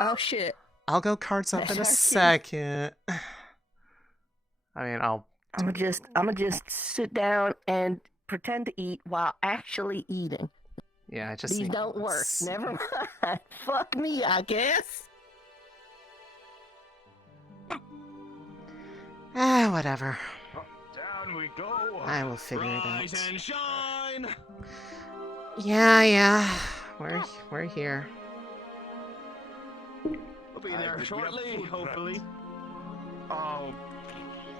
Oh shit. I'll go cards up in a second. I mean, I'm gonna just sit down and pretend to eat while actually eating. Yeah, I just These don't work. Never mind. Fuck me, I guess. Whatever. Down we go. I will figure it out. Rise and shine. Yeah. We're here. We'll be there shortly, hopefully. Oh,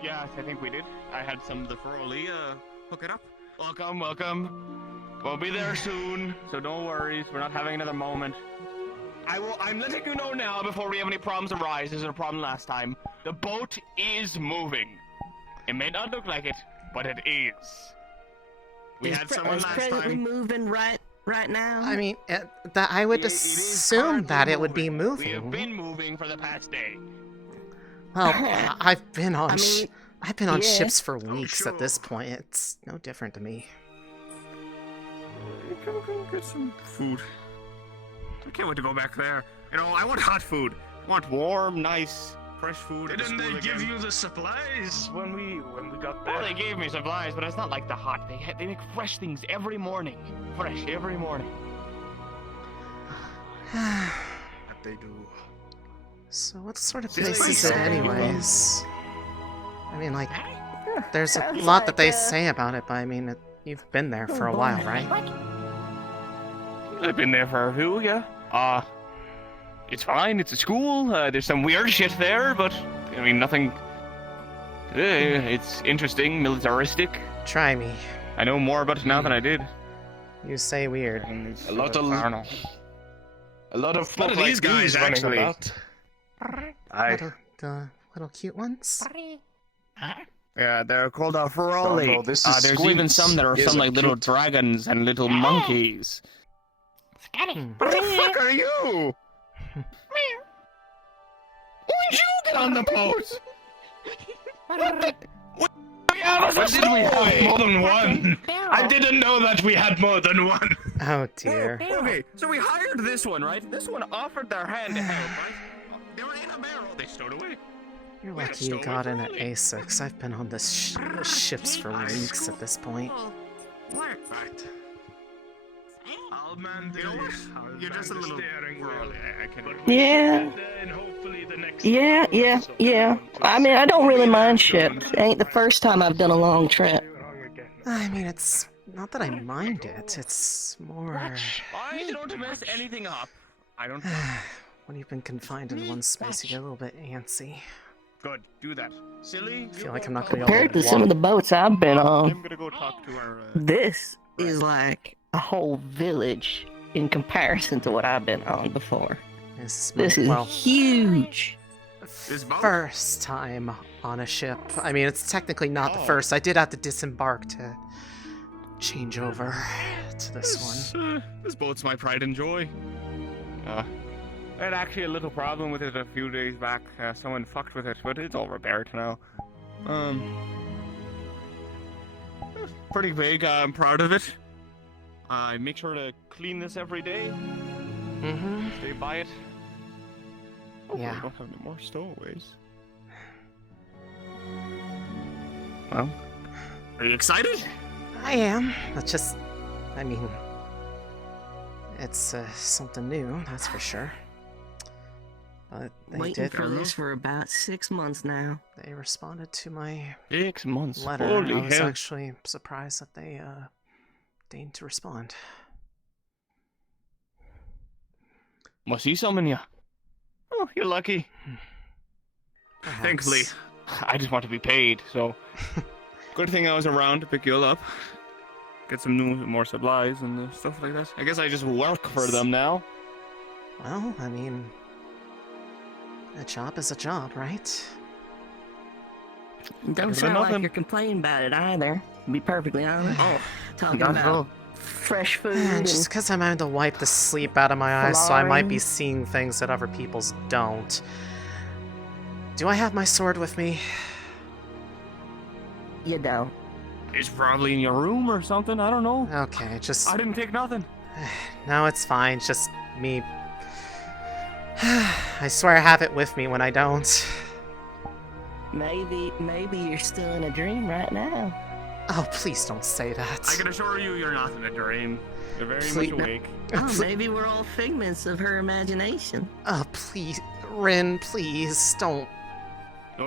yes, I think we did. I had some of the Froley, hook it up. Welcome, welcome. We'll be there soon, so don't worry. We're not having another moment. I'm letting you know now before we have any problems arise. There's a problem last time. The boat is moving. It may not look like it, but it is. We had someone last presently time. moving right now. I mean, I would assume that it would be moving. We have been moving for the past day. Well, I've been on yeah. ships for weeks at this point. It's no different to me. Go get some food. I can't wait to go back there. You know, I want hot food. I want warm, nice, fresh food. Didn't they give you the supplies when we got there? Well, they gave me supplies, but it's not like the hot. They make fresh things every morning. Fresh every morning. That they do. So what sort of This place place is it is anyways? I mean, like, there's a lot that they say about it, but I mean, you've been there for a while, right? I've been there for a few, yeah. It's fine. It's a school. There's some weird shit there, but I mean, nothing. It's interesting, militaristic. Try me. I know more about it now than I did. You say weird. A lot of What are these guys actually? The little cute ones? Yeah, they're called a Froley. no, this is There's even Squints. some that are He is some a like little cute- dragons and little monkeys. What the fuck are you? When did you get on the boat? When did we have more than one? I didn't know that we had more than one. Oh dear. Okay, so we hired this one, right? This one offered their hand to help, right? They were in a barrel. They stowed away. You're lucky you got in at Asix. I've been on this ships for weeks at this point. Right. I'll man the, You're just a little steering wheel. I can. Yeah. And then hopefully the next Yeah. I mean, I don't really mind ships. It ain't the first time I've done a long trip. I mean, it's not that I mind it. It's more I don't mess anything up. I don't. when you've been confined in one space, you get a little bit antsy. Good, do that. Silly. I feel like I'm not gonna be able Compared to to some of the boats I've been on, I'm gonna go talk to our. this is like a whole village in comparison to what I've been on before. This is well, huge. This boat? first time on a ship. I mean, it's technically not the first. I did have to disembark to change over to this one. This boat's my pride and joy. I had actually a little problem with it a few days back. Someone fucked with it, but it's all repaired now. Pretty big. I'm proud of it. I make sure to clean this every day. Mm-hmm. Stay by it. Oh, Yeah. I don't have any more stowaways. Well, are you excited? I am. That's just, I mean, it's something new, that's for sure. But they Waiting did. for this for about 6 months now. They responded to my 6 months. letter. Holy I was hell. actually surprised that they deigned to respond. Must see summon ya. Oh, you're lucky. Perhaps. Thankfully, I just want to be paid, so good thing I was around to pick you all up. Get some more supplies and stuff like that. I guess I just work for them now. Well, I mean, a job is a job, right? Don't Better sound than like nothing. you're complaining about it either. To be perfectly honest. Oh, Talking not at all. about fresh food And and just because I'm having to wipe the sleep out of my eyes, so I might be Flying. seeing things that other people's don't. Do I have my sword with me? you know. It's probably in your room or something. I don't know. Okay, just I didn't take nothing. no, it's fine. Just me I swear I have it with me when I don't. Maybe you're still in a dream right now. Oh, please don't say that. I can assure you, you're not in a dream. You're very Please- much awake. Oh, maybe we're all figments of her imagination. Oh, please, Rin, please, don't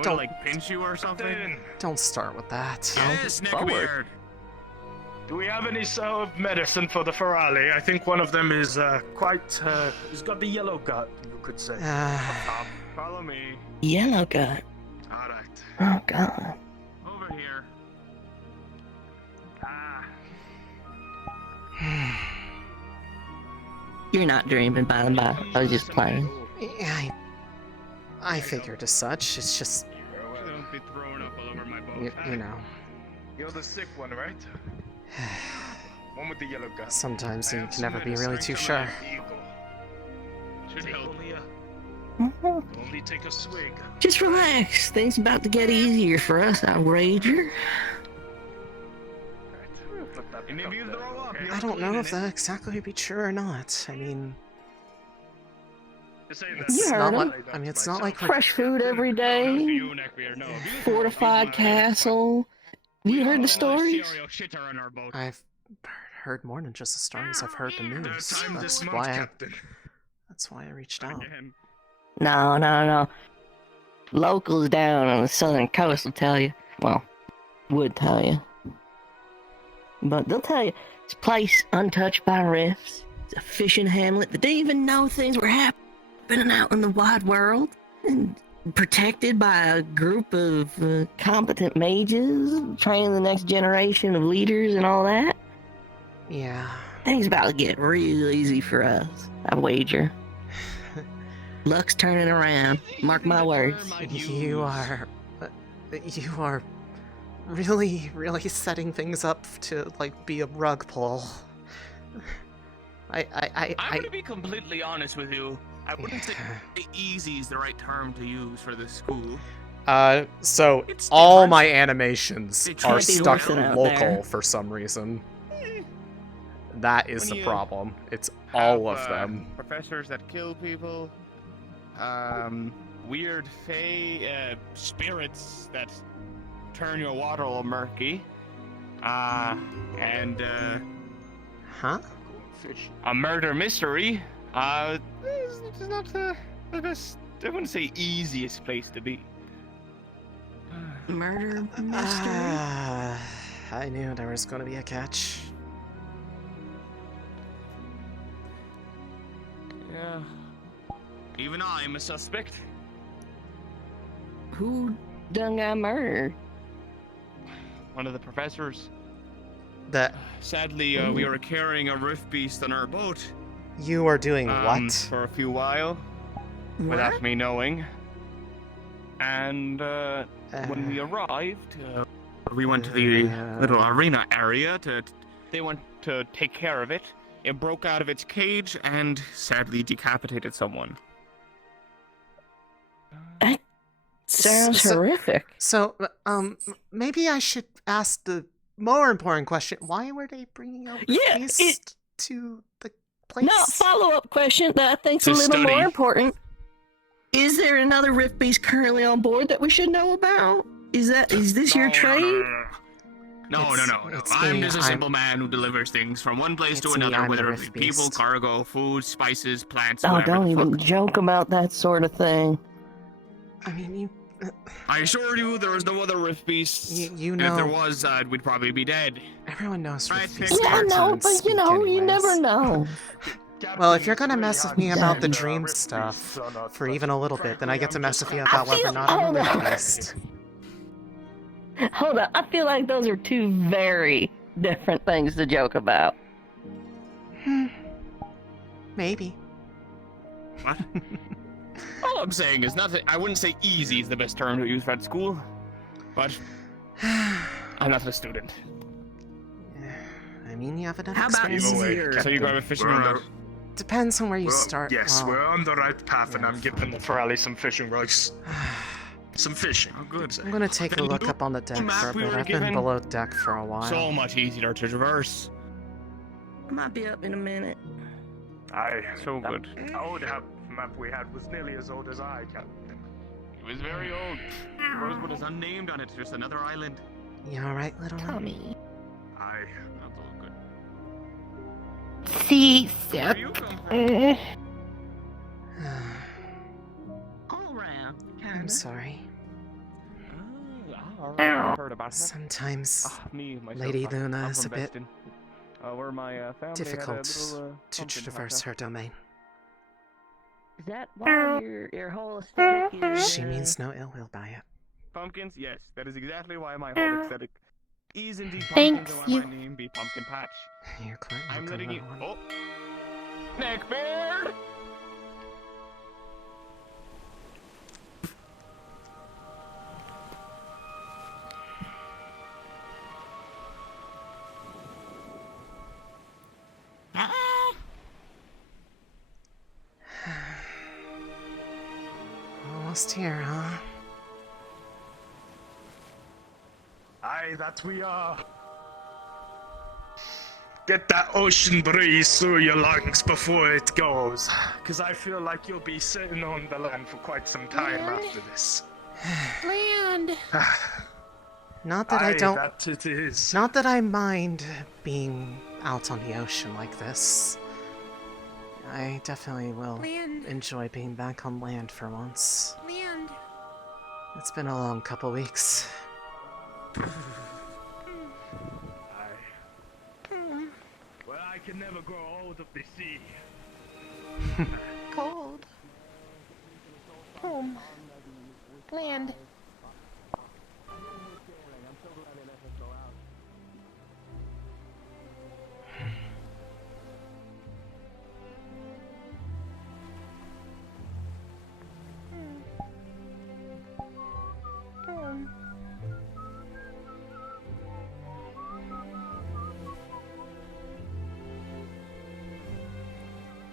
Don't like pinch you or something. don't start with that. Yes, Neckbeard. Do we have any sort of medicine for the Ferali? I think one of them is he's got the yellow gut, you could say. Follow me. Yellow gut. All right. Oh, God. Over here. You're not dreaming, by the by. I was just playing. I figured as such. It's just, Don't be throwing up all over my boat. you know, You're the sick one, right? One with the yellow gut. sometimes you can never be really too sure. Should help. Only take a swig. Just relax. Things about to get easier for us, I wager. And if you throw up, I don't know if that exactly would be true or not. I mean, it's heard not him. like, I mean, it's not like we're, Fresh food every day. Fortified castle. You heard the stories? I've heard more than just the stories. I've heard the news. That's why I reached out. No. Locals down on the southern coast will tell you. Well, would tell you. But they'll tell you, it's a place untouched by rifts. It's a fishing hamlet that didn't even know things were happening out in the wide world. And protected by a group of competent mages, training the next generation of leaders and all that. Yeah. Things about to get real easy for us, I wager. Luck's turning around. Mark my words. You are really setting things up to like be a rug pull. I'm gonna be completely honest with you. I wouldn't say easy is the right term to use for this school. So It's all different. my animations It are can't be stuck working out local there. for some reason. That is When the you problem. It's all Have, of them. Professors that kill people. Weird fey spirits that turn your water all murky. And Huh? a murder mystery. It's not the best. I wouldn't say easiest place to be. Murder mystery? I knew there was going to be a catch. Yeah. Even I'm a suspect. Who done got murdered? One of the professors. That Sadly, we were carrying a rift beast on our boat. you are doing what? For a few while, without me knowing. And when we arrived, we went to the little arena area they went to take care of it. It broke out of its cage and sadly decapitated someone. Sounds So- horrific. So, maybe I should ask the more important question. Why were they bringing out Yeah, this to the place? No, follow-up question that I think's a To little study. more important. Is there another Rift Beast currently on board that we should know about? Is this your trade? No. It's I'm me, just a I'm- simple man who delivers things from one place to It's me, another, I'm the whether it Rift be people, Beast. cargo, food, spices, plants, Oh, whatever don't the even fuck. joke about that sort of thing. I mean, you I assure you there is no other Rift Beasts. you And if there know, was, we'd probably be dead. everyone knows Right, Rift Nick? Beasts Yeah, I aren't know, meant to but you speak know, you anyways. never know. Well, if you're gonna mess with me about the Yeah. dream stuff for even a little bit, then I get to mess with you about whether or feel- not I'm hold a on. Rift Beast. Hold on, I feel like those are two very different things to joke about. Maybe. What? All I'm saying is nothing. I wouldn't say easy is the best term to use for at school, but I'm not a student. I mean, you have enough How about experience. easier? So you grab a fishing We're on rod. the- Depends on where you Well, start. yes, well, we're on the right path, and yeah, I'm giving the Ferali some fishing rods. Some fishing. Oh, good. I'm gonna take a Then look look up on the deck map for a we bit. were I've been given. below deck for a while. So much easier to traverse. I might be up in a minute. So good. I would have. map we had was nearly as old as I, Captain. It was very old. Rosewood is unnamed on it, just another island. You alright, little one? Tommy. I... That's all good. See, Where do you come from? All around, I'm kinda. sorry. I've heard about her. Sometimes Me, myself, Lady I'm Luna from is a bit Beston, where my family had a difficult little, to pumpkin traverse patch. her domain. Is that why your whole aesthetic is? She means no ill will by it. Pumpkins? Yes, that is exactly why my whole aesthetic is indeed Thanks, pumpkins, and why you- my name be Pumpkin Patch. You're quite I'm welcome, letting you. little one. Oh, neckbeard! Almost here, huh? Aye, that we are. Get that ocean breeze through your lungs before it goes. Because I feel like you'll be sitting on the land for quite some time after this. Land. Not that I Aye, don't. that it is. Not that I mind being out on the ocean like this. I definitely will Land. enjoy being back on land for once. Land. It's been a long couple weeks. Aye. Well, I can never grow old of the sea. Cold. Home. Land. Home.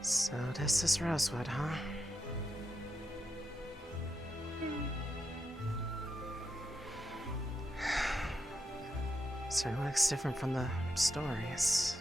So this is Rosewood, huh? Certainly looks different from the stories.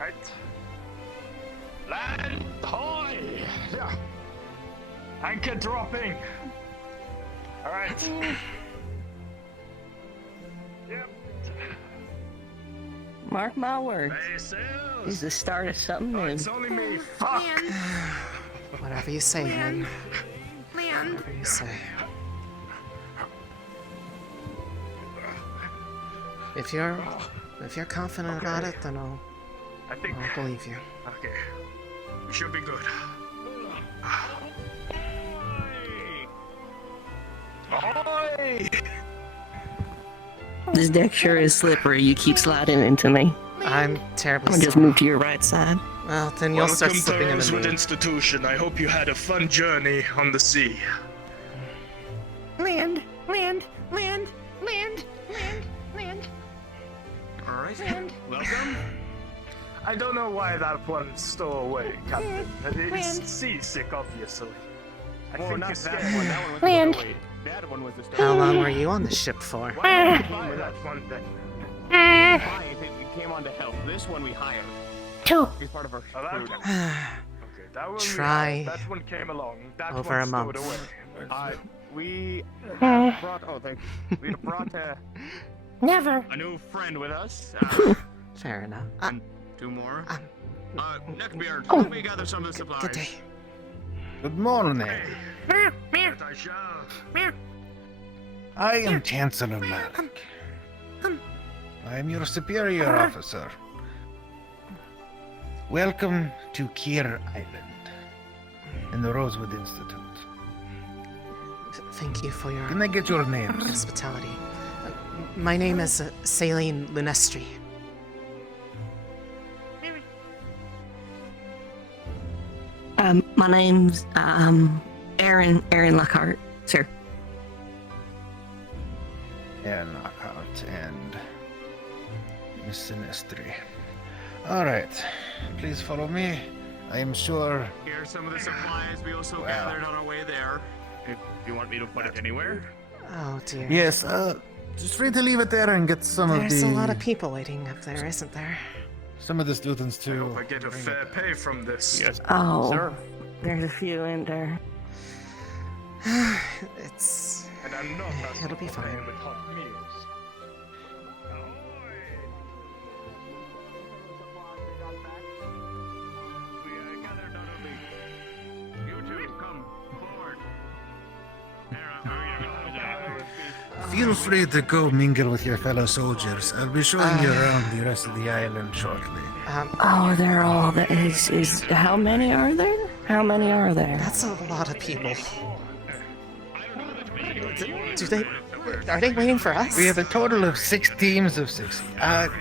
Right. Land hoy! Yeah. Anchor dropping. All right. Yep. Mark my words. Hey, This is sails. the start of something Oh, new. it's only me. Fuck. Land. Whatever you say, Hen. Land. Whatever you say. If you're confident about it, then I'll I think. believe you. Okay. We should be good. Oi! This deck sure is slippery. You keep sliding into me. I'm terribly I'm gonna just sorry. move to your right side. Well, then you'll start Welcome to slipping into Rosewood me. Institution. I hope you had a fun journey on the sea. Land. Land. Land. Land. Land. Land. All right, welcome. I don't know why that one stole away, Captain. It's Land. seasick, obviously. I Well, think not you're that scared. one. That one was Land. the wait. That one was the How start. long were you on the ship for? Why did we Buy with that us? one then. Why? It came on to help. This one we hired. Two. He's part of our Oh, that crew one. now. Okay, that one. Try That one came along. That over one a stowed month. away. We brought. Oh, thank you. We brought Never. a new friend with us. Fair enough. And two more. Um, Neckbeard, Oh. let me gather some of the supplies. Good day. Good morning. Meow. Meow. But I shall. Meow. I am Chancellor Malik. I am your superior officer. Welcome to Kier Island in the Rosewood Institute. Thank you for your Can I get your names? hospitality. My name is Céline Lunestri. My name's Aaron Lockhart, sir. Yeah, knockout and Miss Lunestri. Alright, please follow me. I am sure. Here's some of the supplies we also gathered on our way there. If you want me to put it anywhere? Oh dear. Yes, just free to leave it there and get some There's of the. a lot of people waiting up there, isn't there? Some of the students I too. hope I get a fair pay from this. Yes. Oh, Sir. there's a few in there. It's. And I'm not asking It'll be for fine. pay with hot meals. Feel free to go mingle with your fellow soldiers. I'll be showing you around the rest of the island shortly. Oh, they're all the is how many are there? How many are there? That's a lot of people. Do they? Are they waiting for us? We have a total of 6 teams of 6.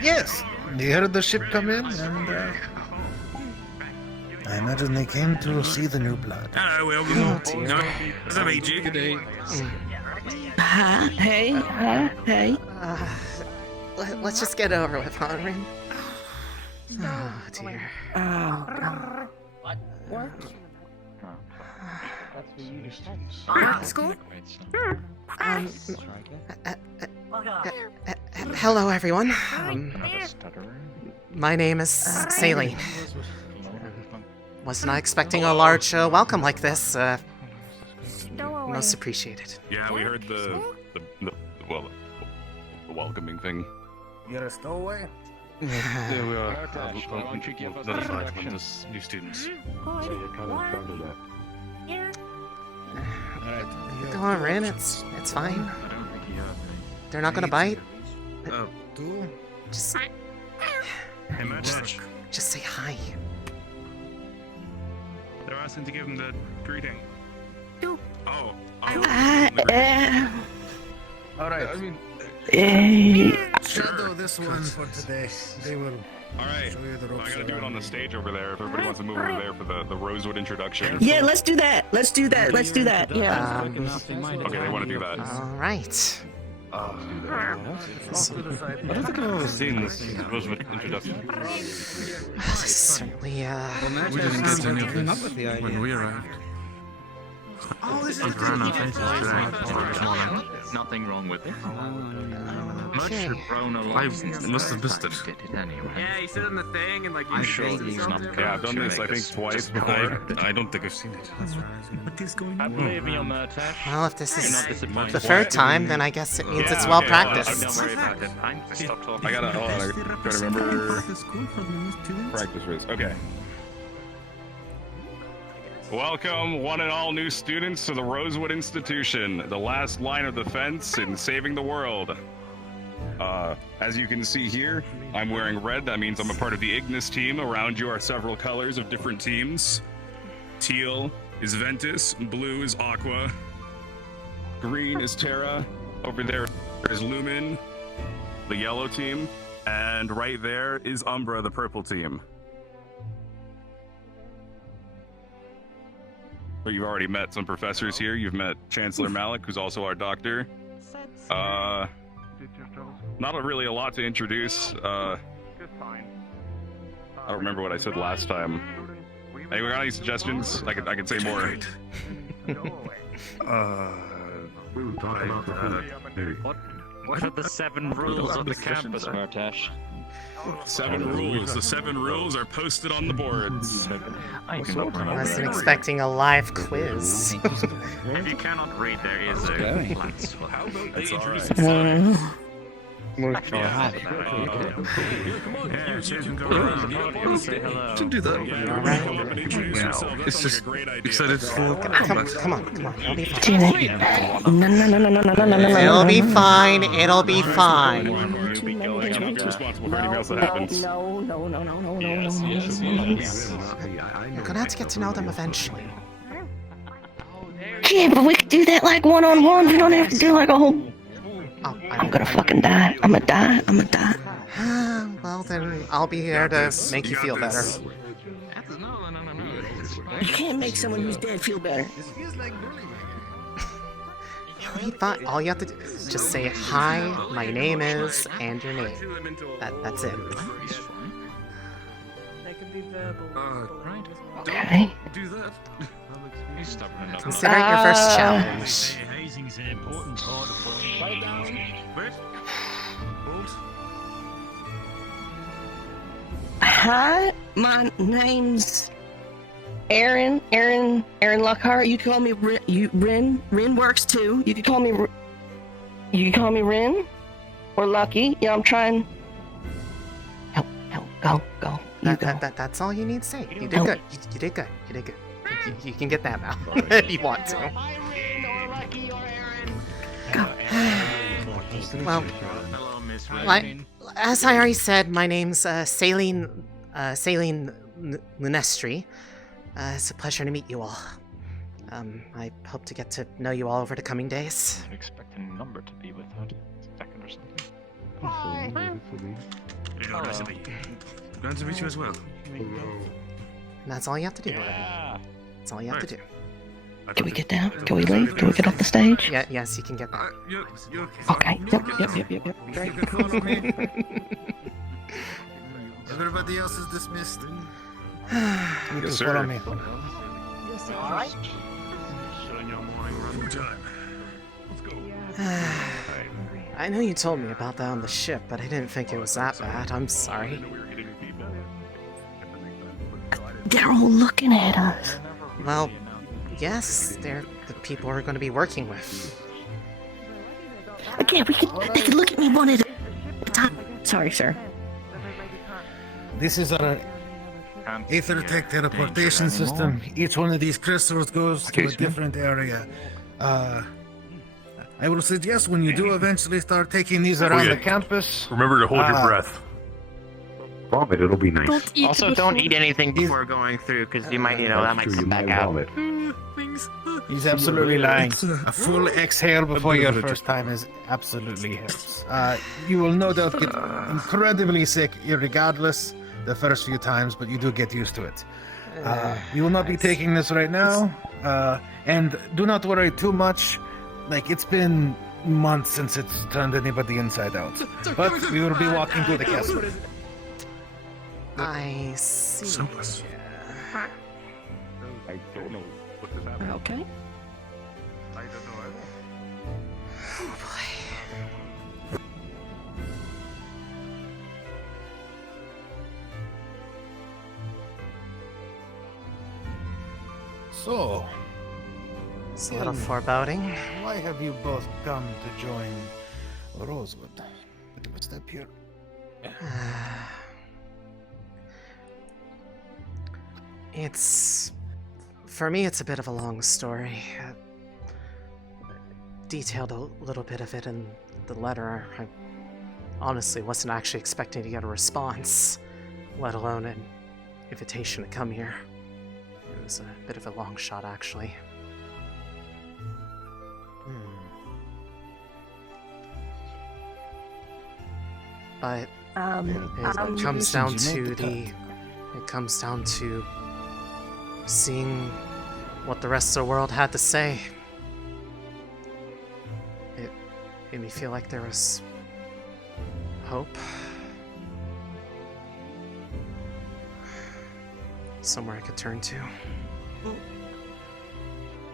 Yes. They heard the ship come in, and I imagine they came to see the new blood. Hello, welcome. Nice to meet you. Good day. Hi, hey, hi, hey. Let's just get over with, huh, Rin? Oh dear. Oh, God. School? Hello, everyone. My name is Céline. Was not expecting a large welcome like this. Most appreciated. Yeah, we heard the welcoming thing. You're a stowaway? Yeah, we are. Notified when this new students. Go on, Rin. It's fine. They're not gonna bite. Two? Just Hey, Match. just say hi. They're asking to give him the greeting. Oh. Alright. Shadow this one for today. They will All right. show you the I ropes. gotta do it on around. the stage over there. If everybody wants to move over there for the Rosewood introduction. Yeah, let's do that. Let's do that. Let's do that. Yeah. Okay, they want to do that. All right. I don't think I've ever seen this Rosewood introduction. Certainly. We didn't get anything up with the idea when we arrived. Oh, this is nothing wrong with it. Much Okay. grown along. I must have missed it. Yeah, he said on the thing and like I'm sure he's not Yeah, I've done this I think twice before. I don't think I've seen it. I believe in your Murtash. Well, if this is disappointed. the third time, then I guess it means it's Yeah, well okay, practiced. Don't worry about it. Stop talking. I gotta hold on. I gotta remember practice race. Okay. Welcome, one and all new students, to the Rosewood Institution, the last line of defense in saving the world. As you can see here, I'm wearing red. That means I'm a part of the Ignis team. Around you are several colors of different teams. Teal is Ventus, blue is Aqua, green is Terra, over there is Lumen, the yellow team, and right there is Umbra, the purple team. But you've already met some professors here. You've met Chancellor Malik, who's also our doctor. Not really a lot to introduce. I don't remember what I said last time. Anyone got any suggestions? I could say more. We'll talk about that. What are the 7 rules of the campus, Murtash? 7 rules. The 7 rules are posted on the boards. I Wasn't expecting a live quiz. If you cannot read, there is a class for That's all right. Say hello. To do that. It's just excited for. Come on. It'll be fine. Damn it. No. It'll be fine. It'll be fine. You'll be going up. You're responsible for anything else that happens. No. You're gonna have to get to know them eventually. Yeah, but we could do that like one-on-one. We don't have to do like a whole. Oh, I'm gonna fucking die. I'm gonna die. well, then I'll be here to make you feel better. You can't make someone who's dead feel better. really thought all you have to do is just say, hi, my name is, and your name. That's it. They can be verbal. Okay. Do that. He's stubborn enough. Consider it your first challenge. Hazing's an important part of Write down. Wait. Hold. Hi, my name's Aaron Lockhart. You can call me Rin. Rin works too. You can call me Rin or Lucky. Yeah, I'm trying. Help, go. You go. That's all you need to say. You did good. You did good. You can get that now if you want to. Well, as I already said, my name's Céline Lunestri. It's a pleasure to meet you all. I hope to get to know you all over the coming days. I'm expecting a number to be with her. Second or something. Hello, nice to meet you. Glad to meet you as well. And that's all you have to do. That's all you have to do. Can we get down? Can we leave? Can we get off the stage? Yeah, yes, you can get that. You're Okay. Yep. You can follow me. Everybody else is dismissed. You can Yes, sir. follow me. Alright. Full time. Let's go. I know you told me about that on the ship, but I didn't think it was that bad. I'm sorry. They're all looking at us. Well, yes, they're the people we're going to be working with. Again, they can look at me one at a time. Sorry, sir. This is our Aether Tech teleportation system. Each one of these crystals goes to a different area. I will suggest when you do eventually start taking these around the campus. Remember to hold your breath. Vomit, it'll be nice. Also, don't eat anything before going through, because you might, that might come back out. He's absolutely lying. A full exhale before your first time is absolutely helps. You will no doubt get incredibly sick irregardless the first few times, but you do get used to it. We will not be taking this right now, and do not worry too much. Like, it's been months since it's turned anybody inside out. But we will be walking through the castle. I see. Sopas. I don't know what this happened. Okay. I don't know. Oh boy. So, It's a little foreboding. why have you both come to join Rosewood? Bit of a step here. For me, it's a bit of a long story. Detailed a little bit of it in the letter. I honestly wasn't actually expecting to get a response, let alone an invitation to come here. It was a bit of a long shot, actually. But it comes down to seeing what the rest of the world had to say. It made me feel like there was hope. Somewhere I could turn to.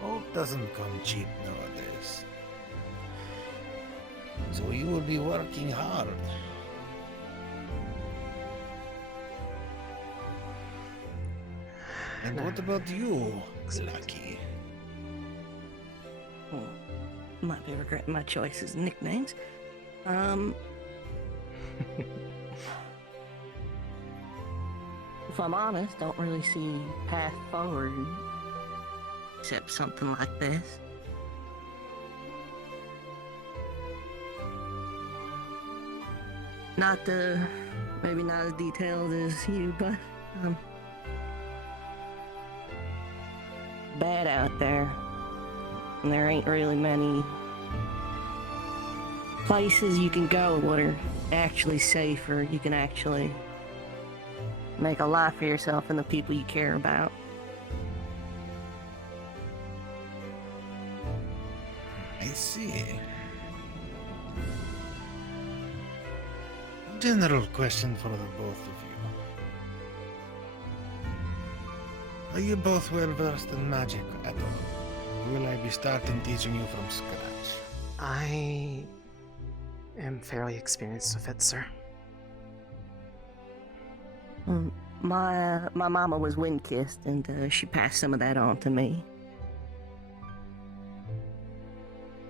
Hope doesn't come cheap nowadays. So you will be working hard. And what about you, Lucky? Oh, might be regretting my choices and nicknames. If I'm honest, don't really see path forward except something like this. Maybe not as detailed as you, but bad out there. And there ain't really many places you can go that are actually safe, or you can actually make a life for yourself and the people you care about. I see. General question for the both of you. Are you both well versed in magic at all? Will I be starting teaching you from scratch? I am fairly experienced with it, sir. My mama was wind-kissed, and she passed some of that on to me.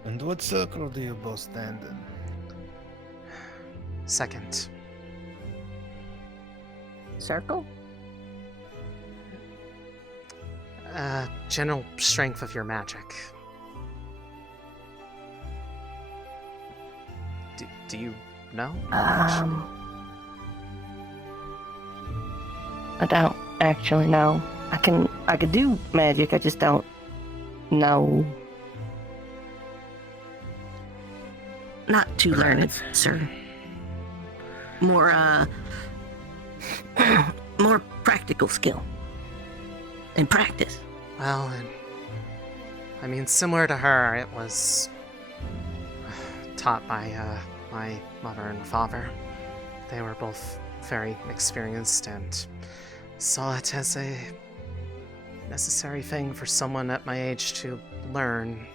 And what circle do you both stand in? Second. Circle? General strength of your magic. Do you know? I don't actually know. I could do magic, I just don't know. Not too learned, sir. More more practical skill. And practice. Well, I mean, similar to her, it was taught by my mother and father. They were both very experienced and saw it as a necessary thing for someone at my age to learn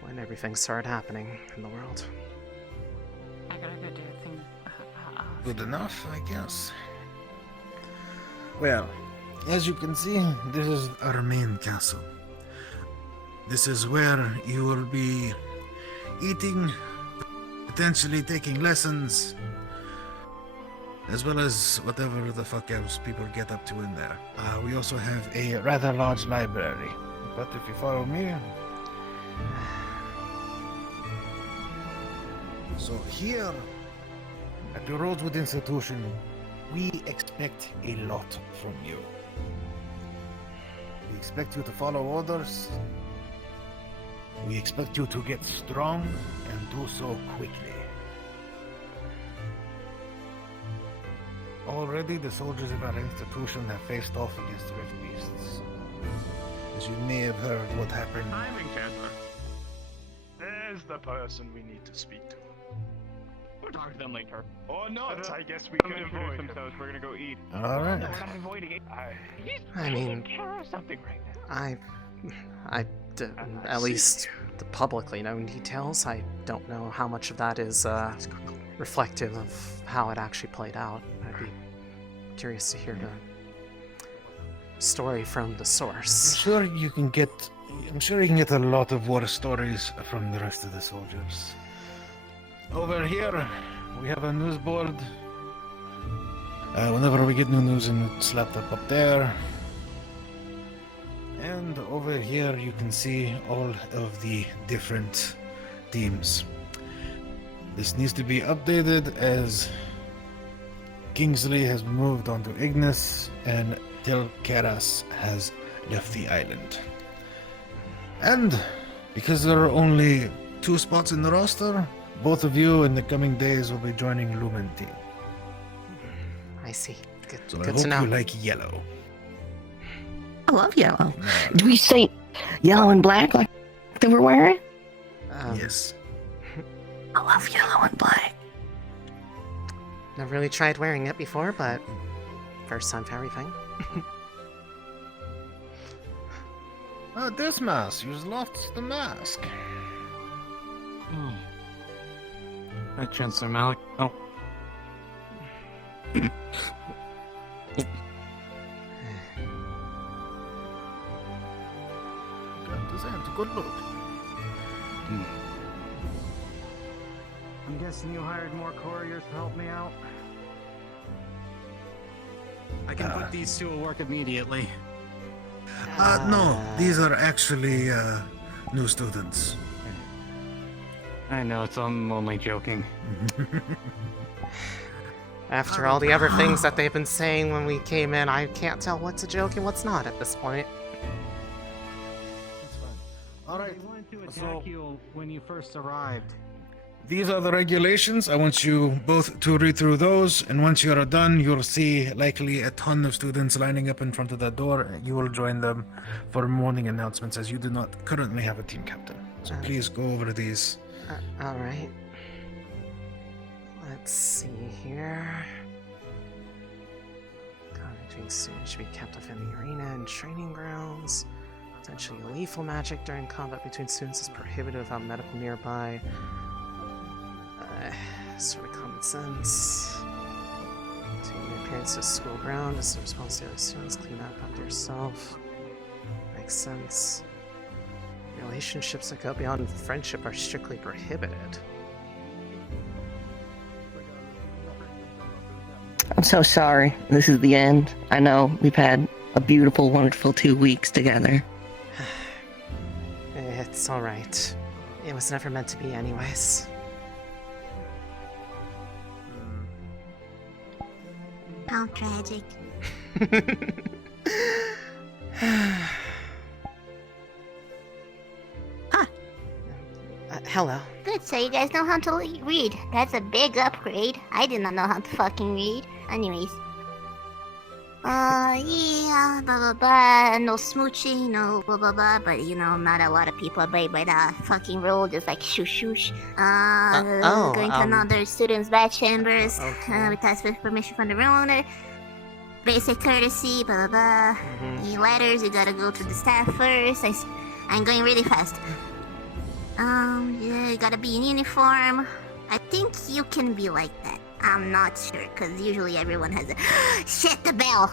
when everything started happening in the world. I gotta go do a thing. Good enough, I guess. Well, as you can see, this is our main castle. This is where you will be eating, potentially taking lessons, as well as whatever the fuck else people get up to in there. We also have a rather large library, but if you follow me... So here, at the Rosewood Institution, we expect a lot from you. We expect you to follow orders. We expect you to get strong and do so quickly. Already, the soldiers of our institution have faced off against red beasts. As you may have heard what happened. Timing, Chancellor. There's the person we need to speak to. We'll talk to them later. Or not, I guess we Come can introduce avoid themselves. We're gonna go eat. All right. No, we're not avoiding it. I mean, care of something right now. At least the publicly known details, I don't know how much of that is reflective of how it actually played out. I'd be curious to hear the story from the source. I'm sure you can get a lot of war stories from the rest of the soldiers. Over here, we have a news board. Whenever we get new news, and it's slapped up there. And over here, you can see all of the different teams. This needs to be updated as Kingsley has moved on to Ignis and Tilcaras has left the island. And because there are only 2 spots in the roster, both of you in the coming days will be joining Lumen team. I see. Good, So good I to hope know. you like yellow. I love yellow. Do we say yellow and black like they were wearing? Yes. I love yellow and black. Never really tried wearing it before, but first time for everything. This mask. You lost the mask. Hi, Chancellor Malik. Oh. That's a good look. I'm guessing you hired more couriers to help me out? I can put these two to work immediately. No, these are actually new students. I know, I'm only joking. After all the other things that they've been saying when we came in, I can't tell what's a joke and what's not at this point. That's fine. All right. They wanted to attack you when you first arrived. These are the regulations. I want you both to read through those, and once you are done, you'll see likely a ton of students lining up in front of that door. You will join them for morning announcements, as you do not currently have a team captain. So please go over these. Alright. Let's see here. Combat between students should be kept within the arena and training grounds. Potentially lethal magic during combat between students is prohibited without medical nearby. Sort of common sense. Taking the appearance of school ground is the responsibility of the students. Clean up after yourself. Makes sense. Relationships that go beyond friendship are strictly prohibited. I'm so sorry. This is the end. I know we've had a beautiful, wonderful 2 weeks together. It's alright. It was never meant to be anyways. How tragic. Hello. Good, so you guys know how to read. That's a big upgrade. I did not know how to fucking read. Anyways. Yeah, blah blah blah, no smooching, no blah blah blah, but you know, not a lot of people abide by that fucking rule, just like shoosh shoosh. Going to another student's bed chambers, with us with permission from the room owner. Basic courtesy, blah blah blah. Any letters, you gotta go to the staff first. I'm going really fast. Yeah, you gotta be in uniform. I think you can be like that. I'm not sure, because usually everyone has a... Shit, the bell!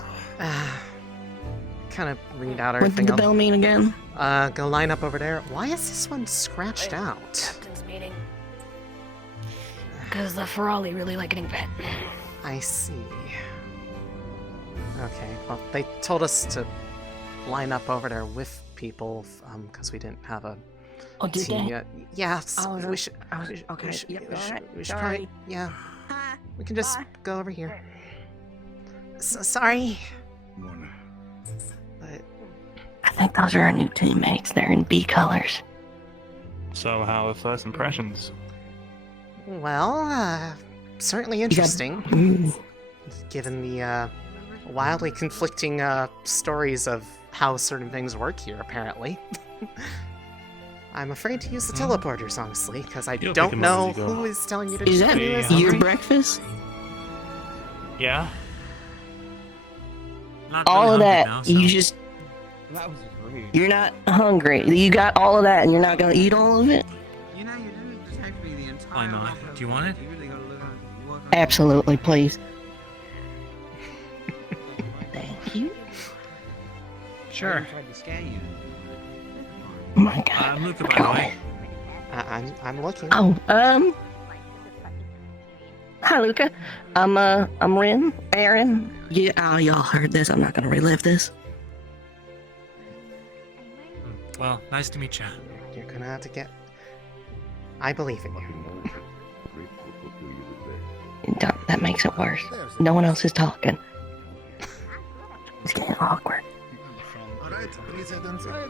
Kind of read out What everything. did the bell mean again? Go line up over there. Why is this one scratched out? Captain's meeting. Because the Ferali really like getting pet. I see. Okay, well, they told us to line up over there with people, because we didn't have a team yet. Yeah, we should... Okay, we should probably... Yeah. We can just go over here. Sorry. But I think those are our new teammates. They're in B colors. So, how are first impressions? well, certainly interesting. Given the wildly conflicting stories of how certain things work here, apparently. I'm afraid to use the teleporters, honestly, because I don't know who is telling you to Is do that this. your breakfast? Yeah. All of that, you just... That was rude. You're not hungry. You got all of that and you're not gonna eat all of it? You know, you didn't detect me the entire... Why not? Do you want it? You really gotta look on... Absolutely, please. Thank you. Sure. I tried to scare you. Oh my god. I'm Luca, by the way. I'm looking. Oh, hi, Luca. I'm Rin. Aaron. Yeah, y'all heard this. I'm not gonna relive this. Well, nice to meet you. You're gonna have to get... I believe in you. That makes it worse. No one else is talking. It's getting awkward. Alright, please head inside.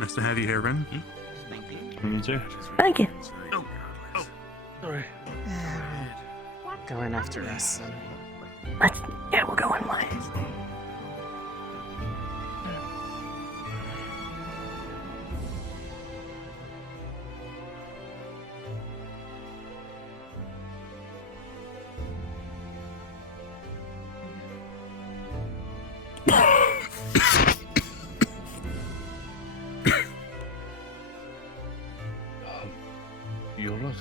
Nice to have you here, Ren. Me too. Thank you. Oh, sorry. Going after us. Yeah, we're going live. You alright?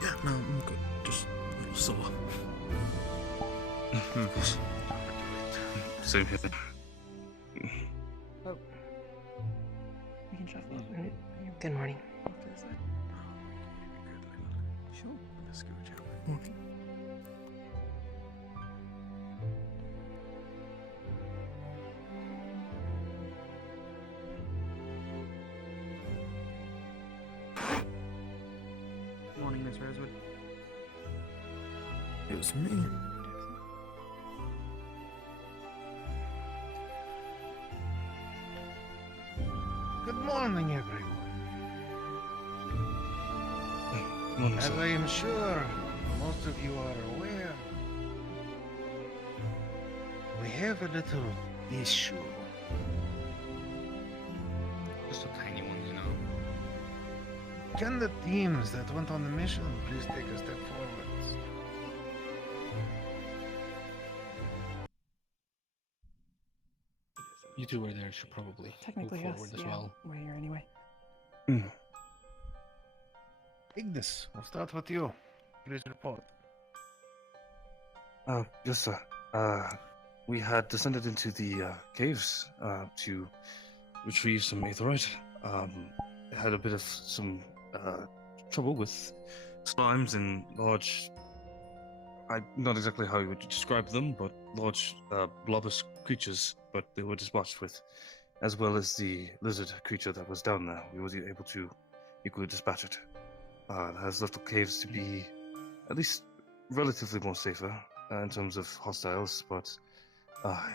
Yeah, no, I'm good. Just a little sore. Same here. Good morning. Sure. Let's go, Joe. Morning, Miss Rosewood. It was me. Good morning, everyone. As I am sure most of you are aware, we have a little issue. Just a tiny one, you know. Can the teams that went on the mission please take a step forwards? You two were there, should probably Technically, move yes. forward as Yeah, well. we're here anyway. Ignis, we'll start with you. Please report. Yes, sir. We had descended into the caves to retrieve some aetheroid. Had a bit of some trouble with slimes and large. I'm not exactly how you would describe them, but large blobous creatures. But they were dispatched with, as well as the lizard creature that was down there. We were able to equally dispatch it. It has left the caves to be at least relatively more safer in terms of hostiles, but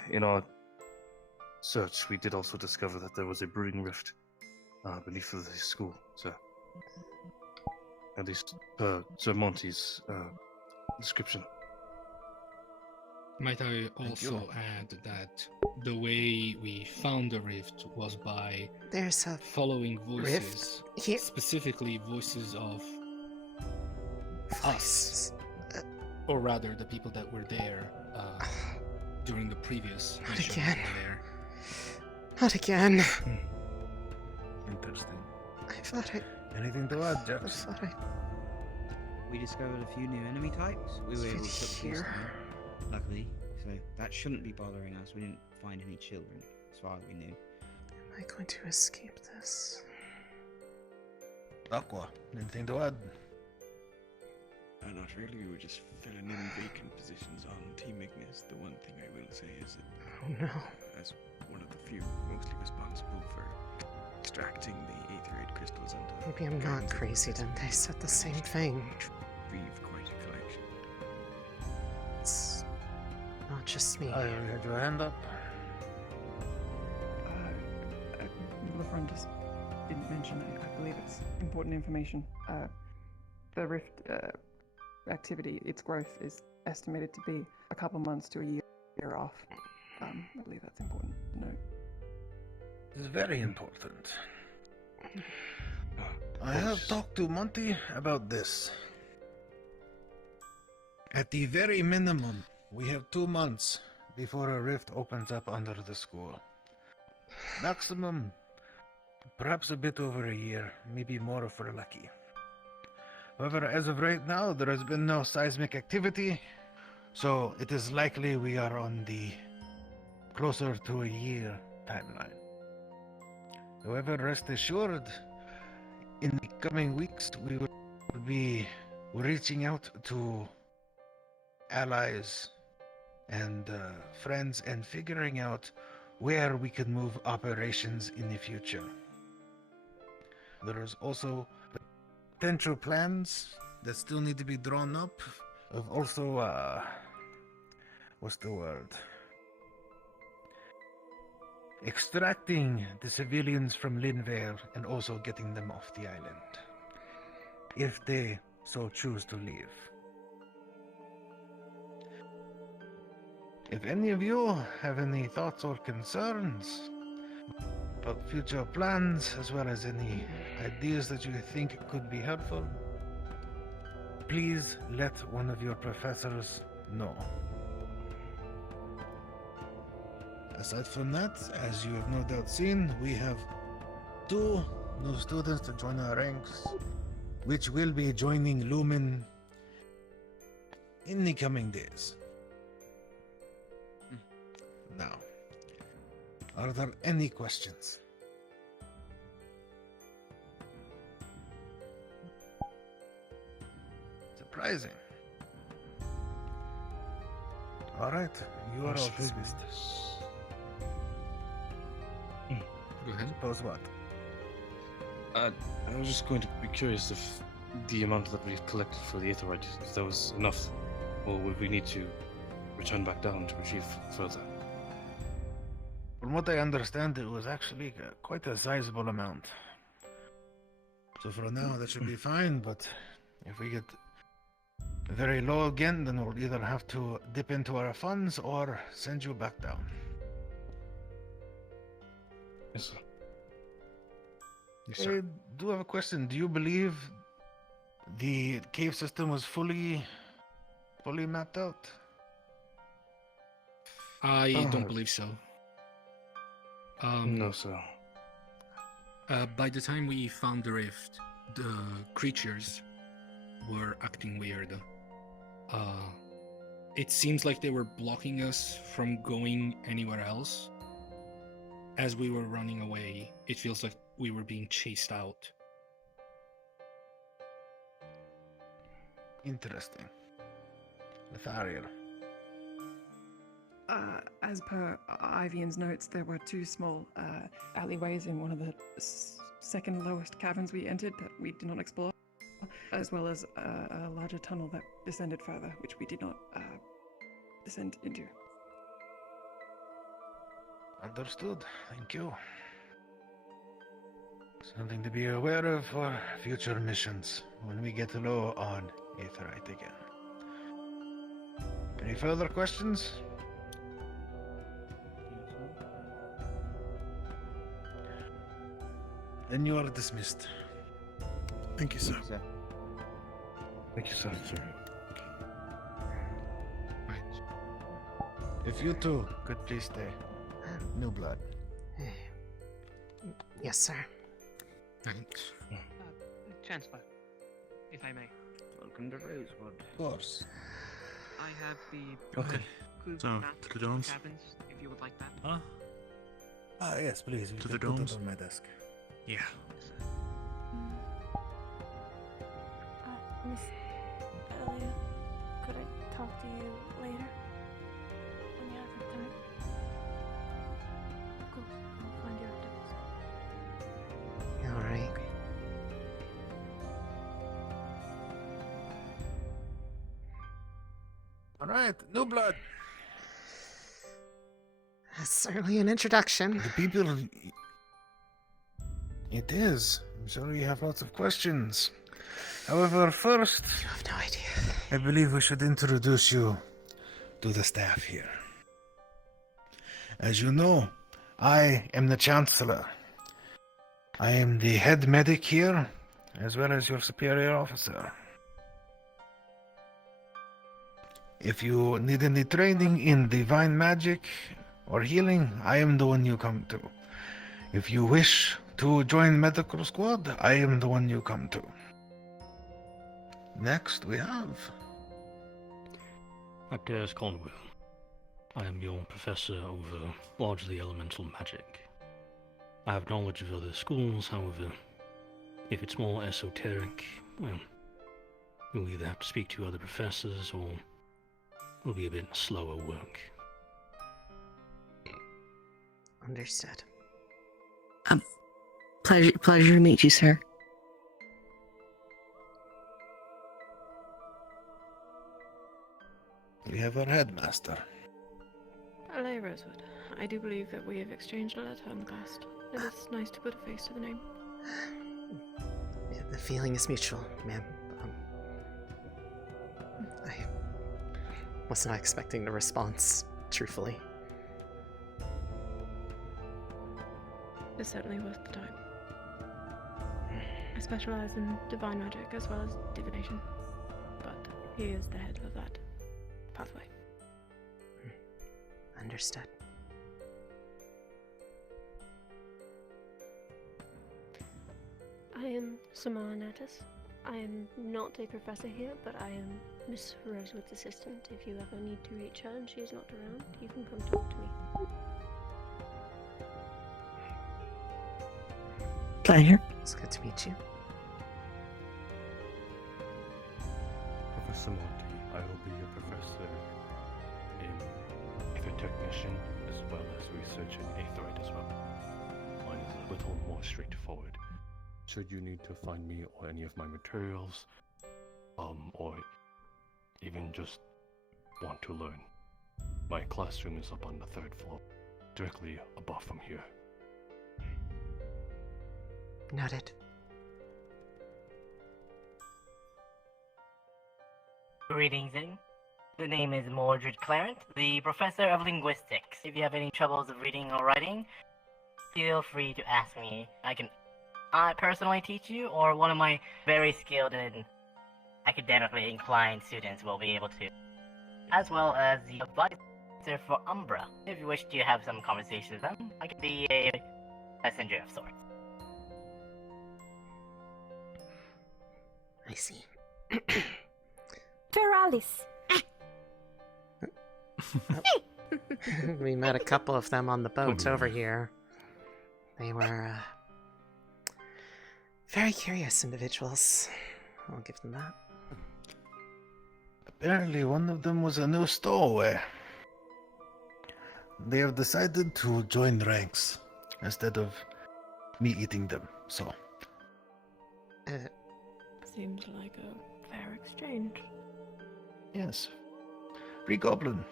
in our search, we did also discover that there was a brewing rift beneath the school, sir. At least per Sir Monty's description. Might I also add that the way we found the rift was by following voices, specifically voices of us, or rather the people that were there during the previous mission. Not again. Interesting. I thought I... Anything to add, Jax? We discovered a few new enemy types. We were able to put peace down, luckily. So that shouldn't be bothering us. We didn't find any children, as far as we knew. Am I going to escape this? Aqua, anything to add? Not really. We were just filling in vacant positions on Team Ignis. The one thing I will say is that, oh no, as one of the few mostly responsible for extracting the aetheroid crystals and maybe I'm not crazy then. They said the same thing. We've quite a collection. It's not just me. You had your hand up. The friend just didn't mention it. I believe it's important information. The rift activity, its growth is estimated to be a couple months to a year off. I believe that's important to note. It's very important. I have talked to Monty about this. At the very minimum, we have 2 months before a rift opens up under the school. Maximum, perhaps a bit over a year, maybe more if we're lucky. However, as of right now, there has been no seismic activity, so it is likely we are on the closer to a year timeline. However, rest assured, in the coming weeks, we will be reaching out to allies and friends and figuring out where we can move operations in the future. There is also potential plans that still need to be drawn up of also, what's the word? Extracting the civilians from Linvale and also getting them off the island, if they so choose to leave. If any of you have any thoughts or concerns about future plans, as well as any ideas that you think could be helpful, please let one of your professors know. Aside from that, as you have no doubt seen, we have 2 new students to join our ranks, which will be joining Lumen in the coming days. Now, are there any questions? Surprising. All right, you are all dismissed. Go ahead. Suppose what? I was just going to be curious if the amount that we've collected for the aetheroid, if that was enough, or would we need to return back down to retrieve further? From what I understand, it was actually quite a sizable amount. So for now, that should be fine, but if we get very low again, then we'll either have to dip into our funds or send you back down. Yes, sir. I do have a question. Do you believe the cave system was fully mapped out? I don't believe so. No, sir. By the time we found the rift, the creatures were acting weird. It seems like they were blocking us from going anywhere else. As we were running away, it feels like we were being chased out. Interesting. The farrier. As per Ivian's notes, there were two small alleyways in one of the second lowest caverns we entered that we did not explore, as well as a larger tunnel that descended further, which we did not descend into. Understood. Thank you. Something to be aware of for future missions when we get low on aetheryte again. Any further questions? Then you are dismissed. Thank you, sir. Thank you, sir. If you two could please stay. New blood. Yes, sir. Thanks. Chancellor, if I may. Welcome to Rosewood. Of course. I have the Okay. clue So, map to the domes? cabins, if you would like that. Huh? Yes, please. You To can the put domes? it on my desk. Yeah. Miss Alea, could I talk to you later? When you have the time? Of course, I'll find you after this. Alright. Alright, new blood. That's certainly an introduction. The people. It is. I'm sure you have lots of questions. However, first, You have no idea. I believe we should introduce you to the staff here. As you know, I am the Chancellor. I am the head medic here, as well as your superior officer. If you need any training in divine magic or healing, I am the one you come to. If you wish to join medical squad, I am the one you come to. Next, we have... Actors Cornwall. I am your professor over largely elemental magic. I have knowledge of other schools, however, if it's more esoteric, well, you'll either have to speak to other professors or it'll be a bit slower work. Understood. Pleasure to meet you, sir. We have our headmaster. Alea Rosewood, I do believe that we have exchanged a letter in the past. It is nice to put a face to the name. Yeah, the feeling is mutual, ma'am. I was not expecting a response, truthfully. It's certainly worth the time. I specialize in divine magic as well as divination, but he is the head of that pathway. Understood. I am Samara Natus. I am not a professor here, but I am Miss Rosewood's assistant. If you ever need to reach her and she is not around, you can come talk to me. Pleasure. It's good to meet you. Professor Monty, I will be your professor in Aether Technician as well as research in Aetherite as well. Mine is a little more straightforward. Should you need to find me or any of my materials, or even just want to learn, my classroom is up on the 3rd floor, directly above from here. Noted. Greetings, in. The name is Mordred Clarent, the Professor of Linguistics. If you have any troubles of reading or writing, feel free to ask me. I can I personally teach you, or one of my very skilled and academically inclined students will be able to, as well as the advisor for Umbra. If you wish to have some conversation with them, I could be a messenger of sorts. I see. Duralis. We met a couple of them on the boat over here. They were very curious individuals. I'll give them that. Apparently, one of them was a new stowaway. They have decided to join ranks instead of me eating them, so. Seems like a fair exchange. Yes. Free goblin.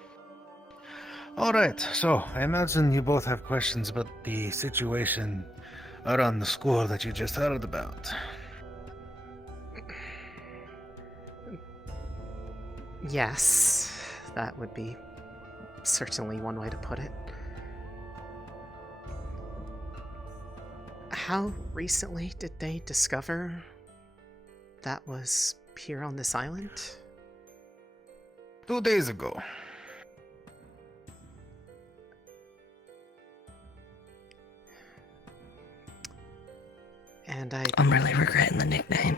Alright, so I imagine you both have questions about the situation around the school that you just heard about. Yes, that would be certainly one way to put it. How recently did they discover that was here on this island? 2 days ago. And I'm really regretting the nickname.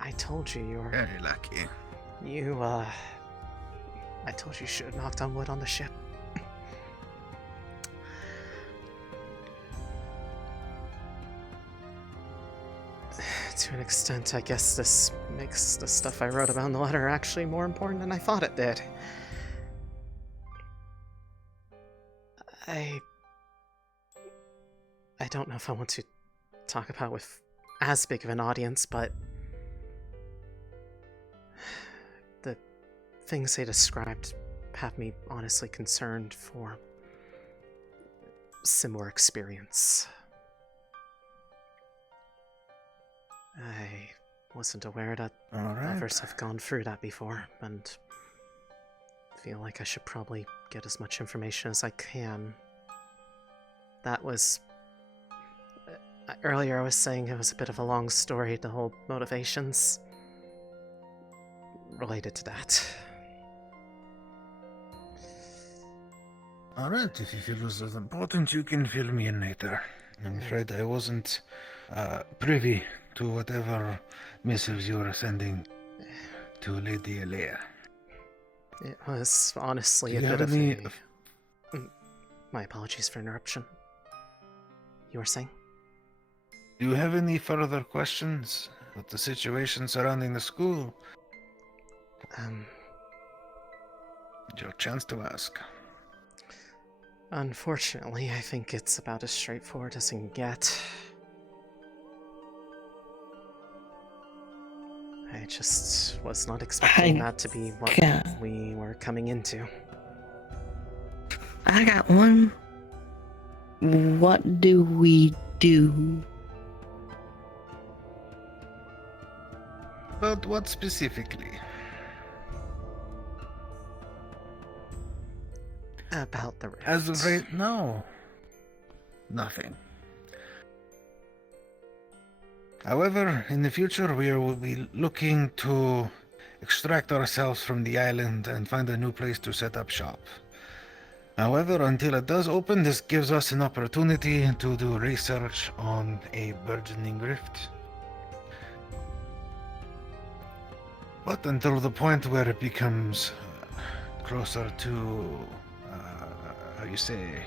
I told you you were very lucky. I told you should have knocked on wood on the ship. To an extent, I guess this makes the stuff I wrote about in the letter actually more important than I thought it did. I don't know if I want to talk about with as big of an audience, but the things they described have me honestly concerned for similar experience. I wasn't aware that others have gone through that before, and feel like I should probably get as much information as I can. That was... earlier I was saying it was a bit of a long story, the whole motivations related to that. Alright, if you feel this is important, you can fill me in later. I'm afraid I wasn't privy to whatever missives you were sending to Lady Alea. It was honestly Do a you bit have of any... My apologies for interruption. You were saying? Do you have any further questions about the situation surrounding the school? It's your chance to ask. Unfortunately, I think it's about as straightforward as it can get. I just was not expecting that to be what we were coming into. I got one. What do we do? But what specifically? About the rift. As of right now, nothing. However, in the future, we will be looking to extract ourselves from the island and find a new place to set up shop. However, until it does open, this gives us an opportunity to do research on a burgeoning rift. But until the point where it becomes closer to, how you say,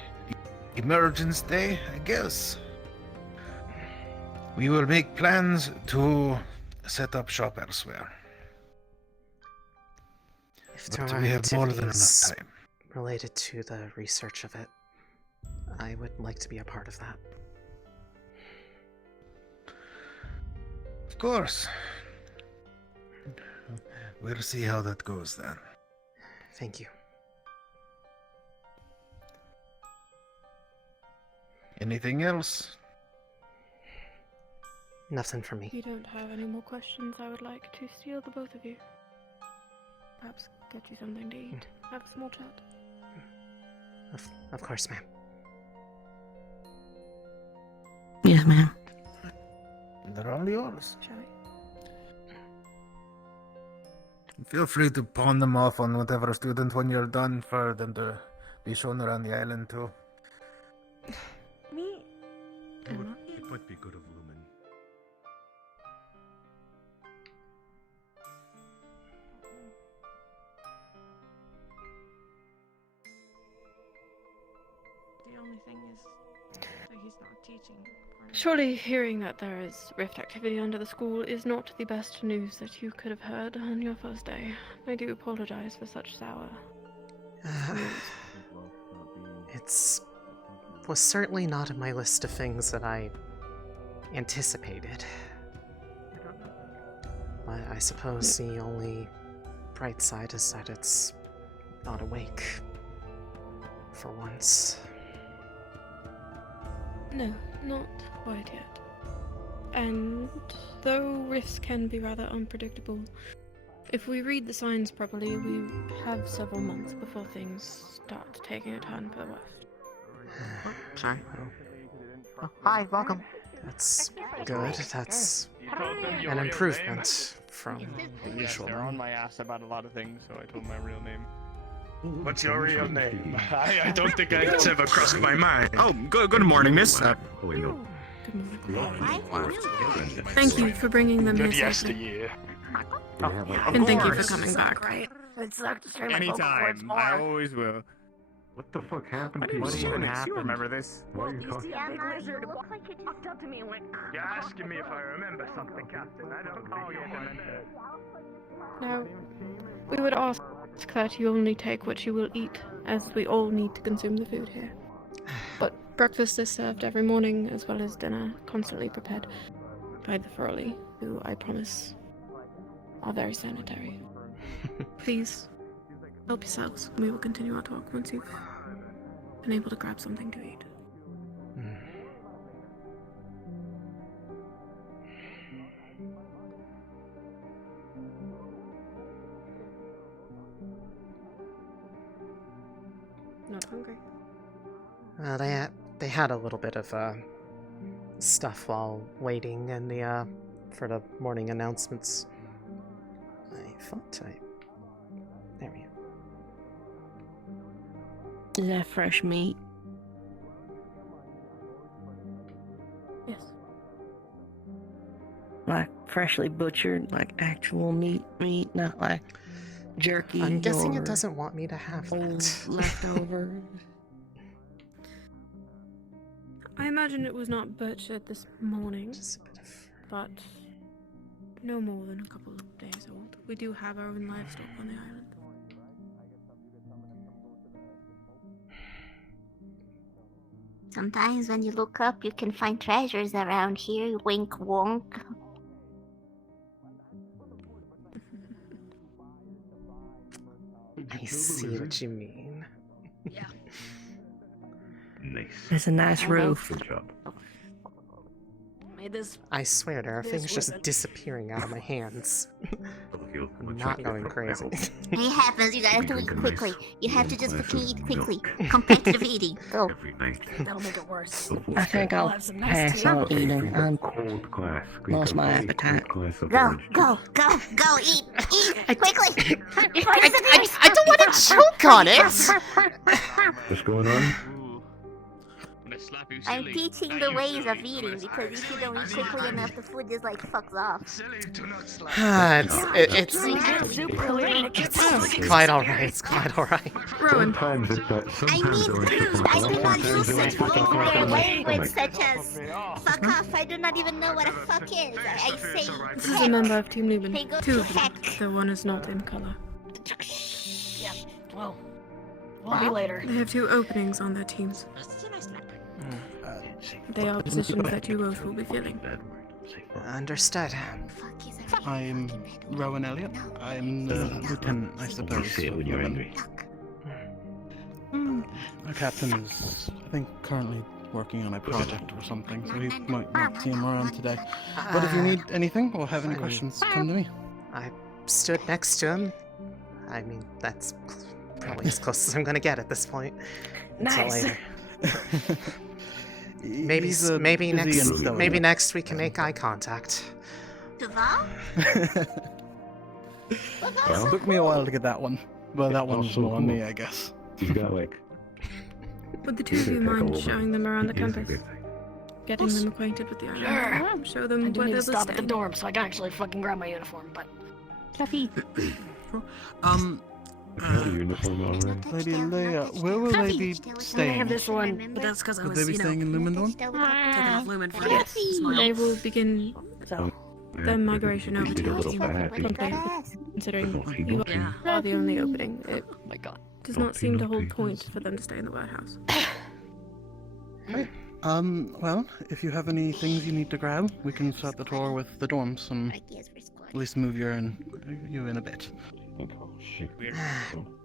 emergence day, I guess, we will make plans to set up shop elsewhere. If there But are we have more than enough activities time. related to the research of it, I would like to be a part of that. Of course. We'll see how that goes then. Thank you. Anything else? Nothing for me. If you don't have any more questions, I would like to steal the both of you. Perhaps get you something to eat. Have a small chat. Of course, ma'am. Yes, ma'am. They're all yours. Shall we? Feel free to pawn them off on whatever student when you're done for them to be shown around the island too. Me? It might be good of Lumen. The only thing is that he's not teaching. Surely hearing that there is rift activity under the school is not the best news that you could have heard on your first day. I do apologize for such sour news. It's was certainly not in my list of things that I anticipated. But I suppose the only bright side is that it's not awake. For once. No, not quite yet. And though rifts can be rather unpredictable, if we read the signs properly, we have several months before things start taking a turn for the worst. Sorry. Oh, hi, welcome. That's good. That's an improvement from the usual. They're on my ass about a lot of things, so I told my real name. What's your real name? I don't think it's ever crossed my mind. Oh, good morning, miss. Thank you for bringing them here Good safely. yesteryear. And thank you for coming back. Anytime. I always will. What the fuck happened to you? What even happened? You remember this? Why are you talking? You're asking me if I remember something, Captain. I don't think you'll remember. Now, we would ask that you only take what you will eat, as we all need to consume the food here. But breakfast is served every morning, as well as dinner, constantly prepared by the Feroli, who I promise are very sanitary. Please, help yourselves, and we will continue our talk once you've been able to grab something to eat. Not hungry. They had a little bit of stuff while waiting in the for the morning announcements. I thought there we go. Is that fresh meat? Yes. Like freshly butchered, like actual meat, not like jerky. I'm guessing or it doesn't want me to have old that. leftover. I imagine it was not butchered this morning, but no more than a couple of days old. We do have our own livestock on the island. Sometimes when you look up, you can find treasures around here. Wink wonk. I see what you mean. Yeah. Nice. It's a nice roof. Good job. I swear there are things just disappearing out of my hands. I'm not going crazy. It happens, you gotta have to eat quickly. You have to just fucking eat quickly. Competitive eating. Go. That'll make it worse. I think I'll pass on eating. I'm lost my appetite. Go, eat, quickly. I don't want to choke on it. What's going on? I'm teaching the ways of eating because if you don't eat quickly enough, the food just like fucks off. It's quite alright. It's quite alright. Rowan. Sometimes it's that. Sometimes I do not use such vulgar language such as fuck off. I do not even know what a fuck is. I say This is a member of Team Lumen. They go Two to of them. The one is not in color. Yeah, well, we'll be later. They have two openings on their teams. They are positions that you both will be filling. Understood. I'm Rowan Elliott. I'm the lieutenant, I suppose. When you're angry. Our captain is, I think, currently working on a project or something, so we might not see him around today. But if you need anything or have any questions, come to me. I stood next to him. I mean, that's probably as close as I'm gonna get at this point. Until Nice. later. Maybe He's busy maybe and next stony. maybe next we can make eye contact. Duval? It took me a while to get that one. Well, that one's more on me, I guess. You got like. Would the two of you mind showing them around the campus? Getting them acquainted with the area? Show them I do where need they'll to stop at the stay. dorm so I can actually fucking grab my uniform, but... Fluffy. Uniform already. Lady Alea, where will they be I staying? have this one, but that's because I Would was, they be you know... staying in Lumendorm? Taking off Lumen for Yes, smile. they will begin So, their migration over Did a little to bad. considering you are the only opening. It oh my god. does not seem to hold point for them to stay in the warehouse. Well, if you have any things you need to grab, we can start the tour with the dorms and at least move you in a bit.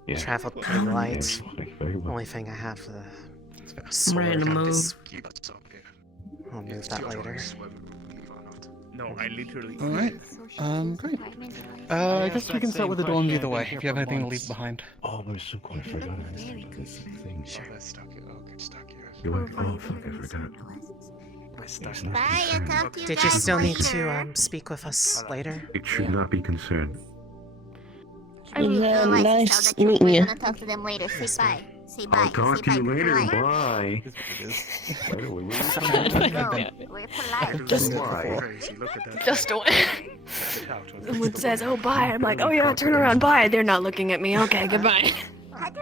Yeah. Traveled pretty Yeah, light. very well. Only thing I have for the Ready sword to move. is... I'll move that later. No, I literally. Alright. Great. I guess we can start with the dorms either way, if you have anything to leave behind. Oh, we're so quite forgot thing. Sure. You're like, oh fuck, I forgot. Bye, I'll talk to you Did you guys still need later. to speak with us later? It should not be concerned. It was Oh, I see. nice So that you- meeting we're you. gonna talk to them later. Say bye. Say bye. I'll talk Say to you bye. later. Polite. Bye. We're polite. Just, just someone says, oh, bye. I'm like, oh yeah, turn around, bye. They're not looking at me. Okay, goodbye.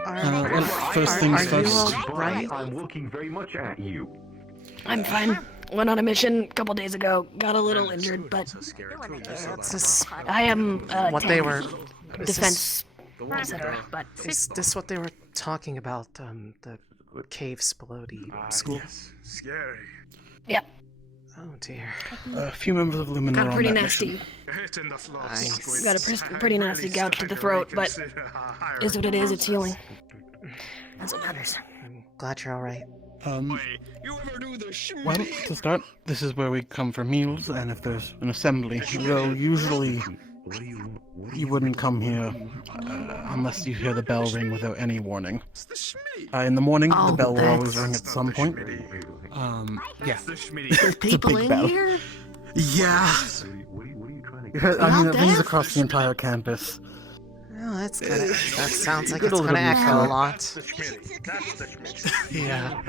Well, first things first. Right? I'm looking very much at you. I'm fine. Went on a mission a couple days ago. Got a little injured, but I am What they were... defense, etc. But Is this what they were talking about? The caves below the school? Scary. Yep. Oh dear. A few members of Lumen Got are a on pretty that nasty. mission. Got a pretty nasty gouge to the throat, but is what it is. It's healing. That's what matters. I'm glad you're alright. Well, to start, this is where we come for meals, and if there's an assembly, though usually you wouldn't come here unless you hear the bell ring without any warning. In the morning, the bell will always ring at some point. Yeah. There's people in here? Yeah. I mean, it rings across the entire campus. Oh, that's gonna... That sounds like it's gonna echo a lot. Yeah.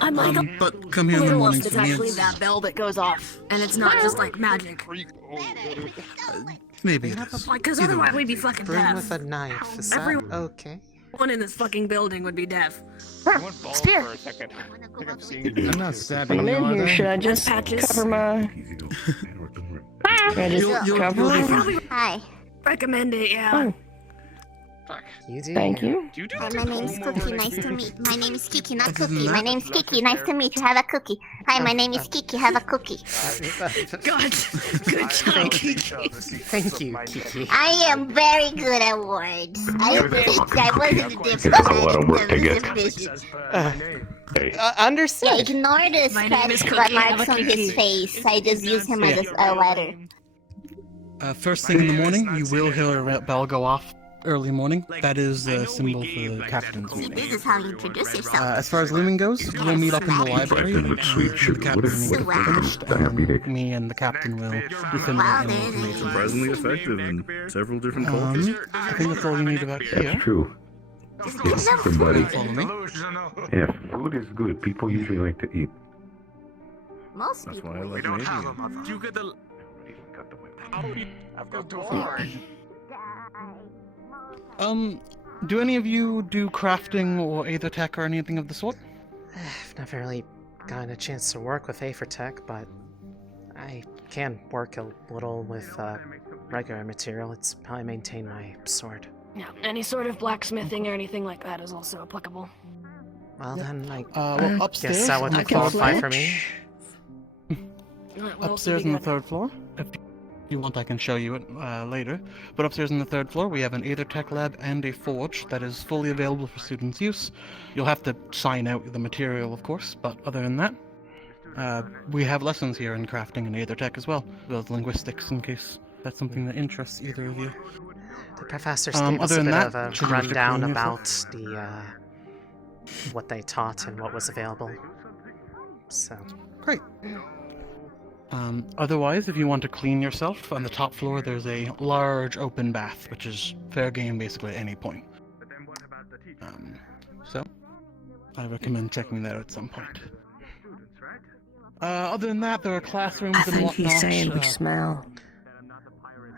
I'm like, But come here in the little morning it's for actually meals. that bell that goes off, and it's not just like magic. Maybe it is. Like, because otherwise we'd be fucking Bring deaf. with a knife. Is that Everyone okay? in this fucking building would be deaf. Spear. For a second. I think I'm seeing. I'm not stabbing I'm you, in are here. they? Should I just Patches. cover my... Should I just You'll cover be my... fine. Hi. Recommend it, yeah. Oh, You do. thank you. Hi, my name's Cookie. Nice to meet. My name is Kiki, not Other than Cookie. My that- name's Kiki. Nice to meet you. Have a cookie. Hi, my name is Kiki. Have a cookie. God, good job, Kiki. Thank you, Kiki. I am very good at words. I wasn't a That's a lot of work to get. Hey. Understood. Yeah, ignore the My name is scratch Cookie. marks Have a on his Kiki. face. I just use him as a letter. First thing in the morning, you will hear a bell go off early morning. That is a symbol for the captain's See, meeting. this is how you introduce yourself. As far as looming goes, we'll meet up in the library. Captain with sweet sugar. What if diabetic? Me and the captain will defend Wow, any there it is. information. Surprisingly effective in several different cultures. I think that's all you need about here. That's true. Yes, everybody. Follow me. Yeah, food is good. People usually like to eat. Most That's people. why I like Canadian. You get the. I've got 4. Do any of you do crafting or Aether Tech or anything of the sort? I've never really gotten a chance to work with Aethertech, but I can work a little with regular material. It's how I maintain my sword. Yeah, any sort of blacksmithing or anything like that is also applicable. Well then, I Well, upstairs. guess that would on the third qualify floor. for me. What else would Upstairs be on the good? third floor. If you want, I can show you it later. But upstairs on the third floor, we have an Aether Tech lab and a forge that is fully available for students' use. You'll have to sign out the material, of course, but other than that, we have lessons here in crafting and Aether Tech as well, linguistics, in case that's something that interests either of you. The professors gave us other a than bit that, of a should you wish to rundown clean about the what they taught and what was available. So great. Otherwise, if you want to clean yourself, on the top floor there's a large open bath, which is fair game basically at any point. So, I recommend checking that at some point. Other than that, there are classrooms and whatnot. He's saying we smell.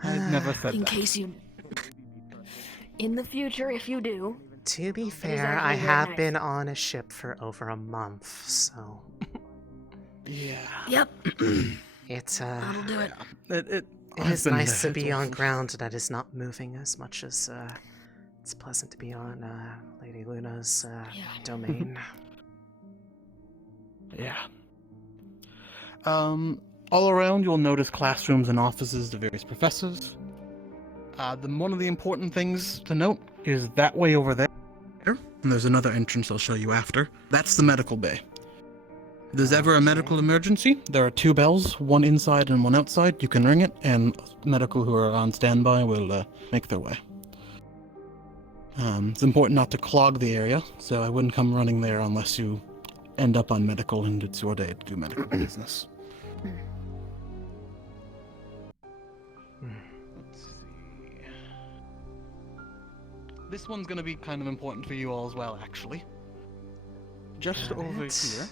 I've never said In that. case you... In the future, if you do... To be fair, actually I very have nice. been on a ship for over a month, so... Yeah. Yep. It's, That'll do it. It I've is been nice to there, be it's on awesome. ground that is not moving as much as, it's pleasant to be on, Lady Luna's, domain. Yeah. All around, you'll notice classrooms and offices to various professors. One of the important things to note is that way over there, and there's another entrance I'll show you after. That's the medical bay. If there's ever a medical emergency, there are 2 bells, one inside and one outside. You can ring it, and medical who are on standby will make their way. It's important not to clog the area, so I wouldn't come running there unless you end up on medical and it's your day to do medical business. Let's see. This one's going to be kind of important for you all as well, actually. Just over here.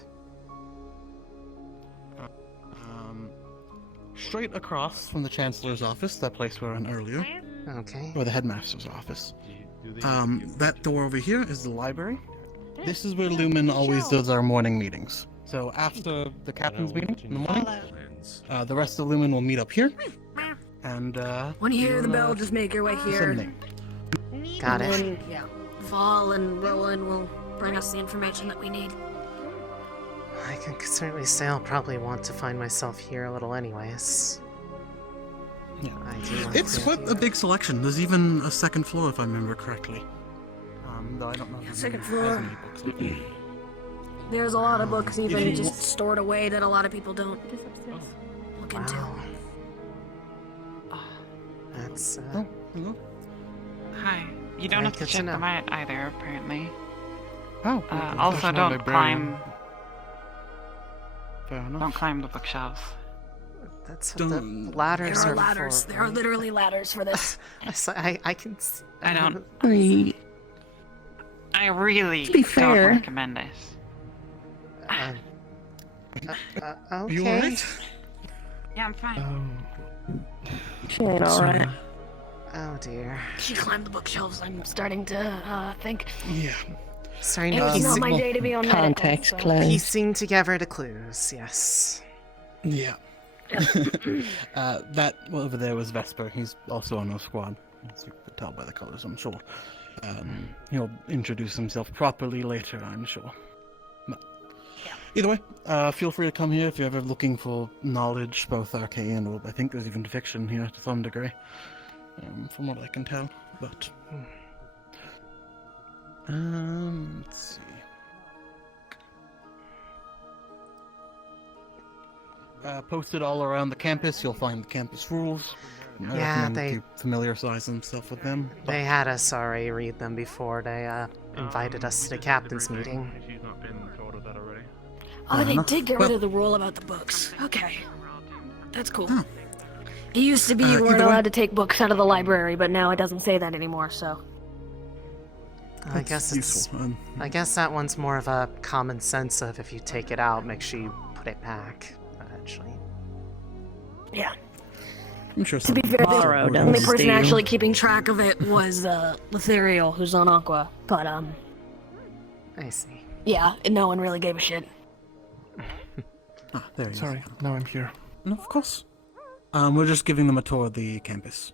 Straight across from the Chancellor's office, that place we were in earlier. Okay. Or the Headmaster's office. That door over here is the library. This is where Lumen always does our morning meetings. So after the captain's meeting in the morning, the rest of Lumen will meet up here. And When you hear the bell, just make your way here. disseminate. Got it. And then, yeah, Val and Roland will bring us the information that we need. I can certainly say I'll probably want to find myself here a little anyways. Yeah. I do like It's the quite idea. a big selection. There's even a second floor, if I remember correctly. Though I don't know if there's Second as floor. many books up there. There's a lot of books even If you just stored away that a lot of people don't look into. That's, hello? Hi. You don't Very have to good to check know. them out either, apparently. Oh, Also, professional don't librarian. climb. Fair enough. Don't climb the bookshelves. That's what the ladders There are are ladders. for. There are literally ladders for this. I can. I don't. I I really To be don't fair- recommend this. Okay. You alright? Yeah, I'm fine. She ain't alright. Oh dear. She climbed the bookshelves. I'm starting to think. Yeah. Starting It to was not my piece- day to be on Context medical, so- clues. piecing together the clues. Yes. Yeah. That over there was Vesper. He's also on our squad, as you could tell by the colors, I'm sure. He'll introduce himself properly later, I'm sure. But either way, feel free to come here if you're ever looking for knowledge, both arcane or I think there's even fiction here to some degree, from what I can tell. But let's see. Posted all around the campus, you'll find the campus rules. I Yeah, recommend you familiarize themselves with them. They had us already read them before they invited us to the captain's meeting. She's not been told of that already. Oh, they enough. did get rid of the rule about the books. Okay. That's cool. It used to be you weren't either way- allowed to take books out of the library, but now it doesn't say that anymore, so. I guess it's. useful. I guess that one's more of a common sense of if you take it out, make sure you put it back. Eventually. Yeah. I'm sure To be some fair, the Borrow, don't only person steal. actually keeping track of it was Letherial, who's on Aqua. But I see. yeah, no one really gave a shit. There you Sorry, now I'm here. No, of course. We're just giving them a tour of the campus.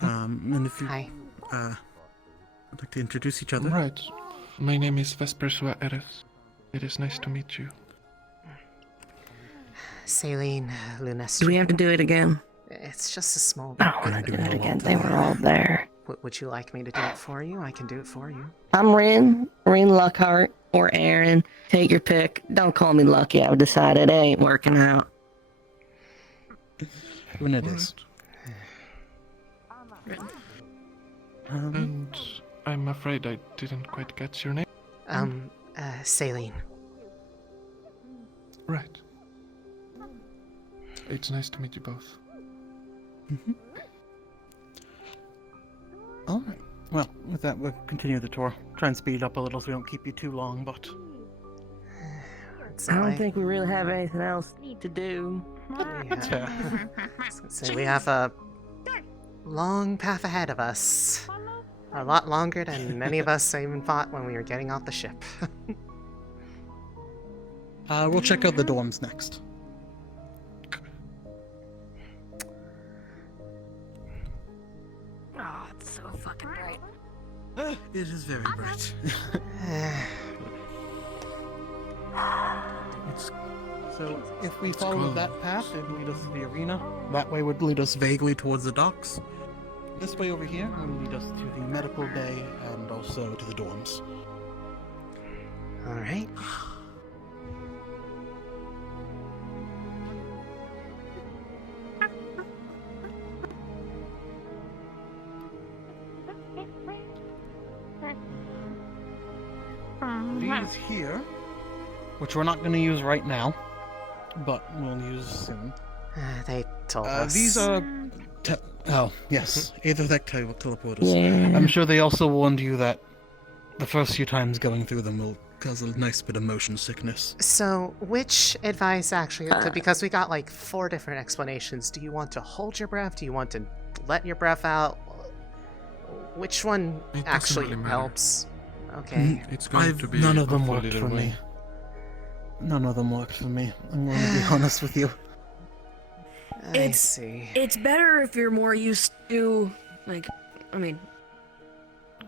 And if you, Hi. I'd like to introduce each other. Right. My name is Vesper Eris. It is nice to meet you. Céline, Lunestri. Do we have to do it again? It's just a small Oh, bit. we're not doing it again. They were all there. Would you like me to do it for you? I can do it for you. I'm Rin Lockhart, or Aaron. Take your pick. Don't call me Lucky. I've decided it ain't working out. When it is. And I'm afraid I didn't quite catch your name. Céline. Right. It's nice to meet you both. Mm-hmm. All right. Well, with that, we'll continue the tour. Try and speed it up a little so we don't keep you too long, but... I don't think we really have anything else to do. So we have a long path ahead of us. A lot longer than many of us even thought when we were getting off the ship. We'll check out the dorms next. Oh, it's so fucking bright. It is very bright. So, if we follow that path, it would lead us to the arena. That way would lead us vaguely towards the docks. This way over here will lead us to the medical bay and also to the dorms. Alright. These here, which we're not going to use right now, but we'll use soon. They told us. These are... oh, yes. Aethertech teleporters. Yeah. I'm sure they also warned you that the first few times going through them will cause a nice bit of motion sickness. So, which advice actually... because we got like 4 different explanations. Do you want to hold your breath? Do you want to let your breath out? Which one actually really helps? Okay. It's going to be none of them a worked little for way. me. None of them worked for me. I'm going to be honest with you. I see. It's better if you're more used to, like, I mean,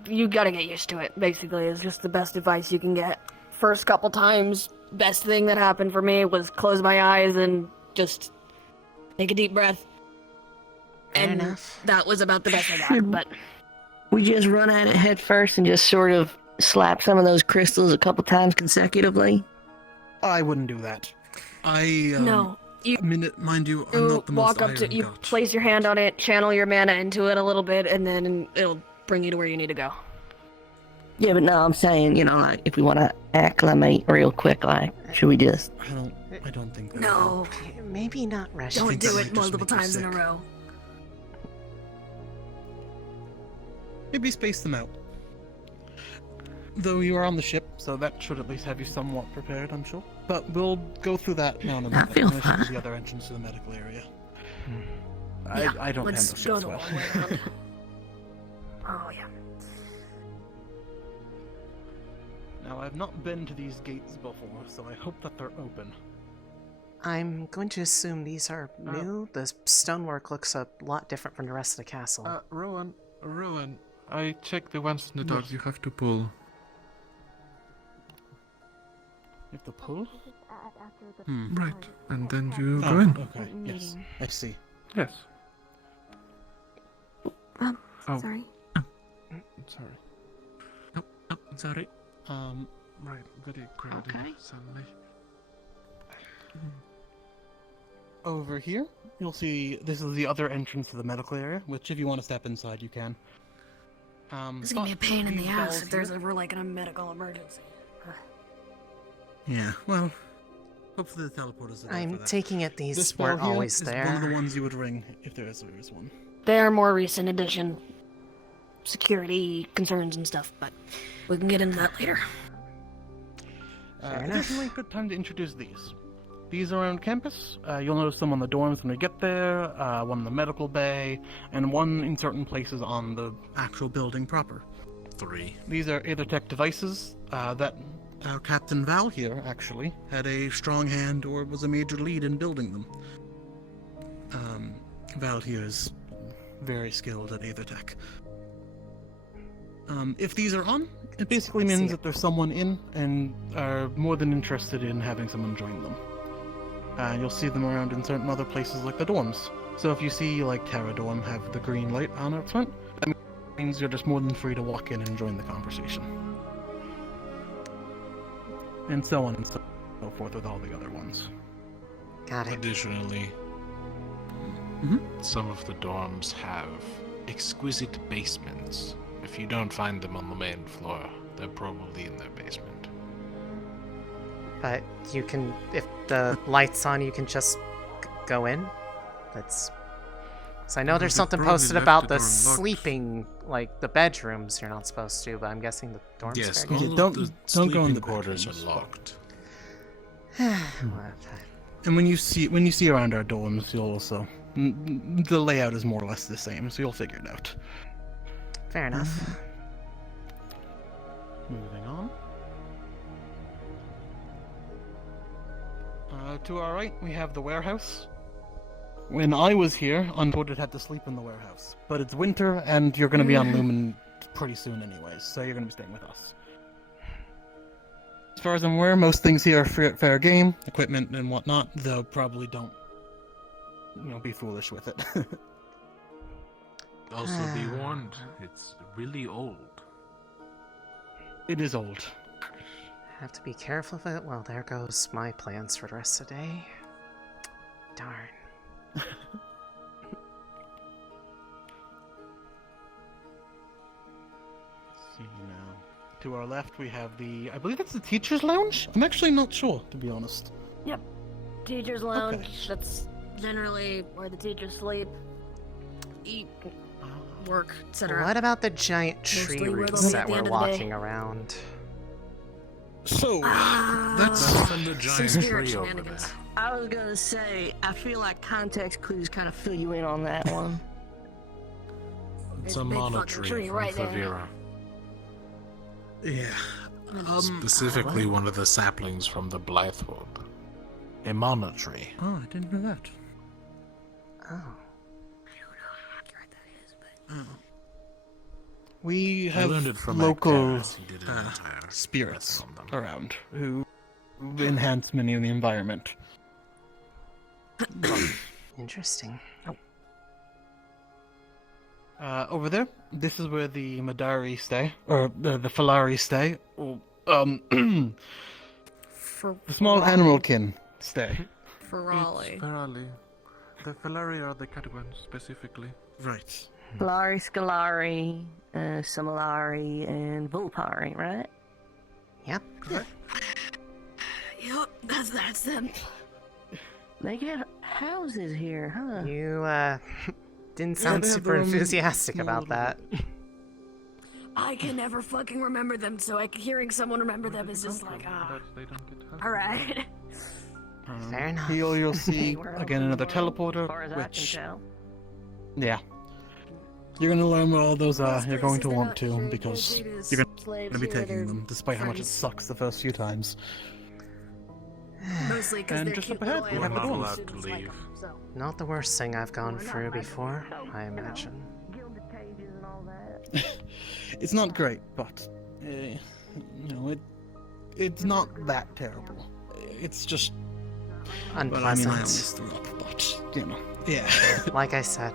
you gotta get used to it, basically, is just the best advice you can get. First couple times, best thing that happened for me was close my eyes and just take a deep breath. Fair and enough. That was about the best I got, but... We just run at it head first and just sort of slap some of those crystals a couple times consecutively? I wouldn't do that. No. Mind you, I'm not the most walk up to iron you, god. place your hand on it, channel your mana into it a little bit, and then it'll bring you to where you need to go. Yeah, but no, I'm saying, you know, like, if we want to acclimate real quick, like, should we just... I don't think that. No. Maybe not rush. Don't do might it just multiple make you times in a sick. row. Maybe space them out. Though you are on the ship, so that should at least have you somewhat prepared, I'm sure. But we'll go through that now in a minute. I feel We'll show you fine. the other entrance to the medical area. Yeah, I don't let's handle go ships the well. long way around. Oh, yeah. Now, I've not been to these gates before, so I hope that they're open. I'm going to assume these are new. The stonework looks a lot different from the rest of the castle. Rowan, I checked the ones in the dogs you have to pull. You have to pull? Right, and then you Oh, go in. okay, yes. I see. Yes. Oh. Sorry. Sorry. Oh, sorry. Right, very crowded Okay. suddenly. Over here, you'll see this is the other entrance to the medical area, which if you want to step inside, you can. It's gonna be a pain in the these ass bells if there's here- ever, like, a medical emergency. Yeah, well, hopefully the teleporters are there I'm for that. taking it these This bell weren't here always is there. one of the ones you would ring if there is one. They are more recent addition. Security concerns and stuff, but we can get into that later. Fair enough. Definitely a good time to introduce these. These are around campus. You'll notice them on the dorms when we get there, one in the medical bay, and one in certain places on the actual building proper. 3. These are Aethertech devices that our Captain Val here, actually, had a strong hand or was a major lead in building them. Val here is very skilled at Aethertech. If these are on, it basically means that there's someone in and are more than interested in having someone join them. You'll see them around in certain other places like the dorms. So if you see, like, Terra Dorm have the green light on out front, that means you're just more than free to walk in and join the conversation. And so on and so forth with all the other ones. Got it. Additionally, some of the dorms have exquisite basements. If you don't find them on the main floor, they're probably in their basement. But you can, if the light's on, you can just go in. That's. So I know there's something posted about the sleeping, like the bedrooms. You're not supposed to, but I'm guessing the dorms. Yes, fair game. don't go in the quarters bedrooms. are locked. And when you see around our dorms, you'll also the layout is more or less the same, so you'll figure it out. Fair enough. Moving on. To our right, we have the warehouse. When I was here, Unboarded had to sleep in the warehouse. But it's winter, and you're going to be on Lumen pretty soon anyways, so you're going to be staying with us. As far as I'm aware, most things here are fair game, equipment and whatnot, though probably don't, be foolish with it. Also be warned, it's really old. It is old. Have to be careful of it. Well, there goes my plans for the rest of the day. Darn. See now. To our left, we have I believe that's the teacher's lounge? I'm actually not sure, to be honest. Yep. Teacher's lounge. That's generally where the teachers sleep, eat, work, etc. What about the giant tree Mostly where roots they'll be that at the we're end of the day. walking around? So, that's the giant tree over there. I was gonna say, I feel like context clues kind of fill you in on that one. It's There's a a big mono fucking tree tree from right there. Fevira. Yeah. Specifically one of the saplings from the Blythewood. A mono tree. Oh, I didn't know that. Oh. We I learned have it from local Actaris. He did an entire spirits lesson on them. around who enhance many of the environment. Interesting. Over there, this is where the Madari stay, or the Falari stay, or the small animalkin stay. Ferali. Ferali. The Falari are the Catagons, specifically. Right. Falari, Scalari, Similari, and Vulpari, right? Yep. Yep, that's them. They get houses here, huh? You, didn't sound super enthusiastic about that. I can never fucking remember them, so hearing someone remember them is just like, alright. Fair enough. Here you'll see, again, another teleporter, As far as I can which... tell. Yeah. You're gonna learn where all those are, you're going to want to, because you're gonna be taking them, despite how much it sucks the first few times. Mostly because And they're just cute up ahead, little we have the animals dorms. and students like 'em, so. Not the worst thing I've gone through before, I imagine. It's not great, but, it's not that terrible. It's just... Unpleasant. I always threw up, but, yeah. Like I said,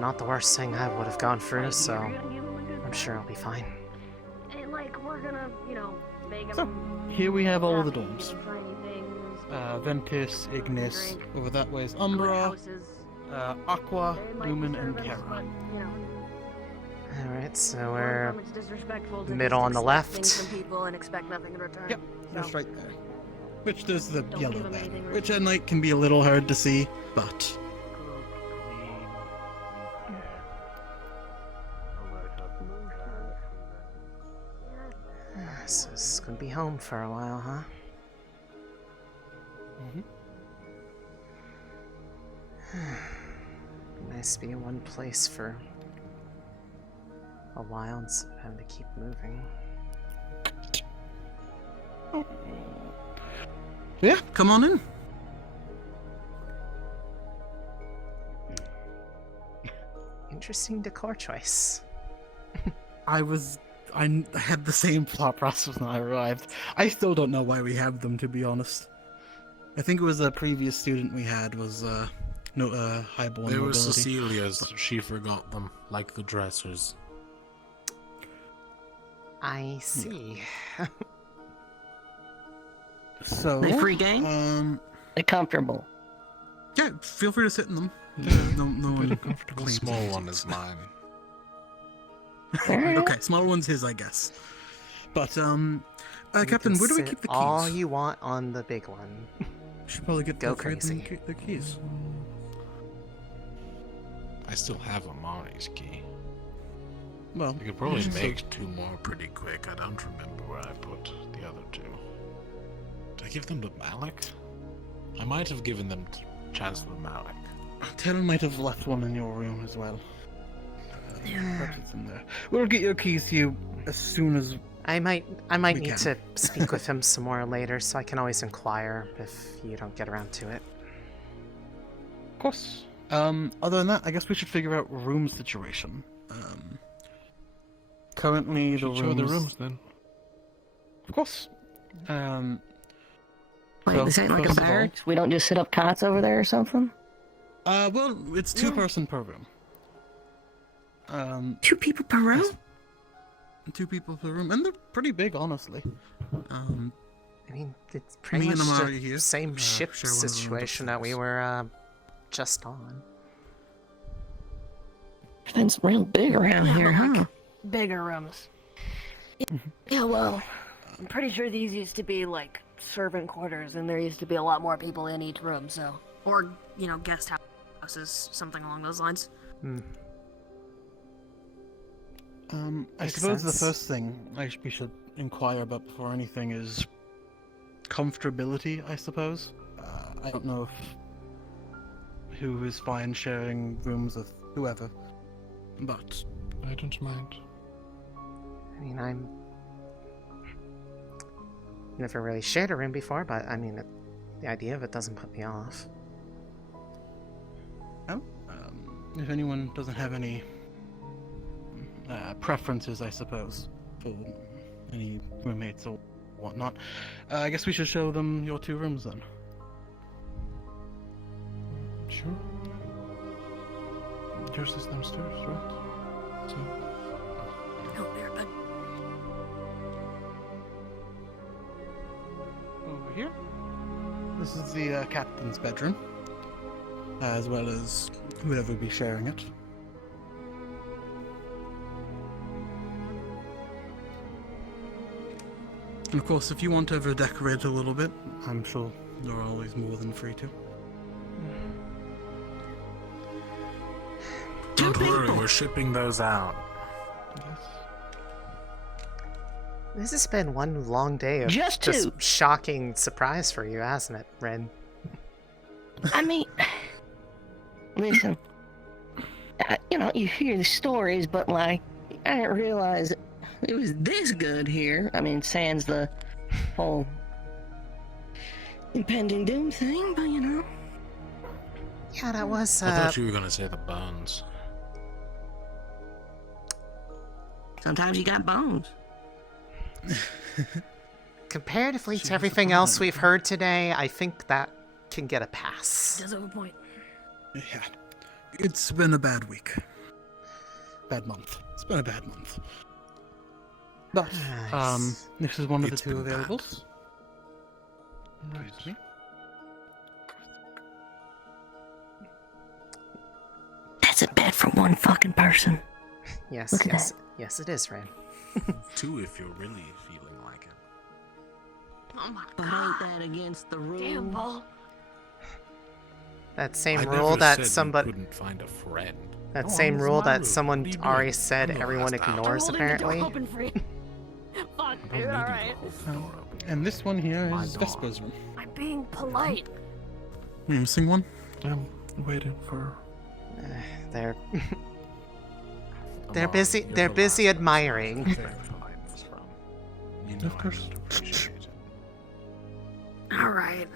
not the worst thing I would have gone through, so I'm sure I'll be fine. And like, we're gonna, make So, them here we have all the dorms. tiny things. Ventus, Ignis, over that way is Umbra, Aqua, Lumen, and Terra. Alright, so we're It's disrespectful to middle on just the accept things left. from people and expect nothing in return. Yep, that's right there. Which there's the Don't yellow give 'em banner, anything which at night can be a little hard to see, but... So this is gonna be home for a while, huh? Nice to be in one place for a while instead of having to keep moving. Yeah, come on in. Interesting decor choice. I had the same thought process when I arrived. I still don't know why we have them, to be honest. I think it was a previous student we had was highborn They were nobility. Cecilia's. She forgot them, like the dressers. I see. So They free game? They're comfortable. Yeah, feel free to sit in them. No one The small one is mine. Okay, smaller one's his, I guess. But Captain, can where do we sit keep the keys? all you want on the big one. Should probably get Go the thread and crazy. the keys. I still have Amari's key. Well, you could probably make 2 more pretty quick. I don't remember where I put the other 2. Did I give them to Malik? I might have given them to Chancellor Malik. Taylor might have left one in your room as well. Perhaps it's in there. We'll get your keys to you as soon as I might need to speak with him some more later, so I can always inquire if you don't get around to it. Of course. Other than that, I guess we should figure out room situation. Currently, the rooms... Show the rooms, then. Of course. Wait, this ain't like a first of all- barracks? We don't just set up cots over there or something? Well, it's 2 person per room. 2 people per room? 2 people per room, and they're pretty big, honestly. I mean, it's pretty Me and much Amari the here, same ship share one of the situation that we were just on. Everything's real big around here, huh? Bigger rooms. Yeah, well, I'm pretty sure these used to be like servant quarters, and there used to be a lot more people in each room, so. Or, you know, guest houses, something along those lines. I Makes suppose the sense. first thing we should inquire about before anything is comfortability, I suppose. I don't know who is fine sharing rooms with whoever, but I don't mind. I mean, I'm never really shared a room before, but I mean, the idea of it doesn't put me off. Well, if anyone doesn't have any preferences, I suppose, for any roommates or whatnot, I guess we should show them your 2 rooms then. Sure. Yours is downstairs, right? So. Oh, there, bud. Over here. This is the captain's bedroom, as well as whoever will be sharing it. And of course, if you want to ever decorate a little bit, I'm sure you're always more than free to. Don't worry, we're shipping those out. This has been one long day of Just 2. shocking surprise for you, hasn't it, Ren? I mean, listen, you know, you hear the stories, but like, I didn't realize it was this good here. I mean, sans the whole impending doom thing, but you know. Yeah, that was, I thought you were gonna say the bones. Sometimes you got bones. comparatively to everything else we've heard today, I think that can get a pass. Does have a point. Yeah. It's been a bad week. Bad month. It's been a bad month. But, this is one of the 2 availables. Right. That's a bed for 1 fucking person. Yes, Look at yes, that. yes, it is, Ren. 2 if you're really feeling like it. Oh my But god. ain't that against the rules? Damn, Paul. That same I rule never that said somebody... you couldn't find a friend. That Go same on, rule it's my that room. someone What are you already doing? said I'm the everyone last out. ignores, I'm holding the door apparently. open for you. Fuck, I don't dude, need you to alright. hold the door open. And this one here My is door. Vesper's room. I'm being polite. You missing one? I'm waiting for. They're Amari, busy. you're They're the busy last person I admiring. can find this from. You know Of course. I would appreciate it. Alright.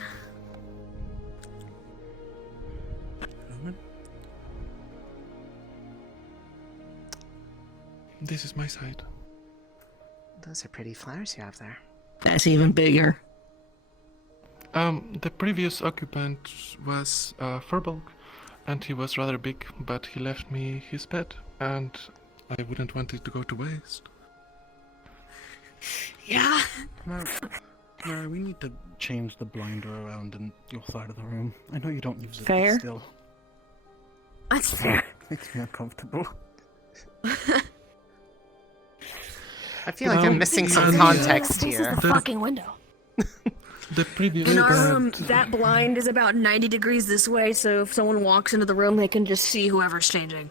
This is my side. Those are pretty flowers you have there. That's even bigger. The previous occupant was Furbolg, and he was rather big, but he left me his bed, and I wouldn't want it to go to waste. Yeah. Mara, we need to change the blinder around in your side of the room. I know you don't use it, Fair. but still. That's fair. Makes me uncomfortable. I feel like I'm missing some context here. This is the fucking window. The previous In our room, that blind is about 90 degrees this way, so if someone walks into the room, they can just see whoever's changing.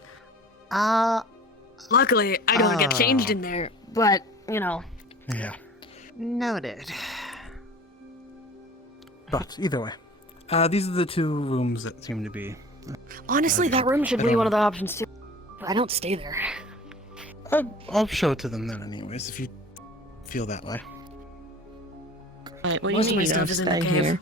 Luckily, I don't get changed in there, but, you know. Yeah. Noted. But either way, these are the two rooms that seem to be. Honestly, that room should be one of the options too. But I don't stay there. I'll show it to them then, anyways, if you feel that way. Wait, what Most do of you my mean stuff is in the stay cave.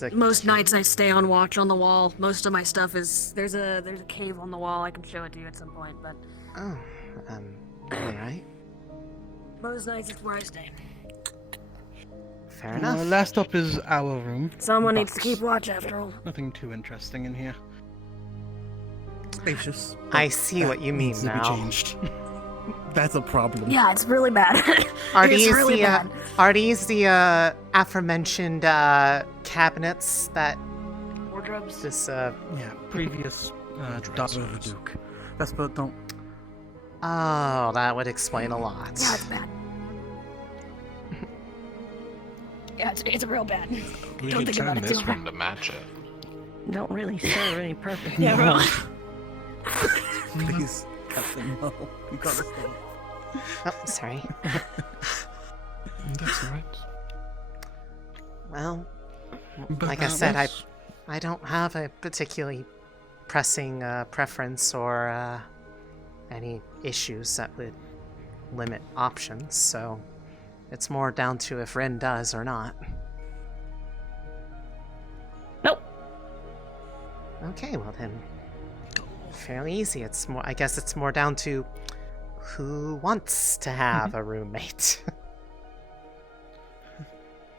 here? Most nights I stay on watch on the wall. Most of my stuff is there's a cave on the wall. I can show it to you at some point, but alright. most nights it's where I stay. Fair enough. Last up is our room. Someone needs but to keep watch after all. Nothing too interesting in here. Spacious. I see what you mean needs now. to be changed. That's a problem. Yeah, it's really bad. Are It's these really the bad. aforementioned cabinets that Wardrobes? this Yeah, previous daughter of the Duke. Vespa, don't. Oh, that would explain a lot. Yeah, it's bad. Yeah, it's real bad. We Don't could think about turn it this too one hard. to match it. Don't really serve any purpose. Yeah, really. Please, Captain, no. You gotta stop. Oh, sorry. That's alright. Well, But like I said, let's- I don't have a particularly pressing preference or any issues that would limit options, so it's more down to if Rin does or not. Nope. Okay, well then, fairly easy. It's more. I guess it's more down to who wants to have a roommate.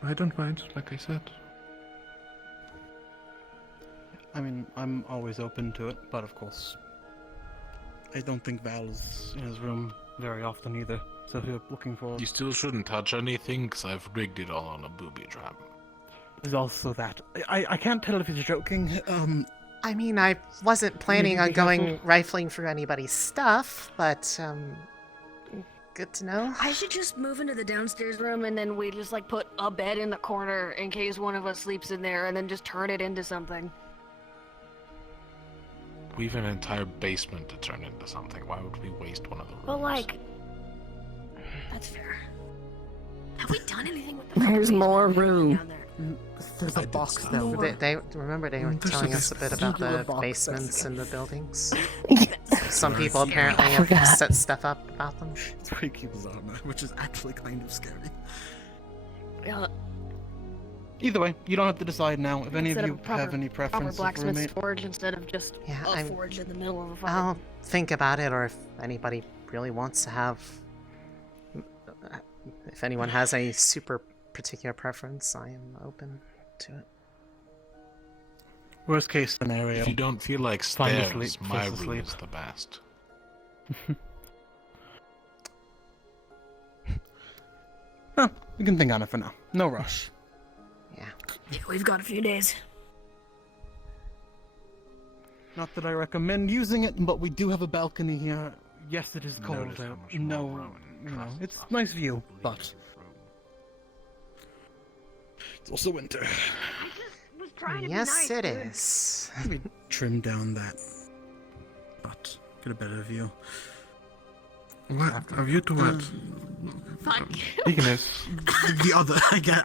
I don't mind, like I said. I mean, I'm always open to it, but of course, I don't think Val is in his room very often either. So if you're looking for, You still shouldn't touch anything, because I've rigged it all on a booby trap. there's also that. I can't tell if he's joking. I mean, I wasn't planning Maybe on be going careful. rifling through anybody's stuff, but good to know. I should just move into the downstairs room and then we just like put a bed in the corner in case one of us sleeps in there and then just turn it into something. We've an entire basement to turn into something. Why would we waste one of the rooms? But like, that's fair. Have we done anything with the There's more room. down there? There's a box down there. They remember they were There's telling a us a bit about singular the box basements there. in the buildings. Some people apparently have forgot. set stuff up about them. Three keepers armor, which is actually kind of scary. Yeah, Either way, you don't have to decide now. If any of Instead you of proper- have any proper preference for blacksmith's roommate, forge instead of just Yeah, a I'm- forge in the middle of a fire. I'll think about it, or if anybody really wants to have. If anyone has any super particular preference, I am open to it. worst case scenario. If you don't feel like Find a stairs, sleep, my place to room sleep. is the best. No, we can think on it for now. No rush. Yeah, we've got a few days. Not that I recommend using it, but we do have a balcony here. Yes, it is cold Notice how out. much more No, room and you know, trust it's is nice view, but it's also winter. Was trying to Yes, be nice, it dude. is. We trim down that, but get a better view. What? Have you to what? Fuck. Ignis. The other,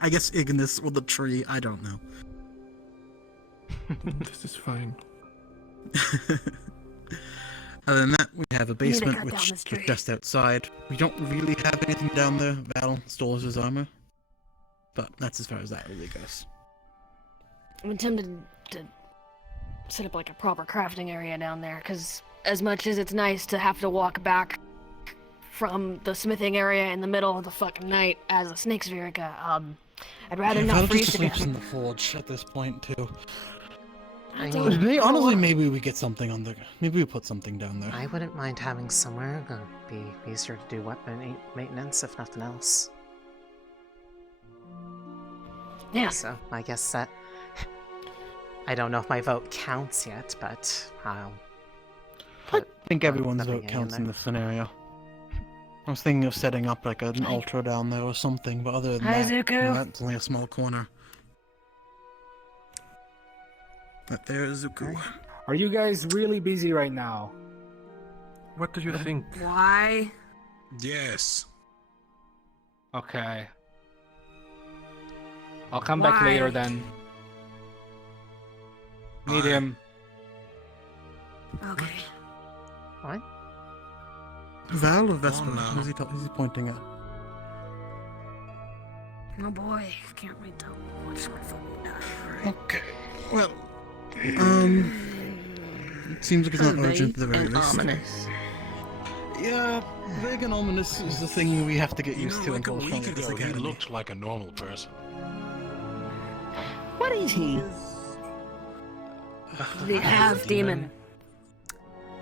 I guess Ignis or the tree. I don't know. This is fine. Other than that, we have a We need to basement cut down which this is tree. just outside. We don't really have anything down there. Val stole his armor, but that's as far as that really goes. I'm tempted to set up like a proper crafting area down there, because as much as it's nice to have to walk back from the smithing area in the middle of the fucking night as a snakes Virica, I'd rather Val not freeze just to sleeps death. in the forge at this point too. I don't- mean, Maybe, I don't honestly, want- maybe we get something on the. Maybe we put something down there. I wouldn't mind having somewhere. It'd be easier to do weapon maintenance, if nothing else. Yeah. So I guess that. I don't know if my vote counts yet, but I'll. I think everyone's nothing vote counts in there. this scenario. I was thinking of setting up like an altar down there or something, but other than Hi, that, Zuko. it's only a small corner. But there's Zuko. Are you guys really busy right now? What do you think? Why? Yes. Okay. I'll come back later then. Meet him. Okay. What? Val or Vesper? Oh, no. Who's he pointing at? Oh boy, can't wait till watch my fucking die. Okay. Well, it seems like it's not urgent at the very least. Ominous. Yeah, vague and ominous is the thing we have to get used to Like a until week from this ago, he academy. looked like a normal person. What is he? The half demon.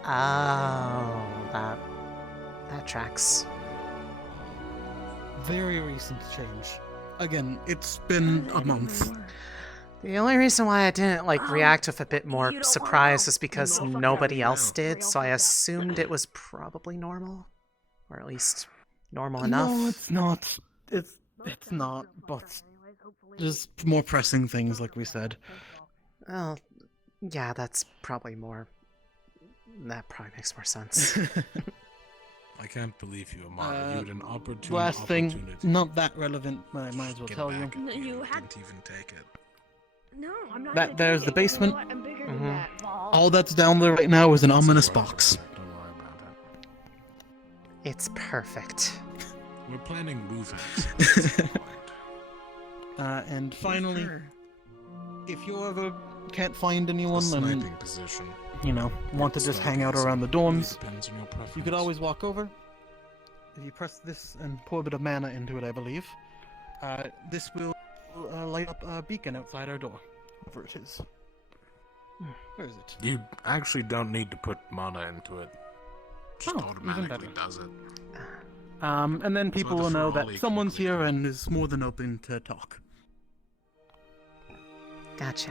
Oh, that tracks. Very recent change. Again, it's been a month. The only reason why I didn't react with a bit more surprise was because nobody else did, so I assumed it was probably normal, or at least normal enough. No, it's not. It's not. But just more pressing things, like we said. Well, yeah, that's probably more. That probably makes more sense. I can't believe you, Amara. You had an opportunity. Last thing, not that relevant, but I might as well Get tell you. back at No, me. you had- Didn't even take it. No, I'm not. That there's the basement. I'm bigger than that. All that's down there right now is an ominous box. Don't worry about it. It's perfect. We're planning movements. And finally, if you ever can't find A anyone sniping and position. want to just hang out around the dorms, Depends on your preference. you could always walk over. If you press this and pour a bit of mana into it, I believe, this will light up a beacon outside our door. Wherever it is. Where is it? You actually don't need to put mana into it. Just Oh, even automatically better. does it. And then people like will a know Ferrari that someone's here and is more than open to talk. Gotcha.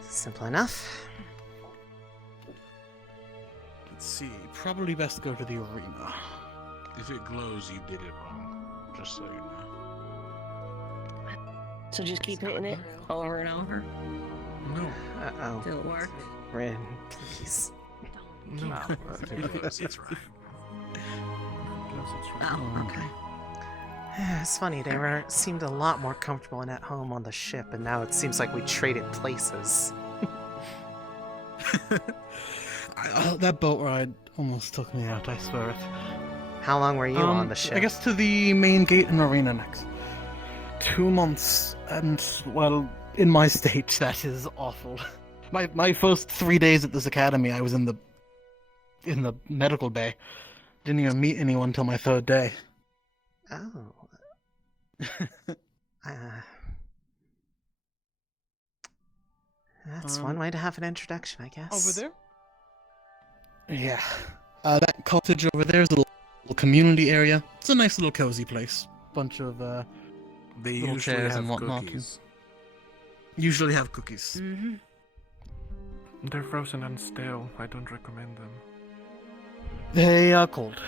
Simple enough. Let's see. Probably best to go to the arena. If it glows, you did it wrong. Just so you know. So just keep hitting it over and over No. Uh-oh. till it works. Rin, please. No. If it glows, it's right. Oh, okay. It's funny, they seemed a lot more comfortable and at home on the ship, and now it seems like we traded places. That boat ride almost took me out, I swear it. How long were you on the ship? I guess to the main gate and arena next. 2 months, and, well, in my state, that is awful. My first 3 days at this academy, I was in the medical bay. Didn't even meet anyone till my 3rd day. Oh. That's one way to have an introduction, I guess. Over there? Yeah. That cottage over there is a little community area. It's a nice little cozy place. Bunch of They little usually chairs have and whatnot. cookies. Usually have cookies. Mm-hmm. They're frozen and stale. I don't recommend them. They are cold.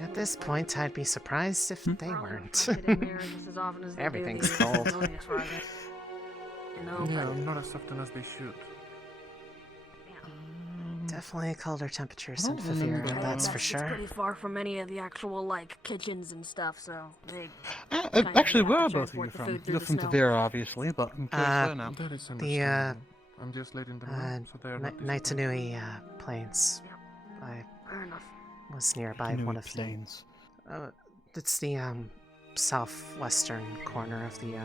At this point, I'd be surprised if they weren't. Everything's cold. Yeah, not as often as they should. Definitely colder temperatures in Fevira, that's for It's sure. pretty far from any of the actual kitchens and stuff, so they. Actually, where are have to both of you transport the from? food through You're the from snow. Tavira, obviously, but I'm curious where now. That is The understandable. I'm just late in the month, so they are not Naitanui Plains. I Fair enough. was nearby Naitanui one of Plains. the. It's the southwestern corner of the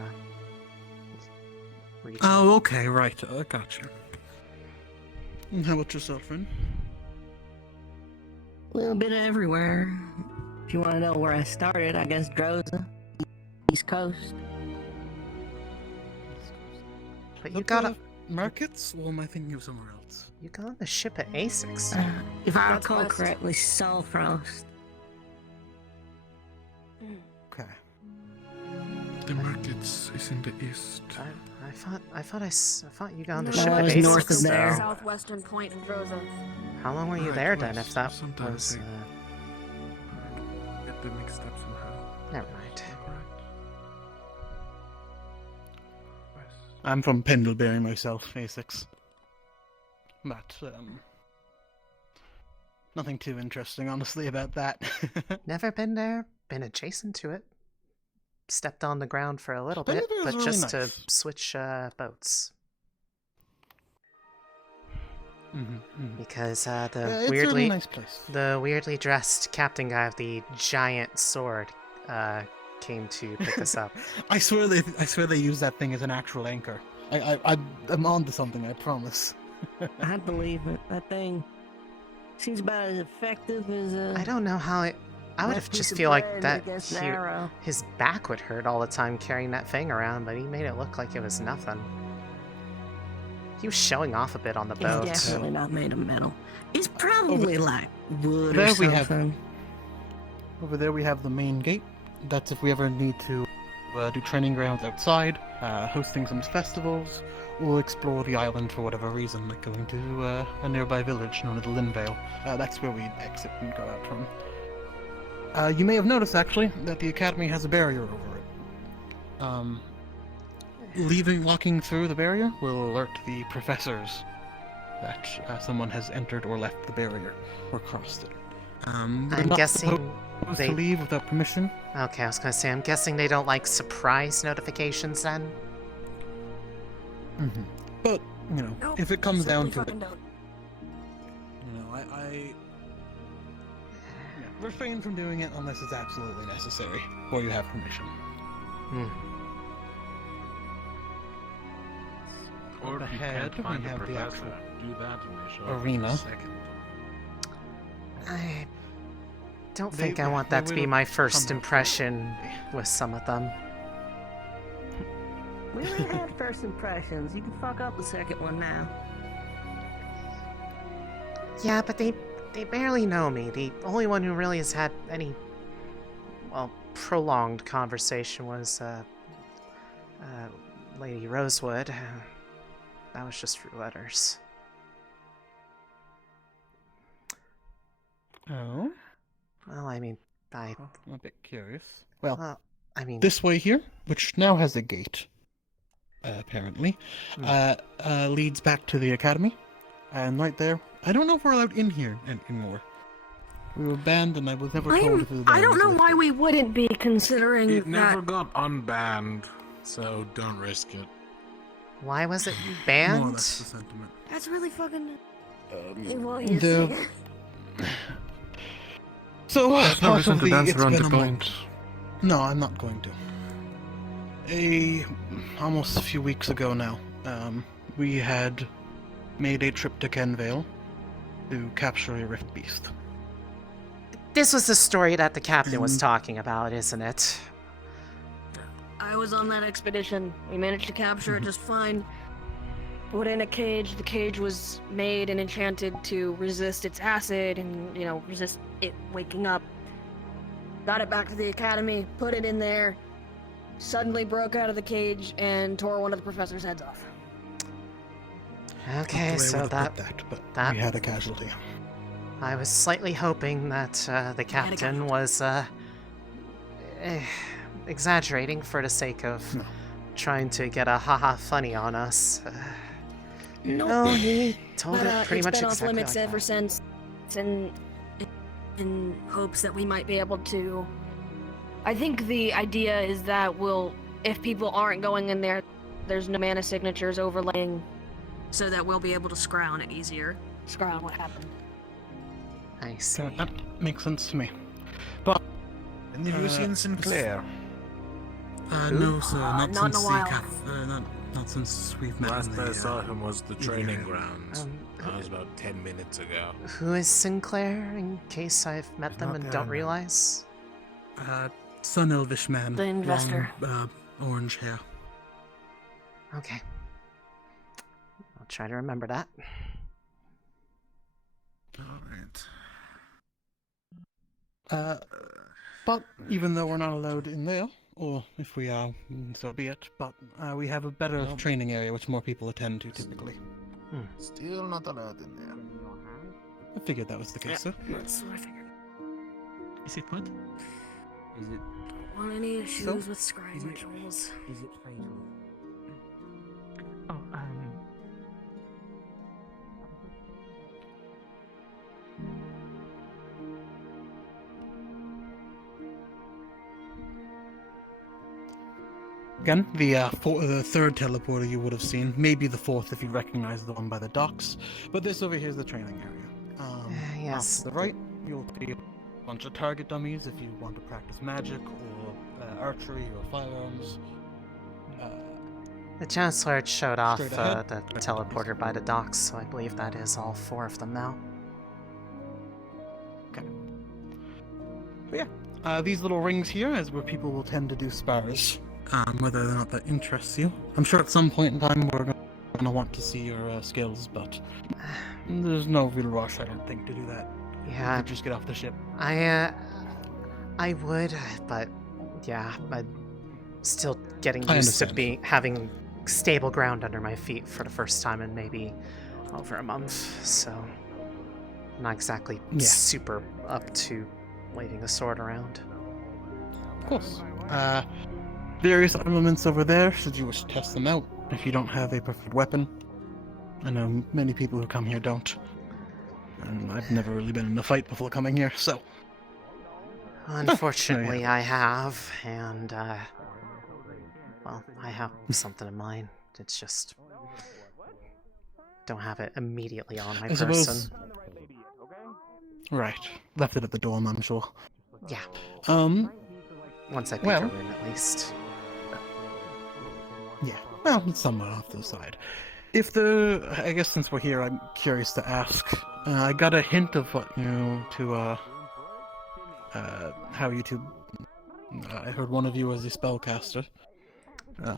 region. Oh, okay, right. Gotcha. And how about yourself, friend? A little bit of everywhere. If you want to know where I started, I guess Droza, East Coast. But you got a markets, or am I thinking of somewhere else? You got on the ship at Asix. If I That's recall west. correctly, Sulfrost. Okay. The markets is in the east. I I thought you got on the No, ship I at was Asix, north of there. Southwestern point in Droza. How long were you Right, there then, west, if that sometimes was... get them mixed up somehow. Never mind. I'm from Pendlebury myself, Asix. But, nothing too interesting, honestly, about that. Never been there, been adjacent to it. Stepped on the ground for a little bit, Pendlebury's but really just nice. to switch boats. Because Yeah, the it's a weirdly really nice place. the weirdly dressed captain guy with the giant sword came to pick us up. I swear they use that thing as an actual anchor. I'm on to something, I promise. I believe it. That thing seems about as effective as a. I don't know how it. I would that have piece just of feel like bread that against an arrow. his back would hurt all the time carrying that thing around, but he made it look like it was nothing. He was showing off a bit on the boat. It's definitely not made of metal. It's probably like wood There or we have- something. Over there we have the main gate. That's if we ever need to do training grounds outside, hosting some festivals, or explore the island for whatever reason, like going to a nearby village known as Linvale. That's where we exit and go out from. You may have noticed, actually, that the Academy has a barrier over it. Walking through the barrier will alert the professors that someone has entered or left the barrier or crossed it. I'm not guessing supposed they to leave without permission. Okay, I was gonna say, I'm guessing they don't like surprise notifications then? But, if it comes down to it, Fucking don't. I refrain from doing it unless it's absolutely necessary, or you have permission. Or if you Ahead, can't find we a have the professor, actual do that and they show up in arena. a second. I don't They- think I want they that to be will my first come impression with some of them. We already had first impressions. You can fuck up the second one now. Yeah, but they barely know me. The only one who really has had any, well, prolonged conversation was Lady Rosewood. That was just through letters. Oh? Well, I mean, I'm a bit curious. Well, I mean, this way here, which now has a gate, apparently, leads back to the academy. And right there, I don't know if we're allowed in here anymore. We were banned, and I was never told if it was banned. I don't know why we wouldn't be considering It never that. got unbanned, so don't risk it. Why was it More or banned? less the sentiment. That's really fucking. So, There's no reason to dance around the been a point. month. No, I'm not going to. Almost a few weeks ago now, we had made a trip to Kenvale to capture a Rift Beast. This was the story that the captain was talking about, isn't it? I was on that expedition. We managed to capture it just fine. Put in a cage. The cage was made and enchanted to resist its acid and, resist it waking up. Got it back to the academy, put it in there, suddenly broke out of the cage and tore one of the professor's heads off. Okay, so that we had a casualty. I was slightly hoping that the captain was exaggerating for the sake of trying to get a haha funny on us. No, he told it pretty much it's been exactly off limits like ever since, in hopes that we might be able to. I think the idea is that if people aren't going in there, there's no mana signatures overlaying, so that we'll be able to scrounge it easier. Scrounge what happened. I see. That makes sense to me. But And have you seen Sinclair? No, sir, not not in a since while. not since we've met. Last in I the, saw him was the training yeah. grounds. That was about 10 minutes ago. Who is Sinclair, in case I've met them not and there don't now. realize? Sun Elvish man. The investor. Long, orange hair. Okay. I'll try to remember that. Alright. But even though we're not allowed in there, or if we are, so be it. But we have a better training area which more people attend to typically. Still not allowed in there. I figured that was the case, sir. That's what I figured. Is it what? Is it? Want any issues So? with scribe rituals? Is it fatal? Oh, Again, the third teleporter you would have seen, maybe the fourth if you recognize the one by the docks, but this over here is the training area. Yes. Off to the right, you'll see a bunch of target dummies if you want to practice magic or archery or firearms. The Chancellor had showed off Straight the ahead. teleporter by the docks, so I believe that is all 4 of them now. Okay. But yeah, these little rings here is where people will tend to do spars. Whether or not that interests you. I'm sure at some point in time we're going to want to see your skills, but there's no real rush, I don't think, to do that. Yeah. You could just get off the ship. I would, but yeah, I'm still getting I used to understand. having stable ground under my feet for the first time in maybe over a month, so I'm not exactly super up to waving the sword around. Of course. Various armaments over there, should you wish to test them out, if you don't have a preferred weapon. I know many people who come here don't. And I've never really been in a fight before coming here, so... Unfortunately, I have, and, well, I have something in mind. It's just... don't have it immediately on my I person. suppose... Right. Left it at the dorm, I'm sure. Yeah. Once I pick well- a room, at least. Yeah, well, it's somewhere off to the side. I guess since we're here, I'm curious to ask. I got a hint of what, how you two... I heard one of you was a spellcaster. I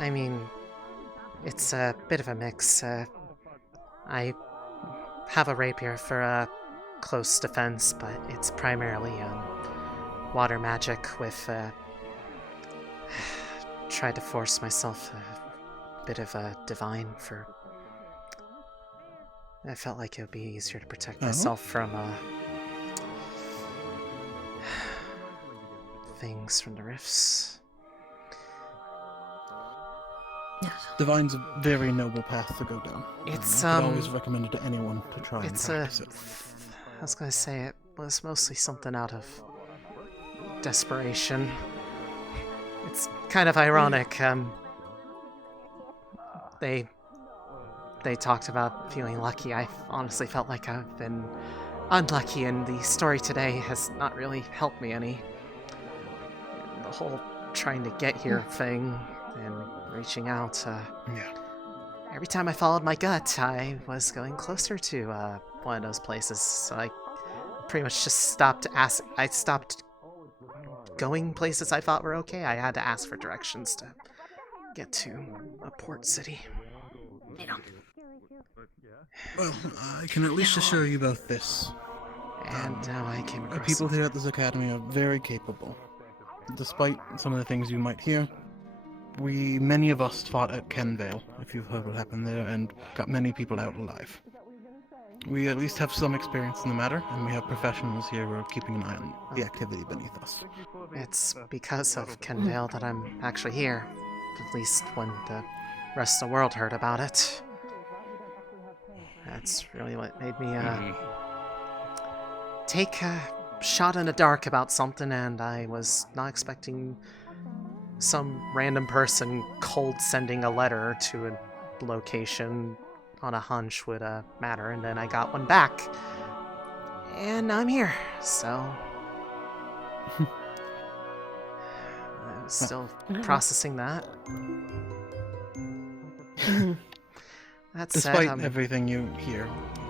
mean, it's a bit of a mix. I have a rapier for close defense, but it's primarily water magic with tried to force myself a bit of a divine for... I felt like it would be easier to protect myself from things from the rifts. Divine's a very noble path to go down. It's I could always recommend it to anyone to try and it's practice it. I was gonna say it was mostly something out of desperation. It's kind of ironic. They talked about feeling lucky. I honestly felt like I've been unlucky, and the story today has not really helped me any. The whole trying to get here thing and reaching out. Every time I followed my gut, I was going closer to one of those places. So I pretty much just stopped I stopped going places I thought were okay. I had to ask for directions to get to a port city. Well, I can at least assure you both this. And now I came The across people here at this academy are very capable. Despite some of the things you might hear, many of us fought at Kenvale, if you've heard what happened there, and got many people out alive. We at least have some experience in the matter, and we have professionals here who are keeping an eye on the activity beneath us. It's because of Kenvale that I'm actually here. At least when the rest of the world heard about it. That's really what made me take a shot in the dark about something, and I was not expecting some random person cold sending a letter to a location on a hunch would matter, and then I got one back. And I'm here, so... I'm still processing that. That said, Despite everything you hear,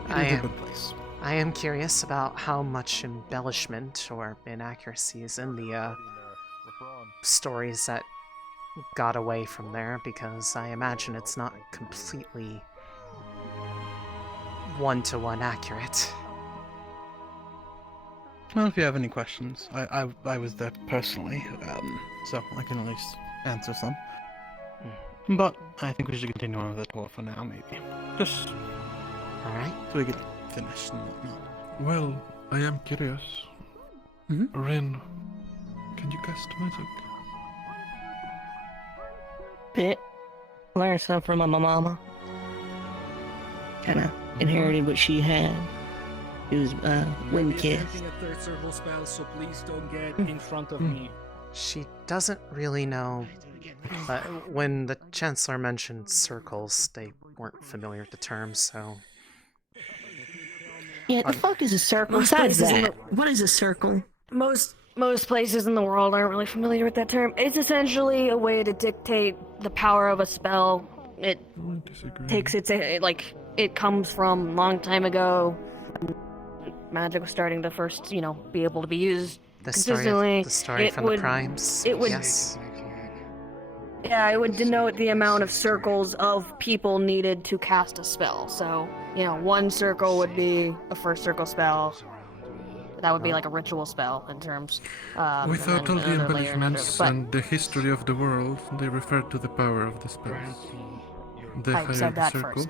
it is a good place. I am curious about how much embellishment or inaccuracy is in the stories that got away from there, because I imagine it's not completely one-to-one accurate. Well, if you have any questions, I was there personally, so I can at least answer some. But I think we should continue on with the tour for now, maybe. Just alright. So we get finished and whatnot. Well, I am curious. Ren, can you cast magic? Bit. Learned something from my mama. Kinda inherited what she had. It was wind kiss. Attempting a third circle spell, so please don't get in front of me. She doesn't really know, but when the Chancellor mentioned circles, they weren't familiar with the term, so... Yeah, the fuck is a circle? Besides that, what is a circle? Most places in the world aren't really familiar with that term. It's essentially a way to dictate the power of a spell. It takes its it comes from a long time ago. When magic was starting to first, be able to be used consistently. The story from the primes. It would. Yes. Yeah, it would denote the amount of circles of people needed to cast a spell. So, one circle would be a first circle spell. That would be like a ritual spell in terms. Without all the embellishments and the history of the world, they refer to the power of the spells. The I said that circle. first.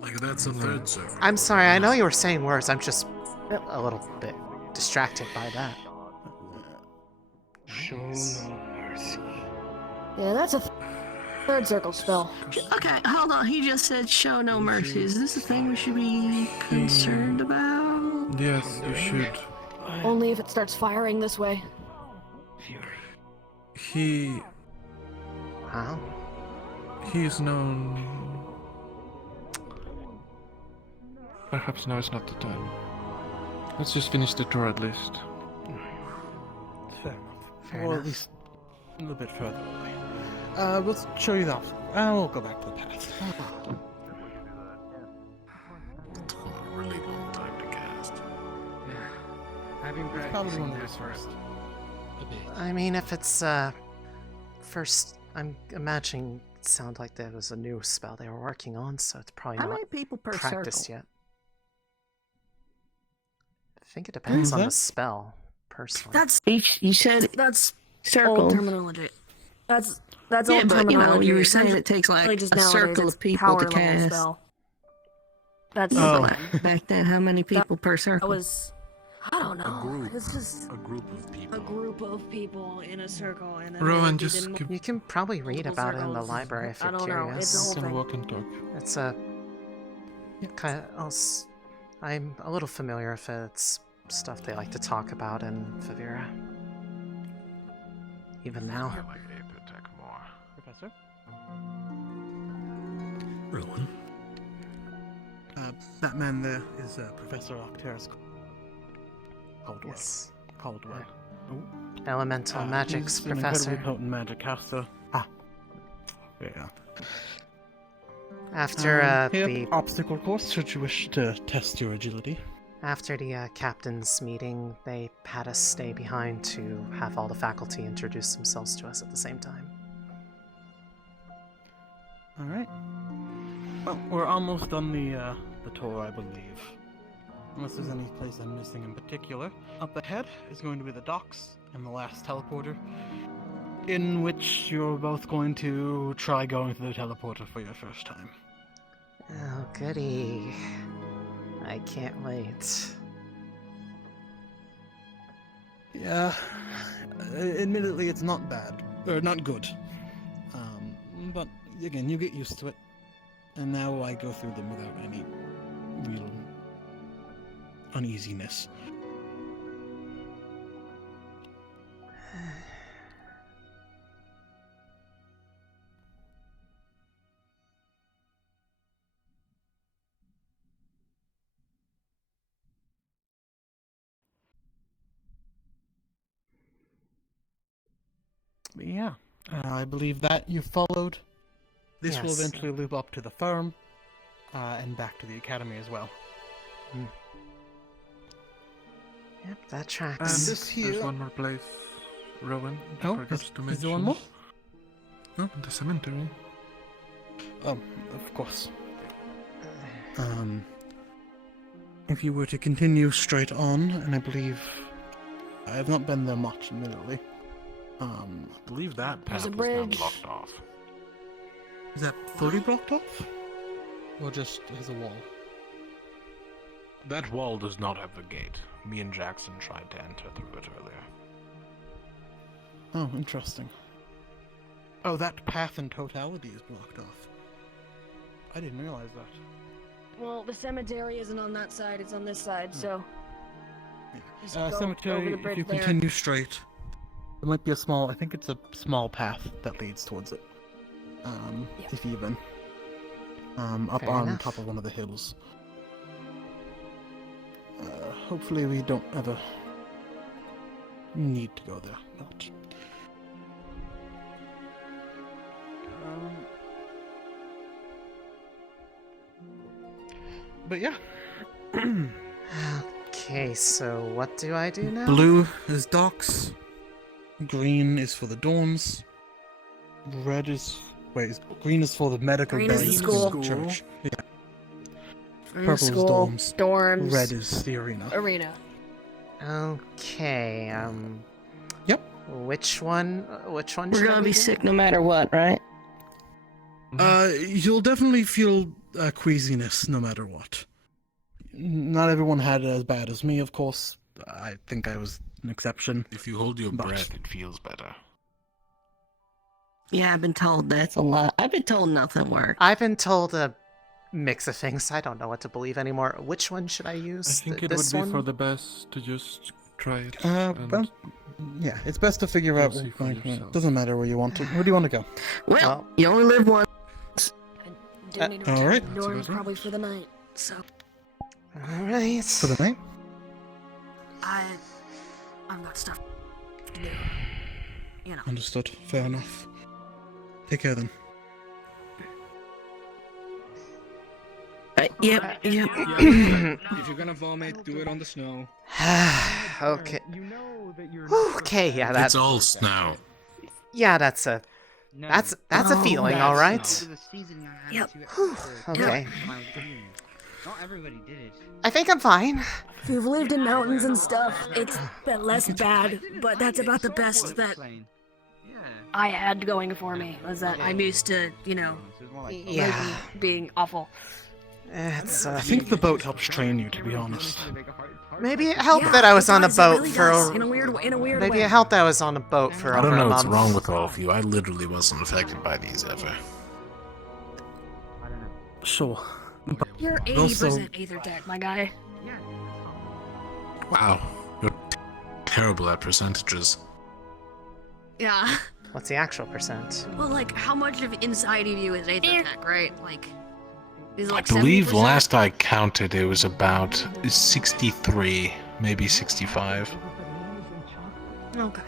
Like that's a third circle. I'm sorry, I know you were saying words, I'm just a little bit distracted by that. Show no mercy. Yeah, that's a third circle spell. Okay, hold on. He just said show no mercy. Is this a thing we should be concerned about? Yes, you should. Only if it starts firing this way. He is known. Perhaps now is not the time. Let's just finish the tour at least. Fair enough. Fair Or enough. at least a little bit further away. We'll show you the obstacle. We'll go back to the path. Took a really long time to cast. Having Probably one of those first. I mean, if it's, first, I'm imagining it sounded like there was a new spell they were working on, so it's probably How not many people per practiced circle? yet. I think it depends on that? the spell, personally. That's You said that's circle. old terminology. That's Yeah, old but, terminology. you were saying it takes Essentially like just a nowadays, circle it's of people power to level cast. spell. That's Back then, how many people per circle? I don't know. group. It's just A group of people. a group of people in a circle, and then Rowan, there would be just the give- You can probably read multiple about it in the circles. library if I you're don't know. It's a curious. whole Can thing. walk and talk. It's a kind of. I'm a little familiar with it. It's stuff they like to talk about in Fevira. Even now. Professor? Rowan. That man there is Professor Octaris Caldwell. Yes. Caldwell. Elemental magics he's an professor. incredibly potent magic caster. Yeah. After Here, the obstacle course, should you wish to test your agility. After the captain's meeting, they had us stay behind to have all the faculty introduce themselves to us at the same time. All right. Well, we're almost done the tour, I believe. Unless there's any place I'm missing in particular. Up ahead is going to be the docks and the last teleporter, in which you're both going to try going through the teleporter for your first time. Oh, goody. I can't wait. Yeah, admittedly, it's not bad, or not good. But again, you get used to it, and now I go through them without any real uneasiness. But yeah, I believe that you followed. This will Yes. eventually loop up to the firm, and back to the academy as well. Yep, that And tracks. this here- there's one more place, Rowan. Oh, forgot is to mention. there one more? No, the cemetery. Of course. if you were to continue straight on, and I believe I have not been there much, admittedly. I believe that There's path a is now bridge. blocked off. Is that fully blocked off? Or just as a wall? That wall does not have a gate. Me and Jackson tried to enter through it earlier. Oh, interesting. Oh, that path in totality is blocked off. I didn't realize that. Well, the cemetery isn't on that side, it's on this side, so... Just go over Cemetery, the if bridge you there. continue straight, there might be a small, I think it's a small path that leads towards it. If even. Up Fair on enough. top of one of the hills. Hopefully we don't ever need to go there. But, but yeah. Okay, so what do I do now? Blue is docks. Green is for the dorms. Red is... Wait, green is for the medical Green is the beds school. in church. Yeah. Green Purple is is school, dorms. dorms. Red is the arena. Arena. Okay, Yep. Which one We're should I gonna be do? sick no matter what, right? You'll definitely feel queasiness no matter what. Not everyone had it as bad as me, of course. I think I was an exception. If you hold your But- breath, it feels better. Yeah, I've been told that's a lot. I've been told nothing works. I've been told a mix of things. I don't know what to believe anymore. Which one should I I use? think it This would be one? for the best to just try it. Well, yeah, it's best to figure out. You'll see for Like, yourself. doesn't matter where you want to. Where do you want to go? Well, you only live once. Do need to all return right. to the dorms probably for the night, so... Alright. For the night? I've got stuff to do. You know. Understood. Fair enough. Take care then. Yep. If you're gonna vomit, do it on the snow. Okay. Okay, yeah, that's It's all snow. yeah, that's a Oh, feeling, that's all right. Yep. Okay. Not everybody did it. I think I'm fine. If you've lived in mountains and stuff, it's been less bad, but that's about the best that I had going for me, was that I'm used to, you know, Yeah. Lincoln being awful. It's I think the boat helps train you, to be honest. maybe it helped Yeah, that I was it on a does, it boat really for does, in a weird way. maybe it helped I was on a boat for I over don't know a what's month. wrong with all of you. I literally wasn't affected by these ever. Sure. You're Also- 80% Aether Tech, my guy. Wow, you're terrible at percentages. Yeah. What's the actual percent? Well, like, how much of inside of you is Aether Tech, right? Like, is it I like believe 70%? last I counted it was about 63, maybe 65. Okay.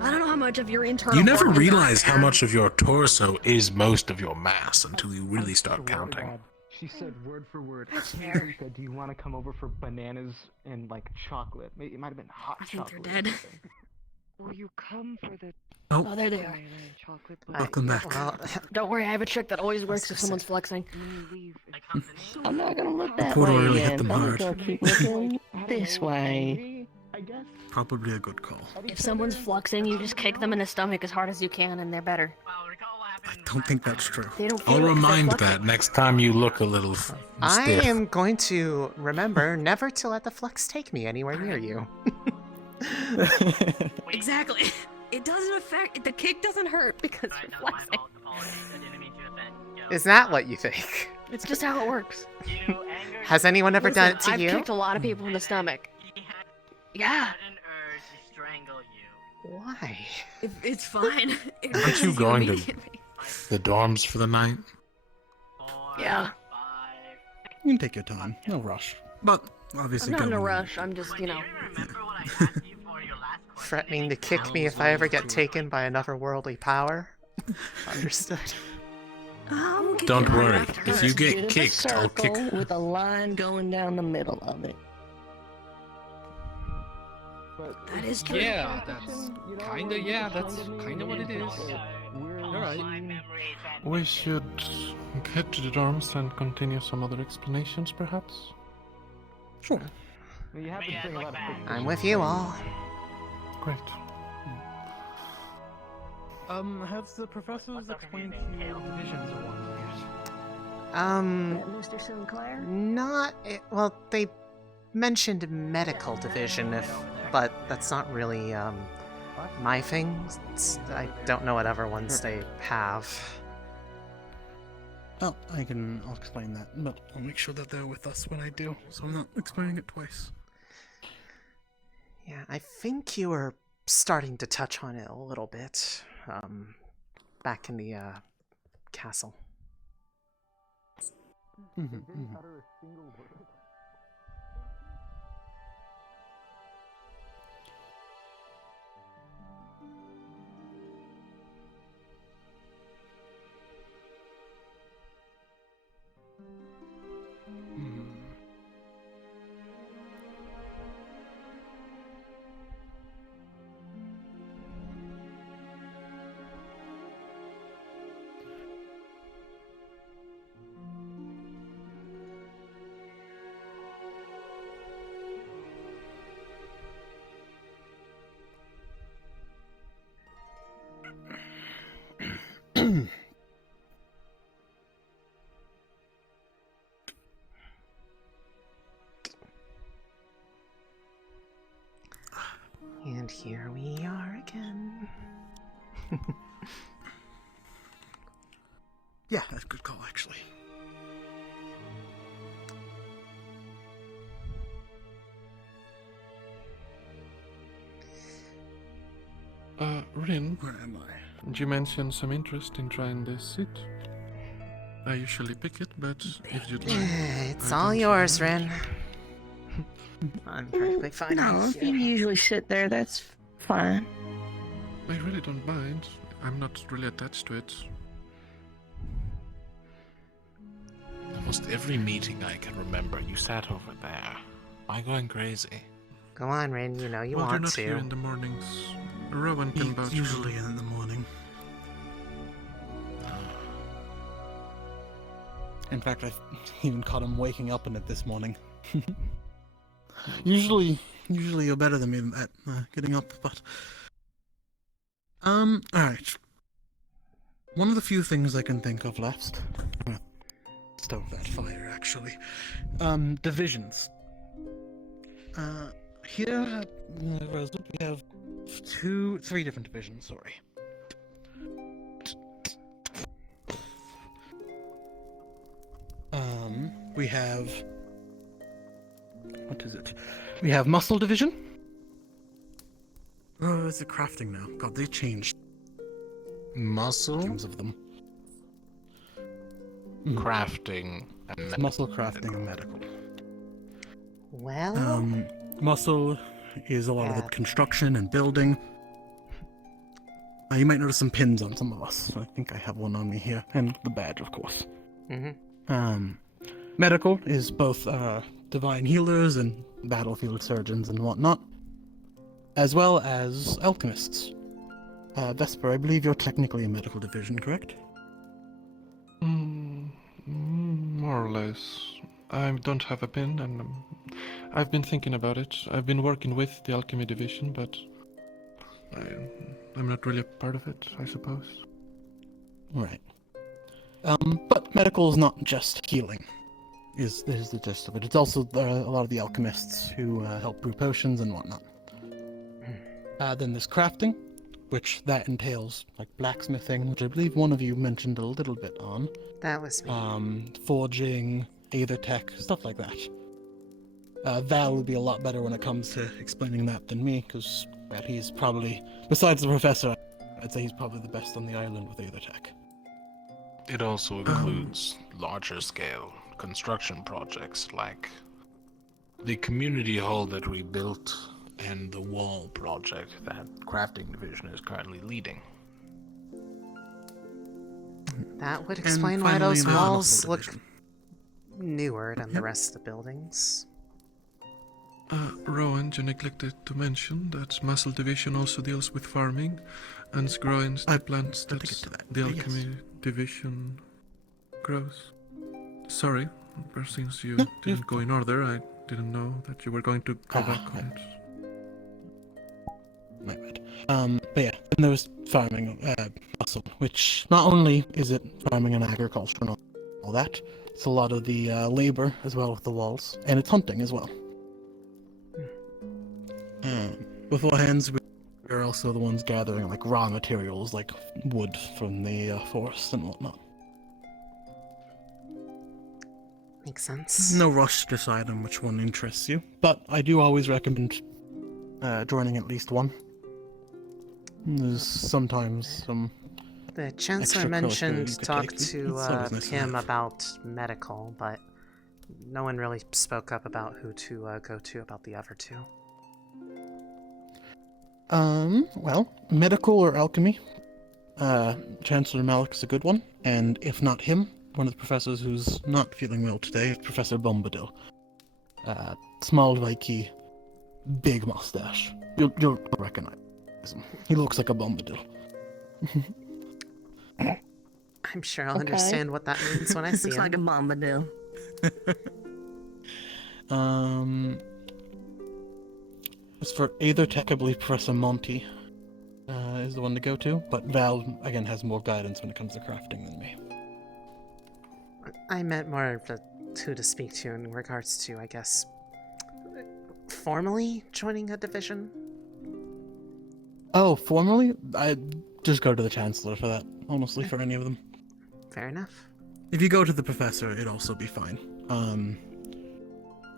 I don't know how much of your internal. You never organs are realize how there. much of your torso is most of your mass until you really start counting. She said word for word. That's fair. She said, "Do you want to come over for bananas and like chocolate? Maybe it might have been hot I think chocolate." they're dead. Will you come for the Oh, there they are. banana and chocolate? Welcome back. Well, Don't worry, I have a trick that always works if someone's flexing. I'm not gonna look that Portal way really hit again. them I'm hard. gonna keep looking this way. Probably a good call. If someone's fluxing, you just kick them in the stomach as hard as you can, and they're better. I don't think that's true. They don't feel I'll it 'cause they're remind fluxing. that next time you look a little I stiff. am going to remember never to let the flux take me anywhere near you. Exactly. It doesn't affect. The kick doesn't hurt because you're flexing. Is that what you think? It's just how it works. Has anyone ever done it to I've you? kicked a lot of people in the stomach. Yeah. Why? It's fine. It Aren't hurts you going to immediately. the dorms for the night? Yeah. You can take your time. No rush. But obviously, I'm not in a go when you- rush. I'm just, you know. Threatening to kick me if I ever get taken by another worldly power? Understood. Don't worry. If you Just get a kicked, I'll kick. circle with a line going down the middle of it. That is true. Yeah, that's kinda what it is. Alright. We should get to the dorms and continue some other explanations, perhaps? Sure. You have to bring a lot of things. I'm with you all. Great. Have the professors explained to you divisions or what? Mr. Sinclair? Not well. They mentioned medical division, but that's not really my thing. I don't know what other ones they have. Oh, I'll explain that, but I'll make sure that they're with us when I do, so I'm not explaining it twice. Yeah, I think you were starting to touch on it a little bit, back in the castle. And here we are again. Yeah, that's a good call, actually. Rin, where am I? You mentioned some interest in trying this suit. I usually pick it, but if you'd like... It's all yours, Rin. I'm perfectly fine. No, if you usually sit there, that's fine. I really don't mind. I'm not really attached to it. Almost every meeting I can remember, you sat over there. Am I going crazy? Go on, Rin. You know you Well, want you're not to. here in the mornings. Rowan can vouch for Usually you. in the morning. In fact, I've even caught him waking up in it this morning. Usually you're better than me at getting up, but... alright. One of the few things I can think of left... Stove that fire, actually. Divisions. Here at Rosewood, we have three different divisions, sorry. We have... What is it? We have Muscle Division. Oh, it's a crafting now. God, they changed. Muscle? Names of them. Crafting and It's muscle crafting and medical. Well... Muscle is a lot of the construction and building. You might notice some pins on some of us. I think I have one on me here. And the badge, of course. Medical is both divine healers and battlefield surgeons and whatnot, as well as alchemists. Vesper, I believe you're technically a medical division, correct? More or less. I don't have a pin, and I've been thinking about it. I've been working with the alchemy division, but I'm not really a part of it, I suppose. Right. But medical is not just healing, is the gist of it. It's also a lot of the alchemists who help brew potions and whatnot. Then there's crafting, which that entails like blacksmithing, which I believe one of you mentioned a little bit on. That was me. Forging, aether tech, stuff like that. Val would be a lot better when it comes to explaining that than me, because he's probably, besides the professor, I'd say he's probably the best on the island with aether tech. It also includes larger scale construction projects like the community hall that we built and the wall project that crafting division is currently leading. That would explain why those walls look newer than the rest of the buildings. Rowan, you neglected to mention that Muscle Division also deals with farming and growing the plants that the Alchemy Division grows. Sorry, since you didn't go in order, I didn't know that you were going to go back on it. My bad. But yeah, and there was farming muscle, which not only is it farming and agriculture and all that, it's a lot of the labor as well with the walls, and it's hunting as well. With our hands, we're also the ones gathering like raw materials, like wood from the forest and whatnot. Makes sense. No rush to decide on which one interests you, but I do always recommend joining at least one. There's sometimes some. The Chancellor mentioned talk to him about medical, but no one really spoke up about who to go to about the other two. Well, medical or alchemy. Chancellor Malik's a good one, and if not him, one of the professors who's not feeling well today is Professor Bombadil. Small, vikey, big mustache. You'll recognize him. He looks like a Bombadil. I'm sure I'll understand what that means when I see Looks him. like a Bombadil. As for Aethertech, I believe Professor Monty is the one to go to, but Val, again, has more guidance when it comes to crafting than me. I meant more of the who to speak to in regards to, I guess, formally joining a division. Oh, formally? I just go to the Chancellor for that, honestly, for any of them. Fair enough. If you go to the Professor, it'd also be fine.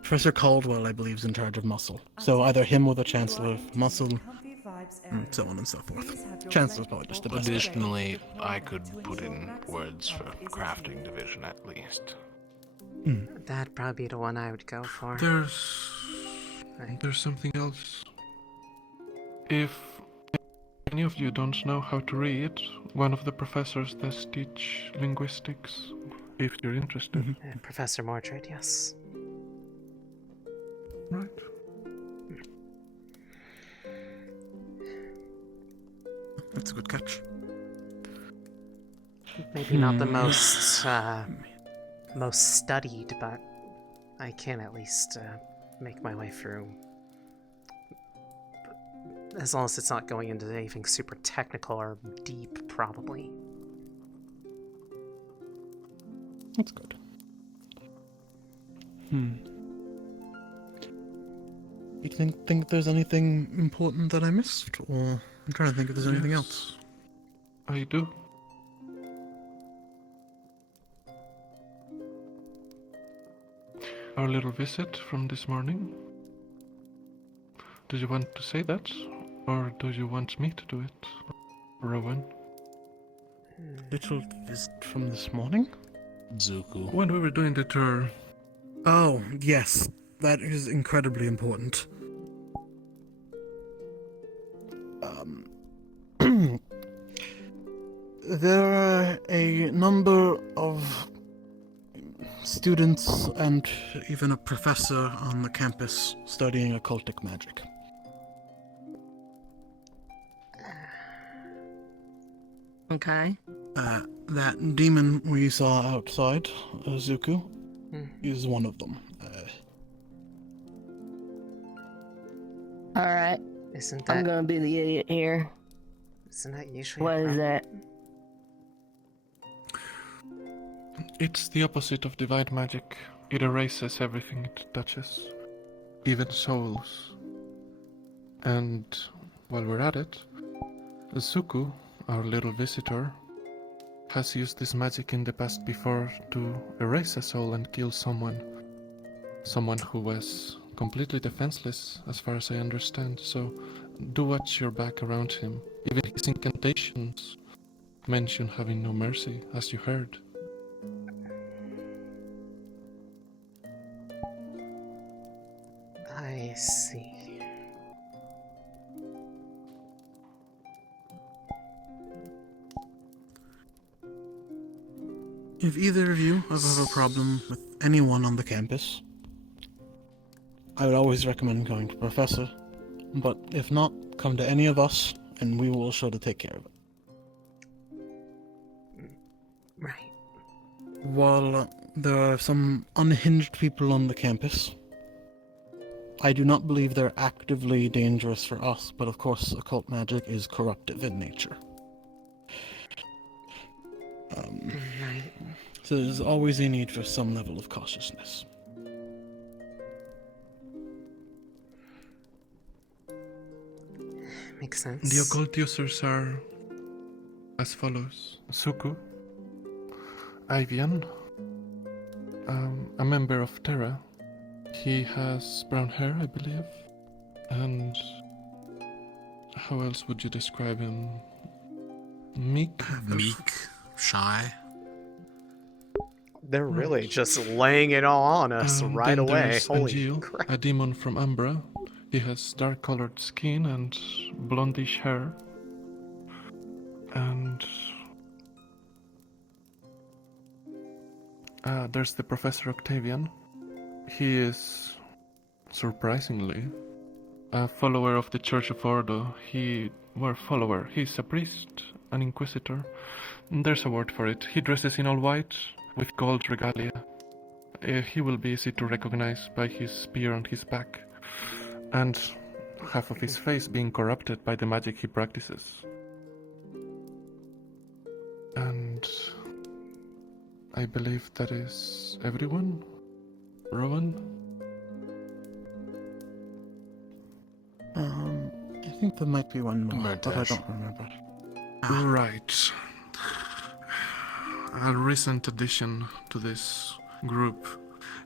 Professor Caldwell, I believe, is in charge of muscle. So either him or the Chancellor of muscle, and so on and so forth. Chancellor's probably just the best. Additionally, I could put in words for crafting division at least. That'd probably be the one I would go for. There's something else. If any of you don't know how to read, one of the professors does teach linguistics, if you're interested. Professor Mordred, yes. Right. That's a good catch. Maybe not the most studied, but I can at least make my way through. As long as it's not going into anything super technical or deep, probably. That's good. You think there's anything important that I missed? Or I'm trying to think if there's anything else. I do. Our little visit from this morning. Do you want to say that? Or do you want me to do it, Rowan? Little visit from this morning? Zuko. When we were doing the tour. Oh, yes. That is incredibly important. There are a number of students and even a professor on the campus studying occultic magic. Okay. That demon we saw outside, Zuko, is one of them. Alright. Isn't that... I'm gonna be the idiot here. Isn't that usually... What is that? It's the opposite of divine magic. It erases everything it touches, even souls. And while we're at it, Zuko, our little visitor, has used this magic in the past before to erase a soul and kill someone. Someone who was completely defenseless, as far as I understand, so do watch your back around him. Even his incantations mention having no mercy, as you heard. I see. If either of you ever have a problem with anyone on the campus, I would always recommend going to Professor, but if not, come to any of us, and we will sure to take care of it. Right. While there are some unhinged people on the campus, I do not believe they're actively dangerous for us, but of course occult magic is corruptive in nature. Right. So there's always a need for some level of cautiousness. Makes sense. The occult users are as follows: Suku, Ivian, a member of Terra. He has brown hair, I believe. And how else would you describe him? Meek? Meek, shy. They're really just laying it all on us right Then away. there's Holy Angeal, crap. a demon from Umbra. He has dark-colored skin and blondish hair. And there's the Professor Octavian. He is, surprisingly, a follower of the Church of Ordo. He's a priest, an inquisitor. There's a word for it. He dresses in all white with gold regalia. He will be easy to recognize by his spear on his back, and half of his face being corrupted by the magic he practices. And I believe that is everyone. Rowan? I think there might be one more, but I don't remember. Right. A recent addition to this group.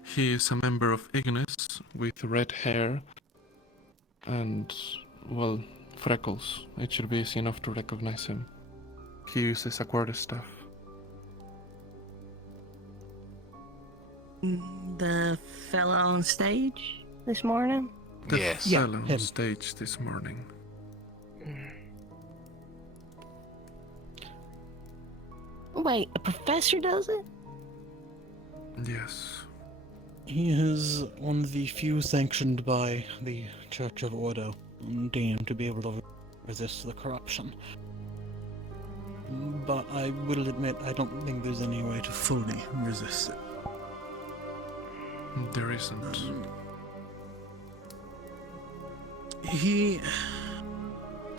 He is a member of Ignis with red hair and, well, freckles. It should be easy enough to recognize him. He uses a quarterstaff. The fella on stage this morning? The Yes. fellow on stage this morning. Wait, a professor does it? Yes. He is one of the few sanctioned by the Church of Ordo, deemed to be able to resist the corruption. But I will admit, I don't think there's any way to fully resist it. There isn't.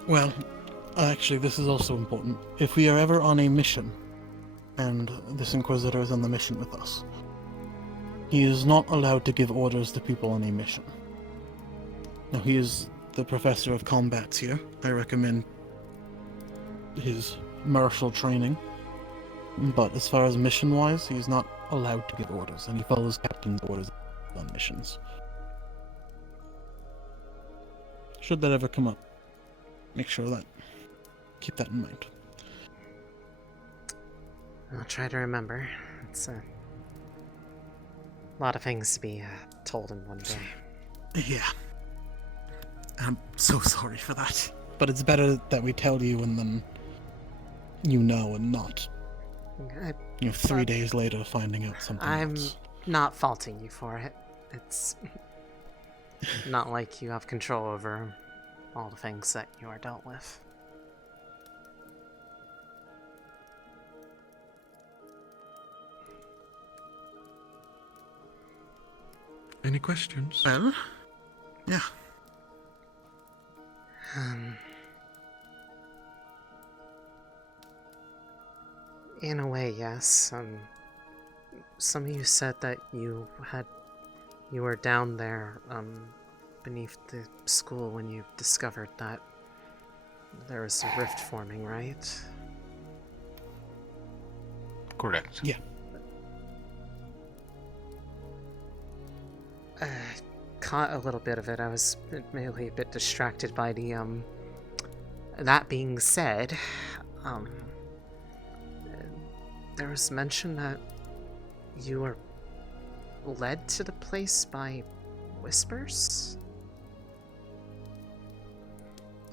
Well, actually, this is also important. If we are ever on a mission, and this Inquisitor is on the mission with us, he is not allowed to give orders to people on a mission. Now, he is the Professor of Combats here. I recommend his martial training. But as far as mission-wise, he's not allowed to give orders, and he follows Captain's orders on missions. Should that ever come up, make sure that, keep that in mind. I'll try to remember. It's a lot of things to be told in one day. Yeah. I'm so sorry for that. But it's better that we tell you and then you know and not. 3 days later finding out something I'm else. not faulting you for it. It's not like you have control over all the things that you are dealt with. Any questions? Well, yeah. In a way, yes. Some of you said that you were down there, beneath the school when you discovered that there was a rift forming, right? Correct. Yeah. Caught a little bit of it. I was admittedly a bit distracted by the, That being said, there was mention that you were led to the place by whispers?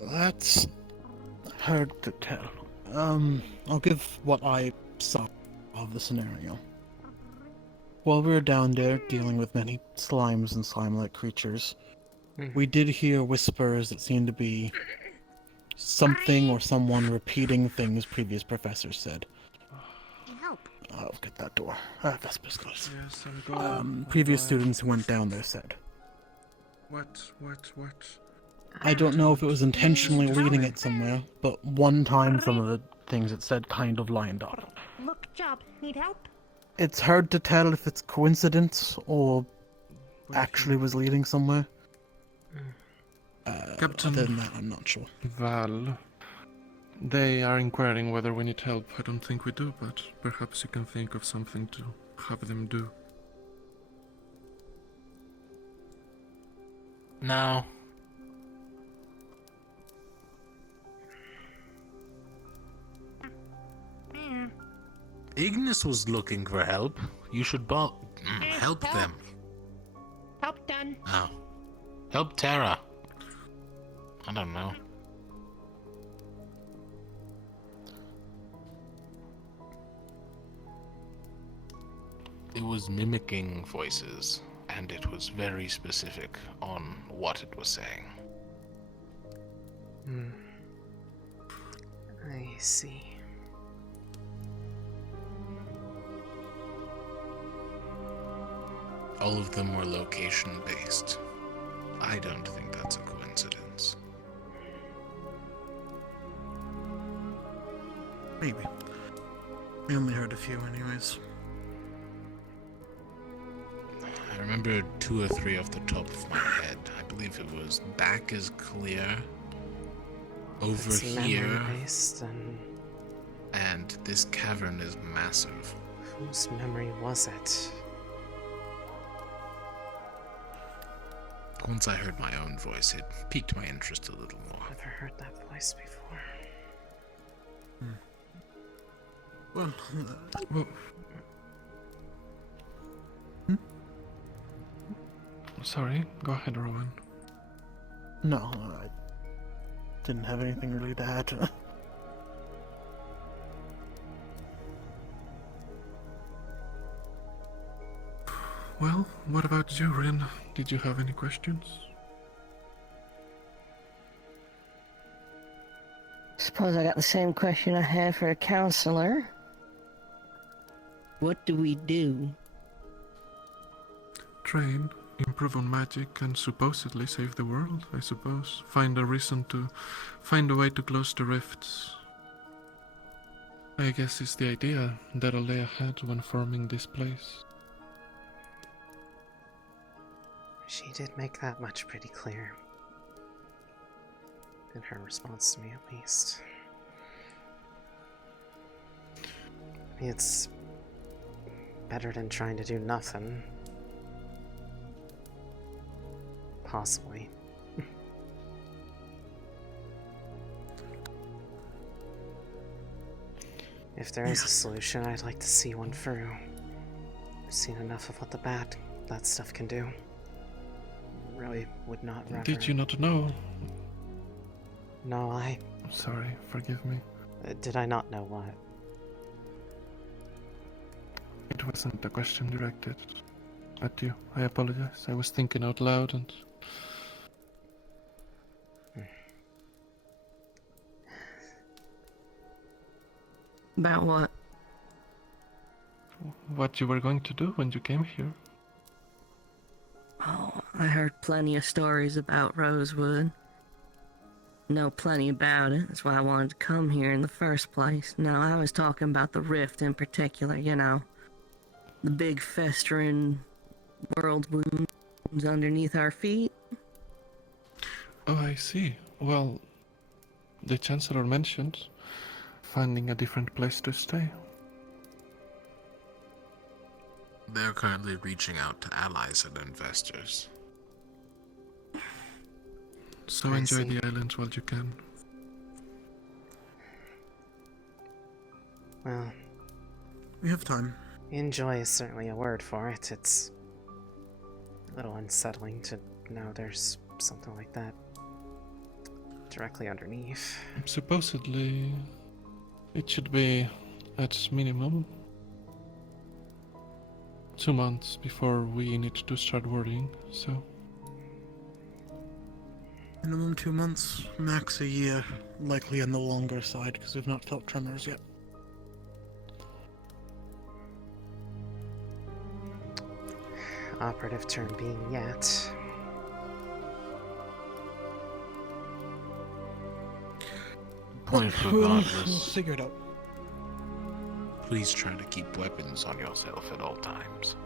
That's hard to tell. I'll give what I saw of the scenario. While we were down there dealing with many slimes and slime-like creatures, we did hear whispers that seemed to be something or someone repeating things previous professors said. I'll get that door. Vesper's close. Yes, I'm going. Previous students who went down there said. What? I don't know if it was intentionally leading it somewhere, but one time some of the things it said kind of lined up. Look, job. Need help? It's hard to tell if it's coincidence or actually was leading somewhere. Captain, other than that, I'm not sure. Val, they are inquiring whether we need help. I don't think we do, but perhaps you can think of something to have them do. No. Ignis was looking for help. You should help them. Help done. Oh. Help Terra. I don't know. It was mimicking voices, and it was very specific on what it was saying. I see. All of them were location-based. I don't think that's a coincidence. Maybe. We only heard a few anyways. I remember 2 or 3 off the top of my head. I believe it was back is clear. Over It's here. memory-based And this cavern is massive. Whose memory was it? Once I heard my own voice, it piqued my interest a little more. Never heard that voice before. Well, sorry, go ahead, Rowan. No, I didn't have anything really to add. Well, what about you, Rin? Did you have any questions? Suppose I got the same question I had for a counselor. What do we do? Train, improve on magic, and supposedly save the world, I suppose. Find a way to close the rifts. I guess it's the idea that Alea had when forming this place. She did make that much pretty clear. In her response to me, at least. It's better than trying to do nothing. Possibly. If there is a solution, I'd like to see one through. I've seen enough of what that stuff can do. Really would not rather... Did you not know? No, Sorry, forgive me. Did I not know what? It wasn't a question directed at you. I apologize. I was thinking out loud and... About what? What you were going to do when you came here. Oh, I heard plenty of stories about Rosewood. Know plenty about it. That's why I wanted to come here in the first place. No, I was talking about the rift in particular, you know. The big festering world wounds underneath our feet. Oh, I see. Well, the Chancellor mentioned finding a different place to stay. They're currently reaching out to allies and investors. So enjoy the islands while you can. Well, we have time. Enjoy is certainly a word for it. It's a little unsettling to know there's something like that directly underneath. Supposedly, it should be at minimum 2 months before we need to start worrying, so... Minimum 2 months, max a year. Likely on the longer side, because we've not felt tremors yet. Operative term being yet. point We'll regardless. figure it out. Please try to keep weapons on yourself at all times.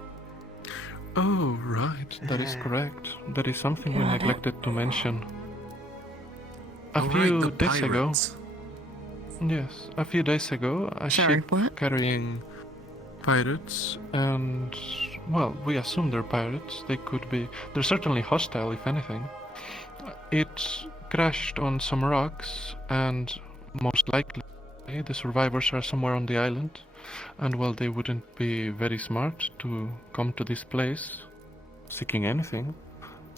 Oh, right. That is correct. That is something we neglected to mention. A few days ago. Yes, a few days ago, a ship carrying pirates, and well, we assume they're pirates. They're certainly hostile, if anything. It crashed on some rocks, and most likely the survivors are somewhere on the island. And well, they wouldn't be very smart to come to this place seeking anything.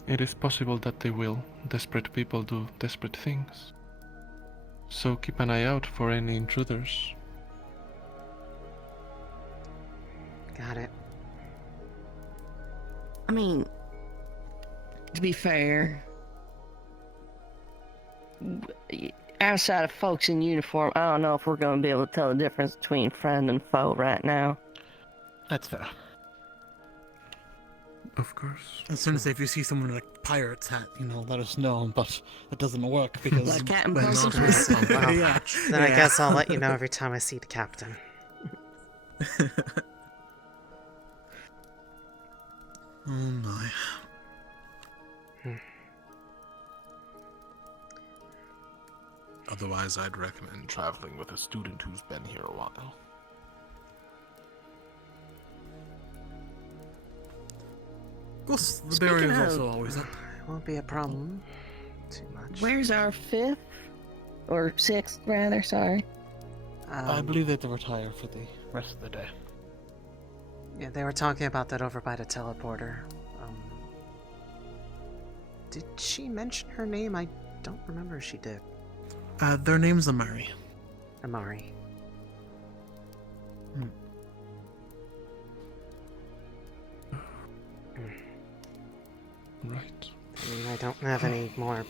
It is possible that they will. Desperate people do desperate things. So keep an eye out for any intruders. Got it. I mean, to be fair, outside of folks in uniform, I don't know if we're going to be able to tell the difference between friend and foe right now. That's fair. Of course. As soon as if you see someone in a pirate's hat, let us know, but it doesn't work because... Like Captain Well, Yeah. then I guess I'll let you know every time I see the captain. Oh my. Otherwise, I'd recommend traveling with a student who's been here a while. Of course, the barrier is also always up. Won't be a problem. Too much. Where's our 5th? Or 6th, rather, sorry. I believe they have to retire for the rest of the day. Yeah, they were talking about that over by the teleporter. Did she mention her name? I don't remember if she did. Their name's Amari. Amari. Right. I mean, I don't have any more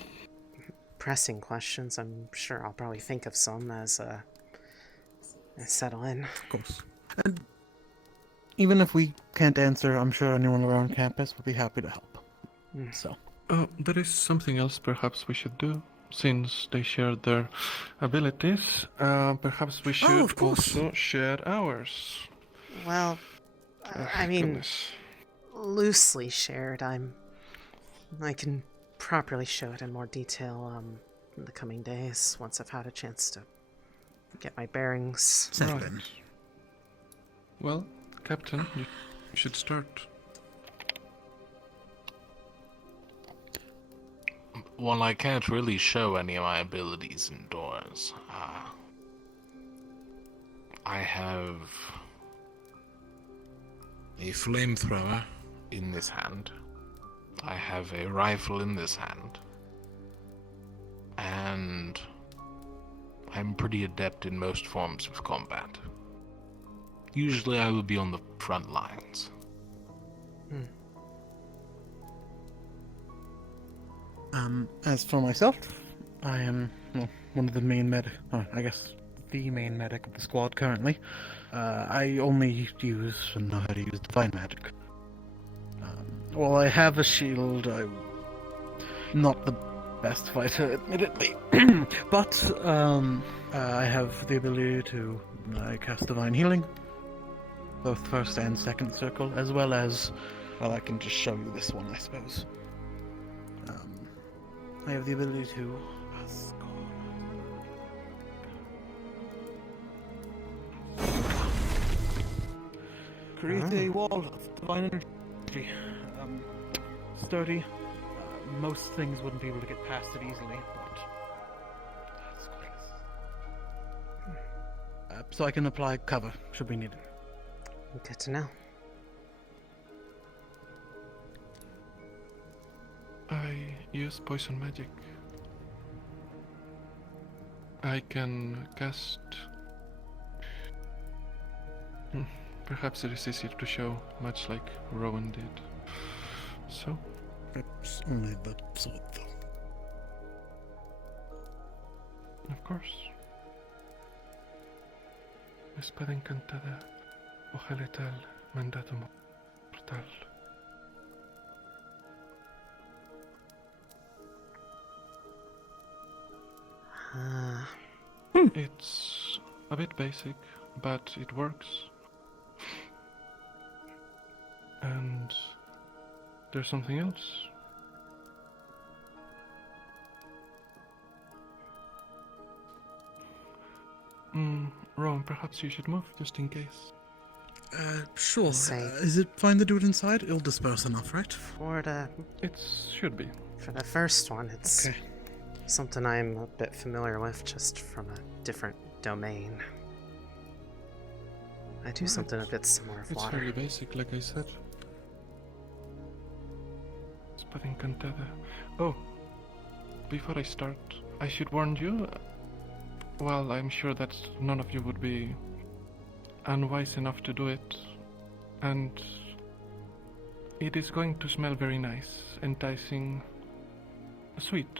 pressing questions. I'm sure I'll probably think of some as I settle in. Of course. And even if we can't answer, I'm sure anyone around campus will be happy to help. So. There is something else perhaps we should do. Since they share their abilities, perhaps we should also share ours. Well, I mean, loosely shared. I can properly show it in more detail in the coming days once I've had a chance to get my bearings. Right. Well, Captain, you should start. Well, I can't really show any of my abilities indoors. I have a flamethrower in this hand. I have a rifle in this hand. And I'm pretty adept in most forms of combat. Usually I will be on the front lines. As for myself, I am one of the main the main medic of the squad currently. I only use and know how to use divine magic. Well, I have a shield. I'm not the best fighter, admittedly, but I have the ability to cast divine healing, both first and second circle, as well as, well, I can just show you this one, I suppose. I have the ability to create a wall of divine energy. Sturdy. Most things wouldn't be able to get past it easily, but so I can apply cover should we need it. Good to know. I use poison magic. I can cast... Perhaps it is easier to show, much like Rowan did. So? It's only the sword, though. Of course. Espada encantada, hoja letal, mandato mortal. It's a bit basic, but it works. And there's something else. Ron, perhaps you should move, just in case. Sure. Say- Is it fine to do it inside? It'll disperse enough, right? For the... It should be. For the first one, it's Okay. something I'm a bit familiar with, just from a different domain. I do something a bit similar with It's water. very basic, like I said. Spewing cantada. Oh, before I start, I should warn you. Well, I'm sure that none of you would be unwise enough to do it, and it is going to smell very nice, enticing, sweet,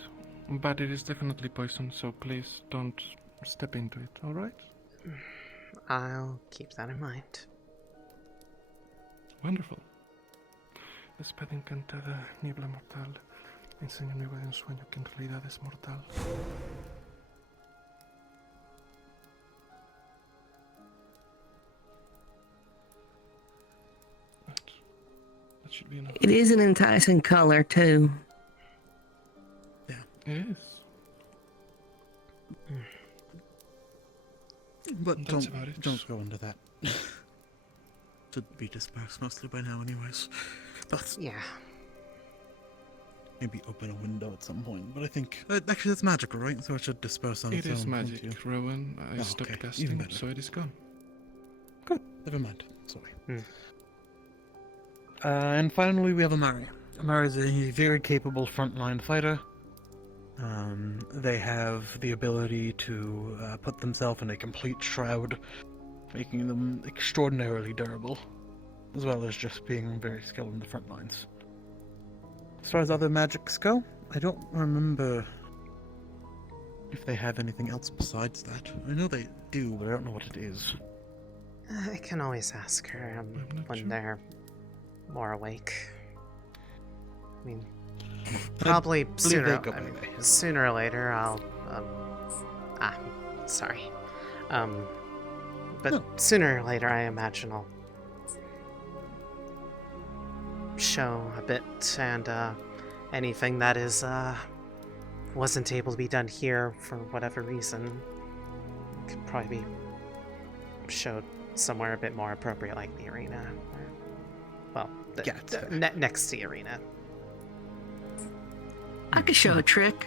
but it is definitely poison, so please don't step into it, alright? I'll keep that in mind. Wonderful. Espada encantada, niebla mortal, enséñame de un sueño que en realidad es mortal. That should be enough. It is an enticing color, too. It is. But That's about it. don't go into that. Should be dispersed mostly by now anyways. But yeah. Maybe open a window at some point. But I think actually that's magical, right? So it should disperse on It its is own. thank magic, you. Rowan. I Oh, stopped okay. casting, Even better. so it is gone. Good. Never mind. Sorry. And finally, we have Amari. Amari is a very capable frontline fighter. They have the ability to put themselves in a complete shroud, making them extraordinarily durable, as well as just being very skilled in the front lines. As far as other magics go, I don't remember if they have anything else besides that. I know they do, but I don't know what it is. I can always ask her when they're more awake. I mean, probably sooner. go I mean, by that. sooner or later, I'll. Sorry. But sooner or later, I imagine I'll show a bit, and anything that is wasn't able to be done here for whatever reason could probably be showed somewhere a bit more appropriate, like the arena. Well, next to the arena. I could show a trick.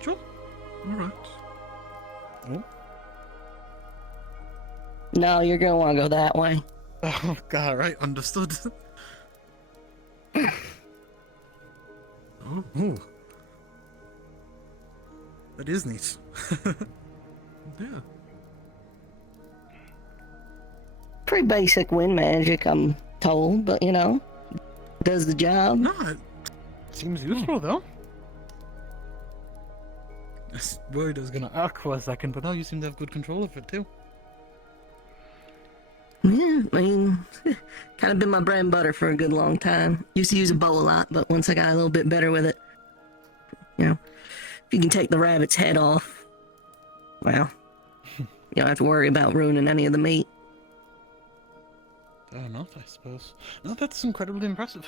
Sure. Alright. Oh. No, you're gonna want to go that way. Oh, God, right, understood. Oh. That is neat. Yeah. Pretty basic wind magic, I'm told, but you know, does the job. No, it seems useful though. I was worried it was gonna arc for a second, but no, you seem to have good control of it too. Yeah, I mean, kind of been my bread and butter for a good long time. Used to use a bow a lot, but once I got a little bit better with it, you know, if you can take the rabbit's head off, well, you don't have to worry about ruining any of the meat. Fair enough, I suppose. No, that's incredibly impressive.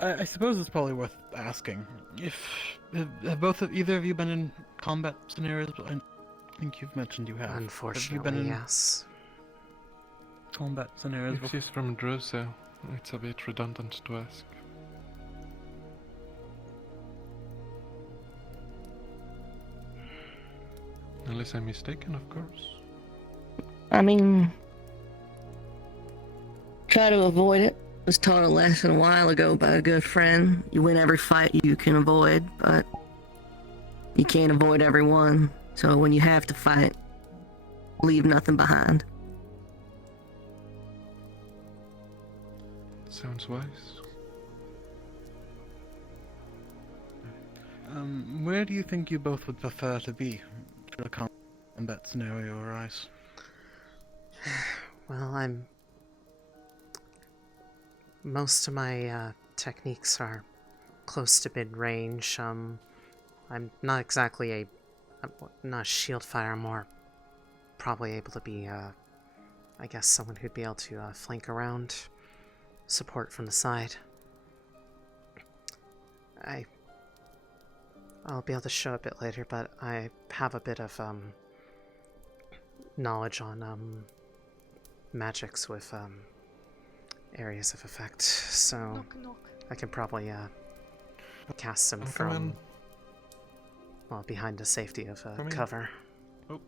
I suppose it's probably worth asking. Have either of you been in combat scenarios? I think you've mentioned you have. Unfortunately, have you been in yes. Combat scenarios If she's from Droza, it's a bit redundant to ask. Unless I'm mistaken, of course. I mean, try to avoid it. Was taught a lesson a while ago by a good friend. You win every fight you can avoid, but you can't avoid every one. So when you have to fight, leave nothing behind. Sounds wise. Where do you think you both would prefer to be should a combat scenario arise? Well, most of my techniques are close to mid-range. I'm not exactly a not shield fire, more probably able to be, I guess, someone who'd be able to flank around, support from the side. I'll be able to show a bit later, but I have a bit of knowledge on magics with areas of effect, so Knock, knock. I can probably cast them from behind the safety of cover. Oh.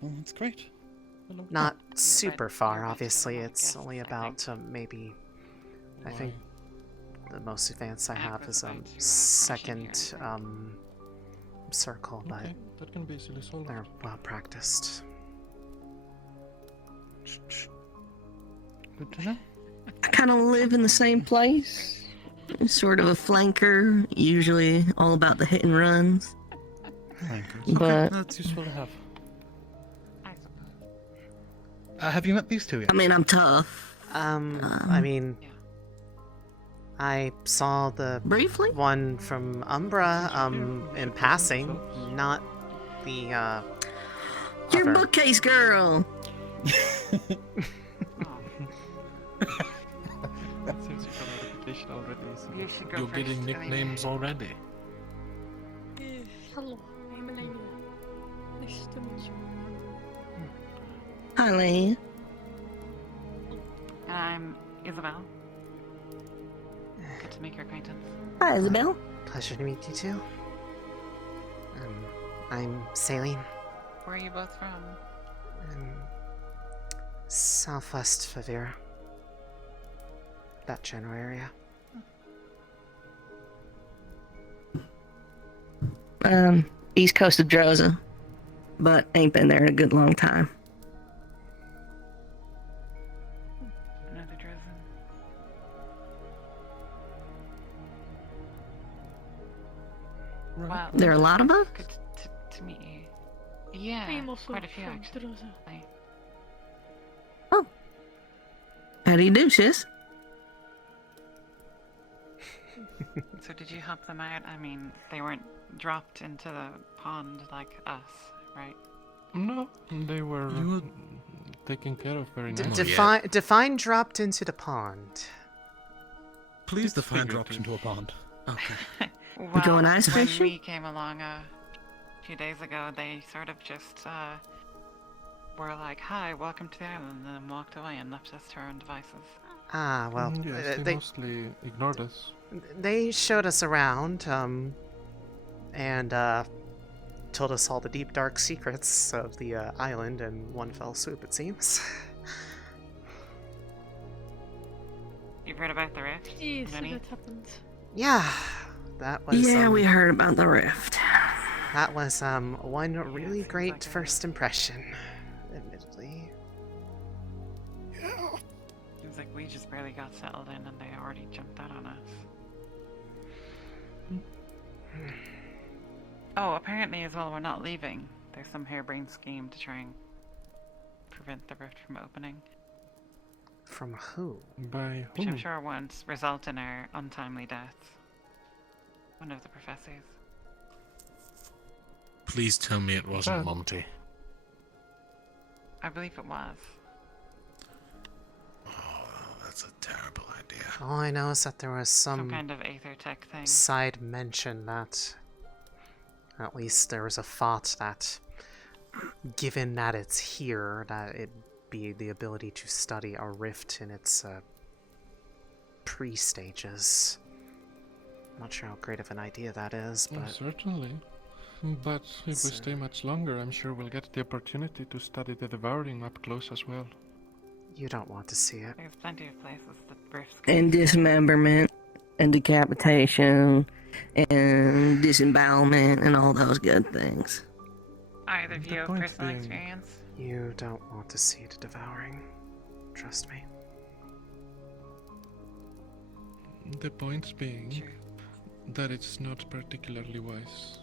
Well, that's great. Hello. Not super far, obviously. It's only about maybe, I think the most advanced I have is second circle, but that can be easily solved. They're well practiced. Good to know. I kind of live in the same place. Sort of a flanker, usually all about the hit and runs. Flankers. But Okay, that's useful to have. Have you met these two yet? I mean, I'm tough. I mean, I saw the briefly one from Umbra in passing, not the your other. bookcase girl. That seems you've got a reputation already. So You should go You're first. getting nicknames already. Hello, I'm Alea. Nice to meet you. Hi, Lane. And I'm Isabel. Good to make your acquaintance. Hi, Isabel. Pleasure to meet you too. I'm Céline. Where are you both from? Southwest Fevira. That general area. East coast of Droza, but ain't been there in a good long time. Another Droza. Wow. There are a lot of us? Good to meet you. Yeah, I'm also quite a few from actually. Droza. Oh. How do you do, sis? So did you help them out? I mean, they weren't dropped into the pond like us, right? No, they were taken care of very nicely. Define dropped into the pond. Please define dropped into a pond. Okay. Well, going ice when fishing? we came along a few days ago, they sort of just were like, "Hi, welcome to the island," and then walked away and left us to our own devices. Ah, well, Yes, they mostly ignored us. They showed us around, and told us all the deep, dark secrets of the island in one fell swoop, it seems. You've heard about the rift? Yes, Many? that happened. Yeah, that was. Yeah, we heard about the rift. That was one really great first impression, admittedly. Seems like we just barely got settled in and they already jumped out on us. Oh, apparently as well we're not leaving. There's some harebrained scheme to try and prevent the rift from opening. From who? By Which I'm whom? sure won't result in our untimely deaths. One of the professors. Please tell me it wasn't Monty. I believe it was. Oh, that's a terrible idea. All I know is that there was Some kind of aether tech thing. side mention that at least there was a thought that given that it's here, that it'd be the ability to study a rift in its pre-stages. Not sure how great of an idea that is, Oh, but certainly. But if we stay much longer, I'm sure we'll get the opportunity to study the devouring up close as well. you don't want to see it. There's plenty of places that rifts And dismemberment, and decapitation, and disembowelment, and all those good things. Either of you have point personal being- experience? You don't want to see the devouring. Trust me. The point being that it's not particularly wise.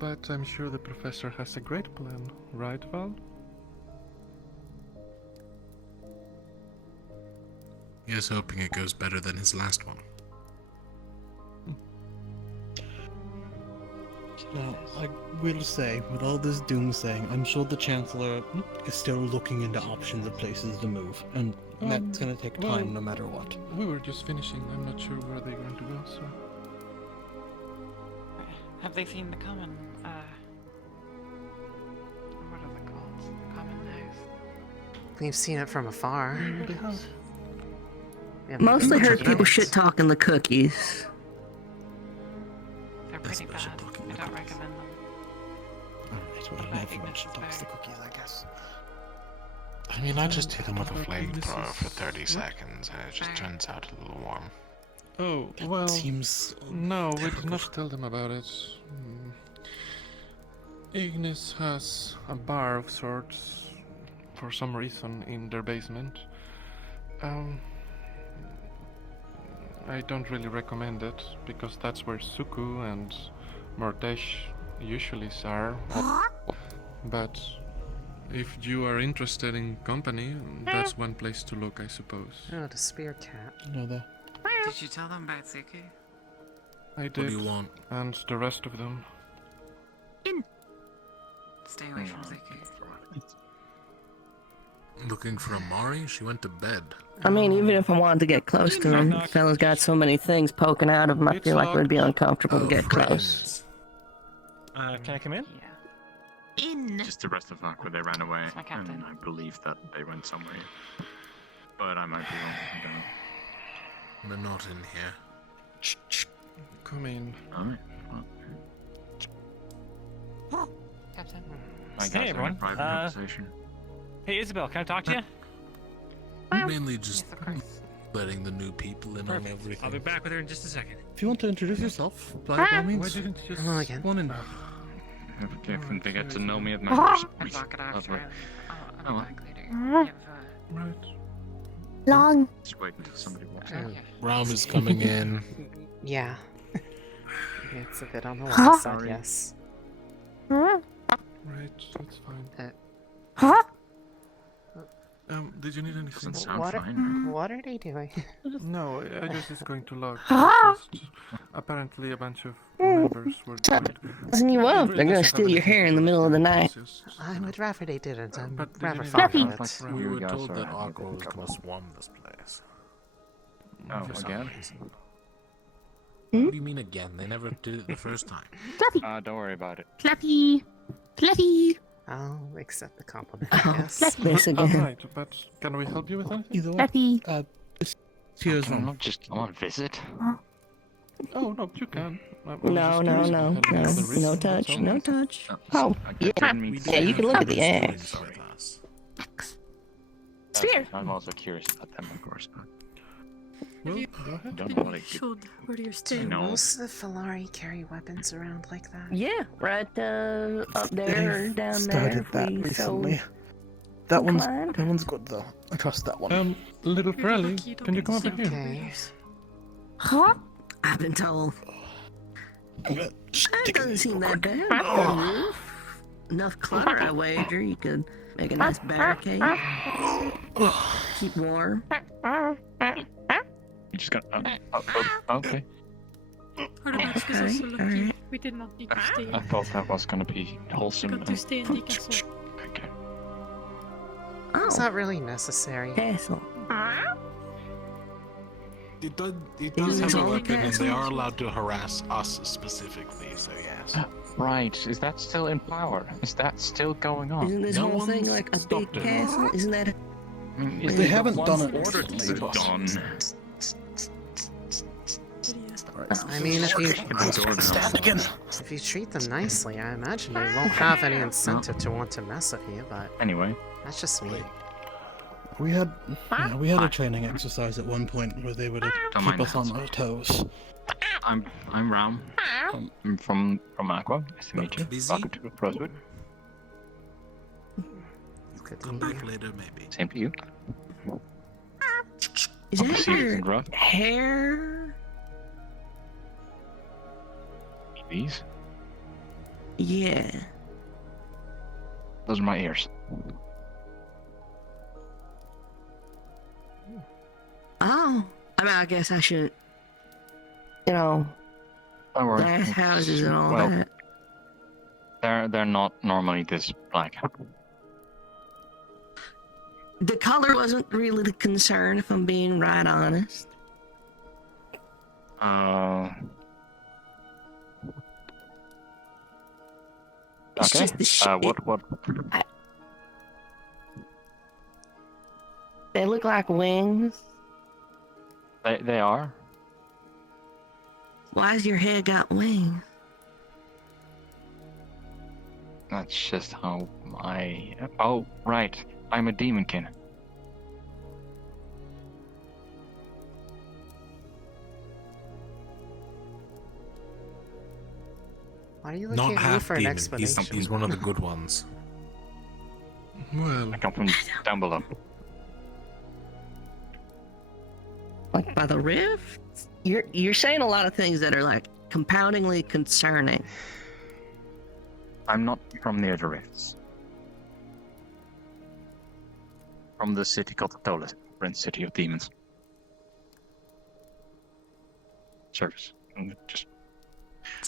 But I'm sure the professor has a great plan, right, Val? Here's hoping it goes better than his last one. Now, I will say, with all this doomsaying, I'm sure the Chancellor is still looking into options of places to move, and that's gonna take time no matter what. We were just finishing. I'm not sure where they're going to go, so... Have they seen the common, what are they called? The common house? We've seen it from afar. Mostly heard people shit talking the cookies. They're pretty bad. I don't recommend them. Alright, well, everyone should talk the cookies, I guess. I mean, I just hit him with a flamethrower for 30 seconds, and it just turns out a little warm. Oh, That well... seems... No, we did not tell them about it. Ignis has a bar of sorts, for some reason, in their basement. I don't really recommend it, because that's where Suku and Mordesh usually are. But if you are interested in company, that's one place to look, I suppose. Oh, the spear cat. No, the... Did you tell them about Suki? I did. What do you want? And the rest of them. Stay away from Suki. Looking for Amari? She went to bed. I mean, even if I wanted to get close to him, the fella's got so many things poking out of him, I feel like it would be uncomfortable to get close. Can I come in? Yeah. In. Just the rest of Aqua, they ran away, my captain. and I believe that they went somewhere. But I might be wrong. I don't know. They're not in here. Come in. Alright. Well, Captain. I guess Hey I'm in everyone. a private conversation. Hey Isabel, can I talk to you? Mainly just letting the new people in on everything. I'll be back with her in just a second. If you want to introduce yourself, by all means. Why didn't you just... Hello again. One in. If they get to know me at my I'd lock it after. Lovely. I'll be back later. You have, Right. Long. Just wait until somebody walks yeah. in. Ram is coming in. Yeah. It's a bit on the long side, yes. Right, that's fine. Did you need anything? Doesn't sound What fine. what are they doing? No, I just is going to log. Just, apparently a bunch of members were joined. Doesn't you up? They're gonna steal your hair in the middle of the night. I would rather they didn't. I'm But did rather you fond need of it. We were guys told are that having a Aqua bit was of gonna trouble. swarm this place. Oh, For some again? reason. What do you mean again? They never did it the first time. Don't worry about it. Fluffy. Fluffy. I'll accept the compliment, I guess. This again. Right, but can we help you with anything? Either way. Fluffy. This here's Can I one. not just on visit? Oh, no, you can. No, no, no, no, no touch, no touch. Oh, I yeah, didn't mean to yeah, you say can look at the that. ass. Spear. I'm also curious about them, of course, but Well, go I ahead. don't know what I could. Where do you Do No. most of the Filari carry weapons around like that? Yeah, right up there or They've down there. started if that we recently. so That inclined. one's good though. I trust that one. Little Pirelli, can you come over here? Okay. Huh? I've been told. Okay, That doesn't seem that bad. Enough clutter, I wager. You could make a nice barricade. Keep warm. You just got. Okay. Part of us was Okay, also lucky. alright. We did not need to stay. I thought that was gonna be We wholesome. got to stay in the castle. Okay. It's Oh, not really necessary. castle. It does Is have it a all weapon, and they castles? are allowed to harass us specifically, so yes. Right. Is that still in power? Is that still going on? Isn't this No whole thing one's like a big stopped it. castle? Isn't that a... Is They it haven't once done it ordered to be recently. done? I mean, if you again. if you treat them nicely, I imagine they won't have any incentive to want to mess with you. But Anyway, that's just me. We had a training exercise at one point where they would Don't keep mind us on our toes. I'm Ram. I'm from Aqua. Nice to meet you. Busy? Welcome to Rosewood. Good to Come meet back you. later, maybe. Same to you. Is Hope to that see you your in Droza. hair? These? Yeah. Those are my ears. Oh. I mean, I guess I should... You know, Don't worry. glass houses and all Well, that. They're not normally this black. The color wasn't really the concern, if I'm being right honest. It's Okay. just the shape. What? They look like wings. They are. Why's your head got wings? That's just how Oh, right. I'm a demonkin. Why are you looking at me for an explanation? He's one of the good ones. Well, I come from down below. Like by the rift? You're saying a lot of things that are like compoundingly concerning. I'm not from near the rifts. From the city called Tolis, Prince City of Demons. Service. Just.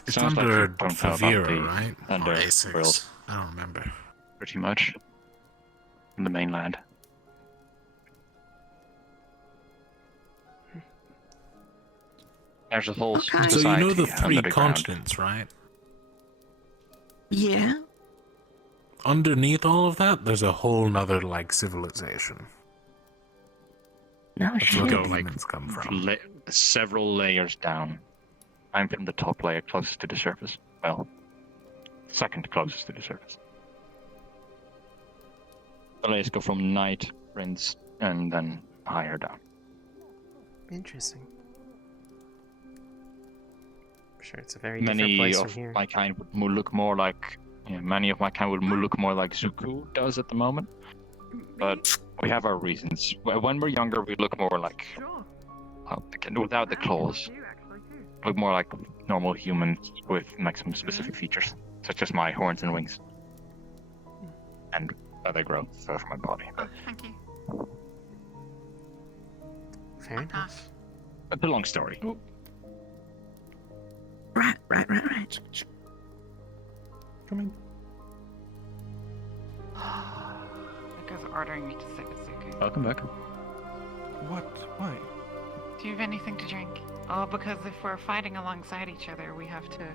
It's sounds under like you don't know about Fevira, the right? Or Under Asix. world. I don't remember. Pretty much. In the mainland. There's a whole society So you know the three under the ground. continents, right? Yeah. Underneath all of that, there's a whole nother like civilization. No That's shit. where the Go, like, demons come from. Several layers down. I'm from the top layer closest to the surface. Well, second closest to the surface. The layers go from Knight, Prince, and then higher down. Interesting. I'm sure it's a very different Many place of from here. my kind would look more like... many of my kind would look more like Zuku does at the moment. But we have our reasons. When we're younger, we look more like... without the claws. Look more like normal humans with like some specific features, such as my horns and wings. And feather growth for my body. But Thank you. Fair enough. it's a long story. Right. Come in. Because ordering me to sit with Zuku. Welcome back. What? Why? Do you have anything to drink? Oh, because if we're fighting alongside each other, we have to...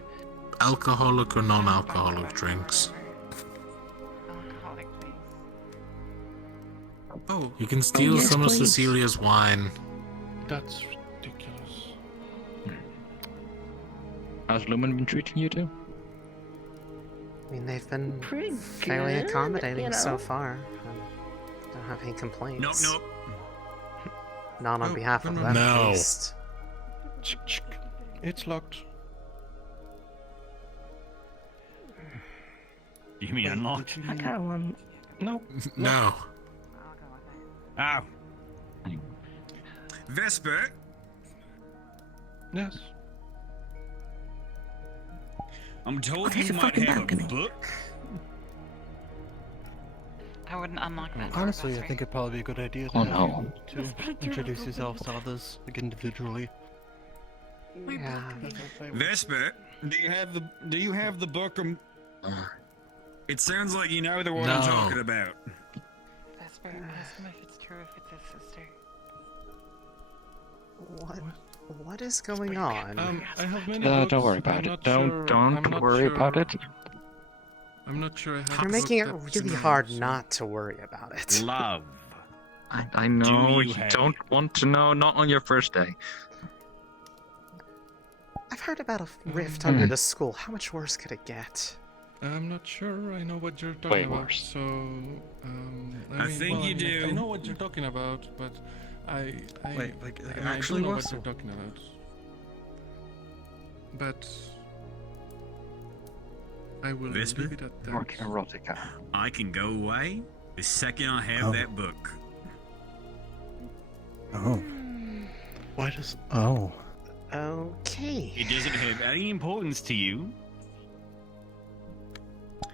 Alcoholic or non-alcoholic drinks. Alcoholic, please. Oh. You can steal yes, some of please. Cecilia's wine. That's ridiculous. How's Lumen been treating you two? I mean, they've been Pretty fairly good, accommodating you know? so far. Don't have any complaints. Nope. Not on behalf of them, No. at least. It's locked. You mean unlocked? I kind of want. No. No. Ow. Vesper, Yes. I'm told Oh, there's you a might fucking have balcony. a book. I wouldn't unlock that. door, Honestly, I Vesper. think it'd probably be a good idea Oh, no. to introduce yourselves to others, like individually. Yeah. Vesper, do you have the book? It sounds like you know the one I'm No. talking about. Vesper, ask him if it's true if it's his sister. What is going on? I have many Don't books. worry about I'm it. not Don't sure- I'm not worry about sure- it. I'm not sure I have. You're a making it book that's really similar, hard so- not to worry about it. Love. I know you you have don't want to know, not on your first day. I've heard about a rift under the school. How much worse could it get? I'm not sure I know what you're talking Way about. worse. So, I think you do. I know what you're talking about, but I Wait, like I actually do know worse? what you're talking about. But I will Vesper? leave it at that. More erotica. I can go away the second I have Oh. that book. Oh. Why does? Oh. Okay. It doesn't have any importance to you.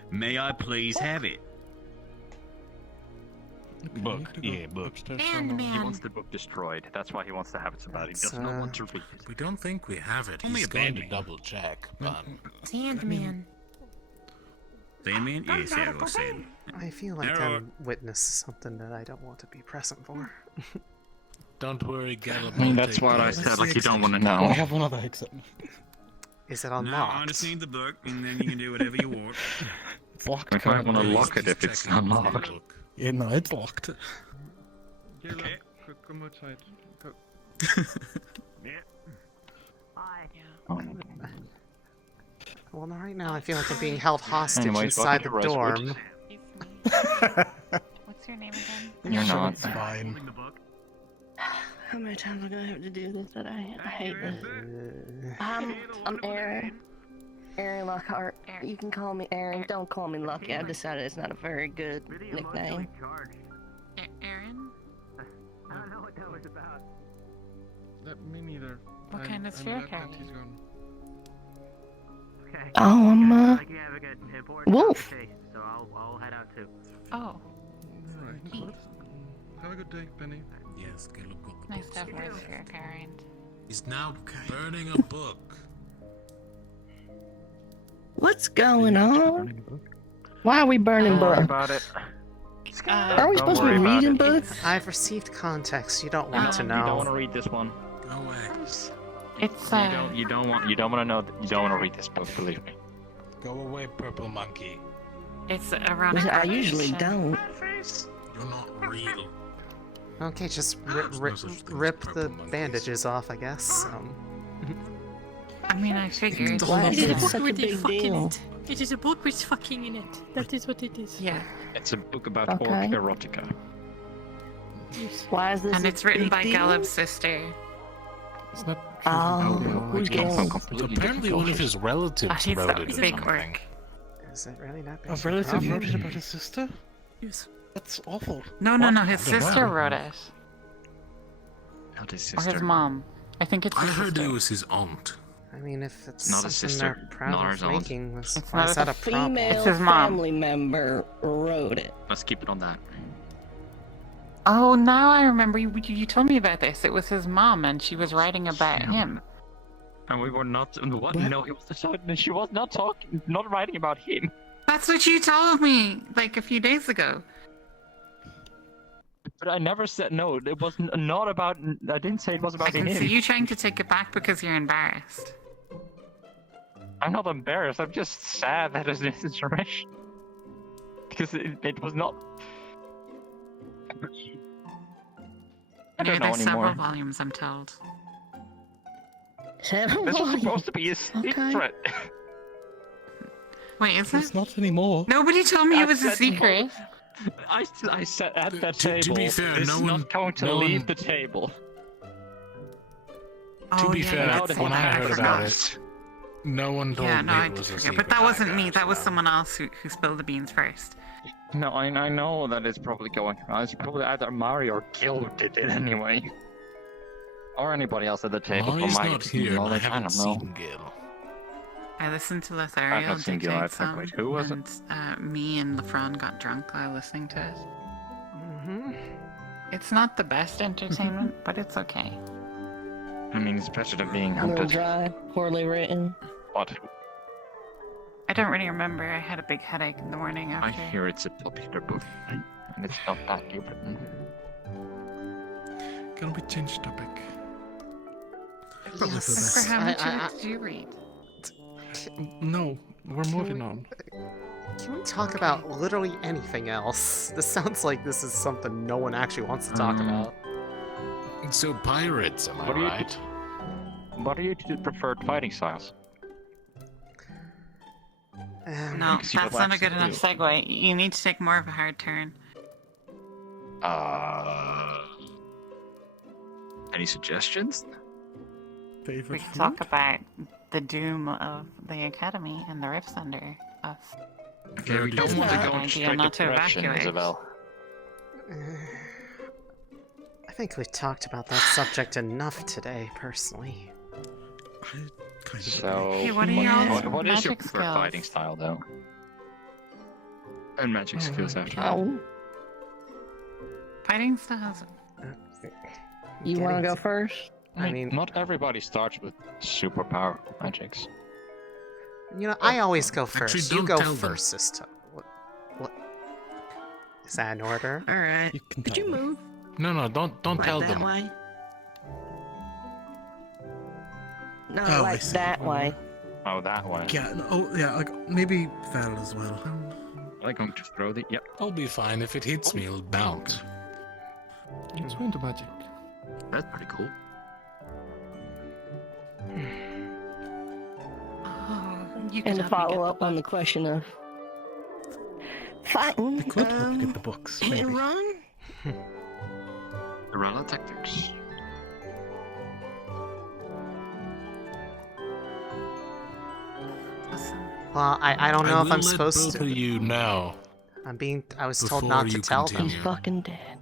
May I please have it? Okay, Book. I need to go Yeah, book. upstairs Sandman. somewhere. He wants the book destroyed. That's why he wants to have it so bad. He does It's, not want to read it. We don't think we have it. Only He's a going to baby. double check, but Sandman. saying, man? Yes, yeah, I was saying. I feel like I'm witness to something that I don't want to be present for. Don't worry, Gallop. I mean, that's what I said, like you don't want to know. I have another exit. Is it No, unlocked? I just need the book, and then you can do whatever you want. It's locked. If I want to lock it if it's unlocked. Yeah, no, it's locked. Okay. Come outside. Go. Well, right now I feel like I'm being held hostage Anyways, inside the welcome to dorm. Rosewood. What's your name again? You're not. It's fine. How many times am I gonna have to do this? That I hate this. I'm Aaron. Aaron Lockhart. You can call me Aaron. Don't call me Lucky. I've decided it's not a very good nickname. Aaron? I don't know what that was about. Me neither. What kind of sphere carrying? Okay. Oh, I'm Like you have a good important Wolf. conversation, so I'll head out too. Oh. Alright. Have a good day, Penny. Yes, Caleb got the Nice book. to have more sphere carrying. He's now burning a book. What's going on? Why are we burning books? about it. Are we supposed to be reading books? I've received context you don't want to You don't know. want to read this one. Go away. It's You don't want to know. You don't want to read this book. Believe me. Go away, purple monkey. It's around. I usually don't. You're not real. Okay, just There's no such thing as rip the purple monkeys. bandages off, I guess. I mean, I figured. Why is It is it a book such a with a big fuck in deal? it. It is a book with fucking in it. That is what it is. Yeah. It's a book about Okay. orc erotica. Why is this? And a it's written big by deal? Galeb's sister. It's not. Oh, who's It came from getting? completely Apparently, one of different his relatives Oh, he's wrote that it. or big something. orc. Is it really that big? A of a relative problem? wrote it about his sister? Yes. That's awful. No, What? his I don't sister know. wrote it. Not his Or sister. his mom. I think it's I his heard sister. it was his aunt. I mean, if it's Not a something sister, they're proud not of his aunt. making, It's why not is a that a problem? Female It's his mom. family member wrote it. Let's keep it on that. Oh, now I remember. You told me about this. It was his mom, and she was writing about him. And we were not. What? No, he was the. She was not talking. Not writing about him. That's what you told me, like, a few days ago. But I never said no. It was not about. I didn't say it was about I can him. see you trying to take it back because you're embarrassed. I'm not embarrassed. I'm just sad that it's this information. Because it was not. I don't know There's several anymore. volumes, I'm told. This was supposed to be a secret. Wait, is It's it? not anymore. Nobody told me I it was a said secret. I sat at that To table. be fair, This no is one- not going to no leave one- the table. Oh, to be yeah, fair, you did say when I that, heard forgot. about it, no one told Yeah, me no, I it did was a forget. secret. But that wasn't me. guess, That was so. someone else who spilled the beans first. No, I know that it's probably going around. It's probably either Mari or Gil who did it anyway. Or anybody else at the table. from Mari's my not here, and I knowledge. I haven't don't know. seen Gil. I listened to I've Lothario not seen Gil dictate either. some, Wait, who was it? and me and Lefron got drunk while listening to it. Mm-hmm. It's not the best entertainment, but it's okay. I mean, it's better than being A little hunted. dry, poorly written. What? I don't really remember. I had a big headache in the morning I after. hear it's a popular book, and it's not badly written. Can we change topic? Yes. For how much did you read? No, we're moving on. Can we talk about literally anything else? This sounds like this is something no one actually wants to talk about. So pirates, am I What do you- right? What are your two preferred fighting styles? No, You can see that's what not a Lex good can enough do. segue. You need to take more of a hard turn. Any suggestions? We can talk about the doom of the academy and the rifts under us. Okay, we don't want to go Idea straight not to to depression, evacuate. Isabel. I think we've talked about that subject enough today, personally. So, Hey, what are your what is your magic preferred skills? fighting style, though? And magic skills after all. Oh, Fighting styles. you want to go first? I mean, not everybody starts with super powerful magics. you know, I always go first. Actually, You don't go tell them. first this time. Is that an order? All right. Could you move? No, don't Like tell that them. way? No, Oh, I like see. that way. Oh, that way. Yeah, like maybe Val as well. Are they going to throw the? Yep. I'll be fine. If it hits me, it'll bounce. It's winter magic. That's pretty cool. And to follow up on the question of fighting, Could help you get the books. Hit Maybe. and run? Guerrilla tactics. Well, I don't know if I'm will let supposed both to. of you know. I was told before not to you tell them. continue. he's fucking dead.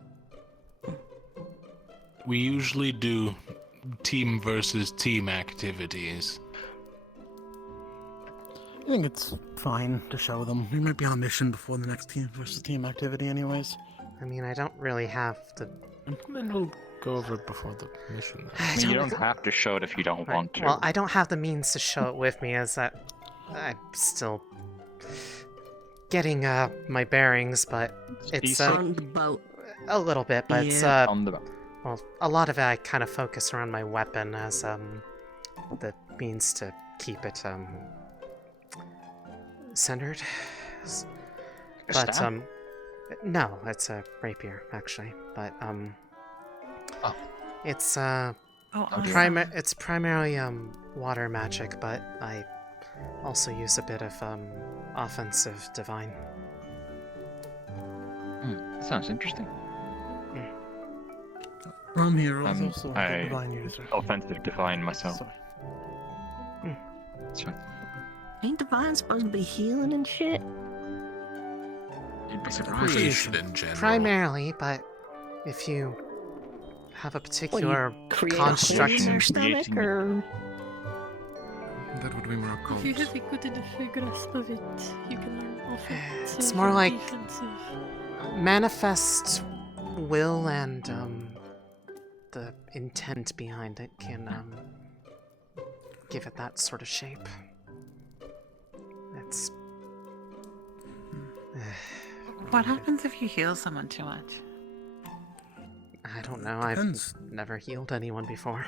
We usually do team versus team activities. I think it's fine to show them. We might be on a mission before the next team versus team activity, anyways. I mean, I don't really have to. Then we'll go over it before the mission. I mean, you don't have to show it if you don't want to. Well, I don't have the means to show it with me, as I'm still getting my bearings, but it's on the boat. a little bit, but it's on the boat. well, a lot of it I kind of focus around my weapon as the means to keep it centered. But staff? no, it's a rapier actually, but it's it's primarily water magic, but I also use a bit of offensive divine. Sounds interesting. From here is I'm also a divine user. offensive divine myself. Sorry. That's fine. Ain't divine supposed to be healing and shit? You'd be Creation in general. Primarily, but if you have a particular Create construct, a hole in your stomach, or That would be more If you have a good enough grasp of it, you can learn offensive. it's more and like defensive. manifest will and the intent behind it can give it that sort of shape. It's What happens if you heal someone too much? I don't know. I've never healed anyone before.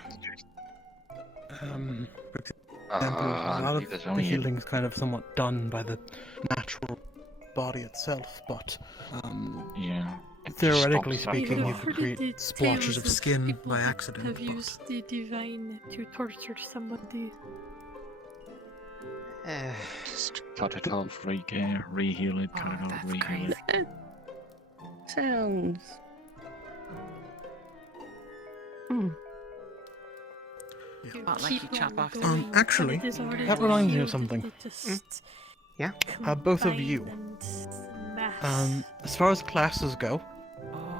For example, a lot of the healing is kind of somewhat done by the natural body itself, but yeah. theoretically stops speaking, that. you could create splotches of skin by accident. Have used the divine to torture somebody. Just cut it off, re-heal it, cut it off, re-heal it. sounds. Not like you chop off. Actually, that reminds me of something. Yeah? Both of you. As far as classes go,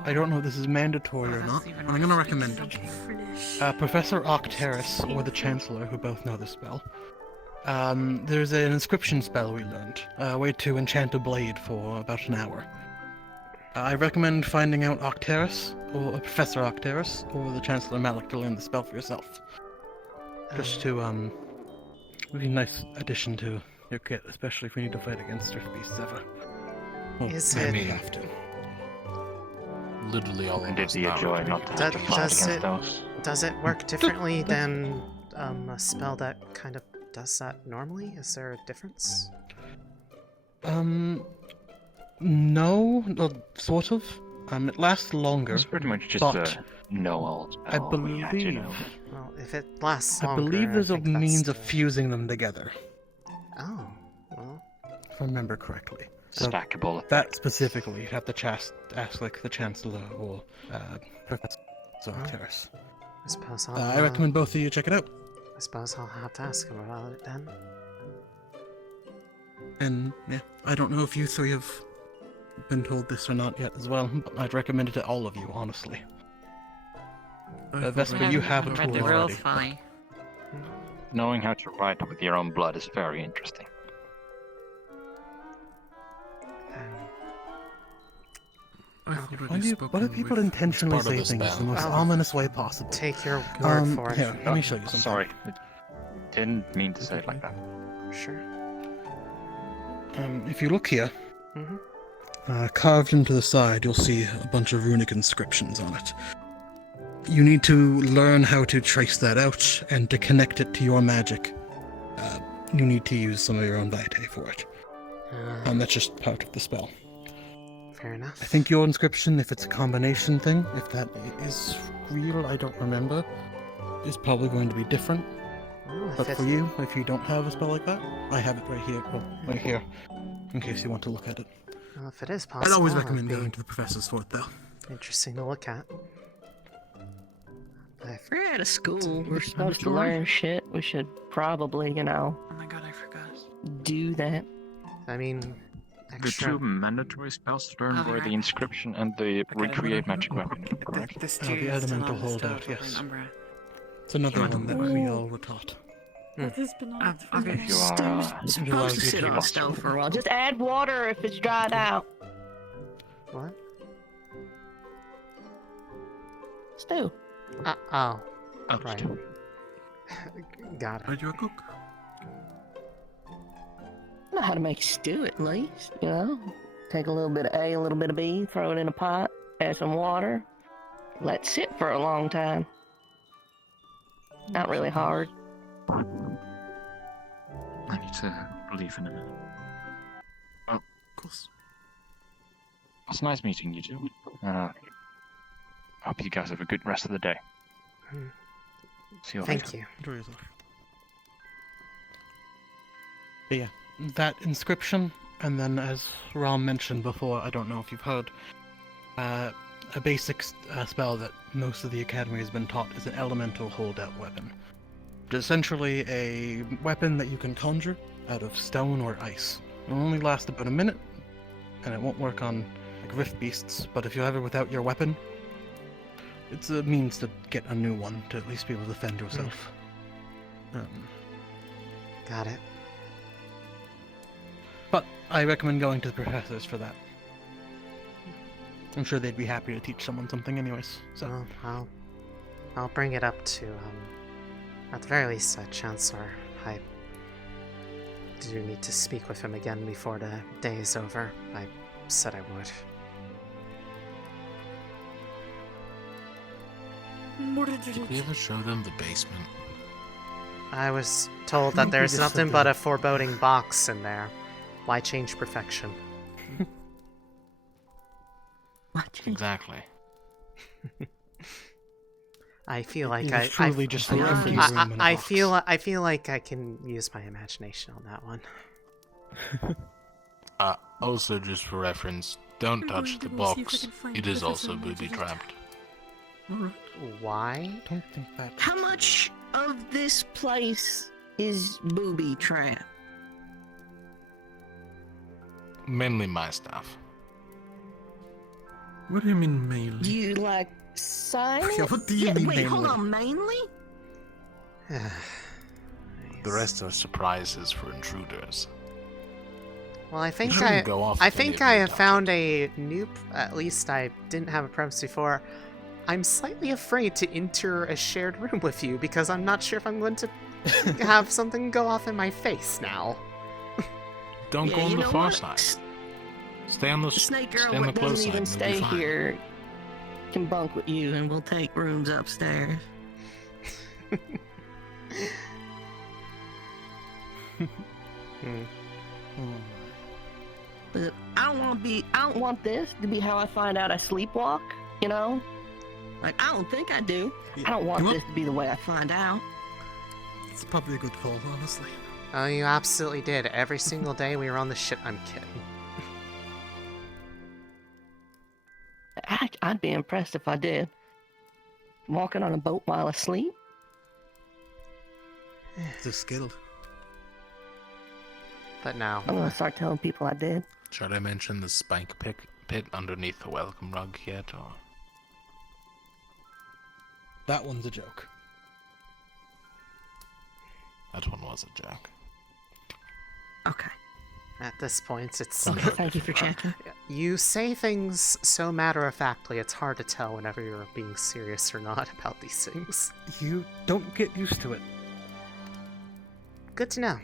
I don't know if this is mandatory or not, but I'm gonna recommend it. Professor Octeris or the Chancellor, who both know the spell. There's an inscription spell we learned, a way to enchant a blade for about an hour. I recommend finding out Octeris, or Professor Octeris, or the Chancellor Malik to learn the spell for yourself. Just to, would be a nice addition to your kit, especially if we need to fight against Earth Beasts ever. Well, Is maybe it- have to. Literally all of It'd us be a now joy really not to do. have to fight against those. Does it work differently than a spell that kind of does that normally? Is there a difference? No, well, sort of. It lasts longer. It's pretty much just but a know-all I spell, believe, yeah, you know. Well, if it lasts I longer, believe there's a think that's means of fusing them together, Oh, well. if I remember correctly. Stackable. That specifically, you'd have to ask like the Chancellor or Professor Octeris. I suppose I'll. I recommend both of you check it out. I suppose I'll have to ask him about it then. And yeah, I don't know if you three have been told this or not yet as well, but I'd recommend it to all of you, honestly. Vesper, you have a read the tool rules already. fully. Knowing how to write with your own blood is very interesting. Why do people intentionally say things the most ominous way possible? Take your word for it. Here, let me show you something. Sorry. Didn't mean to say it like that. Sure. If you look here, carved into the side, you'll see a bunch of runic inscriptions on it. You need to learn how to trace that out, and to connect it to your magic, you need to use some of your own vitae for it. And that's just part of the spell. Fair enough. I think your inscription, if it's a combination thing, if that is real, I don't remember, is probably going to be different. But for you, if you don't have a spell like that, I have it right here, right here, in case you want to look at it. Well, if it is possible, I'd always recommend going to the professors for it, though. Interesting to look at. We're at a school. We're supposed to learn shit. We should probably, Oh my god, I forgot. do that. I mean, The two mandatory spells to learn were the inscription and the recreate magic weapon, correct? The elemental holdout, yes. It's another one that we all were taught. That has been on. If you are supposed to sit on stone for a while, just add water if it's dried out. What? Stew. Oh. Right. Got it. Are you a cook? I know how to make stew at least, you know? Take a little bit of A, a little bit of B, throw it in a pot, add some water, let it sit for a long time. Not really hard. I need to leave in a minute. Well, of course. It's nice meeting you two. Hope you guys have a good rest of the day. See you later. Thank you. Enjoy yourself. But yeah, that inscription, and then as Ram mentioned before, I don't know if you've heard, a basic spell that most of the academy has been taught is an elemental holdout weapon. It's essentially a weapon that you can conjure out of stone or ice. It'll only last about a minute, and it won't work on like rift beasts, but if you have it without your weapon, it's a means to get a new one, to at least be able to defend yourself. Got it. But I recommend going to the professors for that. I'm sure they'd be happy to teach someone something anyways. So I'll bring it up to, at the very least, Chancellor. I do need to speak with him again before the day is over. I said I would. Did we ever show them the basement? I was told that there's nothing but a foreboding box in there. Why change perfection? Exactly. I feel like I feel like I can use my imagination on that one. Also, just for reference, don't touch the box. It is also booby trapped. Why? Don't think that. How much of this place is booby trap? Mainly my stuff. What do you mean mainly? Do you like sign it? Yeah, what do you mean wait, mainly? hold on, mainly? The rest are surprises for intruders. Well, I think shouldn't go off I if any think of I you have touch found a new. At least I didn't have a premise before. I'm slightly afraid to enter a shared room with you because I'm not sure if I'm going to have something go off in my face now. Don't go on the far side. Stay on the Snake stay girl on the what close doesn't side. even and you'll be stay fine. here can bunk with you, and we'll take rooms upstairs. But I don't want this to be how I find out I sleepwalk, you know? Like, I don't think I do. I don't want this to be the way I find out. It's probably a good call, honestly. Oh, you absolutely did. Every single day we were on the ship. I'm kidding. I'd be impressed if I did. Walking on a boat while asleep? It's a skill. But now I'm gonna start telling people I did. Should I mention the spike pit underneath the welcome rug yet, or? That one's a joke. That one was a joke. Okay. At this point, it's... Thank you for checking. You say things so matter-of-factly, it's hard to tell whenever you're being serious or not about these things. You don't get used to it. Good to know.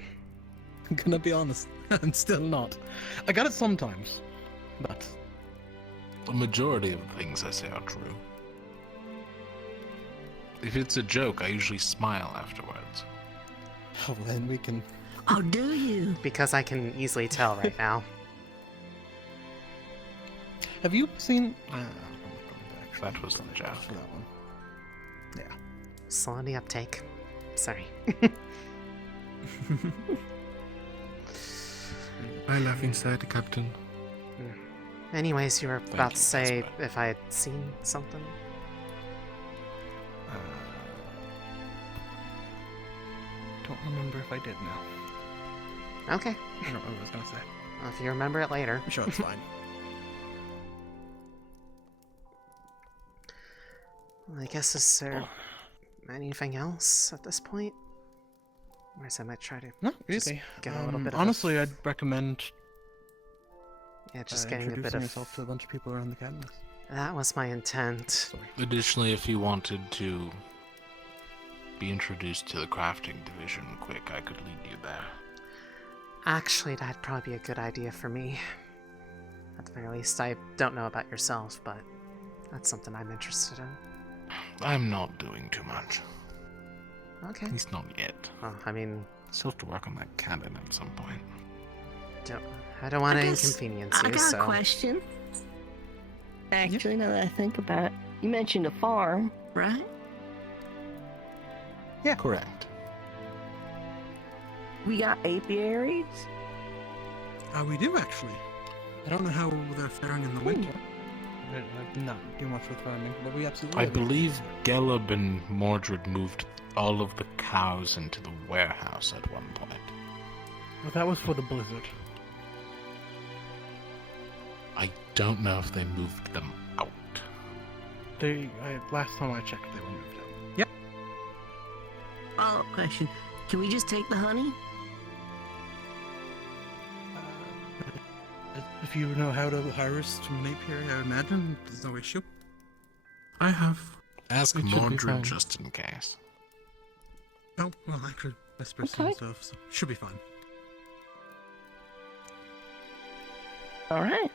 I'm gonna be honest, I'm still not. I got it sometimes. But the majority of the things I say are true. If it's a joke, I usually smile afterwards. Oh, then we can... Oh, do you? Because I can easily tell right now. Have you seen... that was the joke. That one. Yeah. Slow on the uptake. Sorry. I laugh inside, Captain. Anyways, you were about to say if I had seen something? Don't remember if I did now. Okay. I don't know what I was going to say. Well, if you remember it later. I'm sure it's fine. I guess is there anything else at this point? Whereas I might try to Not just really. get a little bit honestly, I'd recommend just getting a bit of yourself to a bunch of people around the cabinet. That was my intent. Additionally, if you wanted to be introduced to the crafting division quick, I could lead you there. Actually, that'd probably be a good idea for me. At the very least, I don't know about yourself, but that's something I'm interested in. I'm not doing too much. Okay. At least not yet. Well, I mean... Still have to work on that cannon at some point. I don't want to inconvenience you, I got so... a question. Actually, now that I think about it, you mentioned a farm, right? Yeah. Correct. We got apiaries? We do, actually. I don't know how they're faring in the winter. Not do much with farming, but we absolutely... I believe Gelub and Mordred moved all of the cows into the warehouse at one point. Well, that was for the blizzard. I don't know if they moved them out. Last time I checked, they were moved out. Yep. Follow-up question. Can we just take the honey? If you know how to harvest from an apiary, I imagine there's no issue. I have. Ask It should be fine. Mordred just in case. Oh, well, I could whisper some stuff, so should be fine. Alright.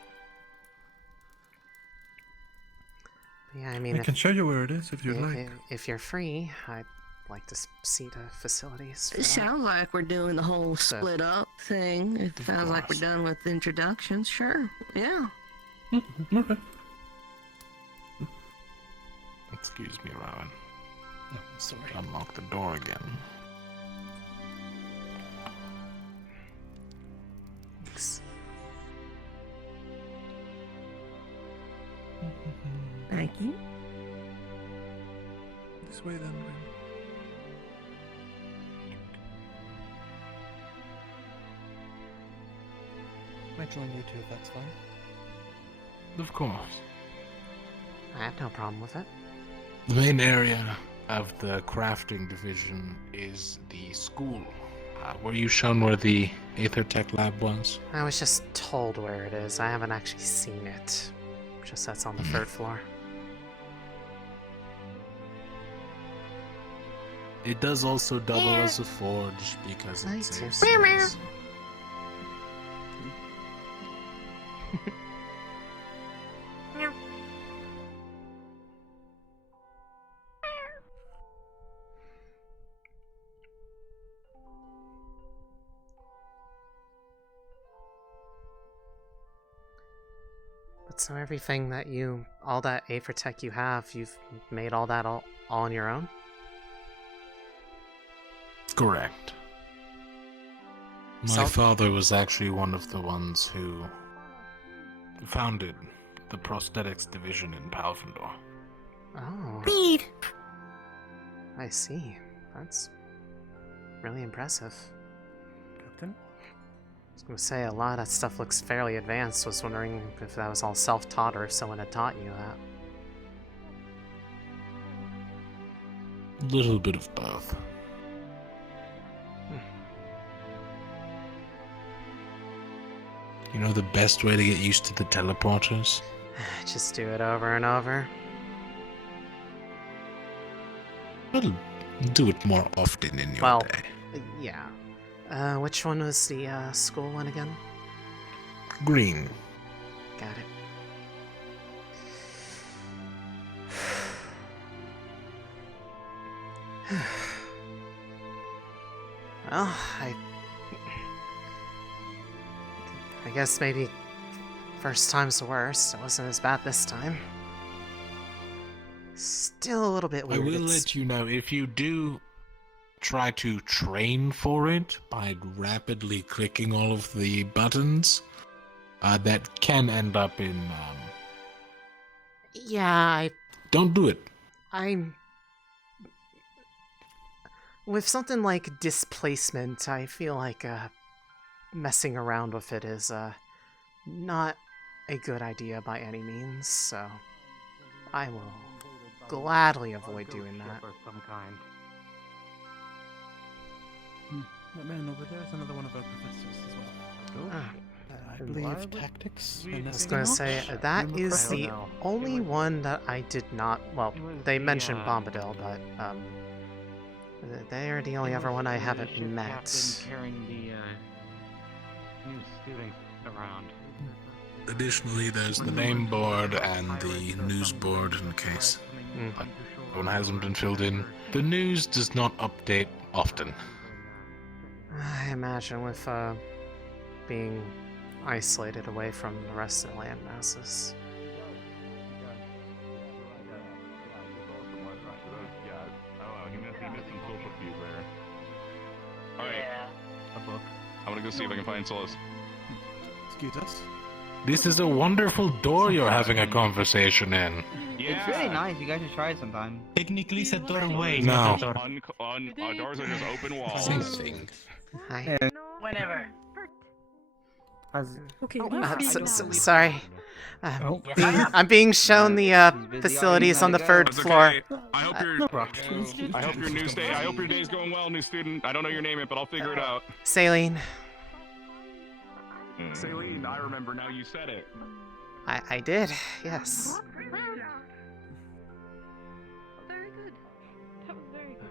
Yeah, I mean... I can show you where it is if you'd like. If you're free, I'd like to see the facilities. It sounds like we're doing the whole split up thing. It sounds like we're done with introductions. Sure. Yeah. Okay. Excuse me, Rowan. Oh, sorry. Unlock the door again. Thanks. Thank you. This way then, Ren. Might join you too, if that's fine. Of course. I have no problem with it. The main area of the crafting division is the school. Were you shown where the Aether Tech lab was? I was just told where it is. I haven't actually seen it. Just that's on the third floor. It does also double as a forge because it's a But so everything that all that Aether Tech you have, you've made all that all on your own? Correct. My father was actually one of the ones who founded the prosthetics division in Palfindor. Oh. Speed! I see. That's really impressive. Captain? I was gonna say, a lot of that stuff looks fairly advanced. Was wondering if that was all self-taught or if someone had taught you that. A little bit of both. You know the best way to get used to the teleporters? Just do it over and over. Well, do it more often in your day. Yeah. Which one was the school one again? Green. at it. Well, I guess maybe first time's the worst. It wasn't as bad this time. Still a little bit weird. I will let you know if you do try to train for it by rapidly clicking all of the buttons, that can end up in. Yeah, Don't do it. With something like displacement, I feel like messing around with it is not a good idea by any means, so I will gladly avoid doing that. That man over there is another one of our professors as well. I believe tactics. I was going to say, that is the only one that I did not... Well, they mentioned Bombadil, but they are the only other one I haven't met. Carrying the new students around. Additionally, there's the name board and the news board in case but one hasn't been filled in. The news does not update often. I imagine with being isolated away from the rest of the land masses. Alright. A book. I'm gonna go see if I can find Solace. Excuse us. This is a wonderful door you're having a conversation in. It's really nice. You guys should try it sometime. Technically, it's a doorway. No. Doors are just open walls. Same thing. Hi. Whenever. Okay, sorry. I'm being shown the facilities on the third floor. I hope your new day. I hope your day's going well, new student. I don't know your name yet, but I'll figure it out. Céline. Céline, I remember now. You said it. I did. Yes. Very good. That was very good.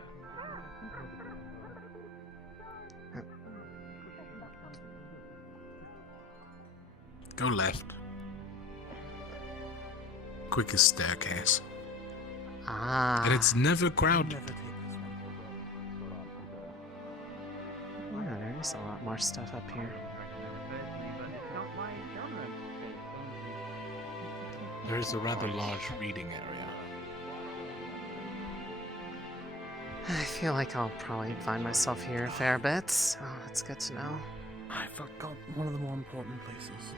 Go left. Quickest staircase. Ah. And it's never crowded. Yeah, there's a lot more stuff up here. There's a rather large reading area. I feel like I'll probably find myself here a fair bit, so that's good to know. I forgot one of the more important places.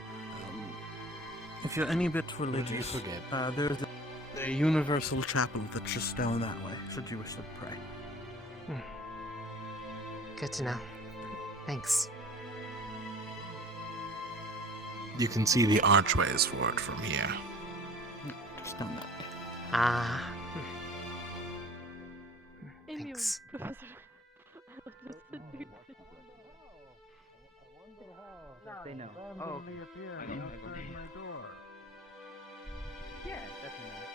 If you're any bit religious, there's a universal chapel that's just down that way, should you wish to pray. Good to know. Thanks. You can see the archways for it from here. Just down that way. Ah. Thanks. They know. Oh, yeah, definitely.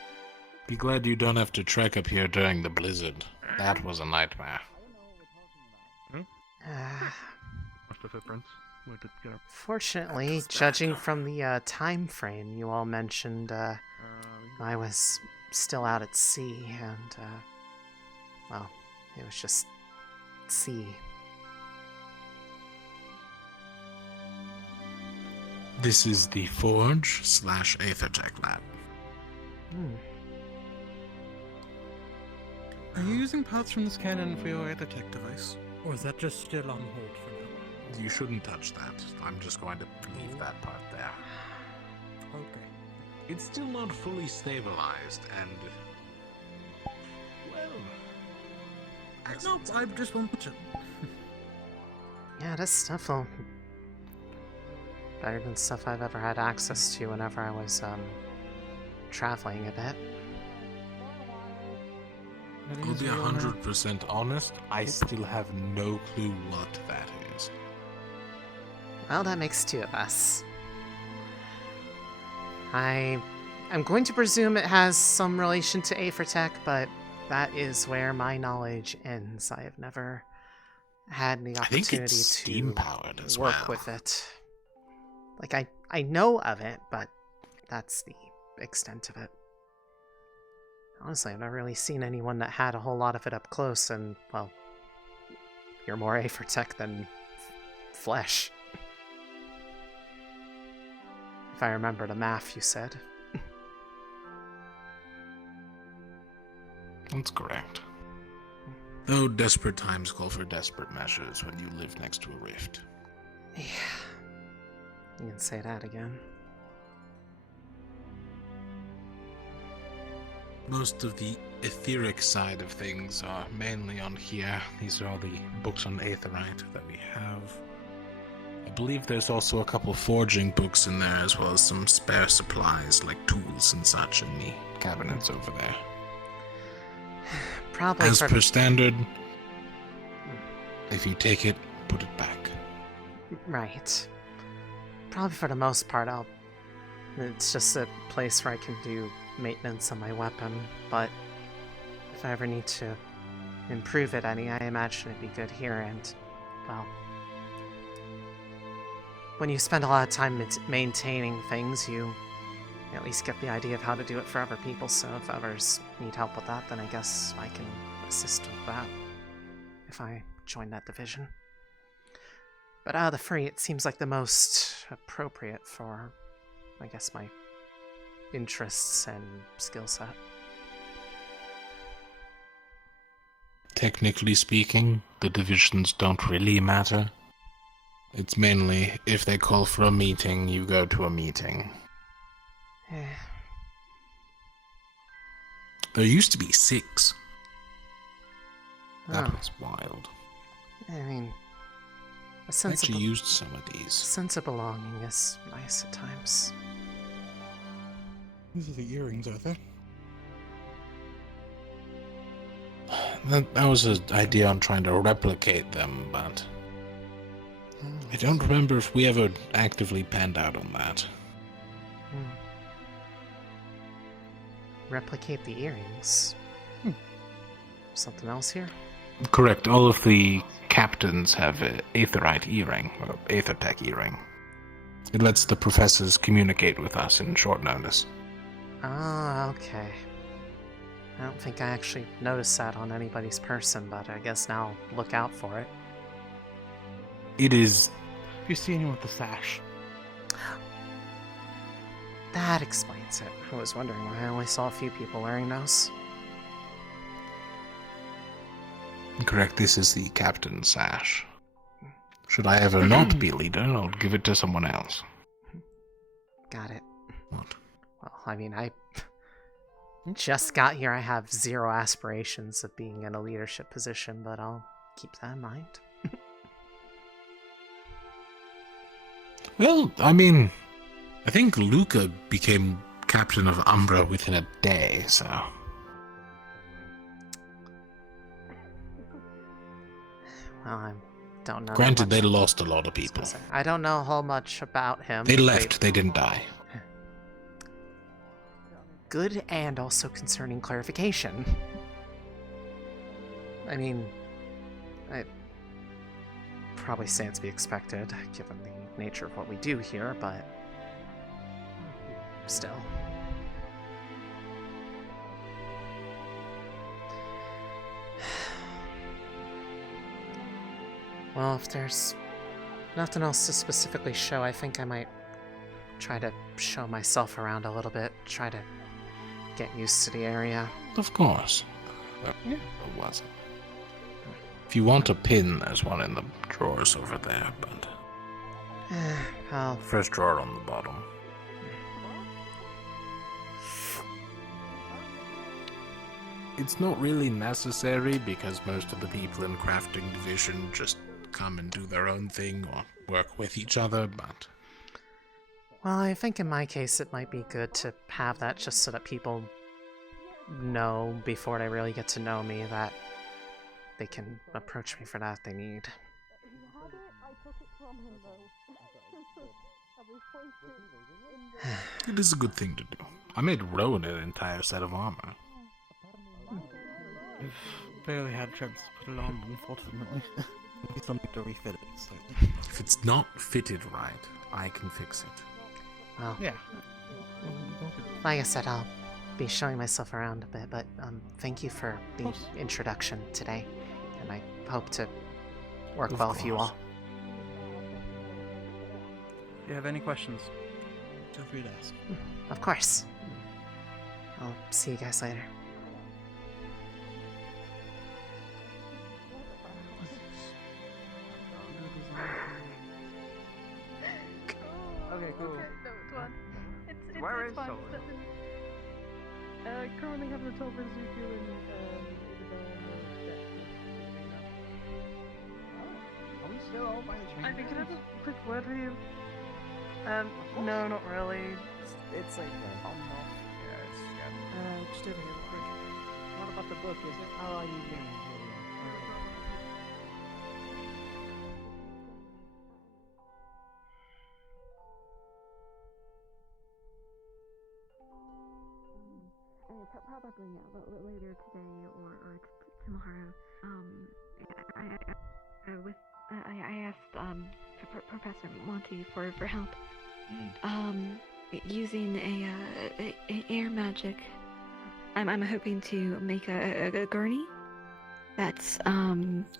Be glad you don't have to trek up here during the blizzard. That was a nightmare. What's the footprints? Where did it go? Fortunately, judging from the time frame you all mentioned, I was still out at sea, and well, it was just sea. This is the Forge/Aethertech lab. Are you using parts from this cannon for your Aethertech device? Or is that just still on hold for now? You shouldn't touch that. I'm just going to leave that part there. Okay. It's still not fully stabilized, and... well... No, I just want to... Yeah, this stuff will... better than stuff I've ever had access to whenever I was, traveling a bit. I'll be 100% honest, I still have no clue what that is. Well, that makes two of us. I'm going to presume it has some relation to Aethertech, but that is where my knowledge ends. I have never had the opportunity to steam-powered as work with it. Like, I know of it, but that's the extent of it. Honestly, I've never really seen anyone that had a whole lot of it up close, and, well, you're more A for tech than flesh. If I remember the math you said. That's correct. Though desperate times call for desperate measures when you live next to a rift. Yeah. You can say that again. Most of the etheric side of things are mainly on here. These are all the books on aetherite that we have. I believe there's also a couple forging books in there, as well as some spare supplies like tools and such in the cabinets over there. Probably as per standard, if you take it, put it back. Right. Probably for the most part, it's just a place where I can do maintenance on my weapon, but if I ever need to improve it any, I imagine it'd be good here, and, well, when you spend a lot of time maintaining things, you at least get the idea of how to do it for other people, so if others need help with that, then I guess I can assist with that if I join that division. But out of the three, it seems like the most appropriate for, I guess, my interests and skill set. Technically speaking, the divisions don't really matter. It's mainly, if they call for a meeting, you go to a meeting. There used to be 6. That was wild. I mean, a I sense actually of used some of these. sense of belonging is nice at times. These are the earrings, are they? That was an idea on trying to replicate them, but I don't remember if we ever actively panned out on that. Replicate the earrings. Something else here? Correct. All of the captains have an aetherite earring, or aethertech earring. It lets the professors communicate with us in short notice. Ah, okay. I don't think I actually noticed that on anybody's person, but I guess now look out for it. It is... If you see anyone with the sash. That explains it. I was wondering why I only saw a few people wearing those. Correct, this is the captain's sash. Should I ever not be leader, I'll give it to someone else. Got it. What? Well, I mean, I just got here. I have 0 aspirations of being in a leadership position, but I'll keep that in mind. Well, I mean, I think Luca became captain of Umbra within a day, so... Well, I don't know. Granted, they lost a lot of people. I don't know a whole much about him. They left, they didn't die. Good, and also concerning clarification. I mean, it probably stands to be expected, given the nature of what we do here, but still. Well, if there's nothing else to specifically show, I think I might try to show myself around a little bit, try to get used to the area. Of course. Yeah. Or was it? If you want a pin, there's one in the drawers over there, but... Well... First drawer on the bottom. It's not really necessary, because most of the people in crafting division just come and do their own thing or work with each other, but... Well, I think in my case it might be good to have that just so that people know before they really get to know me that they can approach me for that if they need. It is a good thing to do. I made Rowan an entire set of armor. We've barely had a chance to put it on, unfortunately. We still need to refit it, so... If it's not fitted right, I can fix it. Well, yeah. like I said, I'll be showing myself around a bit, but thank you for the introduction today, and I hope to work well with you all. If you have any questions, Feel free to ask. Of course. I'll see you guys later. Okay, cool. Okay, no, it's one. It's Where is fine. Solar? Currently having a talk with Ezekiel and Isabel on the deck. Are we still all by the train? I think can I have a quick word with you? No, not really. It's like on and off. Yeah, Just over here real quick. What about the book? Is it? How are you doing? Probably a little bit later today or tomorrow. I asked Professor Monty for help. Using a air magic. I'm hoping to make a gurney that's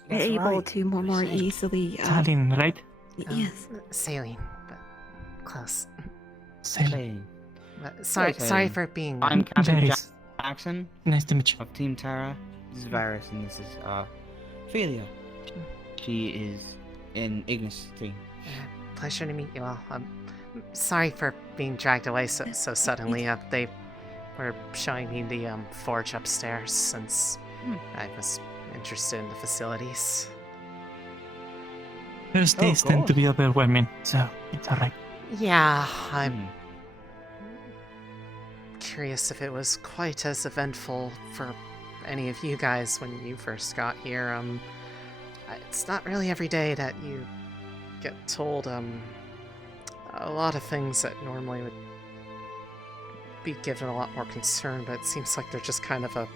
able to more easily. Céline, right? Yes. Céline, but close. Céline. Sorry for being. I'm Captain Nice. Jackson. Nice to meet you. Of Team Terra. This is Varus, and this is Ophelia. She is in Ignis' team. Pleasure to meet you all. I'm sorry for being dragged away so suddenly. They were showing me the forge upstairs since I was interested in the facilities. First days tend to be overwhelming, so it's alright. Yeah, I'm curious if it was quite as eventful for any of you guys when you first got here. It's not really every day that you get told a lot of things that normally would be given a lot more concern, but it seems like they're just kind of a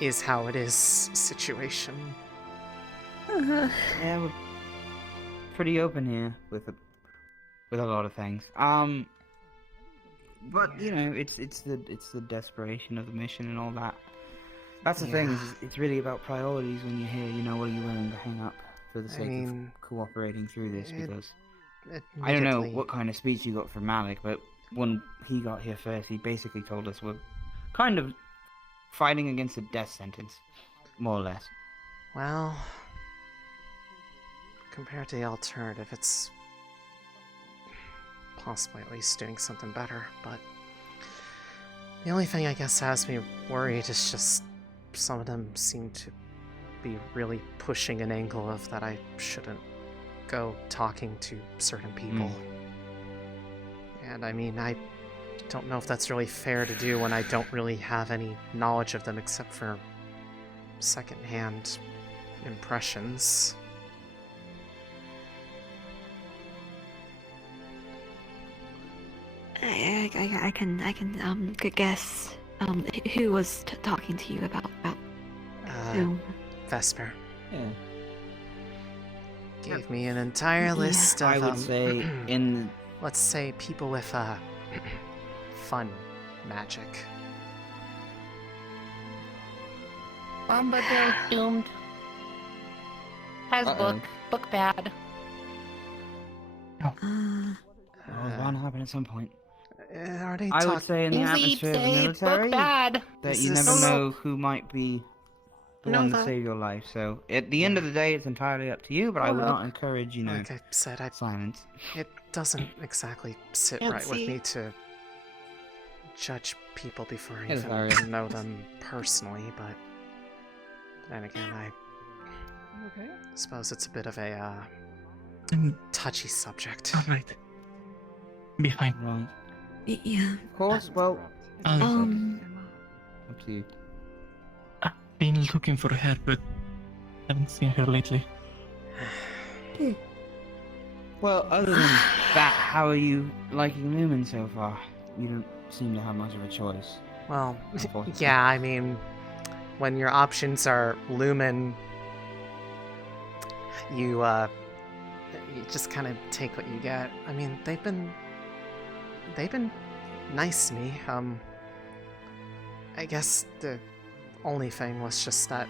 is how it is situation. Yeah, we're pretty open here with a lot of things. But you know, it's the desperation of the mission and all that. That's the thing. Is it's really about priorities when you're here. You know, what are you willing to hang up for the sake of cooperating through this? Because I don't know what kind of speech you got from Malik, but when he got here first, he basically told us we're kind of fighting against a death sentence, more or less. Well, compared to the alternative, it's possibly at least doing something better, but the only thing I guess has me worried is just some of them seem to be really pushing an angle of that I shouldn't go talking to certain people. And I mean, I don't know if that's really fair to do when I don't really have any knowledge of them except for secondhand impressions. I can guess who was talking to you about whom. Vesper. Yeah. Gave me an entire list of I would say in let's say people with fun magic. Bombadil doomed. Has book bad. bound to happen at some point. Are they I would say in the atmosphere of the military that you never know who might be the one to save your life. So at the end of the day, it's entirely up to you. But I would not encourage, like I said, silence. It doesn't exactly sit right with me to judge people before I even know them personally. But then again, I suppose it's a bit of a touchy subject. Alright. Be fine. Right. Yeah. Of course, well... Up to you. I've been looking for her, but haven't seen her lately. Well, other than that, how are you liking Lumen so far? You don't seem to have much of a choice. Well, yeah, I mean, when your options are Lumen, you you just kind of take what you get. I mean, they've been nice to me. I guess the only thing was just that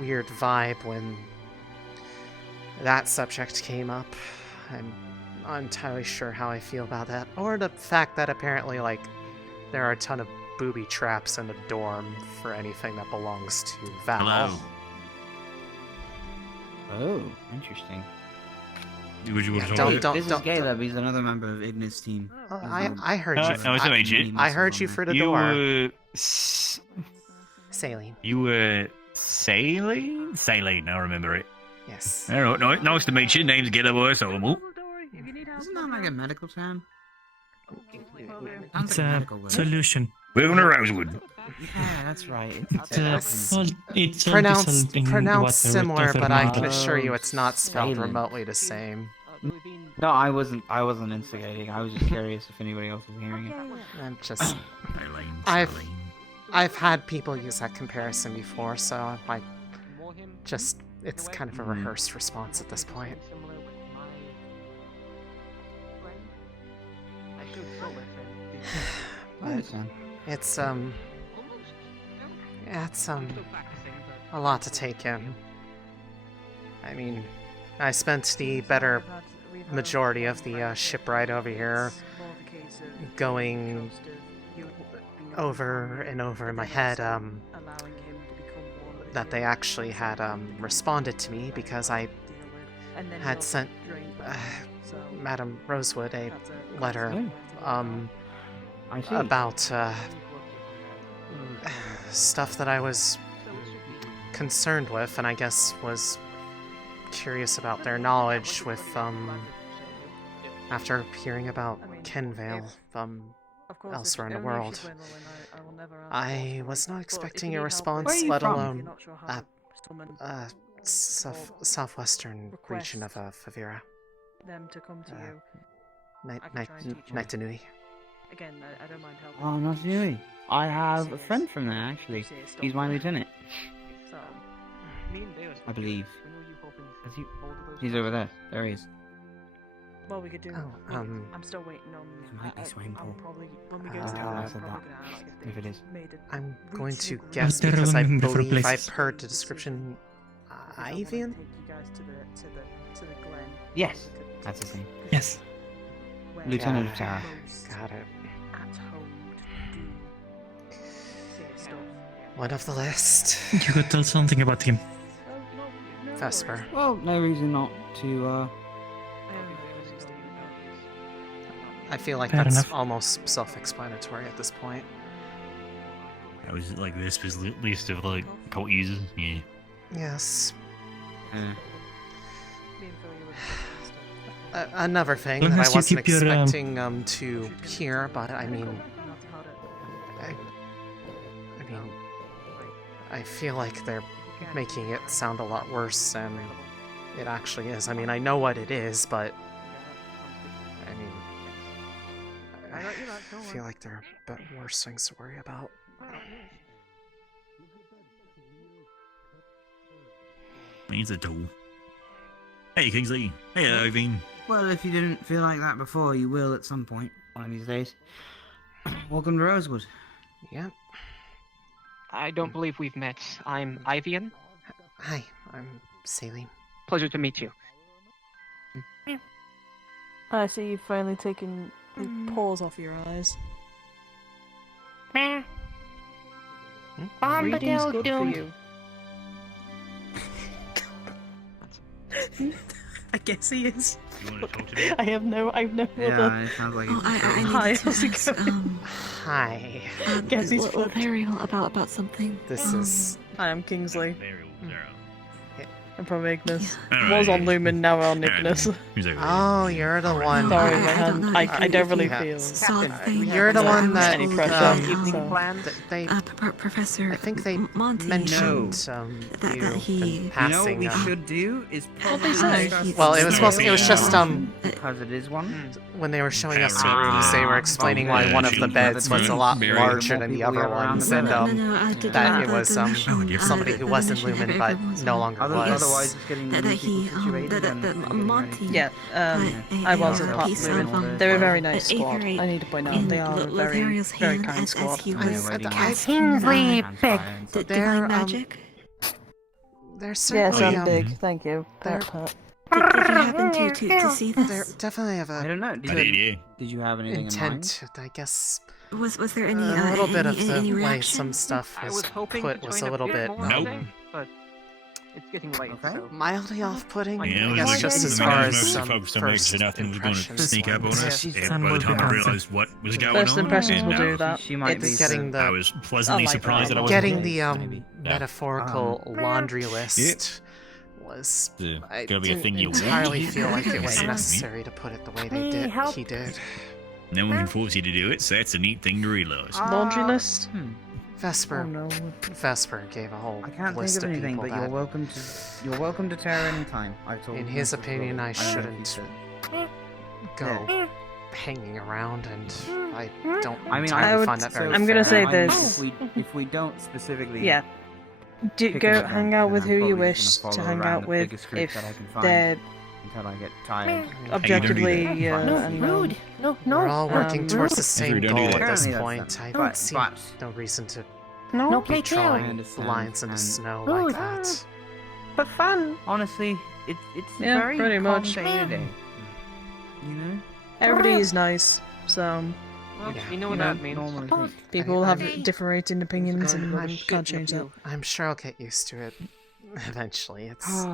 weird vibe when that subject came up. I'm not entirely sure how I feel about that, or the fact that apparently, like, there are a ton of booby traps in the dorm for anything that belongs to Val. Hello. Oh, interesting. Would you want to talk This is Caleb. He's another member of Ignis' team. I heard you. Nice to meet you. I heard you for the You door. were... Céline. You were... Céline? Céline, I remember it. Yes. Alright, nice to meet you. Name's Caleb Orsolmo. Isn't that like a medical term? It's a solution. Welcome to Rosewood. Yeah, that's right. It's pronounced similar, but I can assure you it's not spelled remotely the same. No, I wasn't instigating. I was just curious if anybody else was hearing it. I'm just... I've had people use that comparison before, so it's kind of a rehearsed response at this point. But it's a lot to take in. I mean, I spent the better majority of the ship ride over here going over and over in my head that they actually had responded to me because I had sent Madame Rosewood a letter about stuff that I was concerned with, and I guess was curious about their knowledge with after hearing about Kenvale elsewhere in the world. I was not expecting a response, let alone southwestern region of Fevira. Them to come to you. Naitanui. Again, I don't mind helping. Oh, Naitanui. I have a friend from there, actually. He's my lieutenant. I believe. He's over there. There he is. Well, we could do. I'm still waiting on. It might be swimming pool. Probably when we go I to said that. If it is. I'm going to guess because I believe I've heard the description. Ivian? Yes, that's his name. Yes. Lieutenant of Tara. Got it. One of the list. You could tell something about him. Vesper. Well, no reason not to, I feel like Fair that's enough. almost self-explanatory at this point. I was like this was list of like cult users. Yeah. Yes. Another thing that I Unless you wasn't keep your, expecting to hear, but I mean, I feel like they're making it sound a lot worse than it actually is. I mean, I know what it is, but I mean, I feel like there are a bit worse things to worry about. Means a tool. Hey, Kingsley. Hey, Irvine. Well, if you didn't feel like that before, you will at some point, one of these days. Welcome to Rosewood. Yeah. I don't believe we've met. I'm Ivian. Hi, I'm Céline. Pleasure to meet you. I see you've finally taken the paws off your eyes. Reading's good for you. I guess he is. You want to talk to me? I have no other. Yeah, it sounds like Hi, how's it going? Hi. Guess he's little fucked. Ariel about something. This is. Hi, I'm Kingsley. I'm from Ignis. Alright. Was on Lumen, now we're on Ignis. Oh, you're the one. Sorry, my hand. I don't really feel. You're the one that any pressure. they. Professor. I think they Monty mentioned that you he. in passing. You know what we should do is probably Well, it was just because it is one. when they were showing us the rooms, they were explaining why one of the beds was a lot larger than the other ones, and that it was somebody who was in Lumen but no longer was. otherwise it's getting that new he people situated and that getting Monty. ready. Yeah, I was a part of it. They're a very nice squad. I need to point out they are a very, very kind squad. Kingsley begged the divine magic. They're Yes, certainly I'm big. Thank you. They're, Did you happen to see this? They definitely have a. I don't know. Did you have anything intent? in mind? I guess. Was there any a little bit of the any way reaction? some stuff I was was hoping put to was join a little bit more, I think, but it's getting late. So. mildly off-putting. Yeah, I guess just as far as some focused on making first sure nothing was going to impressions sneak up on went. us. And by the time I realised what was going First on, impressions will and, do that. She might It's be getting the. I was pleasantly surprised that I wasn't. Getting the metaphorical laundry list was. I gonna be a thing you didn't want. entirely feel like it was necessary to put it the way they did. He did. No one can force you to do it, so that's a neat thing to realise. Laundry list? Vesper. Oh no. Vesper gave a whole I can't list think of anything, people but that, you're welcome to Terra anytime. I told in you his before. opinion, I don't know if shouldn't you said- go hanging around, and I don't I mean, entirely I find that very I'm gonna fair. say this. If we don't specifically, Yeah. pick Go an event, hang out then with I'm who you probably wish just gonna to follow hang around out the with. biggest group If that I can find they're until I get tired. objectively and Rude. No. We're all working towards the same If we don't do goal that. at this Apparently point. that's I not- don't but- see but- no reason to No, be play too. I drawing understand, lines in the and- snow Rude. like that. but fun. Honestly, it's Yeah, a very pretty calm much. day today. You know, Everybody is nice, so Well, Yeah. you know what You know, that means. normally think- people I- have I'm- differing opinions and I'm can't change that. I'm sure I'll get used to it eventually. It's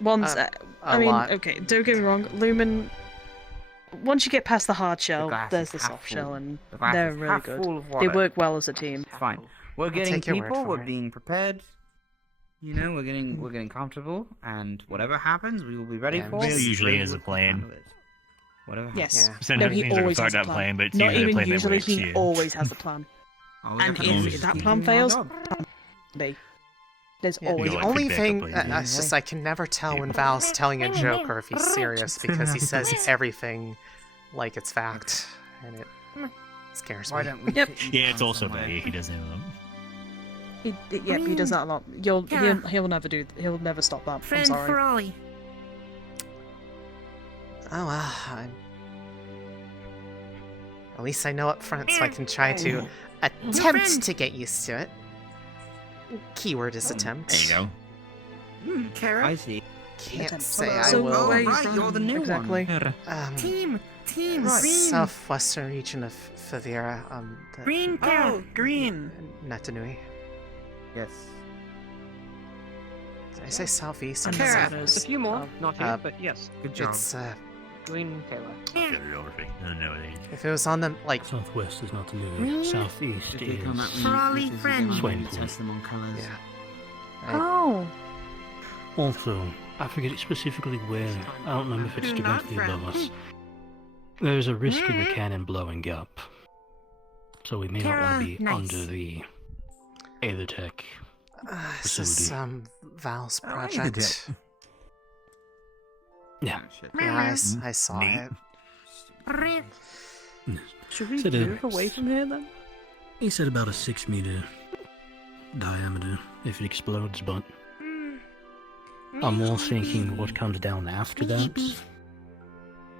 Once, a I mean, lot. okay, don't get me wrong, Lumen. Once you get past the hard shell, glass there's is the half soft full. shell, and The glass they're is really half good. full of They water. work well as a team. Fine. We're getting take your word people. for We're it. being prepared. You know, we're getting comfortable, and whatever happens, we will be ready Yeah, for. Bill usually has a We'll plan. handle it. Whatever. Yes. Yeah. Sometimes No, it he seems like a always has fucked a up plan, but it's Not usually a even plan that usually, works, he yeah. always has a plan. Oh, And yeah, if that plan fails, plan B. There's Yeah, always the like only big thing, backup plans, it's just I can never tell when Val's telling a joke or if he's serious because he says everything like it's fact, and it scares Why me. don't we? Yep. sit you Yeah, it's down also somewhere? he does it. He does that a lot. He'll never stop that. I'm Friend sorry. for Ollie. Oh well, at least I know up front, so I can try to attempt to get used to it. Keyword is attempt. There you go. Kara. I see. Can't Attempt. say I So will. Oh, right, you're the new Exactly. one. Team. Green. Southwestern region of Fevira. The Green. Kara. green. Natanui. Yes. Did I say southeast? And or Kara. south? There's a few more, not here, Uh, but yes. Good job. It's Green Taylor. Geography. I don't know what it is. if it was on the like. Southwest is not Green. new. Southeast If they come at is. me, Frolly this is friend. again, Swain we test them on colours. Yeah. Oh. Also, I forget it specifically where. I don't remember if it's Do not directly above frown. us. There's a risk in the cannon blowing up, so we may not want to be Nice. under the Aethertech This is facility. Val's I like the project. Yeah. Yeah, I saw it. Should we Said, move away from here then? He said about a 6-meter diameter if it explodes, but I'm more thinking what comes down after that.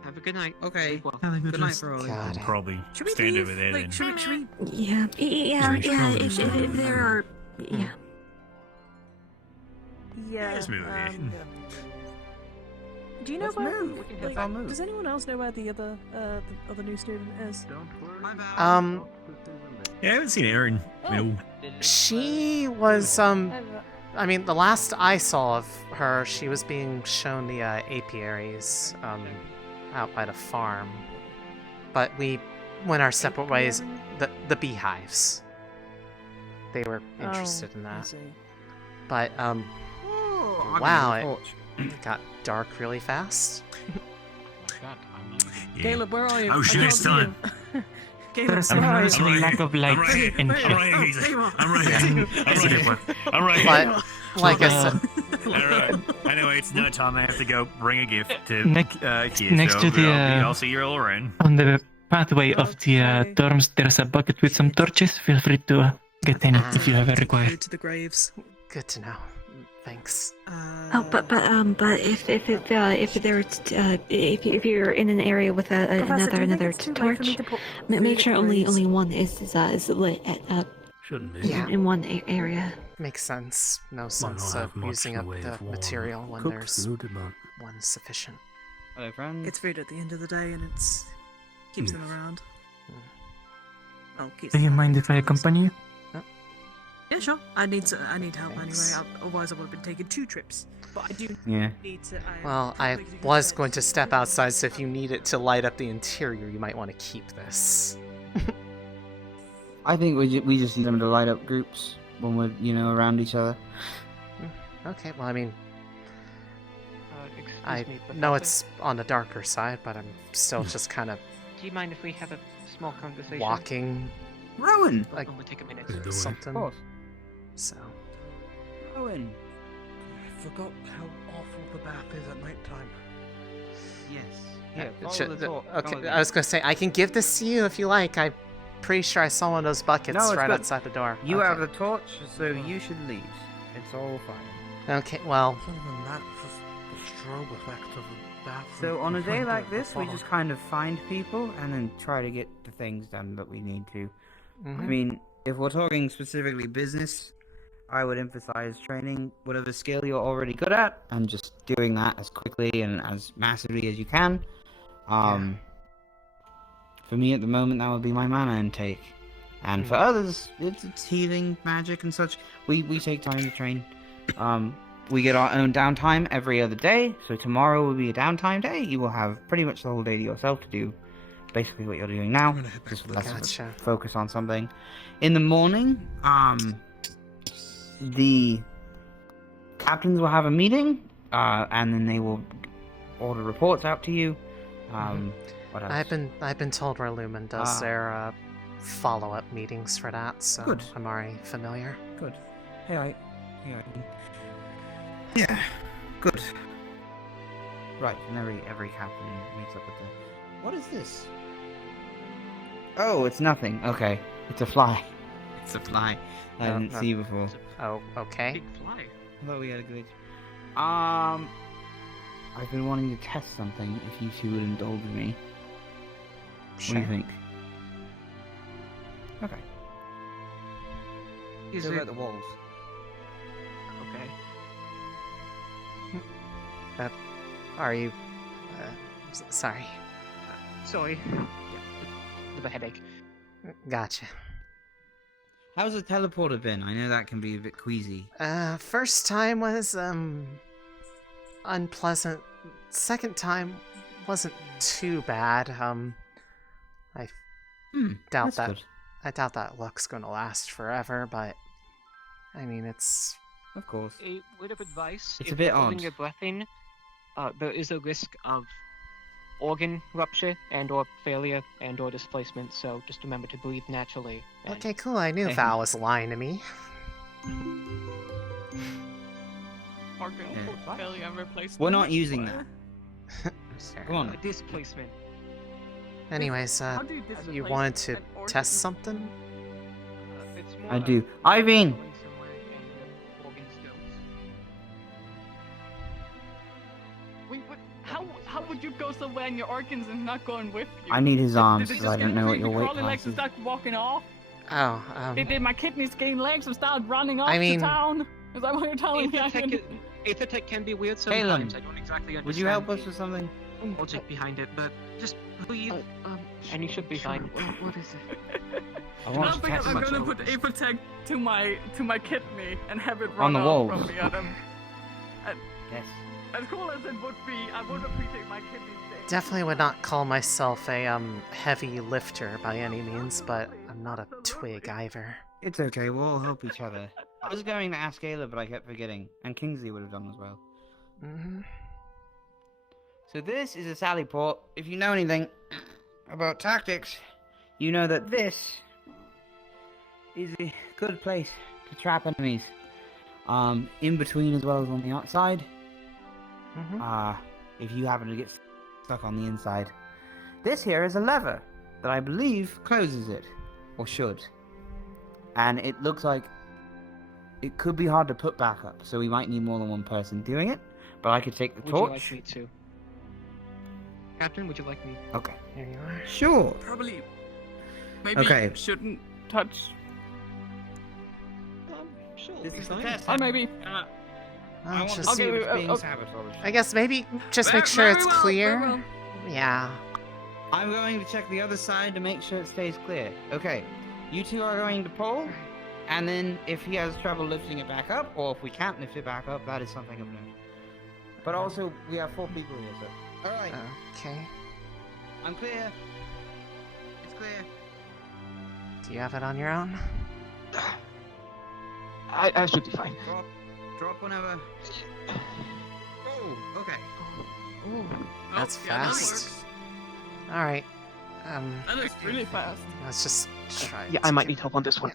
Have a good night. Okay. Well, Good night, Frolly. God. Probably Should we stand leave? over there Like, then. should we? Yeah. If there are. Yeah. Yeah. Let's move it. Do you know Let's where? move. Like, I'll move. does anyone else know where the other new student is? Yeah, I haven't seen Erin. No. She was I mean, the last I saw of her, she was being shown the apiaries out by the farm. But we went our separate ways. The beehives. They were interested in I that. see. But Oh, wow, it got dark really fast. Caleb, where are you? Oh shit, it's time. Caleb, I'm where are noticing you? a lack of light in I'm right here. I'm right here. I'm right here. But like I said, Alright. Anyway, it's no time. I have to go bring a gift to Next- kids. next so to the, I'll see you all around. On the pathway of the dorms, there's a bucket with some torches. Feel free to get in if you ever require. To the graves. good to know. Thanks. But if you're in an area with another torch, make sure only one is lit at Shouldn't be. in one area. Makes sense. No Might sense not of have much using in up the way the of warm material when cooked there's food, but one sufficient. Hello, friends. It's food at the end of the day, and it's keeps them around. Oh, keeps Do you them mind if I accompany you? Yeah, sure. I need help anyway. Otherwise, I would have been taking 2 trips. But I do need to. Well, I was going to step outside, so if you need it to light up the interior, you might want to keep this. I think we just need them to light up groups when we're, around each other. Okay, well, I mean, Excuse I me, know Professor? it's on the darker side, but I'm still just kind of Do you mind if we have a small conversation? walking, Rowan! like, Only take a minute. something. Of course. So, Rowan! I forgot how awful the bath is at night time. Yes. Yeah, follow Should- the talk. okay, Follow I was gonna say, I can give this to you if you like. I'm pretty sure I saw one of those buckets No, it's right good. outside the door. You Okay. have the torch, so you should leave. It's all fine. Okay, well, Other than that, it's just the strobe effect of the bathroom. So on a day behind like the this, we fog. just kind of find people and then try to get the things done that we need to. I Mhm. mean, if we're talking specifically business, I would emphasize training whatever skill you're already good at and just doing that as quickly and as massively as you can. For me at the moment, that would be my mana intake. And for others, it's healing, magic, and such. We take time to train. We get our own downtime every other day, so tomorrow will be a downtime day. You will have pretty much the whole day to yourself to do basically what you're doing now. Just less Gotcha. focus on something. In the morning, the captains will have a meeting, and then they will order reports out to you. What else? I've been told where Lumen does Ah. their follow-up meetings for that, so Good. I'm already familiar. Good. Hey. Yeah. Good. Right, and every captain meets up with the. What is this? Oh, it's nothing. Okay, it's a fly. It's a fly. I Oh, didn't no. see before. Oh, okay. Big fly. I thought we had a glitch. I've been wanting to test something. If you two would indulge me. What do Sure. you think? Okay. Is So it at the walls. okay? Are you? Sorry. Sorry. Yeah, with a headache. Gotcha. How's the teleporter been? I know that can be a bit queasy. First time was unpleasant. Second time wasn't too bad. I doubt that's that. good. I doubt that luck's gonna last forever, but I mean, it's Of course. A word of advice: It's a if bit you're holding odd. your breath in, there is a risk of organ rupture and/or failure and/or displacement. So just remember to breathe naturally. and- okay. Cool. I knew Hey. Val was lying to me. Organ failure and replacement. We're not using that. Come on. A displacement. Anyways, How do you you displace wanted to an organ? test something? It's more I like do. Irene! going somewhere and your organs don't. Wait, what? How would you go somewhere and your organs is not going with you? I need his Did- arms, did it so I just don't get know what creepy your weight crawly legs class and is. start walking off? Oh, Did my kidneys gain legs and start running off I mean- to town? Is that what you're telling me? Aethertech can be weird Caleb, sometimes. I don't exactly understand. would you help us with something? the logic behind it, but just breathe. And you should be fine. What is it? I I want don't to think test I'm something. gonna put Aethertech to my kidney and have it On run the off wall. from me, Adam. Yes. As cool as it would be, I would appreciate my kidneys staying. definitely would not call myself a heavy lifter by any means, but I'm not a twig either. It's okay, we'll all help each other. I was going to ask Ayla, but I kept forgetting. And Kingsley would have done as well. Mm-hmm. So this is a sally port. If you know anything about tactics, you know that this is a good place to trap enemies. In between as well as on the outside. If you happen to get stuck on the inside. This here is a lever that I believe closes it. Or should. And it looks like it could be hard to put back up, so we might need more than one person doing it. But I could take the Would torch. you like me to? Captain, would you like me? Okay. Here you are. Sure. Probably. Maybe Okay. shouldn't touch. Sure. This is the fine. test. Or maybe. I want just- to see if it's Okay, being okay. sabotaged. I guess maybe just make sure Very it's well, clear. very well. Yeah. I'm going to check the other side to make sure it stays clear. Okay. You two are going to pull, and then if he has trouble lifting it back up, or if we can't lift it back up, that is something of note. But also, we have 4 people here, so. Alright. Okay. I'm clear. It's clear. Do you have it on your own? I should be fine. Drop whenever. Oh, okay. Ooh. That's yeah, that fast. works. All right. That looks really fast. Let's just try. Yeah, I might need help on this one.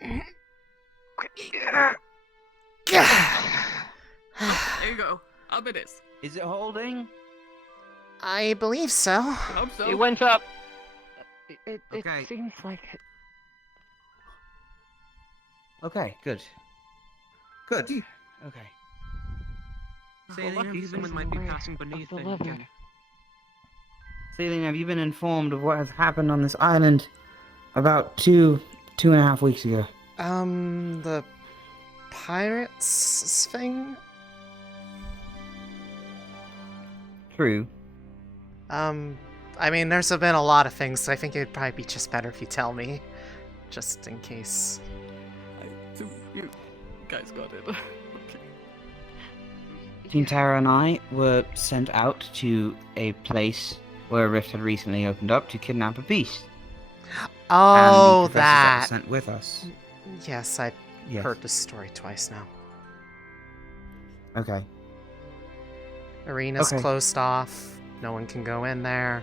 There you go. Up it is. Is it holding? I believe so. Hope so. It went up. It Okay. seems like it. Okay, good. Good. Okay. Well, Céline, have lucky you someone been might be informed? passing beneath the it lever. again. Céline, have you been informed of what has happened on this island about 2.5 weeks ago? The pirates thing? True. I mean, there's been a lot of things, so I think it'd probably be just better if you tell me, just in case. So you guys got it. Okay. Team Tara and I were sent out to a place where a rift had recently opened up to kidnap a beast. Oh, and the professors that. were sent with us. Yes, I've Yes. heard this story twice now. Okay. Arena's Okay. closed off. No one can go in there.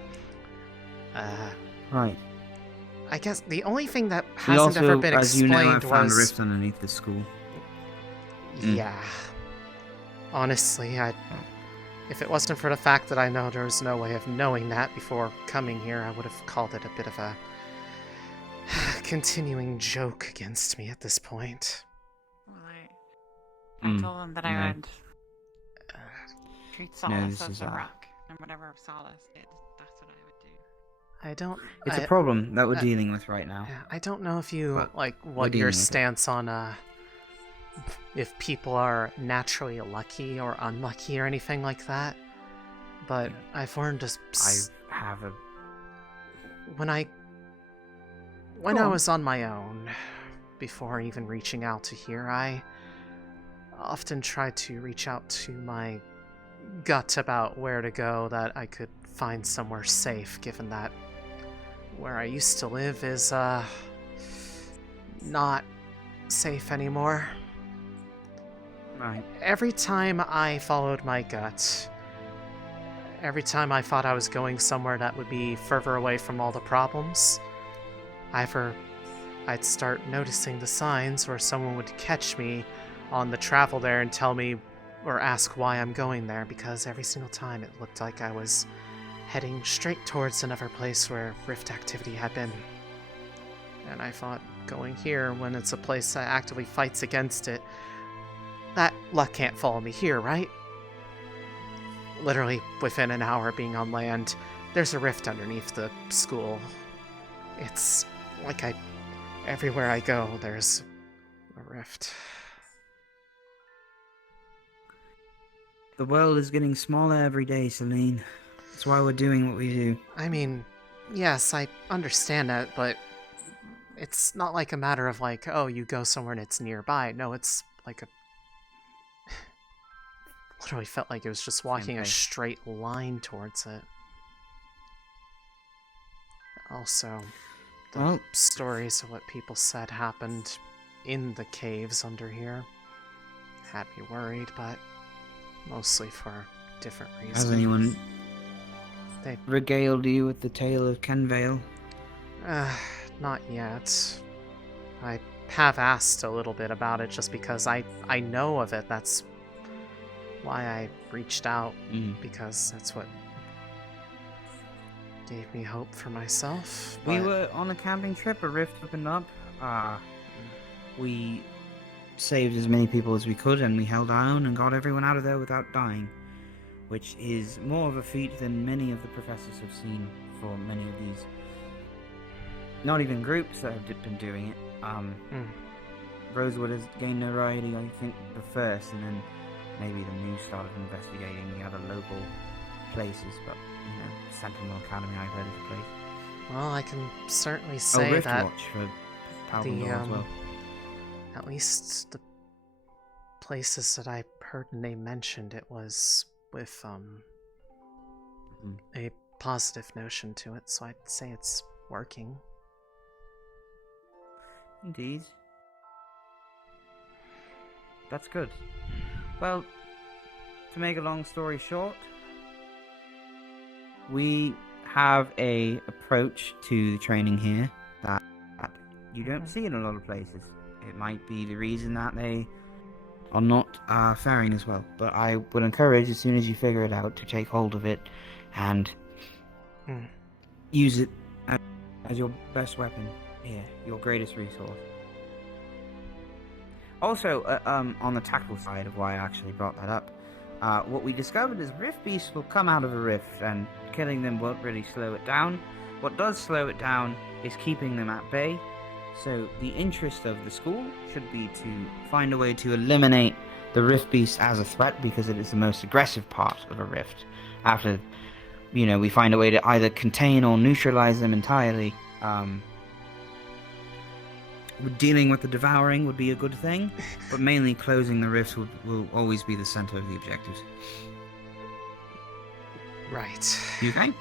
Right. I guess the only thing that We hasn't also, ever been as you know, explained have found a was. rift underneath the school. Yeah. Honestly, if it wasn't for the fact that I know there was no way of knowing that before coming here, I would have called it a bit of a continuing joke against me at this point. Well, I told them that I no. would treat Solace this as is a all. rock, and whatever Solace did, that's what I would do. I don't. It's a problem that we're dealing with right now. Yeah, I don't know if you But like we're what dealing your with it. stance on if people are naturally lucky or unlucky or anything like that. But I've learned to. I have a. When I Go on. was on my own, before even reaching out to here, I often tried to reach out to my gut about where to go that I could find somewhere safe, given that where I used to live is not safe anymore. Right. Every time I followed my gut, every time I thought I was going somewhere that would be further away from all the problems, I'd start noticing the signs where someone would catch me on the travel there and tell me or ask why I'm going there, because every single time it looked like I was heading straight towards another place where rift activity had been. And I thought, going here when it's a place that actively fights against it, that luck can't follow me here, right? Literally within an hour being on land, there's a rift underneath the school. It's like everywhere I go, there's a rift. The world is getting smaller every day, Céline. That's why we're doing what we do. I mean, yes, I understand that, but it's not like a matter of like, oh, you go somewhere and it's nearby. No, it's like a... literally felt like it was just walking a straight line towards it. Also, the stories of what people said happened in the caves under here had me worried, but mostly for different reasons. Has anyone They... regaled you with the tale of Kenvale? Not yet. I have asked a little bit about it just because I know of it. That's why I reached out, because that's what gave me hope for myself. We but- were on a camping trip, a rift opened up. We saved as many people as we could, and we held our own and got everyone out of there without dying, which is more of a feat than many of the professors have seen for many of these. Not even groups that have been doing it. Rosewood has gained notoriety, I think, the first, and then maybe the news started investigating the other local places, but, you know, Sentinel Academy, I've heard, is a place. Well, I can certainly say that Riftwatch for Palbendor as well. At least the places that I heard the name mentioned, it was with a positive notion to it, so I'd say it's working. Indeed. That's good. Well, to make a long story short, we have a approach to the training here that you don't see in a lot of places. It might be the reason that they are not faring as well, but I would encourage, as soon as you figure it out, to take hold of it and use it as your best weapon here, your greatest resource. Also, on the tactical side of why I actually brought that up, what we discovered is rift beasts will come out of a rift, and killing them won't really slow it down. What does slow it down is keeping them at bay. So the interest of the school should be to find a way to eliminate the rift beast as a threat, because it is the most aggressive part of a rift. After, you know, we find a way to either contain or neutralize them entirely. Dealing with the devouring would be a good thing, but mainly closing the rifts will always be the center of the objectives. Right. You okay?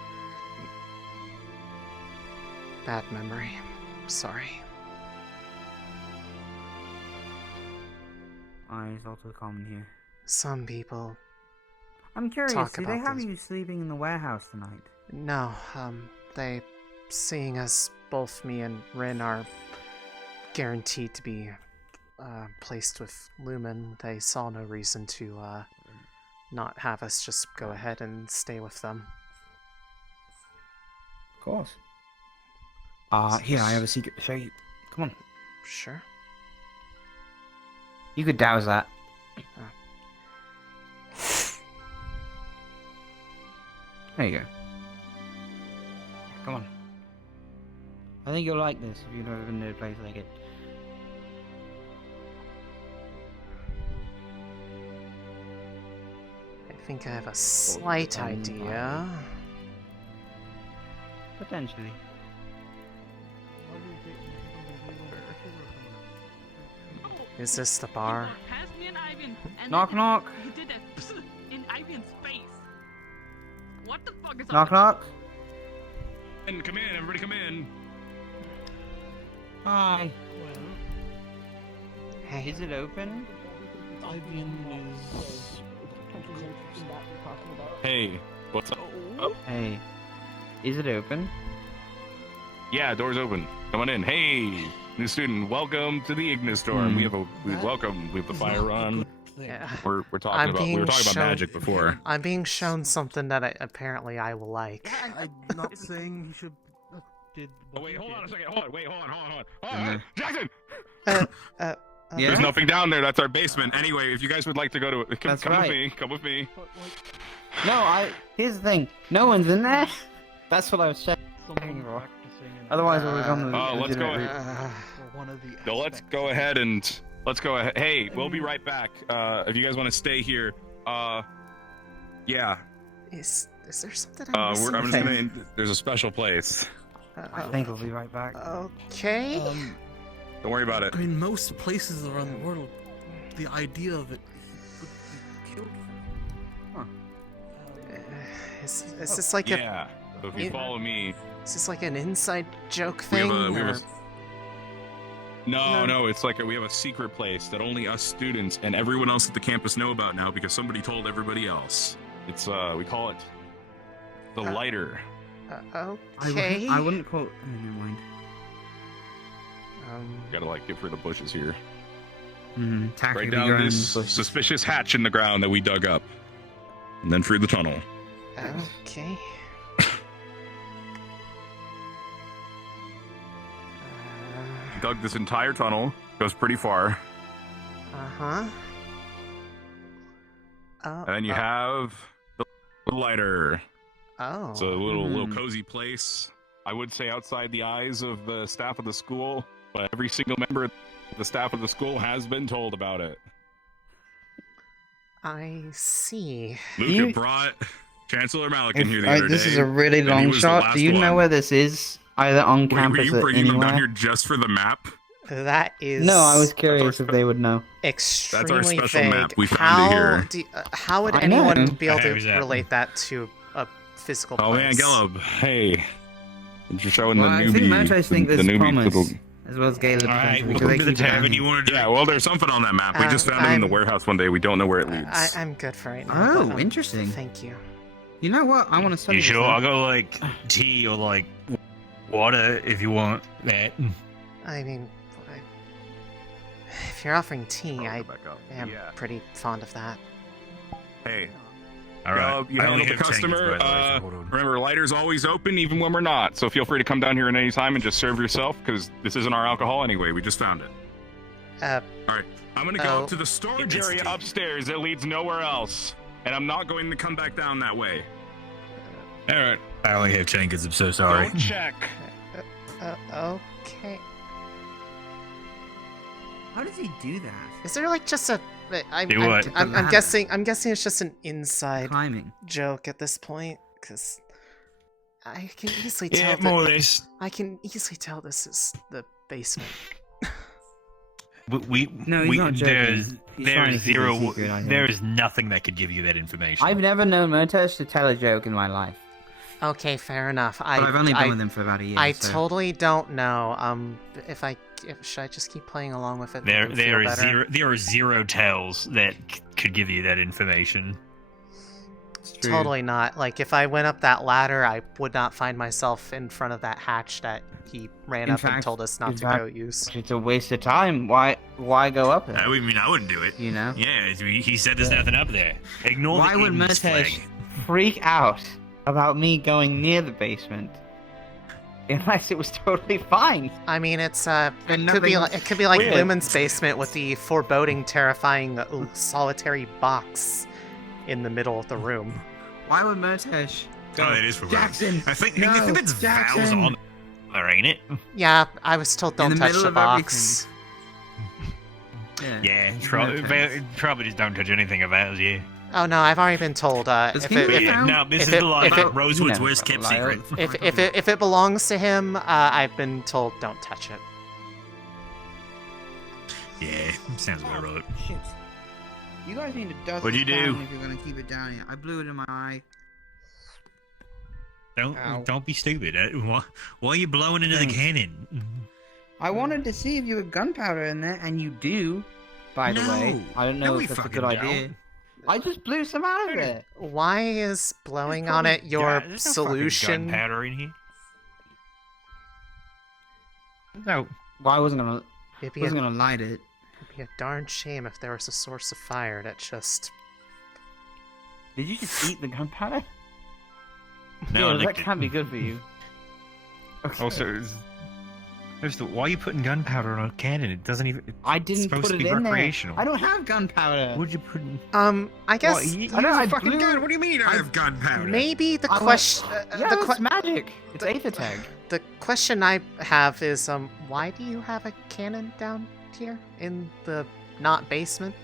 Bad memory. Sorry. It's also common here. Some people. I'm curious, talk do they about have this. you sleeping in the warehouse tonight? No, they, seeing as both me and Rin are guaranteed to be placed with Lumen, they saw no reason to not have us just go ahead and stay with them. Of course. Here, I have a secret to show you. Come on. Sure. You could douse that. There you go. Come on. I think you'll like this if you've never been to a place like it. I think I have a slight idea. Potentially. Is this the bar? Pass me an Ivan. And Knock, then knock. You did that in Ivan's face. What the fuck is Knock, up? knock. And come in, everybody come in. Hi. Hey. Is it open? Ivan is... Hey, what's up? Oh. Hey. Is it open? Yeah, door's open. Come on in. Hey, new student, welcome to the Ignis Storm. We have the fire on. Yeah. We were talking about magic before. I'm being shown something that apparently I will like. I'm not saying he should. Oh wait, hold on a second. Hold on. Jackson. Yeah? There's nothing down there. That's our basement. Anyway, if you guys would like to go to it, come right. with me. Come with me. No, here's the thing. No one's in there. That's what I was checking for. Otherwise, we'll become the. Let's go ahead. Let's go ahead. Hey, we'll be right back. If you guys want to stay here, yeah. Is there something I'm missing? I'm just gonna. There's a special place. I think we'll be right back. Okay. Don't worry about it. I mean, most places around the world, the idea of it would be killed. Is this like a? Yeah. So if you follow me. Is this like an inside joke thing? No, it's like we have a secret place that only us students and everyone else at the campus know about now because somebody told everybody else. It's we call it the lighter. Okay. I wouldn't call. Never mind. Gotta get through the bushes here. Right down this suspicious hatch in the ground that we dug up, and then through the tunnel. Okay. Dug this entire tunnel. Goes pretty far. Uh-huh. Oh, And then you have the lighter. Oh. It's a little cozy place. I would say outside the eyes of the staff of the school, but every single member of the staff of the school has been told about it. I see. Luca brought Chancellor Malikan here the other day. This is a really and he long was the shot. last Do you know one. where this is? Either on campus Were you or bringing them down anywhere? here just for the map? That is... No, I was curious if they would know. Extremely That's our special vague. map. We found it here. How would I anyone know. be able to How is that? relate that to a physical Oh man, place? Gelb, hey. You're showing Well, the I newbie. think Motos think the there's newbie promise, little... as well as Galen. Alright, because welcome they to the keep it tavern. down. You wanted to... Yeah, well, there's something on that map. We just found it in the warehouse one day. We don't know where it leads. I'm good for right now. Oh, but, interesting. Thank you. You know what? I want to study You this sure? now. I got like tea or like water if you want that. I mean, if you're offering tea, I am pretty fond of that. Hey. All right. You I only handle the have 10 customer. by the way, so hold on. Remember, lighter's always open, even when we're not. So feel free to come down here at any time and just serve yourself, because this isn't our alcohol anyway. We just found it. All right. I'm going to go up to the storage area upstairs that leads nowhere else. And I'm not going to come back down that way. All right. I only have 10 because I'm so sorry. Don't check. Okay. How does he do that? Is there like just a... Do what? I'm guessing it's just an inside climbing joke at this point, because I can easily tell. Yeah, more or less. I can easily tell this is the basement. No, he's not joking. He's trying to keep it a secret, I think. There is nothing that could give you that information. I've never known Motos to tell a joke in my life. Okay, fair enough. But I've only been with him for about a year. I so. totally don't know. Should I just keep playing along with it? There are zero tells that could give you that information. Totally not. Like, if I went up that ladder, I would not find myself in front of that hatch that he ran up and told us not to go use. It's a waste of time. Why go up there? I wouldn't do it. You know? Yeah, he said there's nothing up there. Ignore Why the would Eden's Murtesh flag. freak out about me going near the basement? Unless it was totally fine. I mean, it could be like weird. Lumen's basement with the foreboding, terrifying, solitary box in the middle of the room. Why would Murtesh go? Oh, that is for Jackson. I think no, that's Jackson. vows on there, ain't it? Yeah, I was told don't In the touch middle the of box. Yeah, probably just don't touch anything of ours, yeah. Oh no, I've already been told. This is the lie about Rosewood's worst kept secret. If it belongs to him, I've been told don't touch it. Yeah, sounds about right. Shit. You guys need to dust What'd you this do? down if you're gonna keep it down here. I blew it in my eye. Don't be stupid. Why are you blowing into the cannon? I wanted to see if you had gunpowder in there, and you do. By the way, I don't know if that's a good idea. I just blew some out of there. Why is blowing on it your solution? Gunpowder in here. No. Well, I wasn't gonna light it. It'd be a darn shame if there was a source of fire that just... Did you just eat the gunpowder? No, yeah, that can't be good for you. Okay. Also, why are you putting gunpowder on a cannon? It doesn't even. I didn't supposed put to it be in recreational. there. I don't have gunpowder. What'd you put in? I guess... What, you I fucking blew- gun? What do you mean you don't have gunpowder? Maybe the question... it's magic. It's Aether Tag. The question I have is, why do you have a cannon down here in the not basement?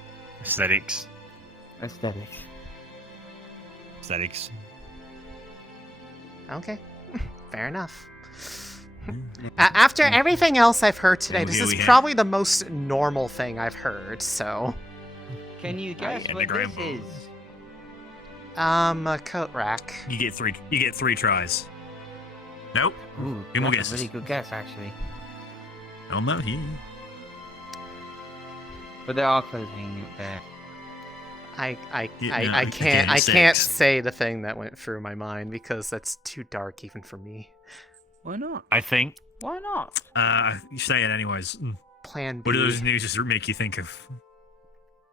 Aesthetics. Aesthetics. Okay, fair enough. After everything else I've heard today, this is probably the most normal thing I've heard, so... Can you guess what this is? A coat rack. You get three tries. Nope. Ooh, Two more that's guesses. a really good guess, actually. Almost, yeah. But there are clothes hanging up there. I can't say the thing that went through my mind because that's too dark even for me. Why not? I think. Why not? You say it anyways. Plan B. What do those nooses make you think of?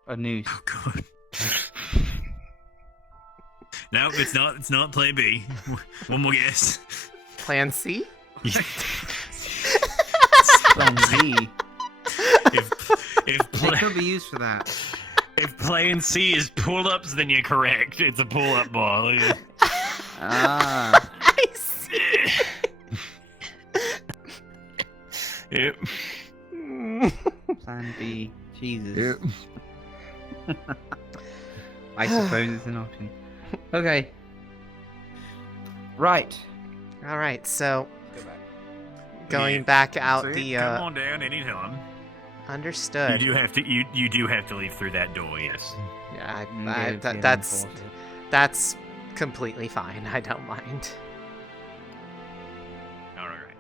A noose. Oh god. No, it's not. It's not Plan B. One more guess. Plan C. Plan Z. If won't be used for that. If plan C is pull-ups, then you're correct. It's a pull-up ball. Yeah. Ah. I see. Yep. Plan B. Jesus. I suppose it's an option. Okay. Right. All right. So, going back out the. Come on down anytime. Understood. You do have to leave through that door. Yes. Yeah, that's completely fine. I don't mind. All right.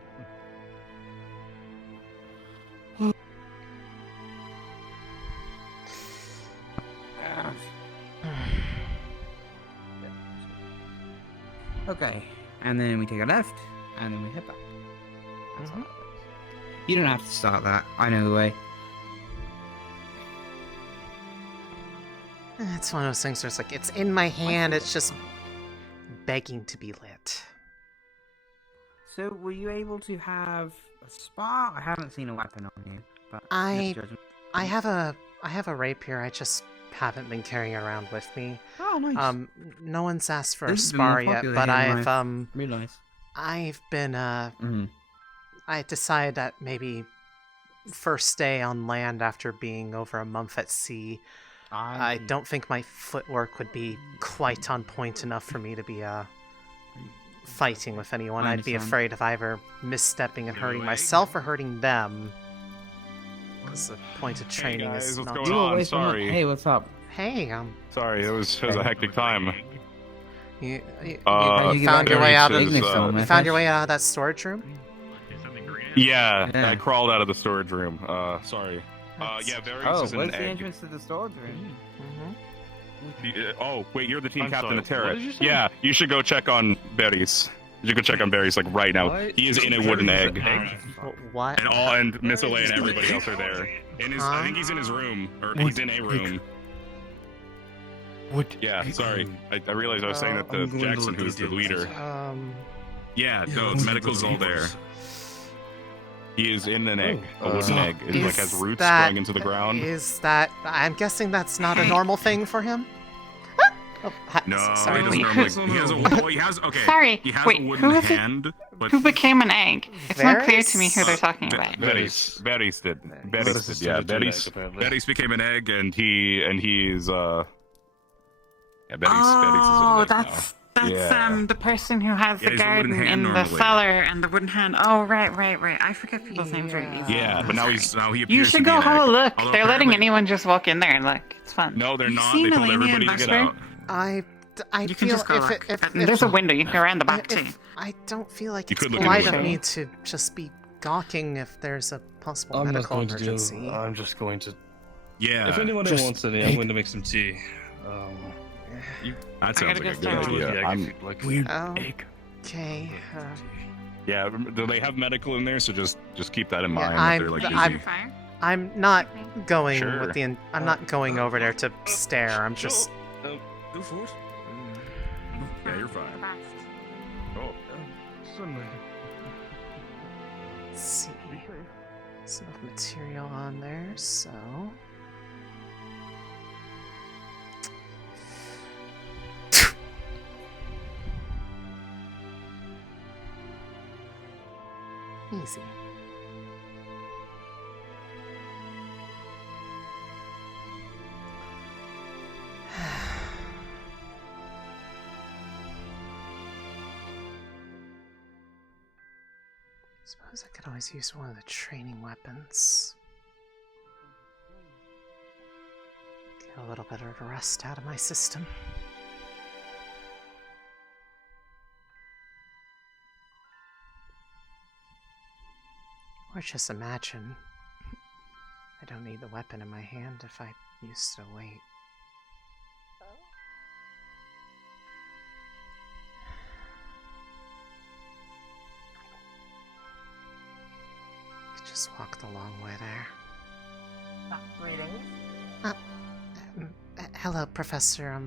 Okay. And then we take a left, and then we head back. That's all that is. You don't have to start that. I know the way. It's one of those things where it's like, it's in my hand, it's just begging to be lit. So, were you able to have a spa? I haven't seen a weapon on you, but I have a rapier, I just haven't been carrying it around with me. Oh, nice. No one's asked for This a has been more spar yet, popular but here than I've I realized. I've been I decided that maybe first day on land after being over a month at sea, I don't think my footwork would be quite on point enough for me to be fighting with anyone. I'd be afraid of either misstepping and hurting myself or hurting them. Because the point of training guys, is what's not. going on? Sorry. Hey, what's up? Hey, Sorry, it was a hectic time. You found found your way out of you found your way out of that storage room? Yeah, I crawled out of the storage room. Sorry. Yeah, Varys is in where's an the egg. entrance to the storage room? Oh, wait, you're the team I'm captain sorry, of what did you Terra. say? Yeah, you should go check on Varys. You should go check on Varys, like, right now. What? He is in a wooden egg. What? And Miss Alea and everybody else are there. I think he's in his room, or he's in a room. Yeah, sorry. I realized I was saying that to Jackson, who's the leader. Yeah, no, medical's all there. He is in an egg, a wooden egg. It like has roots going into the ground. I'm guessing that's not a normal thing for him? No, sorry. he doesn't normally. He has a okay. Sorry, He has wait, a wooden hand, but who became an egg? It's not clear to me who they're talking about. Varys did. Varys did. Yeah, Varys became an egg, and he's yeah, Varys is an egg That's the person who has the garden in the cellar and the wooden hand. Oh, right. I forget people's names very easily. Yeah, but now he appears You to should be go an have egg. a look. Although They're letting apparently- anyone just walk in there and look. It's fun. No, they're not. seen They told Alea everybody to and get Vesper? out. I You can feel just go if look. if There's a window. You can go around the back too. I don't feel like You it's could look in polite the of window. me to just be gawking if there's a possible I'm not medical going to emergency. do. I'm just going to. Yeah. If anyone just wants any, I'm going to make some tea. That sounds like a good idea. I'm weird egg. Okay. Yeah, do they have medical in there? So just keep that in mind. Yeah, if they're like busy. I'm not going Sure. with the. I'm not going over there to stare. I'm just. Go for it. Yeah, you're fine. Oh. Let's see. Some material on there, so. Easy. Suppose I could always use one of the training weapons. Get a little bit of rust out of my system. Or just imagine I don't need the weapon in my hand if I used to wait. Could just walk the long way there. Greetings. Hello, Professor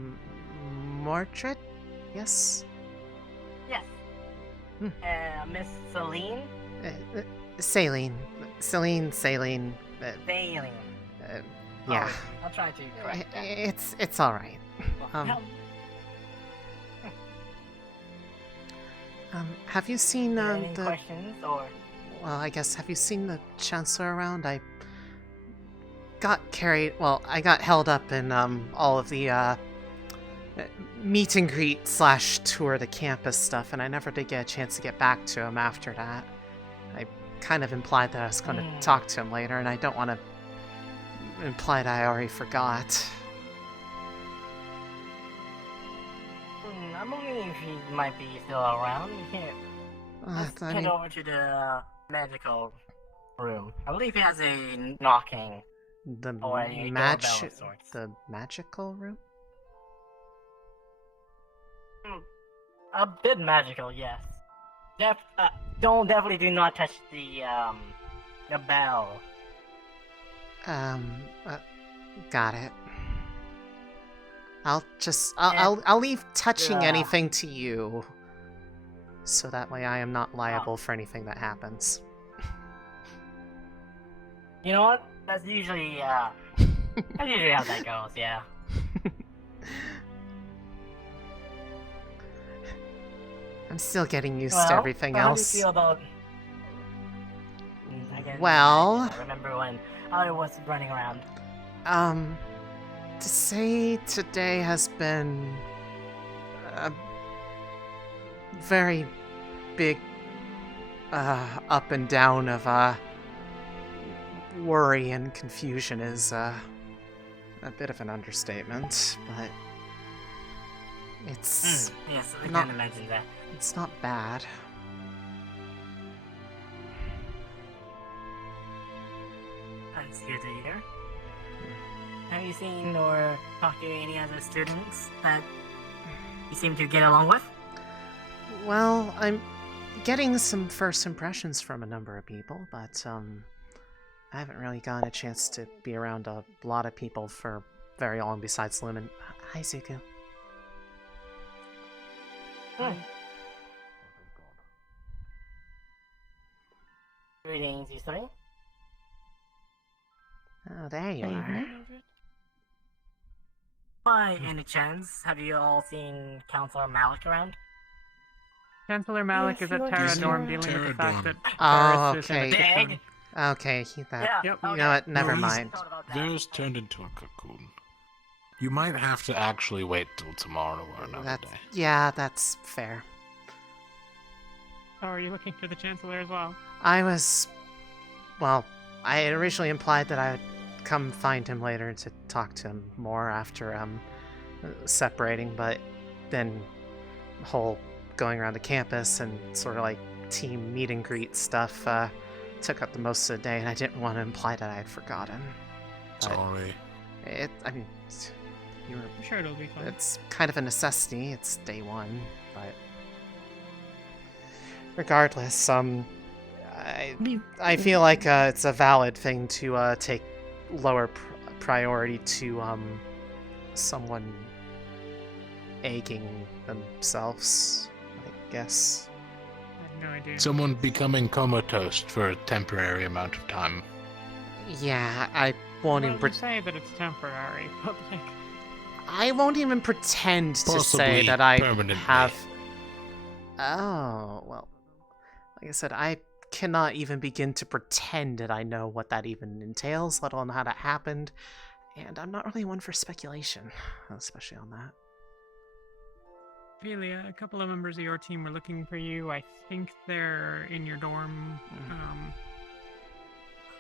Mordred? Yes? Yes. Miss Céline? Céline. Céline. Céline. Yeah. I'll try to correct that. It's all right. Have you seen any the? questions or? Well, I guess have you seen the Chancellor around? I got carried. Well, I got held up in all of the meet and greet / tour the campus stuff, and I never did get a chance to get back to him after that. I kind of implied that I was going to talk to him later, and I don't want to imply that I already forgot. I'm wondering if he might be still around. Let's head over to the medical room. I believe he has a knocking. The magical room? A bit magical, yes. Definitely do not touch the bell. Got it. I'll leave touching anything to you, so that way I am not liable for anything that happens. You know what? That's usually how that goes, yeah. I'm still getting used to everything else. How do you feel about... Well... I remember how I was running around. To say today has been a very big up and down of worry and confusion is a bit of an understatement, but it's yes, I not, can imagine that. It's not bad. That's good to hear. Have you seen or talked to any other students that you seem to get along with? Well, I'm getting some first impressions from a number of people, but I haven't really gotten a chance to be around a lot of people for very long besides Lumen. Hi, Zuko. Greetings, you three. Oh, there you are. By any chance, have you all seen Counselor Malik around? Chancellor Malik is at Terra Dorm dealing with the fact that Oh, Paris is in a okay. cocoon. Okay, Yeah, you know what? Never mind. Vera's turned into a cocoon. You might have to actually wait till tomorrow or another day. Yeah, that's fair. Oh, are you looking for the Chancellor as well? Well, I had originally implied that I would come find him later to talk to him more after separating, but then the whole going around the campus and sort of like team meet and greet stuff took up the most of the day, and I didn't want to imply that I had forgotten. Sorry. I'm sure it'll be fun. It's kind of a necessity. It's day one, but regardless, I feel like it's a valid thing to take lower priority to someone egging themselves, I guess. I have no idea. Someone becoming comatose for a temporary amount of time. Yeah, I won't Well, even you say that it's temporary, but like... I won't even pretend to say Possibly that I permanently. have... Oh, well, like I said, I cannot even begin to pretend that I know what that even entails, let alone how that happened, and I'm not really one for speculation, especially on that. Ophelia, a couple of members of your team were looking for you. I think they're in your dorm.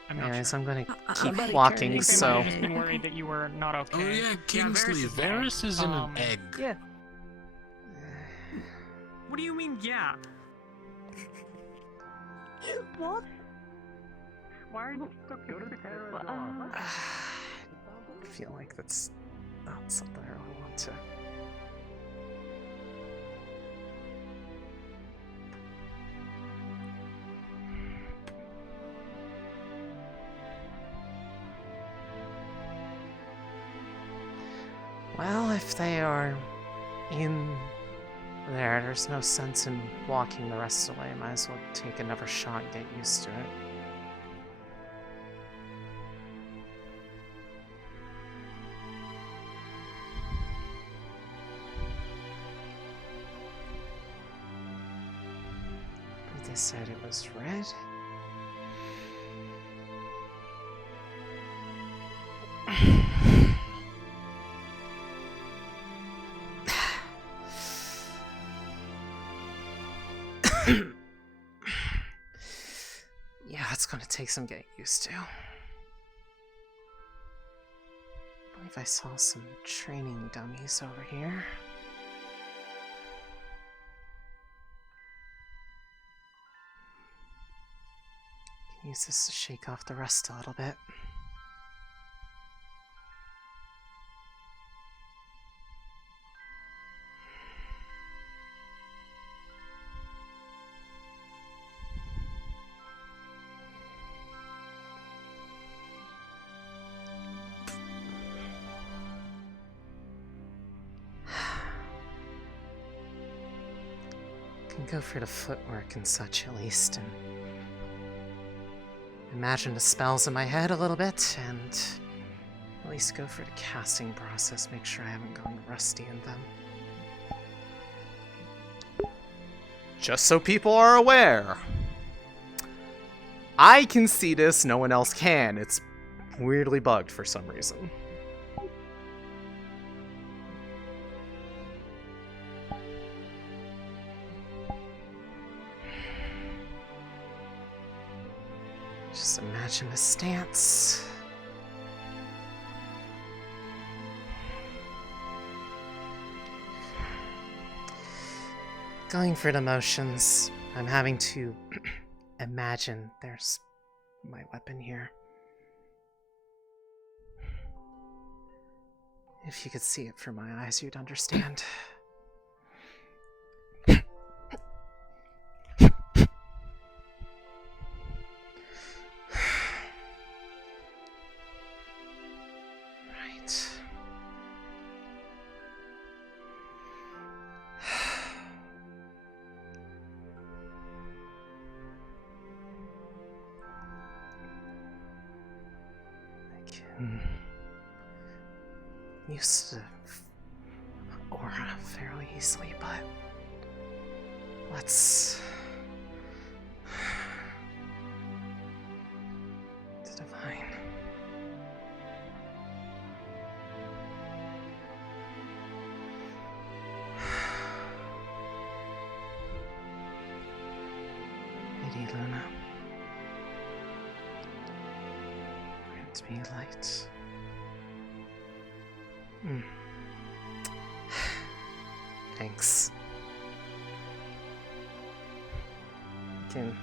I'm not Anyways, sure. I'm gonna I keep think walking, they might so... have just been worried that you were not okay. Oh yeah, Kingsley, Varys is in an egg. Yeah. What do you mean, yeah? What? Why are you so I feel like that's not something I really want to... Well, if they are in there, there's no sense in walking the rest of the way. Might as well take another shot and get used to it. They said it was red. Yeah, it's gonna take some getting used to. I believe I saw some training dummies over here. Can use this to shake off the rust a little bit. Can go for the footwork and such at least, and imagine the spells in my head a little bit, and at least go for the casting process, make sure I haven't gone rusty in them. Just so people are aware, I can see this, no one else can. It's weirdly bugged for some reason. Just imagine the stance. Going for the motions, I'm having to imagine there's my weapon here. If you could see it through my eyes, you'd understand. Used to aura fairly easily, but let's the divine. Lady Luna, grant me light. Thanks. Can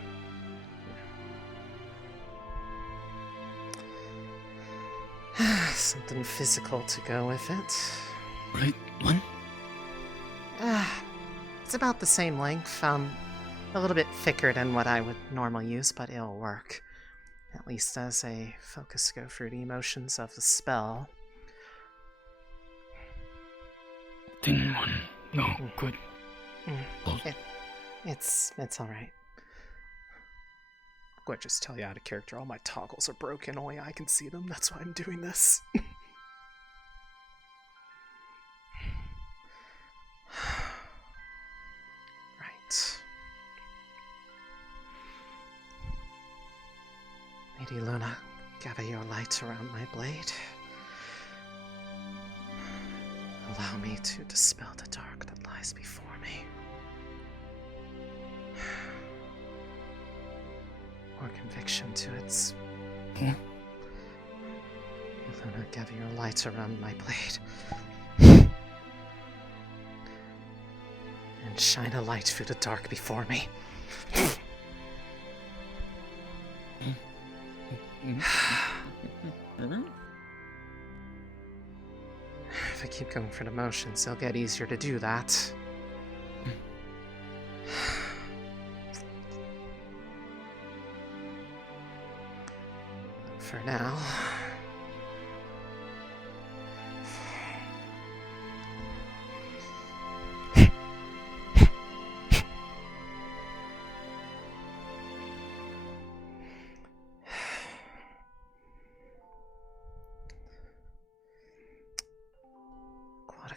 something physical to go with it. Right one? It's about the same length. A little bit thicker than what I would normally use, but it'll work. At least as a focus go through the emotions of the spell. Thin one. No, good. It's alright. I'll just tell you out of character, all my toggles are broken, only I can see them, that's why I'm doing this. Right. Lady Luna, gather your light around my blade. Allow me to dispel the dark that lies before me. More conviction to its... Luna, gather your light around my blade. And shine a light through the dark before me. If I keep going for the motions, it'll get easier to do that. But for now...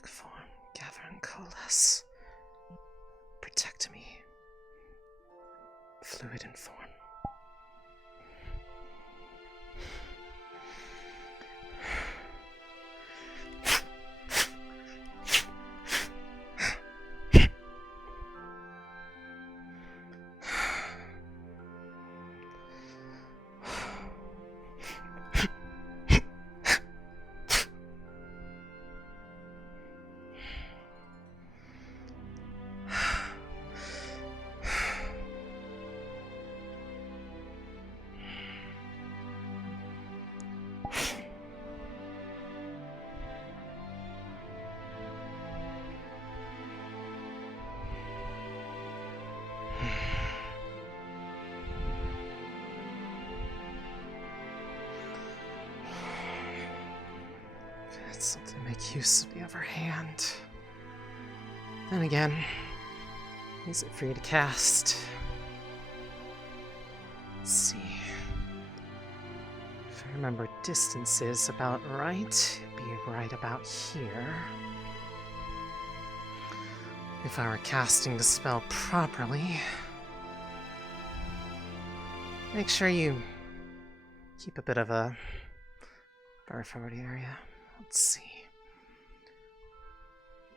form, gather and coalesce. Protect me. fluid and form. Something to make use of the other hand. Then again, is it free to cast? Let's see. If I remember distances about right, it'd be right about here. If I were casting the spell properly, make sure you keep a bit of a forward area. Let's see.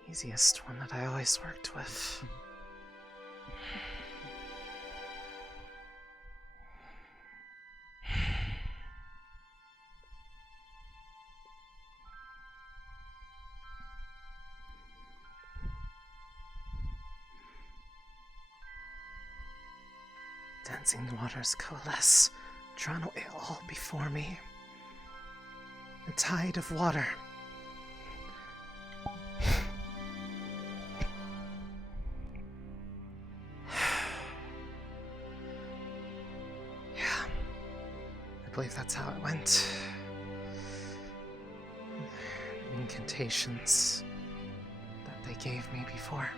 Easiest one that I always worked with. Dancing waters coalesce, drawn away all before me. A tide of water. Yeah, I believe that's how it went. Incantations that they gave me before.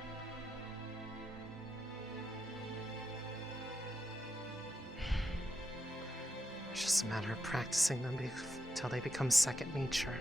It's just a matter of practicing them until they become second nature.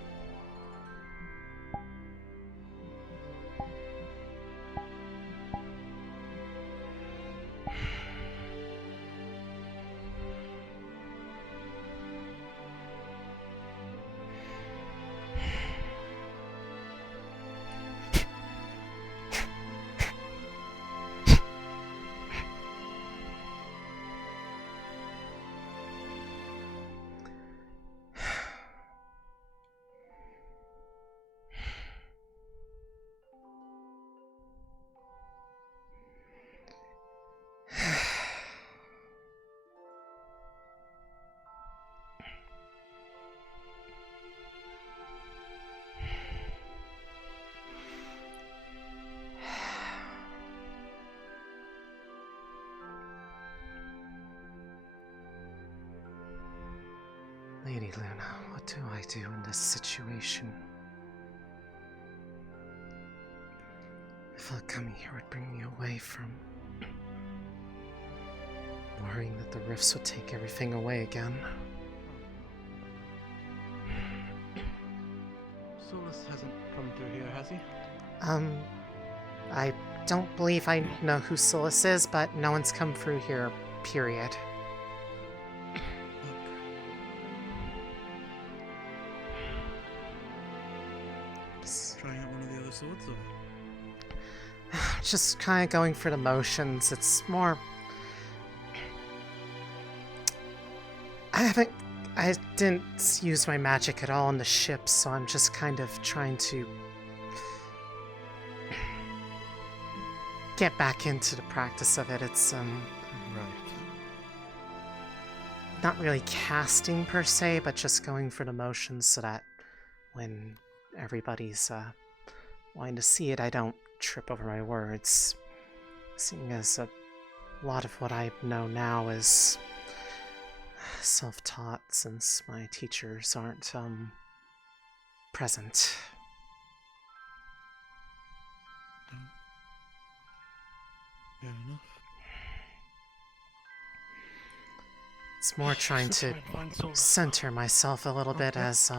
Lady Luna, what do I do in this situation? I felt coming here would bring me away from worrying that the rifts would take everything away again. Solus hasn't come through here, has he? I don't believe I know who Solus is, but no one's come through here, period. Trying out one of the other swords, or? Just kind of going for the motions. It's more... I didn't use my magic at all on the ship, so I'm just kind of trying to get back into the practice of it. It's, not really casting per se, but just going for the motions so that when everybody's wanting to see it, I don't trip over my words. Seeing as a lot of what I know now is self-taught, since my teachers aren't present. Fair enough. It's more trying to center myself a little bit, as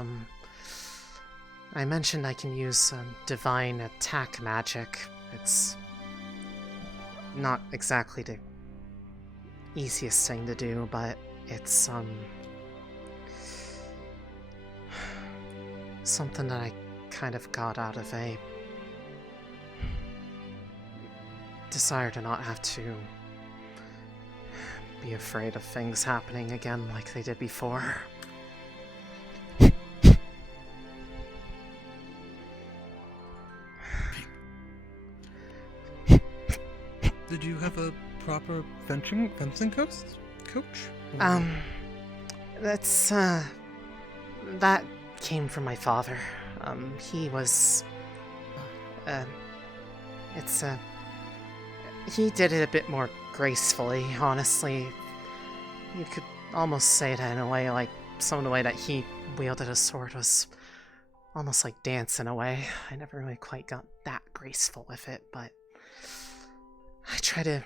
I mentioned I can use divine attack magic. It's not exactly the easiest thing to do, but it's, something that I kind of got out of a desire to not have to be afraid of things happening again like they did before. Did you have a proper fencing coach? That's, that came from my father. He was, he did it a bit more gracefully, honestly. You could almost say that in a way, like, some of the way that he wielded a sword was almost like dance in a way. I never really quite got that graceful with it, but I try to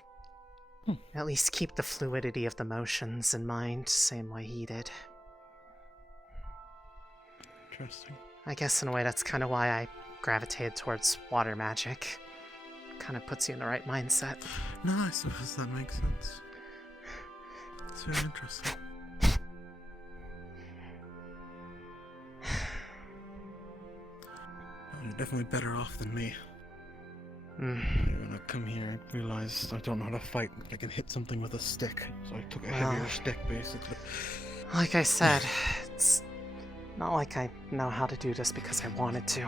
at least keep the fluidity of the motions in mind, same way he did. Interesting. I guess in a way that's kind of why I gravitated towards water magic. Kind of puts you in the right mindset. No, I suppose that makes sense. It's very interesting. You're definitely better off than me. When I come here, I realized I don't know how to fight. I can hit something with a stick, so I took a heavier stick, basically. Like I said, it's not like I know how to do this because I wanted to.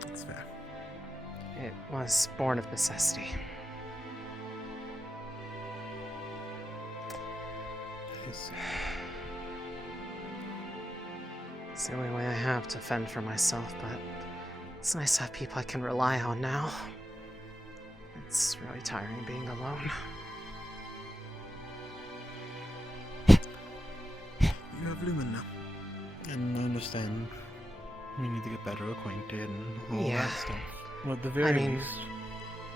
That's fair. It was born of necessity. Yes. It's the only way I have to fend for myself, but it's nice to have people I can rely on now. It's really tiring being alone. You have Lumen now. And I understand we need to get better acquainted and all that stuff. Well, at the very least,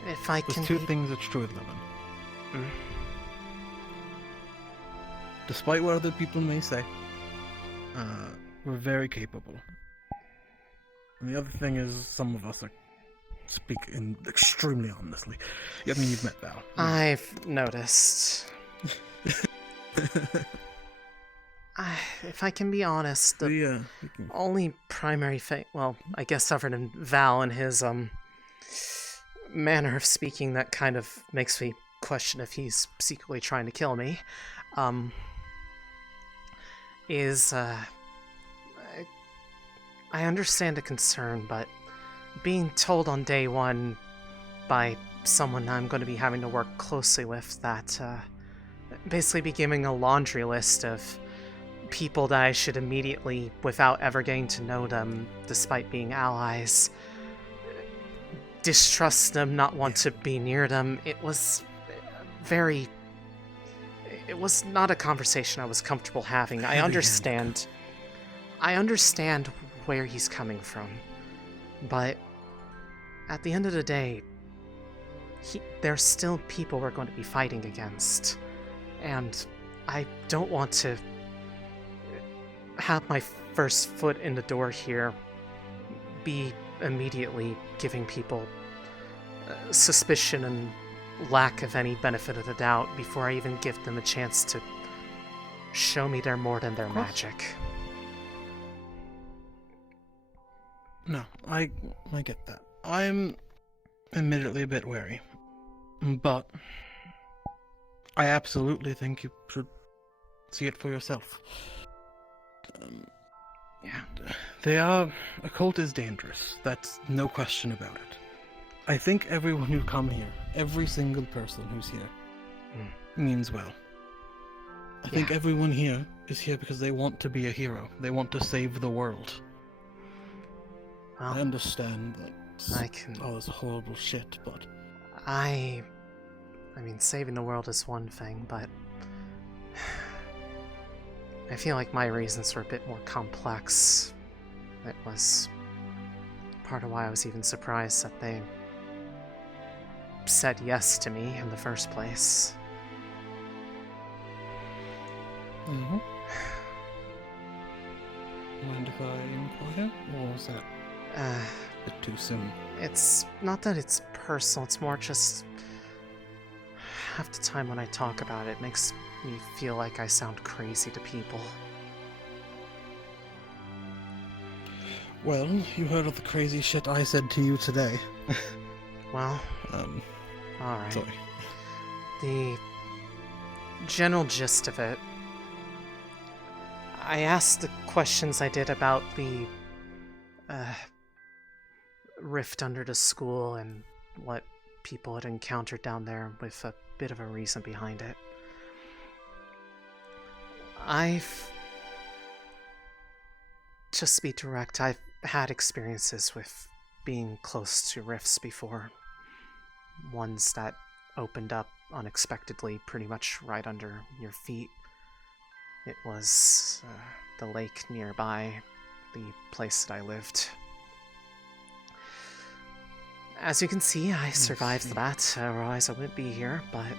if I there's two things that's true with Lumen. Despite what other people may say, we're very capable. And the other thing is, some of us speak extremely honestly. I mean, you've met Val. I've noticed. If I can be honest, the only primary thing, well, I guess other than Val and his manner of speaking that kind of makes me question if he's secretly trying to kill me, is I understand the concern, but being told on day one by someone I'm going to be having to work closely with that basically be giving a laundry list of people that I should immediately, without ever getting to know them, despite being allies, distrust them, not want to be near them, it was not a conversation I was comfortable having. I understand where he's coming from, but at the end of the day, there's still people we're going to be fighting against, and I don't want to have my first foot in the door here be immediately giving people suspicion and lack of any benefit of the doubt before I even give them a chance to show me they're more than their magic. No, I get that. I'm admittedly a bit wary, but I absolutely think you should see it for yourself. A cult is dangerous. That's no question about it. I think everyone who come here, every single person who's here, means well. I think everyone here is here because they want to be a hero. They want to save the world. Well, I understand that all this horrible shit, but I mean, saving the world is one thing, but I feel like my reasons were a bit more complex. It was part of why I was even surprised that they said yes to me in the first place. Mind if I inquire, or was that a bit too soon? It's not that it's personal, it's more just half the time when I talk about it, it makes me feel like I sound crazy to people. Well, you heard of the crazy shit I said to you today. Well, alright. Sorry. The general gist of it, I asked the questions I did about the rift under the school and what people had encountered down there with a bit of a reason behind it. Just to be direct, I've had experiences with being close to rifts before. Ones that opened up unexpectedly pretty much right under your feet. It was the lake nearby, the place that I lived. As you can see, I survived that, otherwise I wouldn't be here, but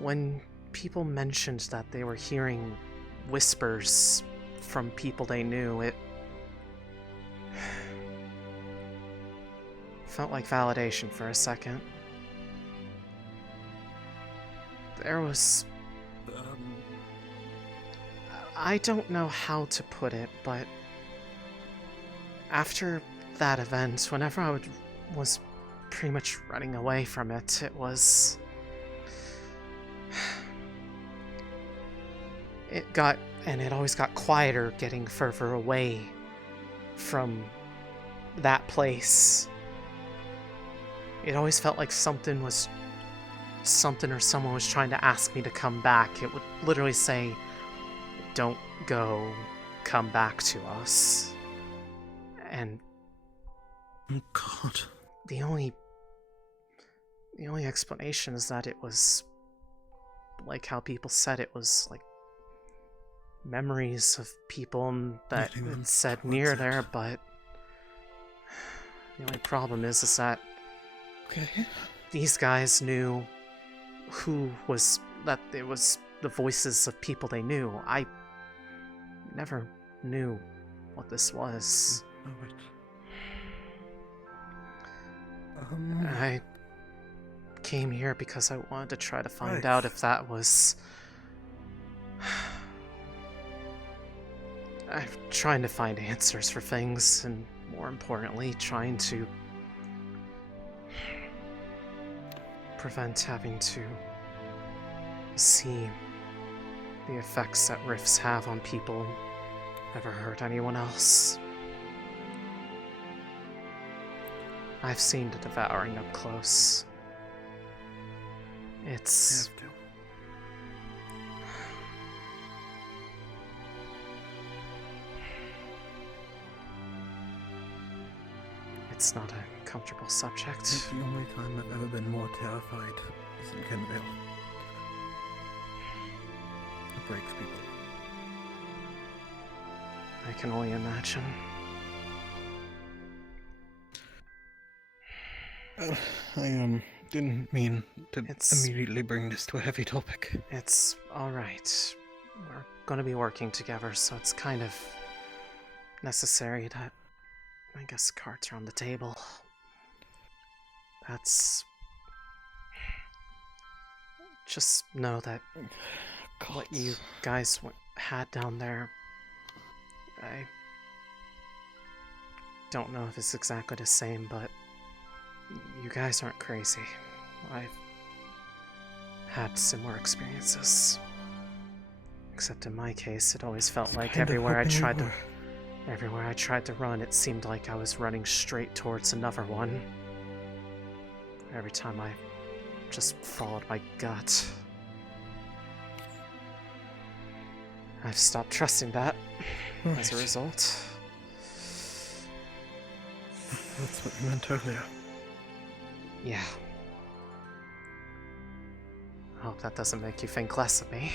when people mentioned that they were hearing whispers from people they knew, it felt like validation for a second. There was... I don't know how to put it, but after that event, whenever I was pretty much running away from it, it was... it always got quieter getting further away from that place. It always felt like something or someone was trying to ask me to come back. It would literally say, "Don't go, come back to us." And oh god, the only explanation is that it was like how people said it was like memories of people that it said near there, but the only problem is that these guys knew that it was the voices of people they knew. I never knew what this was. I came here because I wanted to try to find out if that was... I'm trying to find answers for things, and more importantly, trying to prevent having to see the effects that rifts have on people ever hurt anyone else. I've seen the devouring up close. It's... It's not a comfortable subject. It's the only time I've ever been more terrified is in Kenville. It breaks people. I can only imagine. I didn't mean to immediately bring this to a heavy topic. It's alright. We're gonna be working together, so it's kind of necessary that, I guess, cards are on the table. That's... Just know that what you guys had down there, I don't know if it's exactly the same, but you guys aren't crazy. I've had similar experiences. Except in my case, it always felt like everywhere I tried to run, it seemed like I was running straight towards another one. Every time I just followed my gut. I've stopped trusting that as a result. That's what you meant earlier. Yeah. I hope that doesn't make you think less of me.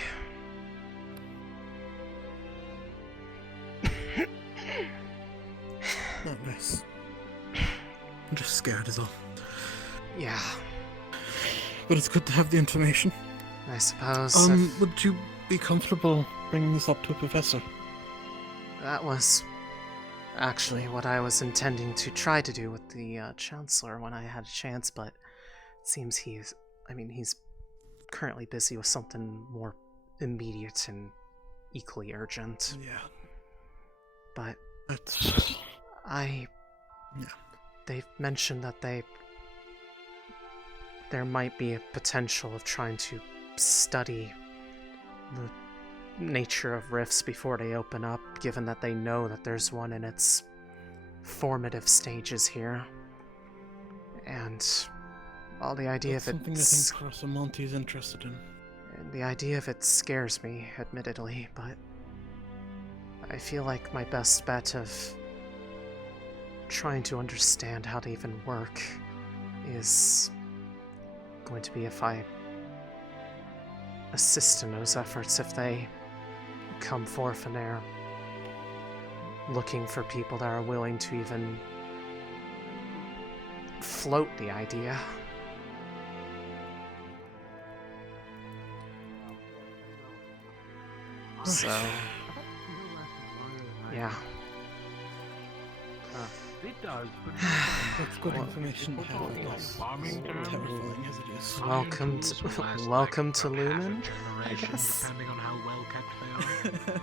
Not nice. I'm just scared is all. Yeah. But it's good to have the information. I suppose. Would you be comfortable bringing this up to a professor? That was actually what I was intending to try to do with the Chancellor when I had a chance, but it seems he I mean, he's currently busy with something more immediate and equally urgent. Yeah. But That's... they've mentioned that there might be a potential of trying to study the nature of rifts before they open up, given that they know that there's one in its formative stages here. And while the idea That's of it... something I think Professor Monty is interested in. The idea of it scares me, admittedly, but I feel like my best bet of trying to understand how they even work is going to be if I assist in those efforts, if they come forth and they're looking for people that are willing to even float the idea. So, yeah. It does, but that's good information to have, I guess. Terrifying as it is. Welcome to Lumen, I guess. Depending on how well kept they are.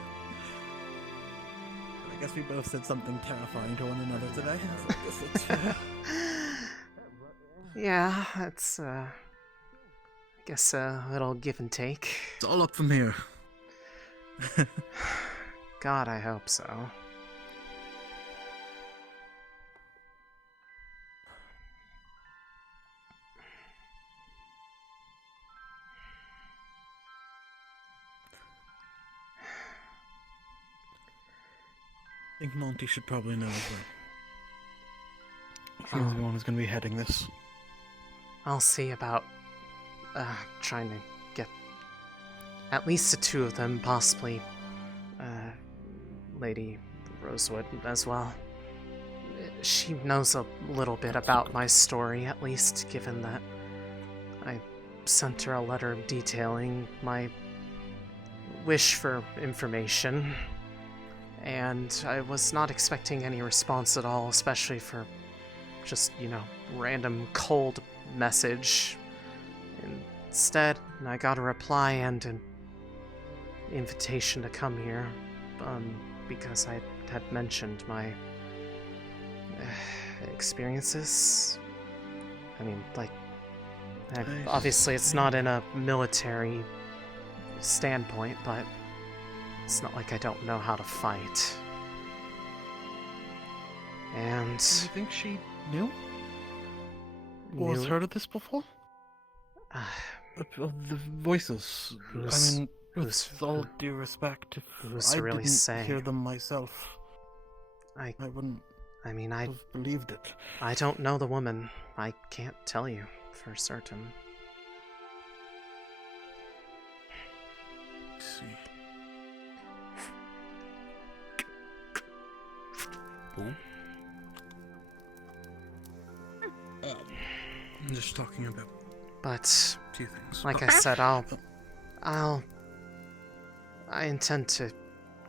I guess we both said something terrifying to one another today. I guess that's fair. Yeah, it's, I guess a little give and take. It's all up from here. God, I hope so. I think Monty should probably know as well. He's the one who's going to be heading this. I'll see about trying to get at least the two of them, possibly Lady Rosewood as well. She knows a little bit about my story, at least, given that I sent her a letter detailing my wish for information. And I was not expecting any response at all, especially for just, random cold message. Instead, I got a reply and an invitation to come here, because I had mentioned my experiences. I mean, obviously it's not in a military standpoint, but it's not like I don't know how to fight. And... Do you think she knew? Or has heard of this before? Of the voices. With all due respect, if I really didn't hear them myself, I wouldn't have believed it. I don't know the woman. I can't tell you for certain. Let's see. I'm just talking about But, two things. like I said, I intend to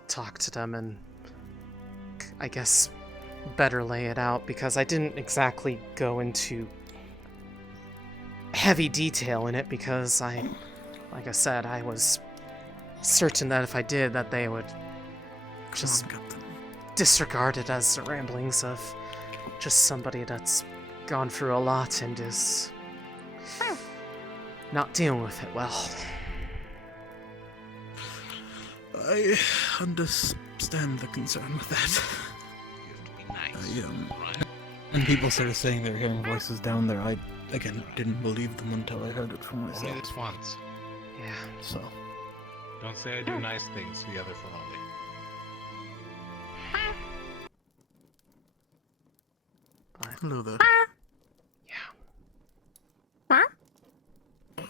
talk to them and, I guess, better lay it out, because I didn't exactly go into heavy detail in it, because like I said, I was certain that if I did, that they would just disregard it as the ramblings of just somebody that's gone through a lot and is not dealing with it well. I understand the concern with that. And people started saying they were hearing voices down there. I, again, didn't believe them until I heard it from myself. Only this once. Yeah. So. Don't say I do nice things to the other Ferrari. Hello there.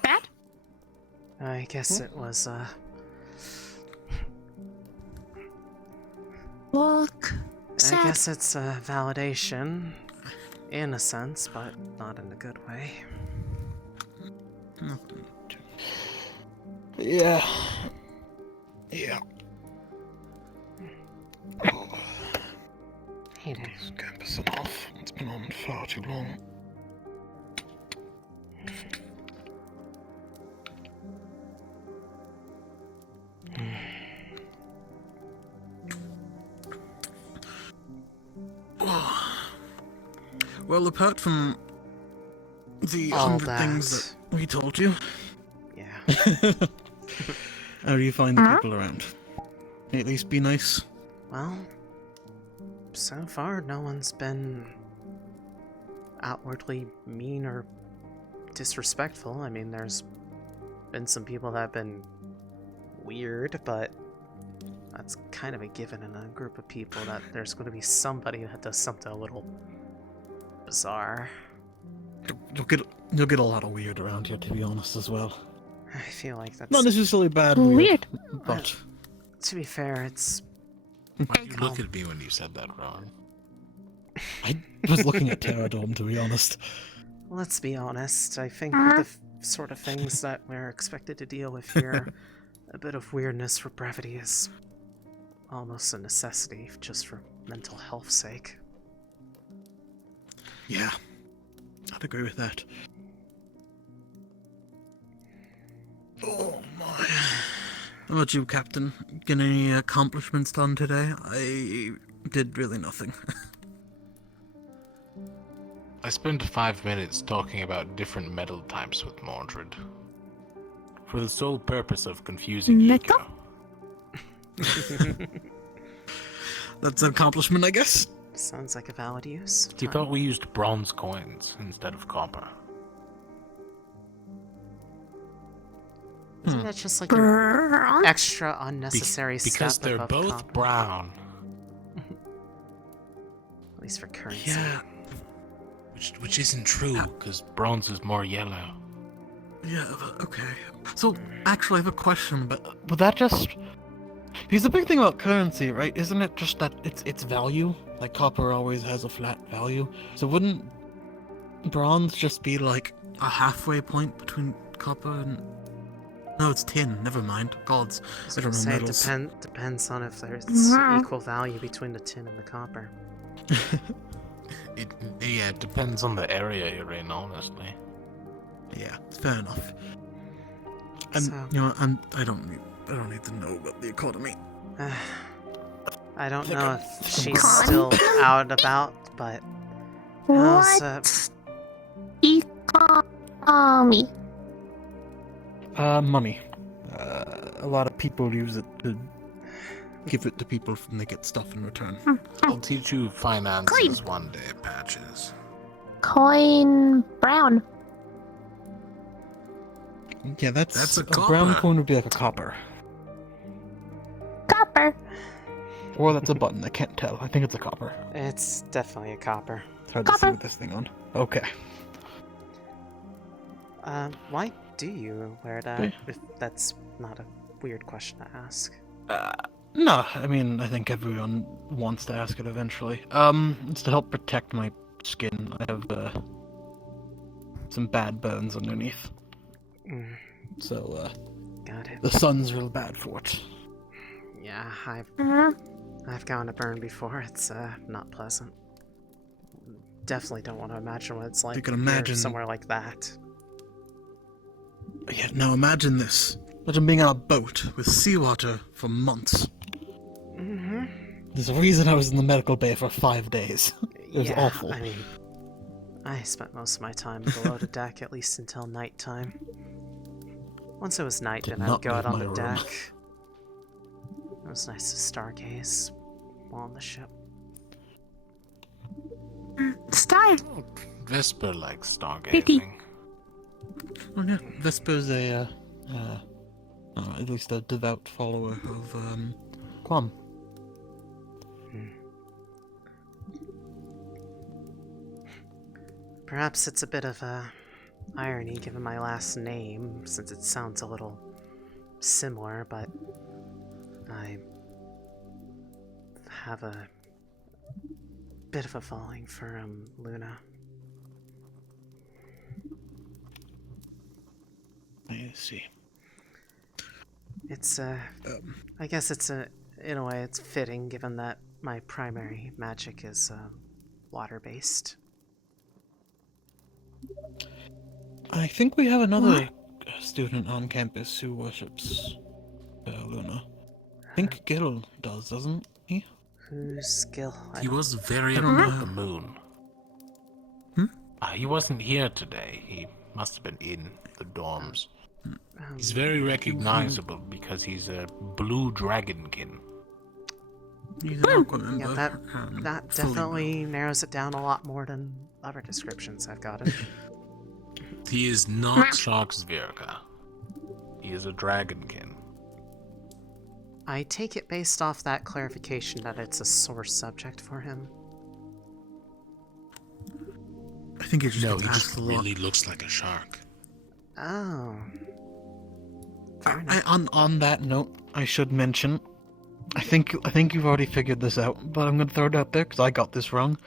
Dad? I guess it was, Look. I guess it's a validation, in a sense, but not in a good way. Yeah. Yeah. Hey there. This campus is off. It's been on far too long. Well, apart from the All 100 that. things that we told you, Yeah. how do you find the people around? At least be nice. Well, so far no one's been outwardly mean or disrespectful. I mean, there's been some people that have been weird, but that's kind of a given in a group of people that there's going to be somebody that does something a little bizarre. You'll get a lot of weird around here, to be honest, as well. I feel like that's not necessarily bad weird, but to be fair, it's. Why you look at me when you said that, Rowan? I was looking at Terradome, to be honest. Let's be honest. I think with the sort of things that we're expected to deal with here, a bit of weirdness for brevity is almost a necessity, just for mental health's sake. Yeah, I'd agree with that. Oh my. How about you, Captain? Get any accomplishments done today? I did really nothing. I spent 5 minutes talking about different metal types with Mordred. For the sole purpose of confusing Yiko. That's an accomplishment, I guess. Sounds like a valid use. He thought we used bronze coins instead of copper. Isn't that just like an extra unnecessary step because they're above both copper? brown. At least for currency. Yeah. Which isn't true, because bronze is more yellow. Yeah, okay. So, actually, I have a question, but would that just... Because the big thing about currency, right, isn't it just that it's value? Like, copper always has a flat value. So wouldn't bronze just be, like, a halfway point between copper and... No, it's tin. Never mind. Gods. I don't know metals. Depends on if there's equal value between the tin and the copper. It depends on the area you're in, honestly. Yeah, fair enough. And So- you know, I don't need to know about the economy. I don't know if she's still out and about, but how's Economy. Money. A lot of people use it to give it to people when they get stuff in return. I'll teach you finances one day, Patches. Coin brown. Yeah, that's a brown copper. coin would be like a copper. Copper. Or that's a button, I can't tell. I think it's a copper. It's definitely a copper. It's hard to see with this thing on. Okay. Why do you wear that? If that's not a weird question to ask. No, I mean, I think everyone wants to ask it eventually. It's to help protect my skin. I have, some bad burns underneath. So, Got it. the sun's real bad for it. Yeah, I've gotten a burn before. It's not pleasant. Definitely don't want to imagine what it's like You can here imagine- somewhere like that. Yeah, now imagine this. Imagine being on a boat with seawater for months. Mm-hmm. There's a reason I was in the medical bay for 5 days. It was Yeah, awful. I mean, I spent most of my time below the deck, at least until nighttime. Once it was night, Did then I would not go out leave on my the room. deck. It was nice to stargaze while on the ship. Star. Vesper likes stargazing. Oh yeah, Vesper's a, at least a devout follower of, Quam. Perhaps it's a bit of a irony given my last name, since it sounds a little similar, but I have a bit of a falling for Luna. I see. It's I guess it's in a way it's fitting given that my primary magic is water-based. I think we have another student on campus who worships Luna. I think Gil does, doesn't he? Whose skill? He was very about the moon. He wasn't here today. He must have been in the dorms. He's very recognizable because he's a blue dragonkin. He's an Aqua member. Yeah, that definitely narrows it down a lot more than other descriptions I've gotten. He is not Sharksvirka. He is a dragonkin. I take it based off that clarification that it's a sore subject for him. I think it just no, he just really looks like a shark. Oh. On that note, I should mention, I think you've already figured this out, but I'm gonna throw it out there because I got this wrong.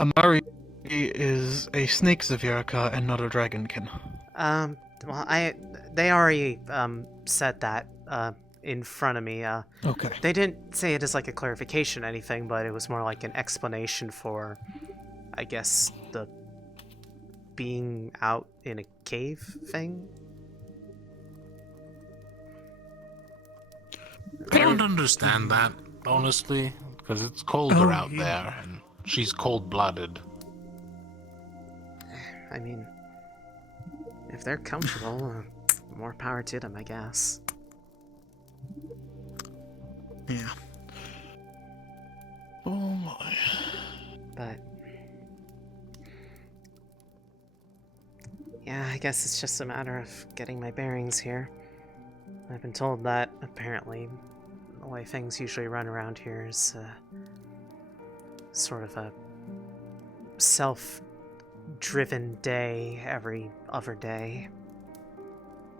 Amari is a snake Xavirka and not a dragonkin. Well, they already said that in front of me. Okay. They didn't say it as like a clarification or anything, but it was more like an explanation for, I guess, the being out in a cave thing. I don't understand that, honestly, because it's colder out there, and she's cold-blooded. I mean, if they're comfortable, more power to them, I guess. Yeah. Oh my. But yeah, I guess it's just a matter of getting my bearings here. I've been told that, apparently, the way things usually run around here is sort of a self-driven day every other day.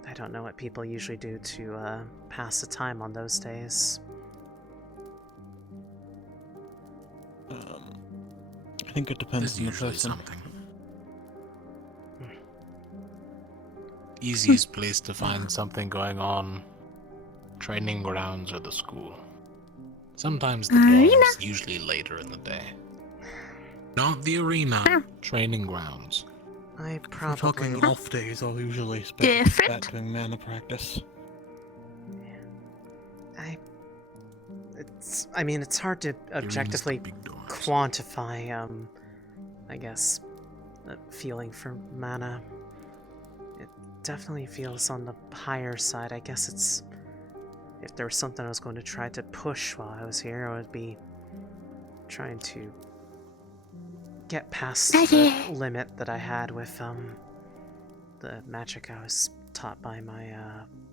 I don't know what people usually do to pass the time on those days. I think it depends on the person. Easiest place to find something going on, training grounds or the school. Sometimes the dorms, usually later in the day. Not the arena, training grounds. I If we're talking off days, I'll usually spend that doing mana practice. I mean, it's hard to objectively quantify, I guess, the feeling for mana. It definitely feels on the higher side. I guess it's... If there was something I was going to try to push while I was here, I would be trying to get past the limit that I had with, the magic I was taught by my,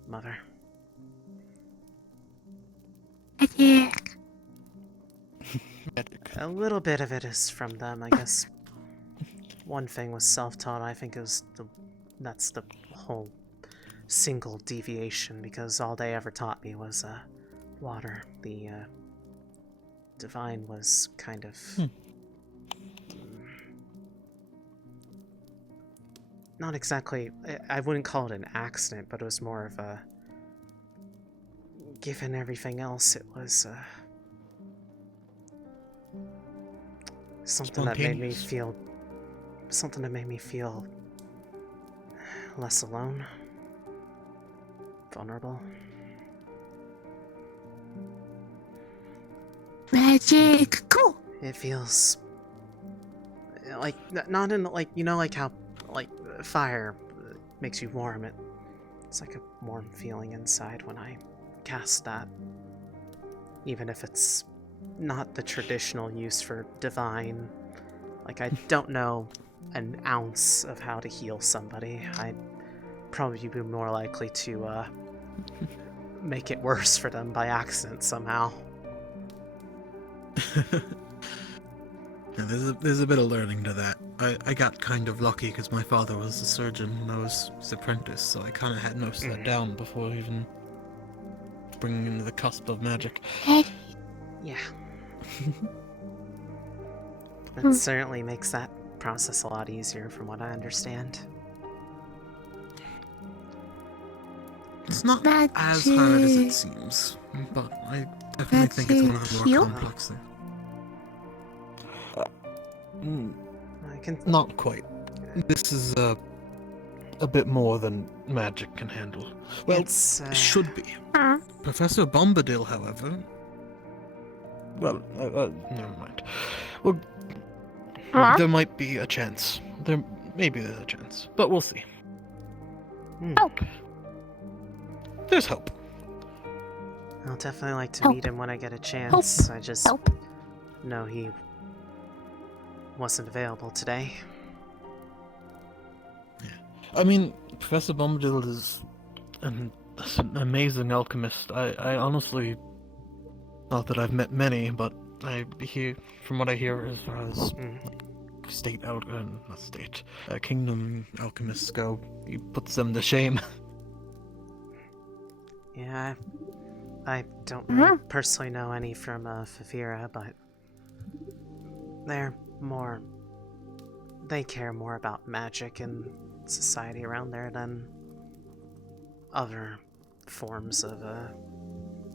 mother. A little bit of it is from them, I guess. One thing was self-taught. I think it was that's the whole single deviation, because all they ever taught me was water. The divine was kind of not exactly. I wouldn't call it an accident, but it was more of a. Given everything else, it was something that made me feel. Something that made me feel less alone, vulnerable. Magic, cool. It feels like not in like like how like fire makes you warm. It's like a warm feeling inside when I cast that, even if it's not the traditional use for divine. Like, I don't know an ounce of how to heal somebody. I'd probably be more likely to make it worse for them by accident somehow. Yeah, there's a bit of learning to that. I got kind of lucky because my father was a surgeon when I was his apprentice, so I kind of had most of that down before even bringing into the cusp of magic. Yeah. That certainly makes that process a lot easier from what I understand. It's not as hard as it seems, but I definitely think it's one of the more complex things. Not quite. This is a bit more than magic can handle. Well, it should be. Professor Bombadil, however, Well, never mind. Well, there might be a chance. Maybe there's a chance, but we'll see. Hope. There's hope. I'll definitely like to meet him when I get a chance. I just know he wasn't available today. I mean, Professor Bombadil is an amazing alchemist. I honestly, not that I've met many, but from what I hear, as far as kingdom alchemists go, he puts them to shame. Yeah, I don't really personally know any from Fevira, but they care more about magic and society around there than other forms of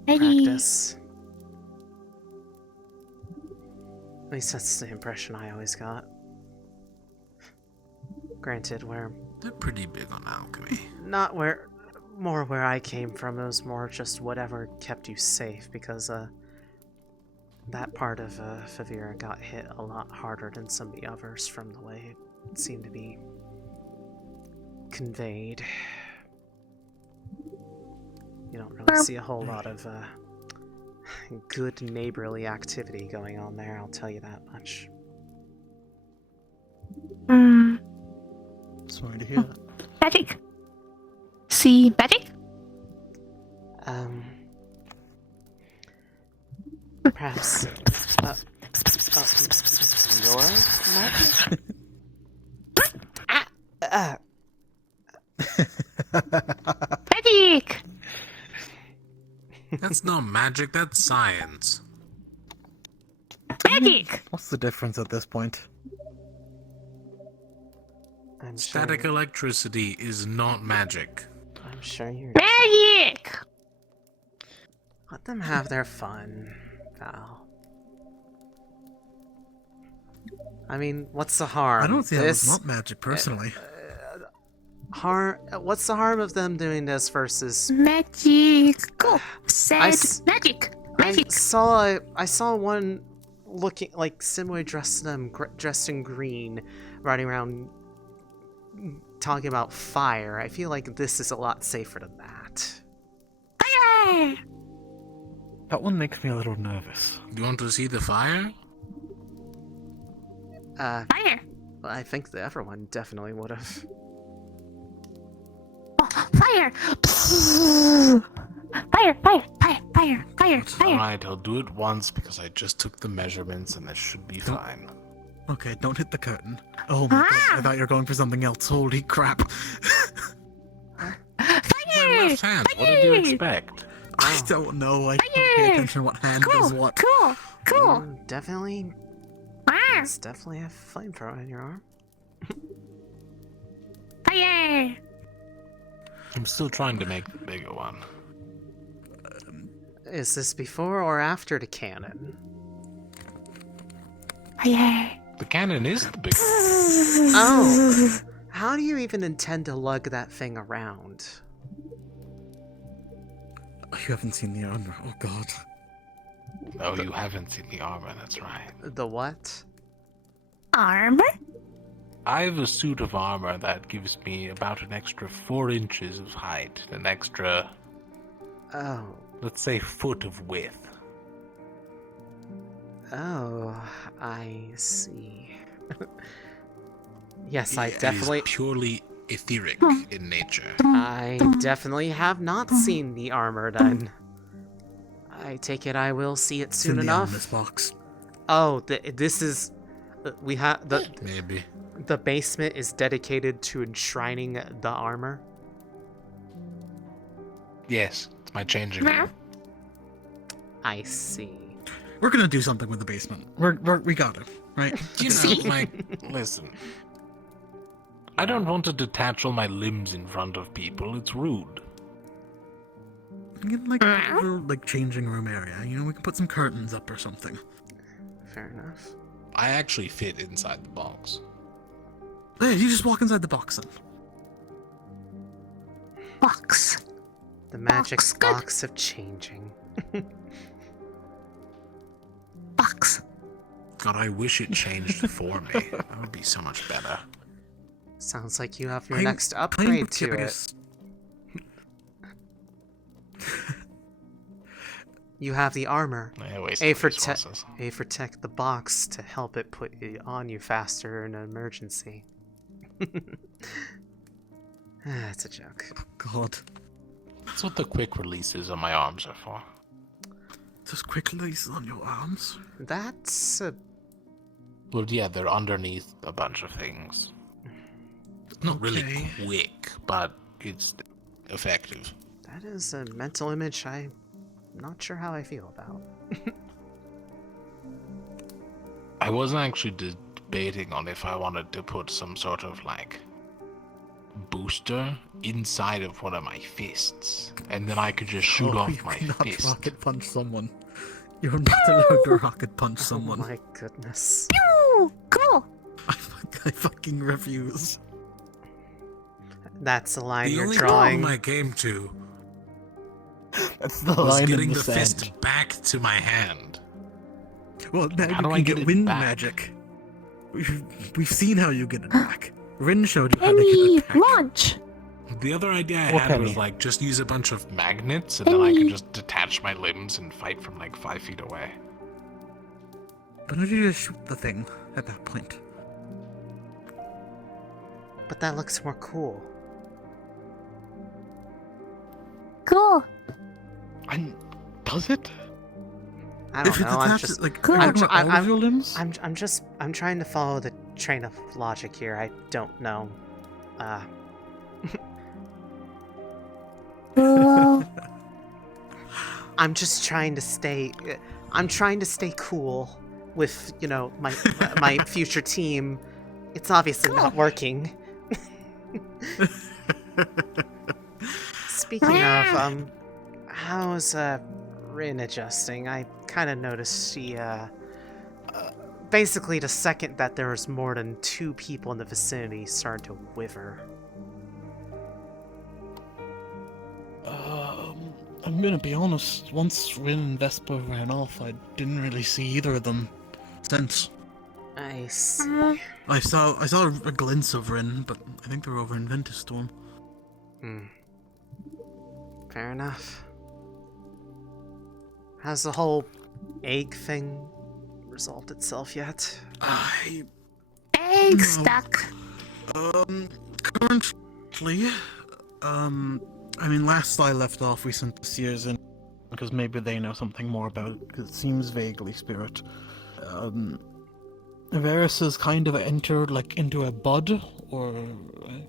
practice. At least that's the impression I always got. Granted, they're pretty big on alchemy. More where I came from, it was more just whatever kept you safe, because that part of Fevira got hit a lot harder than some of the others from the way it seemed to be conveyed. You don't really see a whole lot of good neighborly activity going on there, I'll tell you that much. Sorry to hear that. Magic. See magic? Perhaps your magic? Magic! That's not magic, that's science. Magic! What's the difference at this point? Static electricity is not magic. I'm sure you're... Magic! Let them have their fun, Val. I mean, what's the harm? I don't see how it's not magic, personally. What's the harm of them doing this versus... Magic! Go! Said magic! Magic! I saw one looking like similarly dressed in green, riding around talking about fire. I feel like this is a lot safer than that. Fire! That one makes me a little nervous. You want to see the fire? Fire! Well, I think the other one definitely would have. Fire! Fire! Fire! Fire! Fire! Fire! Fire! Alright, I'll do it once because I just took the measurements and this should be fine. Okay, don't hit the curtain. Oh my god, I thought you were going for something else. Holy crap. Fire! My left hand, what did you expect? I don't know. I don't pay attention to what hand does what. Cool! Definitely. It's definitely a flamethrower in your arm. Fire! I'm still trying to make the bigger one. Is this before or after the cannon? Fire! The cannon is the bigger one. Oh! How do you even intend to lug that thing around? You haven't seen the armor. Oh god. No, you haven't seen the armor, that's right. The what? Armor? I have a suit of armor that gives me about an extra 4 inches of height, an extra... Oh. Let's say foot of width. Oh, I see. Yes, I It definitely... is purely etheric in nature. I definitely have not seen the armor then. I take it I will see it soon enough. It's in the box. Oh, this is... we have... Maybe. The basement is dedicated to enshrining the armor? Yes, it's my changing room. I see. We're gonna do something with the basement. We got it, right? You know, listen. I don't want to detach all my limbs in front of people. It's rude. Get like a little, changing room area. You know, we can put some curtains up or something. Fair enough. I actually fit inside the box. Hey, you just walk inside the box then. Box. The magic box of changing. God, I wish it changed for me. That would be so much better. Sounds like you have your next upgrade to it. You have the armor. A for tech the box to help it put it on you faster in an emergency. That's a joke. Oh, God. That's what the quick releases on my arms are for. There's quick releases on your arms? That's a... Well, yeah, they're underneath a bunch of things. Not really quick, but it's effective. That is a mental image I'm not sure how I feel about. I wasn't actually debating on if I wanted to put some sort of, like, booster inside of one of my fists, and then I could just shoot off my fist. Rocket punch someone. You're not allowed to rocket punch someone. Oh my goodness. Pew! Cool! I fucking refuse. That's the line you're only drawing. problem I came to That's the was line getting in the the sand. fist back to my hand. Well, now How you do can I get get it wind back? magic. We've seen how you get it back. Rin showed you how to get it back. Launch! The other idea I What had was penny? like just use a bunch of magnets and then I could just detach my limbs and fight from like 5 feet away. Why don't you just shoot the thing at that point? But that looks more cool. Cool! Does it? I don't If it's know. I'm attached, just like, are you talking about all of your limbs? I'm trying to follow the train of logic here. I don't know. I'm just trying to stay. I'm trying to stay cool with, you know, my future team. It's obviously not working. Speaking of, how's Rin adjusting? I kind of noticed she basically the second that there was more than 2 people in the vicinity started to wiver. I'm gonna be honest, once Rin and Vespa ran off, I didn't really see either of them since. I see. I saw a glimpse of Rin, but I think they're over in Ventustorm. Fair enough. Has the whole egg thing resolved itself yet? Egg stuck. Currently, I mean, last I left off, we sent the Seers in, because maybe they know something more about it, because it seems vaguely spirit. Varys has kind of entered, like, into a bud, or,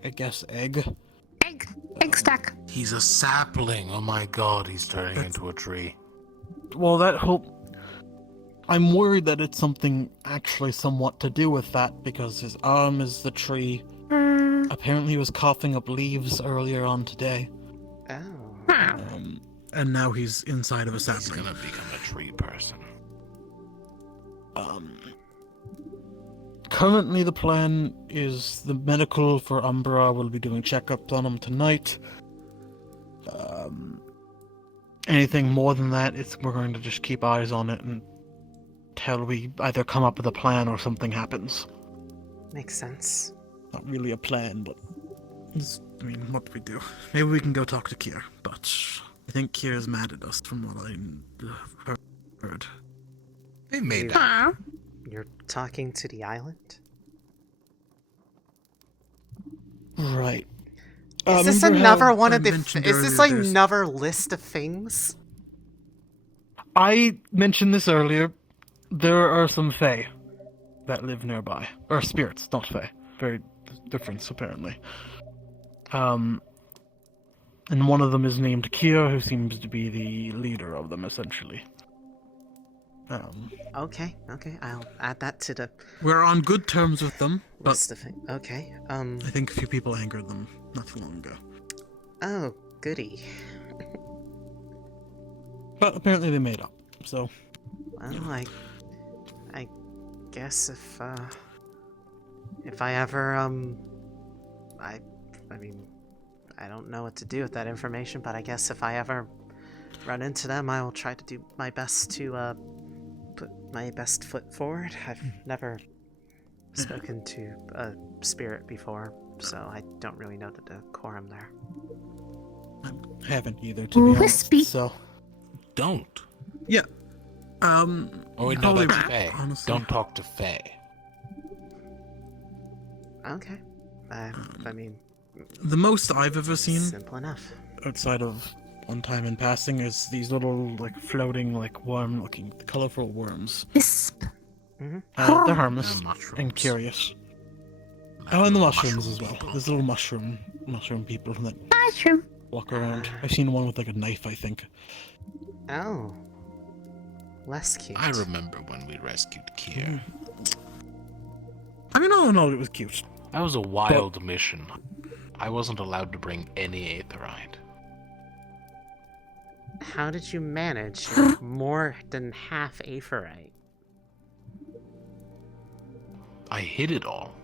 I guess, egg. Egg stuck. He's a sapling. Oh my god, he's turning into a tree. Well, I'm worried that it's something actually somewhat to do with that, because his arm is the tree. Apparently he was coughing up leaves earlier on today. And now he's inside of a sapling. He's gonna become a tree person. Currently the plan is the medical for Umbra will be doing checkups on him tonight. Anything more than that, we're going to just keep eyes on it until we either come up with a plan or something happens. Makes sense. Not really a plan, but what do we do? Maybe we can go talk to Kier, but I think Kier's mad at us from what I heard. They made that. You're talking to the island? Right. Is this another one of the... Is this like another list of things? I mentioned this earlier. There are some Fae that live nearby. Or spirits, not Fae. Very different, apparently. And one of them is named Kier, who seems to be the leader of them, essentially. Okay, I'll add that to the... We're on good terms with them, but... list of things. Okay, I think a few people angered them not too long ago. Oh, goody. But apparently they made up, so... Well, I guess if I ever, I mean, I don't know what to do with that information, but I guess if I ever run into them, I will try to do my best to, put my best foot forward. I've never spoken to a spirit before, so I don't really know the decorum there. I haven't either, to be honest. So Don't. yeah. Oh wait, no, probably, that's Faye. honestly. Don't talk to Faye. Okay. I mean, The most I've ever seen, simple enough. outside of one time in passing, is these little, like, floating, like, worm-looking, colorful worms. Mm-hmm. They're harmless and curious. Oh, and the mushrooms as well. There's little mushroom people that walk around. I've seen one with, like, a knife, I think. Oh. Less cute. I remember when we rescued Kier. I mean, all in all, it was cute. That was a wild mission. I wasn't allowed to bring any aetherite. How did you manage? You're more than half aephorite. I hid it all.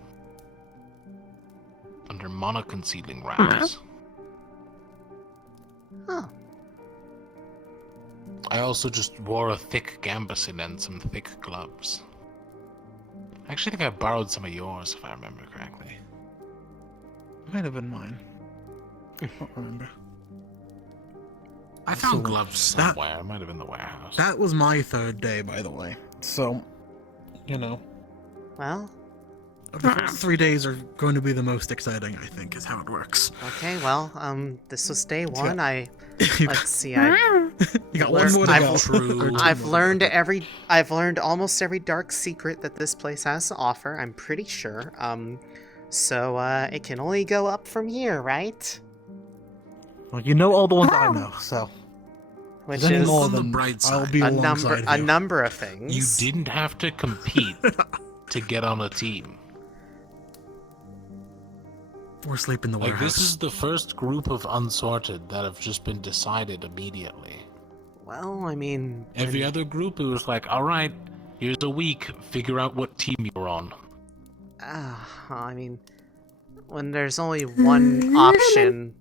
Under monoconcealing wraps. Oh. I also just wore a thick gambeson and some thick gloves. I actually think I borrowed some of yours, if I remember correctly. Might have been mine. I don't remember. I found gloves somewhere. It might have been the warehouse. That was my third day, by the way. So, you know. Well. The first 3 days are going to be the most exciting, I think, is how it works. Okay, well, this was day one. You Let's see. You got one more to go. I've learned almost every dark secret that this place has to offer. I'm pretty sure. So it can only go up from here, right? Well, you know all the ones I know, so. Which is on the bright side. I'll be a number of things. You didn't have to compete to get on a team. Or sleep in the warehouse. This is the first group of unsorted that have just been decided immediately. Well, I mean... Every other group, it was like, alright, here's a week, figure out what team you're on. I mean, when there's only one option,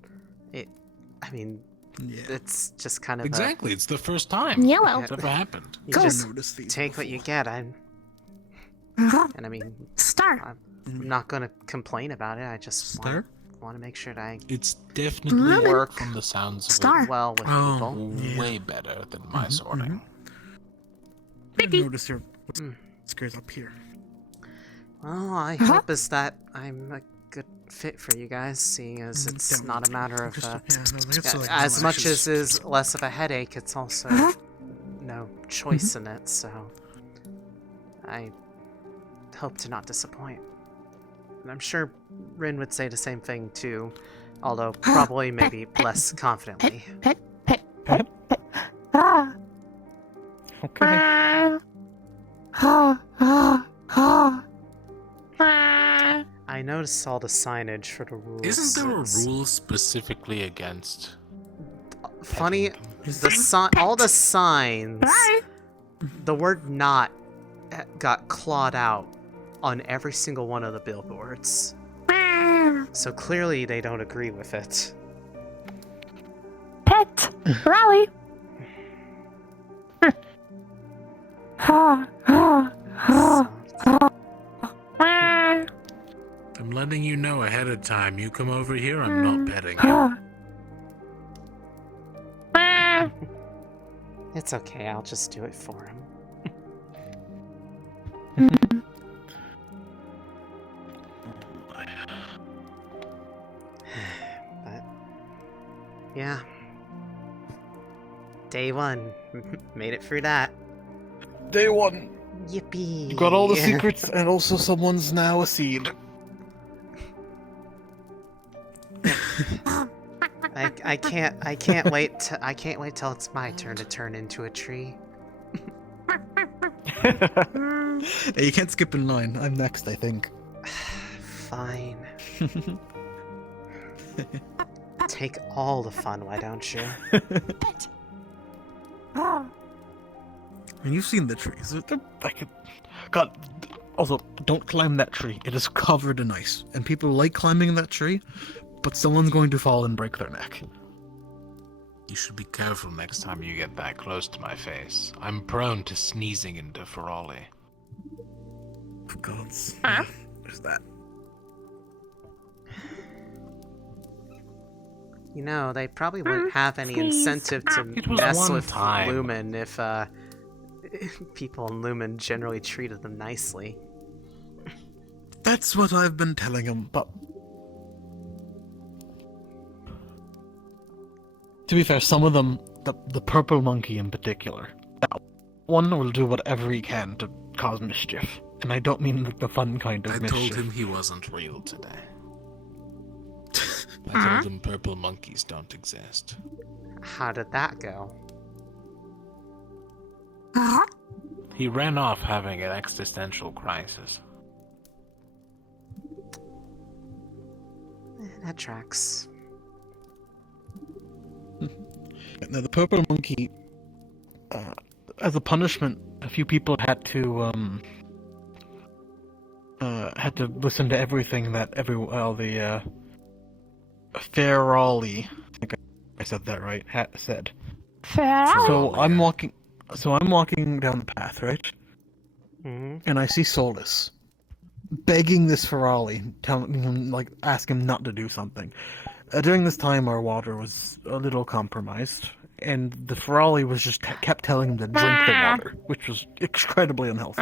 it's just kind of Exactly, it's the first time. Yeah, well. It's never happened. You just take what you get. And I mean... I'm not going to complain about it. I just want to make sure that I It's definitely work from the sounds of it well with people. Way better than my sorting. I notice your scares up here. Well, I hope is that I'm a good fit for you guys, seeing as it's not a matter of as much as is less of a headache, it's also no choice in it, so I hope to not disappoint. And I'm sure Rin would say the same thing too, although probably maybe less confidently. Okay. I noticed all the signage for the rules. Isn't there a rule specifically against? Funny, all the signs, the word "not" got clawed out on every single one of the billboards. So clearly they don't agree with it. Pet! Rally! I'm letting you know ahead of time. You come over here, I'm not petting you. It's okay, I'll just do it for him. But, yeah. Day one. Made it through that. Day one. Yippee. You got all the secrets, and also someone's now a seed. I can't wait till it's my turn to turn into a tree. Hey, you can't skip in line. I'm next, I think. Fine. Take all the fun, why don't you? And you've seen the trees. God, also, don't climb that tree. It is covered in ice. And people like climbing that tree, but someone's going to fall and break their neck. You should be careful next time you get that close to my face. I'm prone to sneezing into Ferrari. Of course. There's that. You know, they probably wouldn't have any incentive to mess with Lumen if people in Lumen generally treated them nicely. That's what I've been telling them, but to be fair, some of them, the purple monkey in particular, that one will do whatever he can to cause mischief. And I don't mean the fun kind of mischief. I told him he wasn't real today. I told him purple monkeys don't exist. How did that go? He ran off having an existential crisis. That tracks. Now, the purple monkey, as a punishment, a few people had to listen to everything that the Ferrari, I think I said that right, said. Ferrari. So I'm walking down the path, right? And I see Solus begging this Ferrari, telling him, ask him not to do something. During this time, our water was a little compromised, and the Ferrari was just kept telling him to drink the water, which was incredibly unhealthy.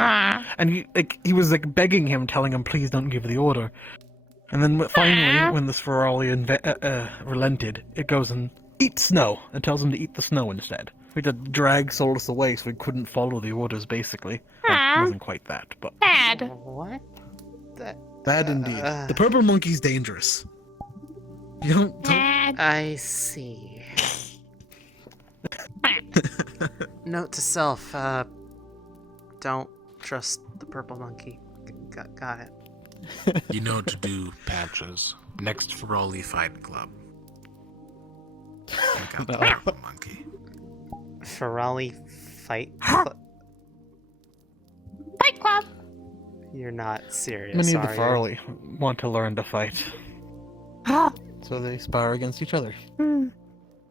And he was begging him, telling him, please don't give the order. And then finally, when this Ferrari relented, it goes and eats snow, and tells him to eat the snow instead. We had to drag Solus away so we couldn't follow the orders, basically. Well, it wasn't quite that, but... Bad. What? Bad indeed. The purple monkey's dangerous. You don't... I see. Note to self, don't trust the purple monkey. Got it. You know what to do, Patches. Next Ferrari Fight Club. Check out the purple monkey. Ferrari Fight Club? Fight Club! You're not serious, Many of the are you? Ferrari want to learn to fight. So they spar against each other.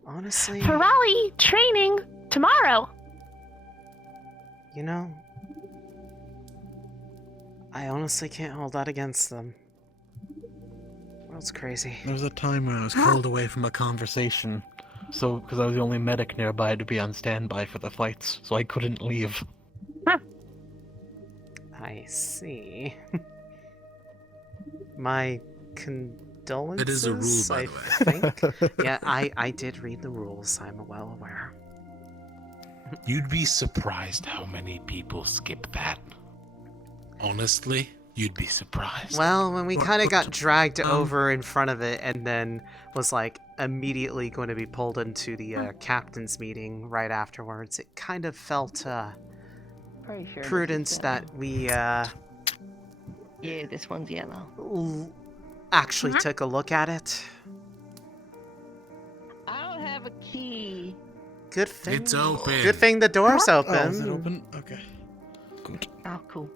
Honestly... Ferrari training tomorrow. You know... I honestly can't hold that against them. World's crazy. There was a time when I was called away from a conversation, because I was the only medic nearby to be on standby for the fights, so I couldn't leave. I see. My condolences, It is a rule, by the I think. Yeah, I did read the rules, I'm well aware. You'd be surprised how many people skip that. Honestly, you'd be surprised. Well, when we kind of got dragged over in front of it and then was immediately going to be pulled into the captain's meeting right afterwards, it kind of felt Pretty sure prudent that we yeah, this one's yellow. Actually took a look at it. I don't have a key. Good thing. It's open. Good thing the door's open. Oh, is it open? Okay. Good. Oh, cool.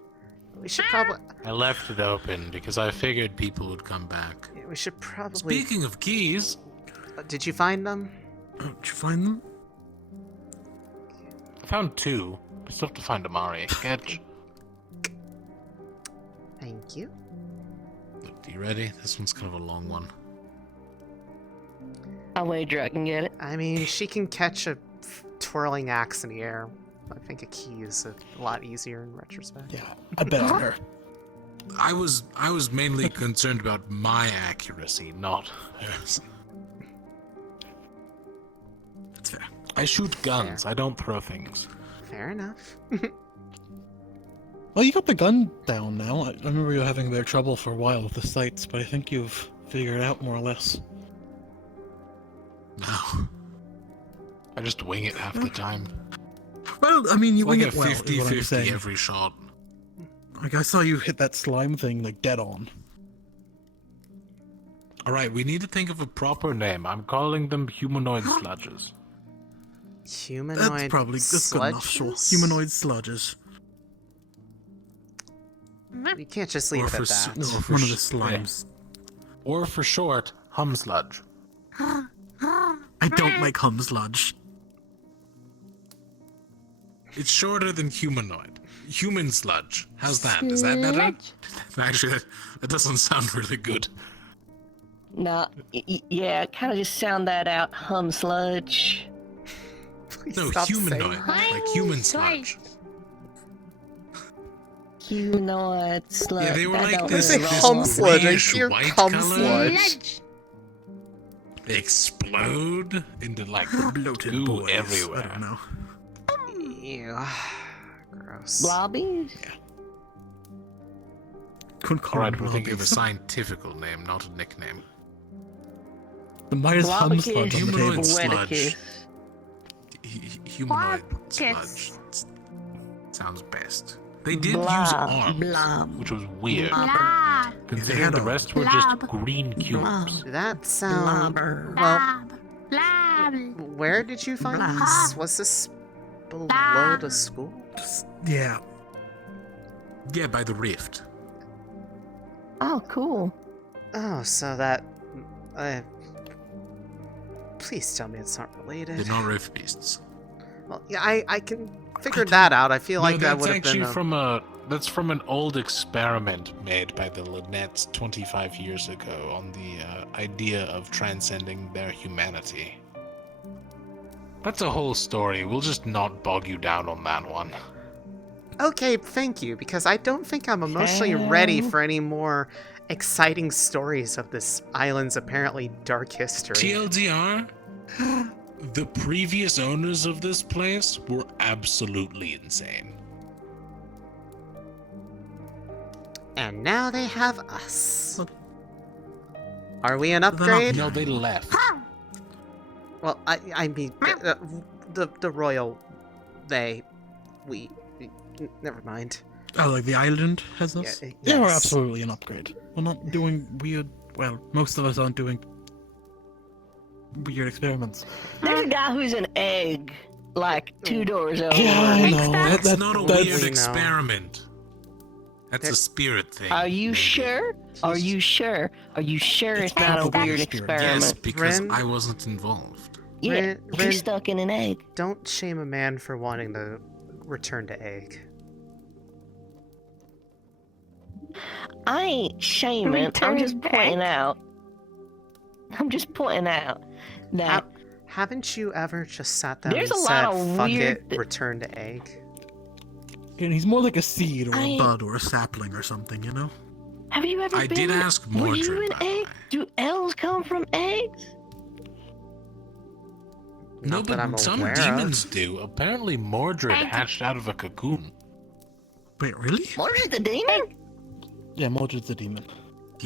We should probably... I left it open because I figured people would come back. Yeah, we should probably... Speaking of keys... Did you find them? Did you find them? I found 2. I still have to find Amari. Catch. Thank you. Are you ready? This one's kind of a long one. I'll wager I can get it. I mean, she can catch a twirling axe in the air. I think a key is a lot easier in retrospect. Yeah, I bet on her. I was mainly concerned about my accuracy, not hers. That's fair. I shoot guns. I don't throw things. Fair enough. Well, you got the gun down now. I remember you were having a bit of trouble for a while with the sights, but I think you've figured it out more or less. No. I just wing it half the time. Well, I mean, you wing like it well, a is what I'm 50-50 saying. every shot. I saw you hit that slime thing, dead on. Alright, we need to think of a proper name. I'm calling them humanoid sludges. Humanoid That's probably good enough, sure. Humanoid sludges. You can't just leave it at that. No, one of the slimes. Or for short, hum sludge. I don't don't make hum sludge. It's shorter than humanoid. Human sludge. How's that? Is that better? Actually, that doesn't sound really good. Nah, yeah, kind of just sound that out. Hum sludge. No, humanoid. Like human sludge. Humanoid sludge. Yeah, they were like this hum sludge. I hear cum sludge. They explode into like bloated goo boys. everywhere. I don't know. Ew. Gross. Blobbies? Couldn't call Alright, them we're thinking of a blobbies. scientific name, not a nickname. The Myers hum sludge on the table. Humanoid sludge. Humanoid sludge. Sounds best. They did use arms, which was weird. Considering the rest were just green cubes. That sounds... Well, where did you find this? Was this below the school? Yeah. Yeah, by the rift. Oh, cool. Oh, so that... please tell me it's not related. They're not rift beasts. Well, yeah, I can figure that out. I feel like that would have been that's from an old experiment made by the Linnets 25 years ago on the idea of transcending their humanity. That's a whole story. We'll just not bog you down on that one. Okay, thank you, because I don't think I'm emotionally ready for any more exciting stories of this island's apparently dark history. TLDR, the previous owners of this place were absolutely insane. And now they have us. Are we an upgrade? No, they left. Well, I mean, the royal, we, never mind. Oh, like the island has us? Yeah, we're absolutely an upgrade. We're not doing weird, well, most of us aren't doing weird experiments. There's a guy who's an egg, like 2 doors over. Yeah, I know. That's not a that's- weird experiment. That's a spirit thing. Are you sure? Are you sure? Are you sure it's not a weird experiment? Yes, because Ren- I wasn't involved. Yeah, Ren- he's stuck in an egg. Don't shame a man for wanting to return to egg. I ain't shaming. I'm just pointing out. I'm just pointing out that Haven't you ever just sat down There's and a said, lot of fuck weird it, return to egg? And he's more like a seed or a bud or a sapling or something, you know? have you ever I been? did ask Were you Mordred, an egg? Do elves come from eggs? No, Not that I'm but some aware demons of. do. Apparently Mordred hatched out of a cocoon. Wait, really? Mordred's the demon? Yeah, Mordred's a demon.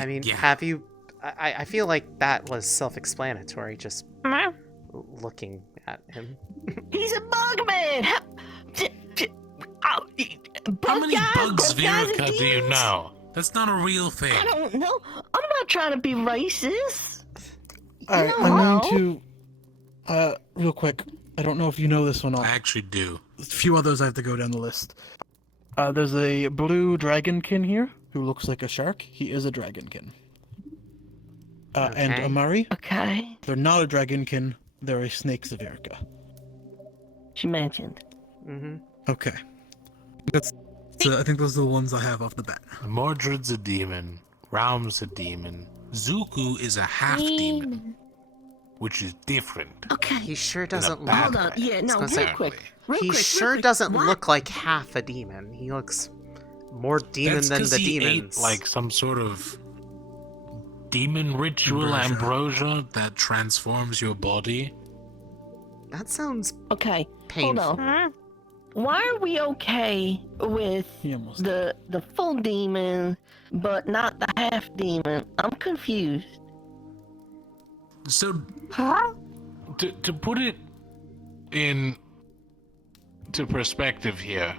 I mean, have you... I feel like that was self-explanatory, just looking at him. He's a bug man. How many bugs, Verica, do you know? That's not a real thing. I don't know. I'm not trying to be racist. Alright, No. I'm going to... real quick, I don't know if you know this or not. I actually do. A few others I have to go down the list. There's a blue dragonkin here, who looks like a shark. He is a dragonkin. And Amari. Okay. They're not a dragonkin, they're a snake Severica. She mentioned. Mm-hmm. Okay. So I think those are the ones I have off the bat. Mordred's a demon. Raum's a demon. Zuko is a half-demon. Which is different. Okay. He sure doesn't look... Hold on. Yeah, no, real quick. He sure doesn't look like half a demon. He looks more demon That's than 'cause the he demons. ate, like, some sort of demon ritual ambrosia that transforms your body. That sounds Okay. painful. Hold on. Why are we okay with the full demon, but not the half demon? I'm confused. So, to put it in to perspective here,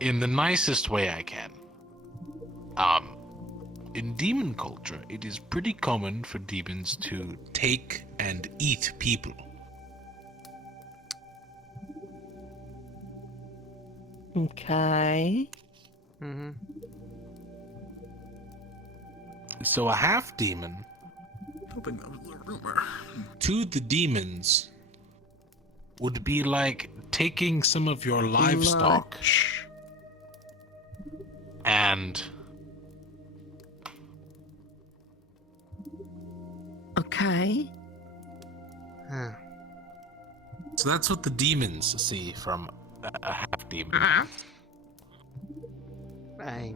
in the nicest way I can, in demon culture, it is pretty common for demons to take and eat people. Okay. Mm-hmm. So a half demon hoping that was a rumor. To the demons would be like taking some of your livestock and Okay. Huh. so that's what the demons see from a half demon. I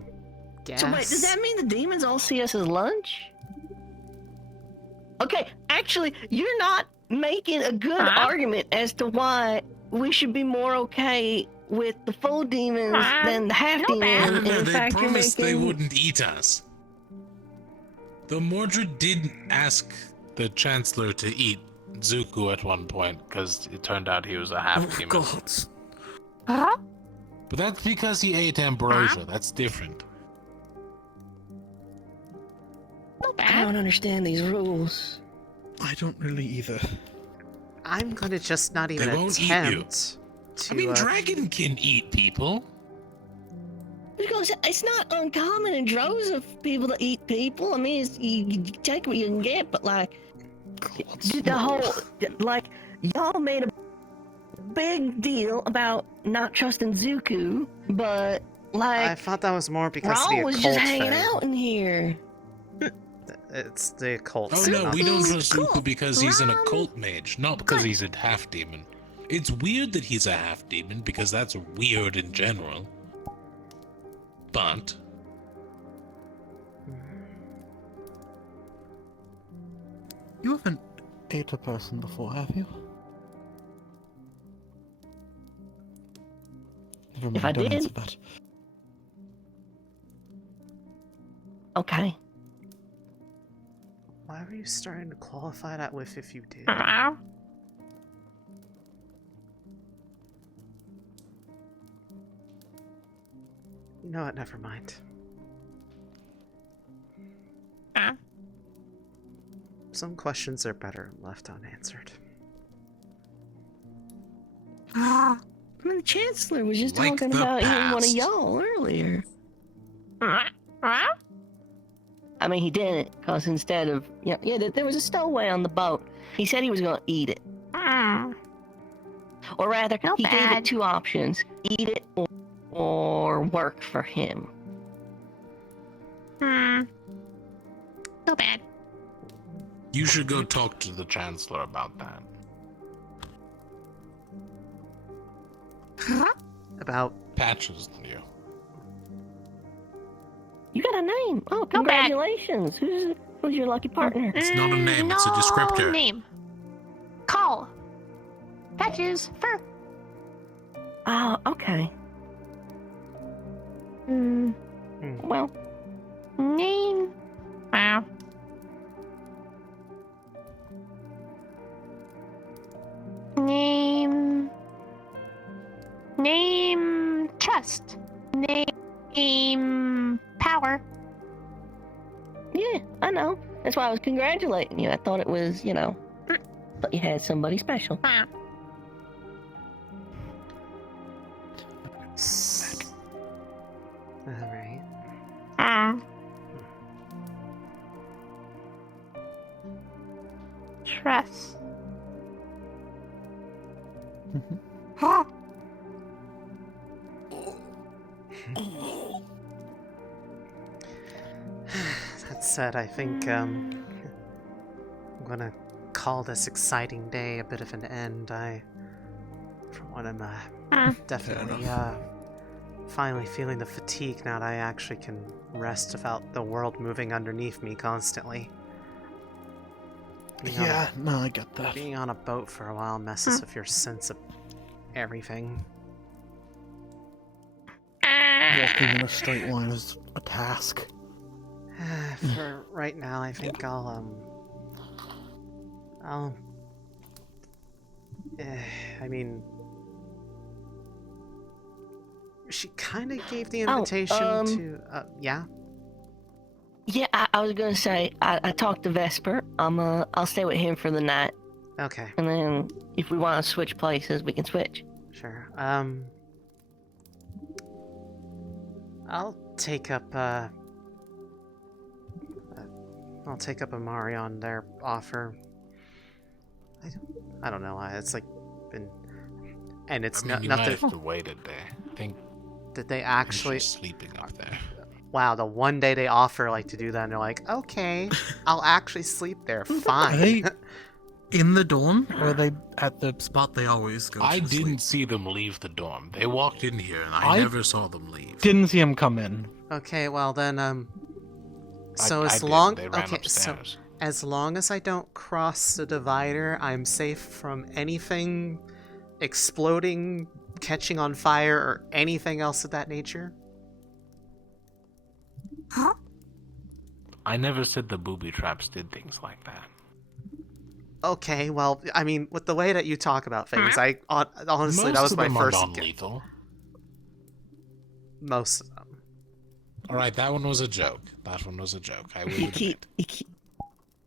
guess. So wait, does that mean the demons all see us as lunch? Okay, actually, you're not making a good argument as to why we should be more okay with the full demons than the half demons. No, In they fact, promised you're they making... wouldn't eat us. Though Mordred did ask the Chancellor to eat Zuko at one point, because it turned out he was a half demon. But that's because he ate ambrosia. That's different. I don't understand these rules. I don't really either. I'm gonna just not even They won't attempt to. I mean, dragon can eat people. It's not uncommon in Droza for people to eat people. I mean, you take what you can get, but like, the whole, like, y'all made a big deal about not trusting Zuko, but like, I thought that was more because of the Raul occult was just hanging thing. out in here. It's the occult. Oh thing, no, not we the- don't trust Zuko because he's an occult mage, not because he's a half demon. It's weird that he's a half demon because that's weird in general. But You haven't ate a person before, have you? Never mind, If I don't did- answer that. Okay. Why were you starting to qualify that with if you did? You know what? Never mind. Some questions are better left unanswered. I mean, the Chancellor was just Like talking the about even one of past. y'all earlier. I mean, he didn't, because instead of, there was a stowaway on the boat. He said he was going to eat it. Or rather, he gave it two options. Eat it or work for him. No bad. you should go talk to the Chancellor about that. About Patches than you. You got a name. Oh, congratulations. Who's your lucky partner? It's not a name, it's a descriptor. Name. Call. Patches. Fur. Oh, okay. Well. Name. Wow. Name. Trust. Name. Power. Yeah, I know. That's why I was congratulating you. I thought it was, thought you had somebody special. Alright. Trust. That said, I think I'm gonna call this exciting day a bit of an end. For one, I'm definitely finally feeling the fatigue now that I actually can rest without the world moving underneath me constantly. No, I get that. Being on a boat for a while messes with your sense of everything. Walking in a straight line is a task. For right now, I think I mean, she kind of gave the invitation to, yeah? Yeah, I was gonna say, I talked to Vesper. I'll stay with him for the night. Okay. And then, if we want to switch places, we can switch. Sure. I'll take up, I'll take up Amari on their offer. I don't know. It's like been, and it's I mean, you nothing. might have to wait a day. I think. Did they actually she's sleeping up there? Wow, the one day they offer like to do that, and they're like, okay, I'll actually sleep there. Are Fine. they in the dorm, or are they at the spot they always go to I sleep? didn't see them leave the dorm. They walked in here, and I never saw them leave. Didn't see him come in. Okay, well then, so I as did. long They ran okay, upstairs. so as long as I don't cross the divider, I'm safe from anything exploding, catching on fire, or anything else of that nature. Huh? I never said the booby traps did things like that. Okay, well, I mean, with the way that you talk about things, honestly, that was my first. Most of them are non-lethal. Most of them. All right, that one was a joke. That one was a joke. I will admit.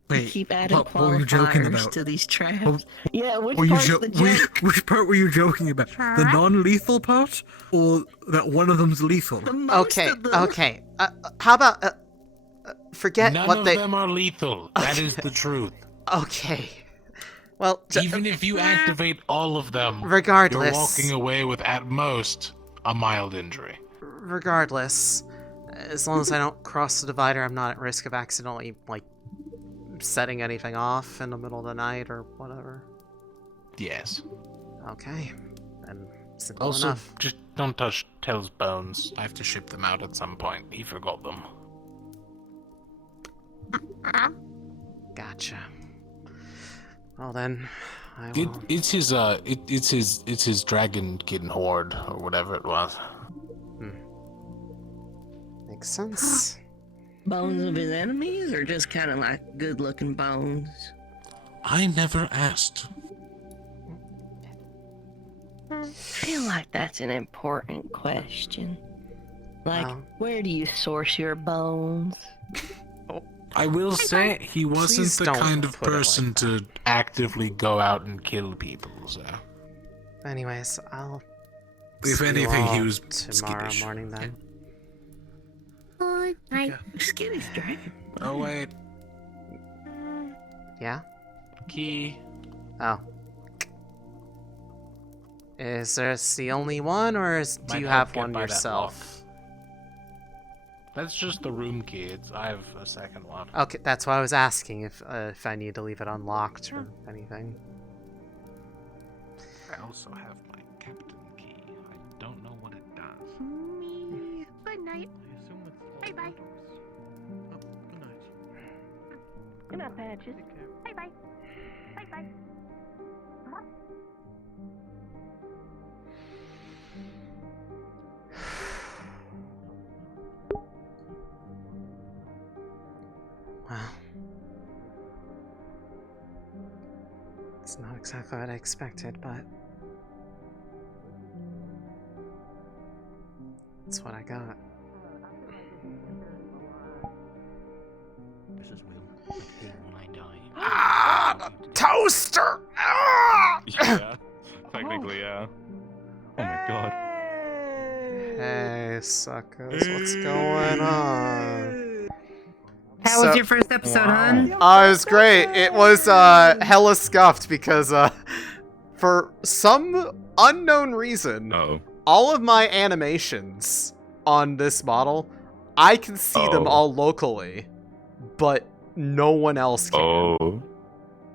You keep adding what were you joking qualifiers about? to these traps. Yeah, which Were you part's the joke? which part were you joking about? The non-lethal part, or that one of them's lethal? Okay, okay. How about forget None what of they? them are lethal. That is the truth. Okay. Well, even if you activate all of them, regardless, you're walking away with at most a mild injury. Regardless, as long as I don't cross the divider, I'm not at risk of accidentally like setting anything off in the middle of the night or whatever. Yes. Okay. Then simple Also, enough. just don't touch Tell's bones. I have to ship them out at some point. He forgot them. Gotcha. Well then, I will. It's his dragon kitten horde or whatever it was. Makes sense. Bones of his enemies, or just kind of like good-looking bones? I never asked. I feel like that's an important question. Like, where do you source your bones? I will say he wasn't Please the don't kind of put it like person to actively go out and kill people, so. Anyways, I'll. If see you anything, he all was tomorrow skittish. morning then. Night. Skittish dragon. Oh wait. Yeah. Key. Oh. Is this the only one, or do Might you help have get one by that yourself? That's just the room key. I have a second one. Okay, that's why I was asking if I need to leave it unlocked or anything. I also have my captain key. I don't know what it does. Good night. Bye bye. Good night, Patches. Bye bye. Bye bye. Wow. It's not exactly what I expected, but that's what I got. This is Will. I hate when I die. Ah! Toaster! Ah! Yeah, technically, yeah. Oh my god. Hey, suckers, what's going on? How was your first episode, hon? It was great. It was hella scuffed because for some unknown reason, all of my animations on this model, I can see them all locally, but no one else can.